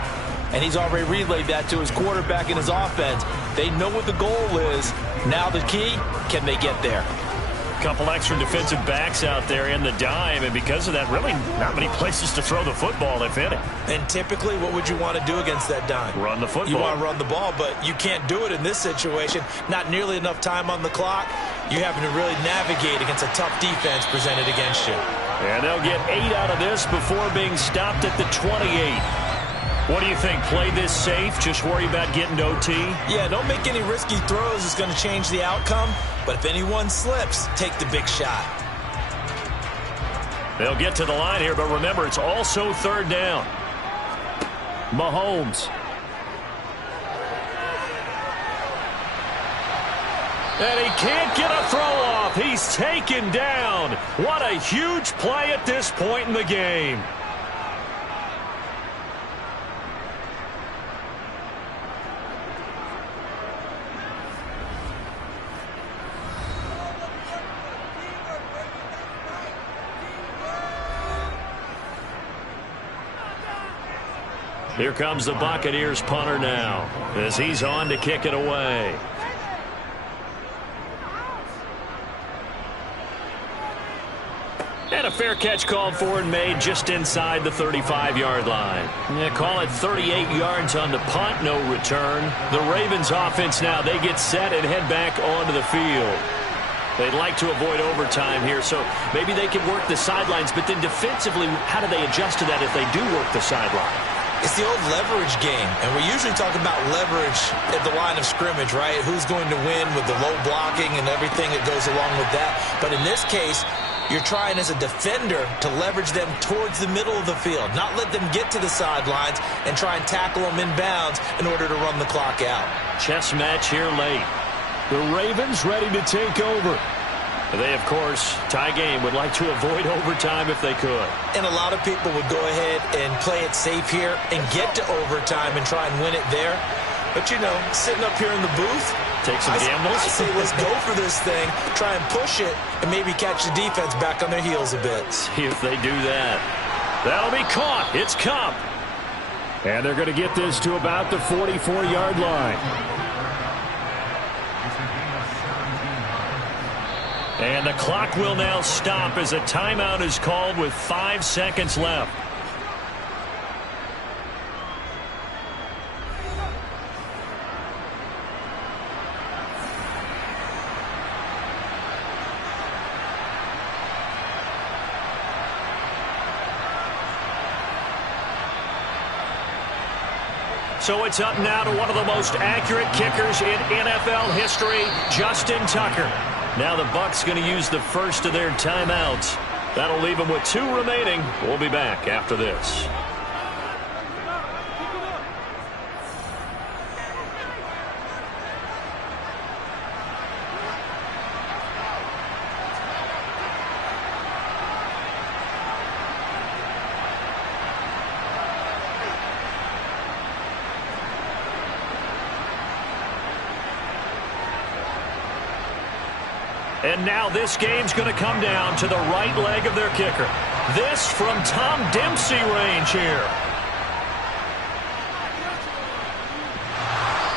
And he's already relayed that to his quarterback and his offense. They know what the goal is. Now the key, can they get there? Couple extra defensive backs out there in the dime, and because of that, really not many places to throw the football, if any. And typically, what would you want to do against that dime? Run the football. You want to run the ball, but you can't do it in this situation. Not nearly enough time on the clock. You're having to really navigate against a tough defense presented against you. And they'll get 8 out of this before being stopped at the 28. What do you think? Play this safe? Just worry about getting to OT? Yeah, don't make any risky throws. It's going to change the outcome. But if anyone slips, take the big shot. They'll get to the line here, but remember, it's also 3rd down. Mahomes. And he can't get a throw off. He's taken down. What a huge play at this point in the game. Here comes the Buccaneers punter now as he's on to kick it away. And a fair catch called for and made just inside the 35-yard line. Yeah, call it 38 yards on the punt, no return. The Ravens offense now, they get set and head back onto the field. They'd like to avoid overtime here, so maybe they can work the sidelines, but then defensively, how do they adjust to that if they do work the sideline? It's the old leverage game, and we usually talk about leverage at the line of scrimmage, right? Who's going to win with the low blocking and everything that goes along with that. But in this case, you're trying as a defender to leverage them towards the middle of the field, not let them get to the sidelines and try and tackle them inbounds in order to run the clock out. Chess match here late. The Ravens ready to take over. They, of course, tie game, would like to avoid overtime if they could. And a lot of people would go ahead and play it safe here and get to overtime and try and win it there. But, you know, sitting up here in the booth, take some gambles. I say let's go for this thing, try and push it, and maybe catch the defense back on their heels a bit. See if they do that. That'll be caught. It's Kupp. And they're going to get this to about the 44-yard line. And the clock will now stop as a timeout is called with 5 seconds left. So it's up now to one of the most accurate kickers in NFL history, Justin Tucker. Now the Bucs going to use the first of their timeouts. That'll leave them with 2 remaining. We'll be back after this. And now this game's going to come down to the right leg of their kicker. This from Tom Dempsey range here.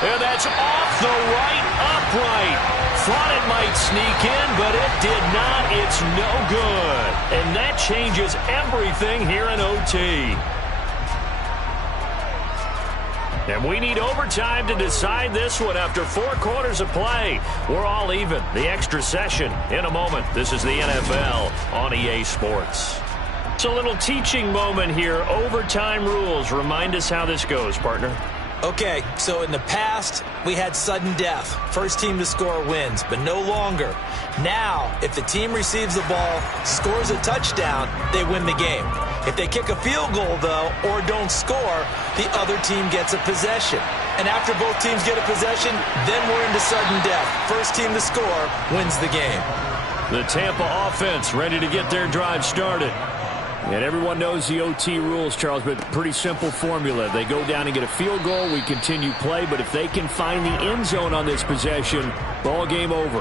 And that's off the right upright. Thought it might sneak in, but it did not. It's no good. And that changes everything here in OT. And we need overtime to decide this one after 4 quarters of play. We're all even. The extra session in a moment. This is the NFL on EA Sports. It's a little teaching moment here. Overtime rules. Remind us how this goes, partner. Okay, so in the past, we had sudden death. First team to score wins, but no longer. Now, if the team receives the ball, scores a touchdown, they win the game. If they kick a field goal, though, or don't score, the other team gets a possession. And after both teams get a possession, then we're into sudden death. First team to score wins the game. The Tampa offense ready to get their drive started. And everyone knows the OT rules, Charles, but pretty simple formula. They go down and get a field goal, we continue play, but if they can find the end zone on this possession, ball game over.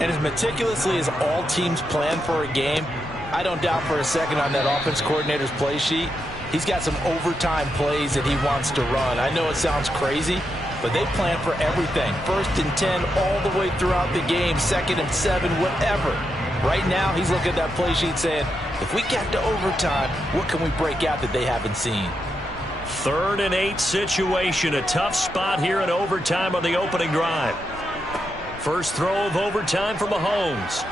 And as meticulously as all teams plan for a game, I don't doubt for a second on that offense coordinator's play sheet, he's got some overtime plays that he wants to run. I know it sounds crazy, but they plan for everything. 1st and 10 all the way throughout the game, 2nd and 7, whatever. Right now, he's looking at that play sheet saying, if we get to overtime, what can we break out that they haven't seen? 3rd and 8 situation. A tough spot here in overtime on the opening drive. First throw of overtime for Mahomes.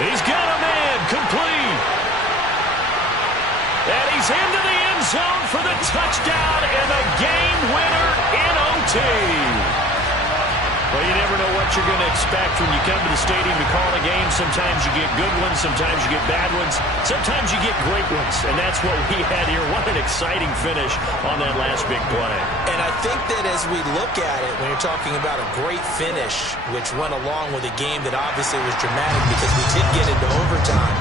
He's got a man complete. And he's into the end zone for the touchdown and the game winner in OT. Well, you never know what you're going to expect when you come to the stadium to call a game. Sometimes you get good ones. Sometimes you get bad ones. Sometimes you get great ones. And that's what we had here. What an exciting finish on that last big play. And I think that as we look at it, when you're talking about a great finish, which went along with a game that obviously was dramatic because we did get into overtime,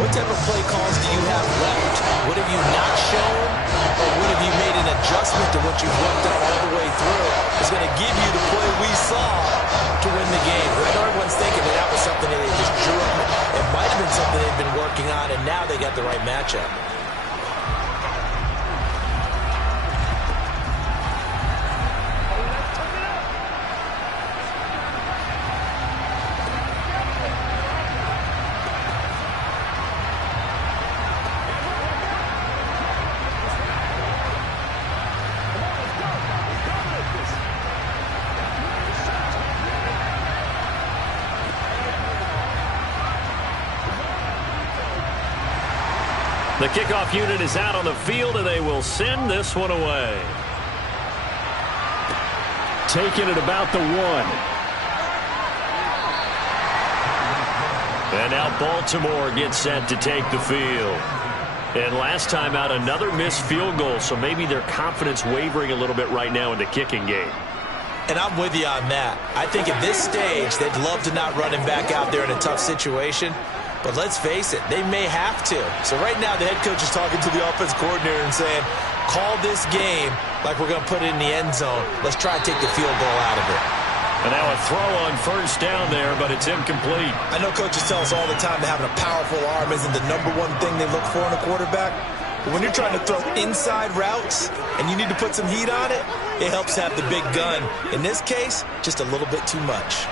what type of play calls do you have left? What have you not shown? Or what have you made an adjustment to what you've worked on all the way through? Is going to give you the play we saw to win the game. I know everyone's thinking that was something that they just drew up. It might have been something they've been working on, and now they got the right matchup. The kickoff unit is out on the field, and they will send this one away. Taking it about the 1. And now Baltimore gets set to take the field. And last time out, another missed field goal, so maybe their confidence wavering a little bit right now in the kicking game. And I'm with you on that. I think at this stage, they'd love to not run him back out there in a tough situation. But let's face it, they may have to. So right now, the head coach is talking to the offense coordinator and saying, call this game like we're going to put it in the end zone. Let's try and take the field goal out of it. And now a throw on first down there, but it's incomplete. I know coaches tell us all the time that having a powerful arm isn't the #1 thing they look for in a quarterback. But when you're trying to throw inside routes and you need to put some heat on it, it helps have the big gun. In this case, just a little bit too much.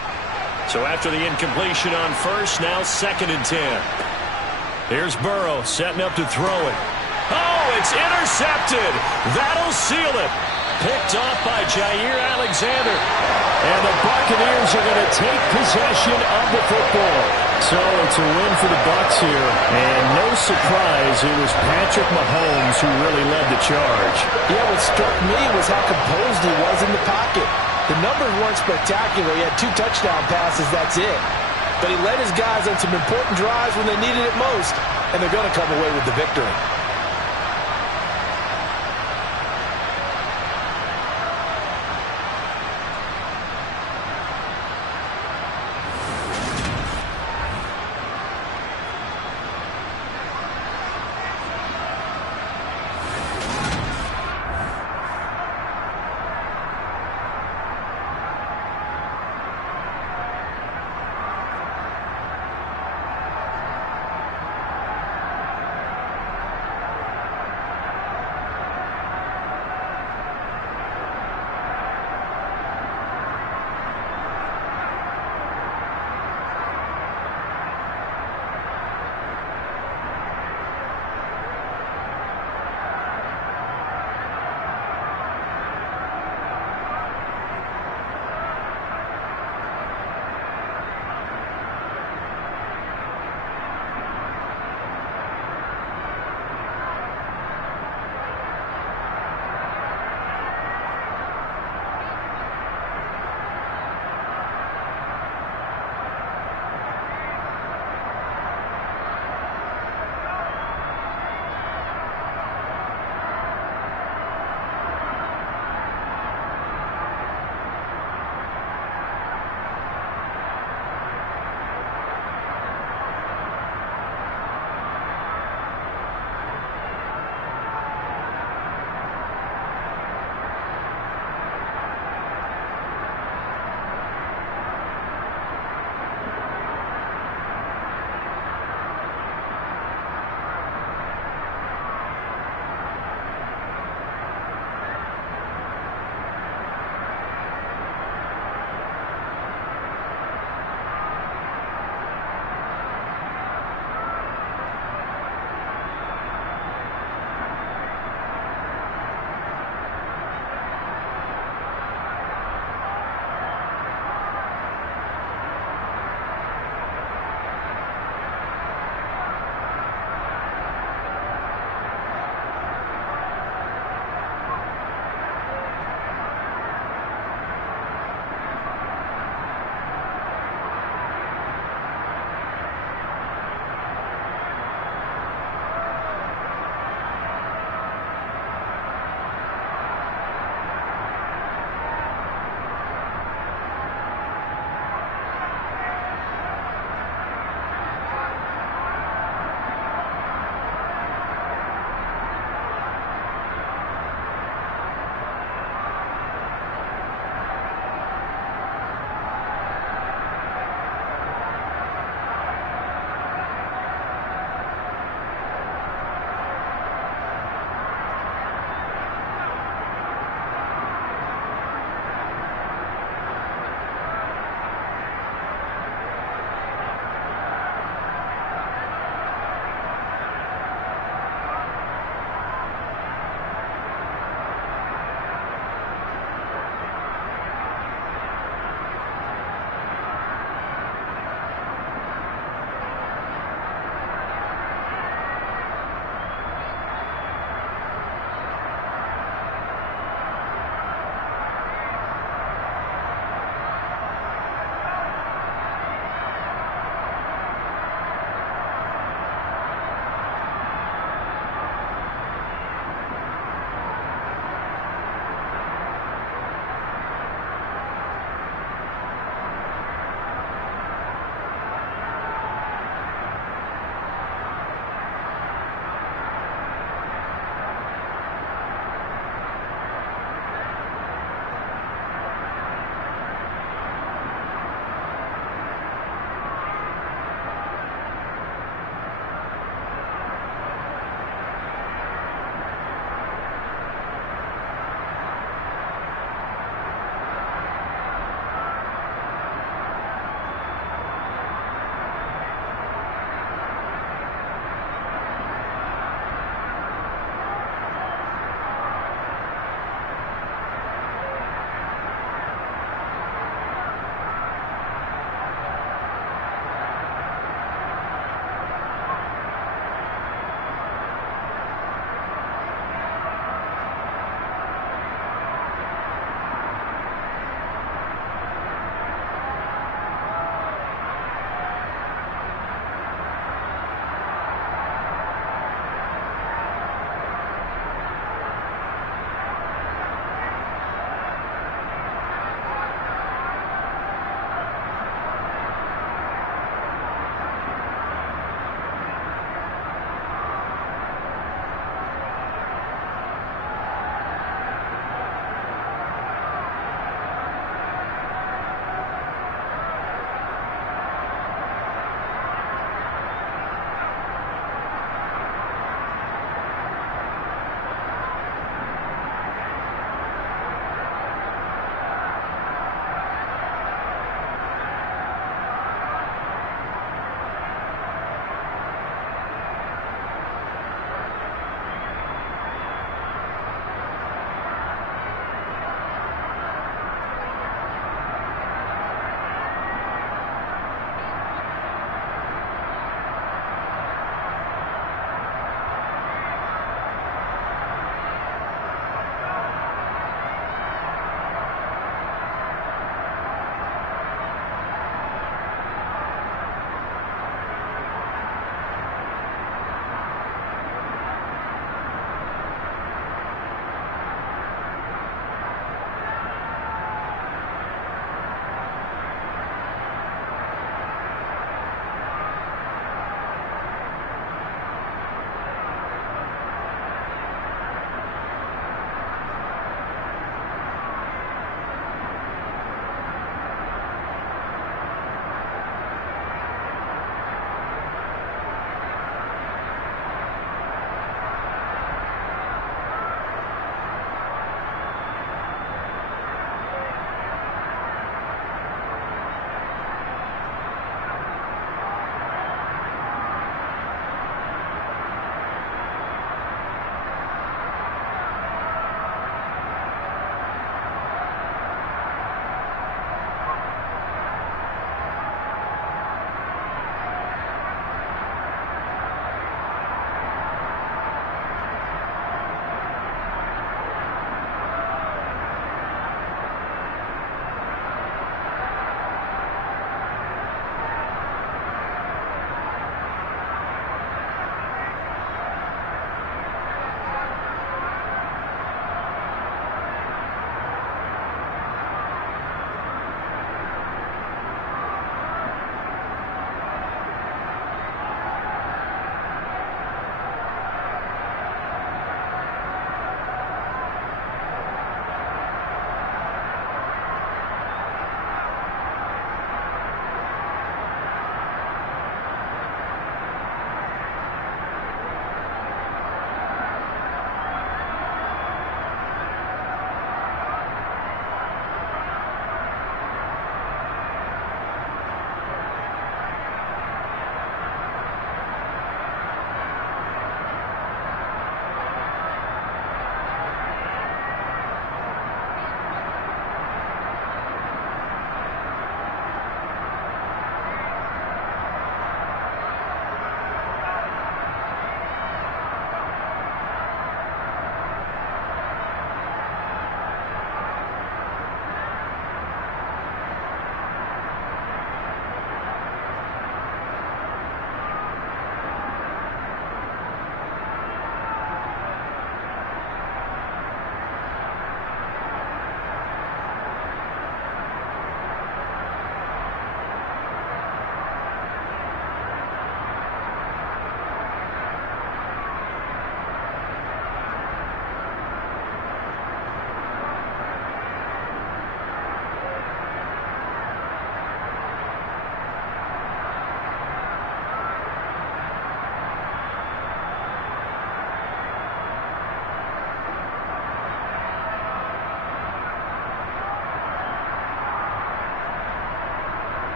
So after the incompletion on first, now 2nd and 10. Here's Burrow setting up to throw it. Oh, it's intercepted. That'll seal it. Picked off by Jair Alexander. And the Buccaneers are going to take possession of the football. So it's a win for the Bucs here. And no surprise, it was Patrick Mahomes who really led the charge. Yeah, what struck me was how composed he was in the pocket. The numbers weren't spectacular. He had 2 touchdown passes, that's it. But he led his guys on some important drives when they needed it most, and they're going to come away with the victory.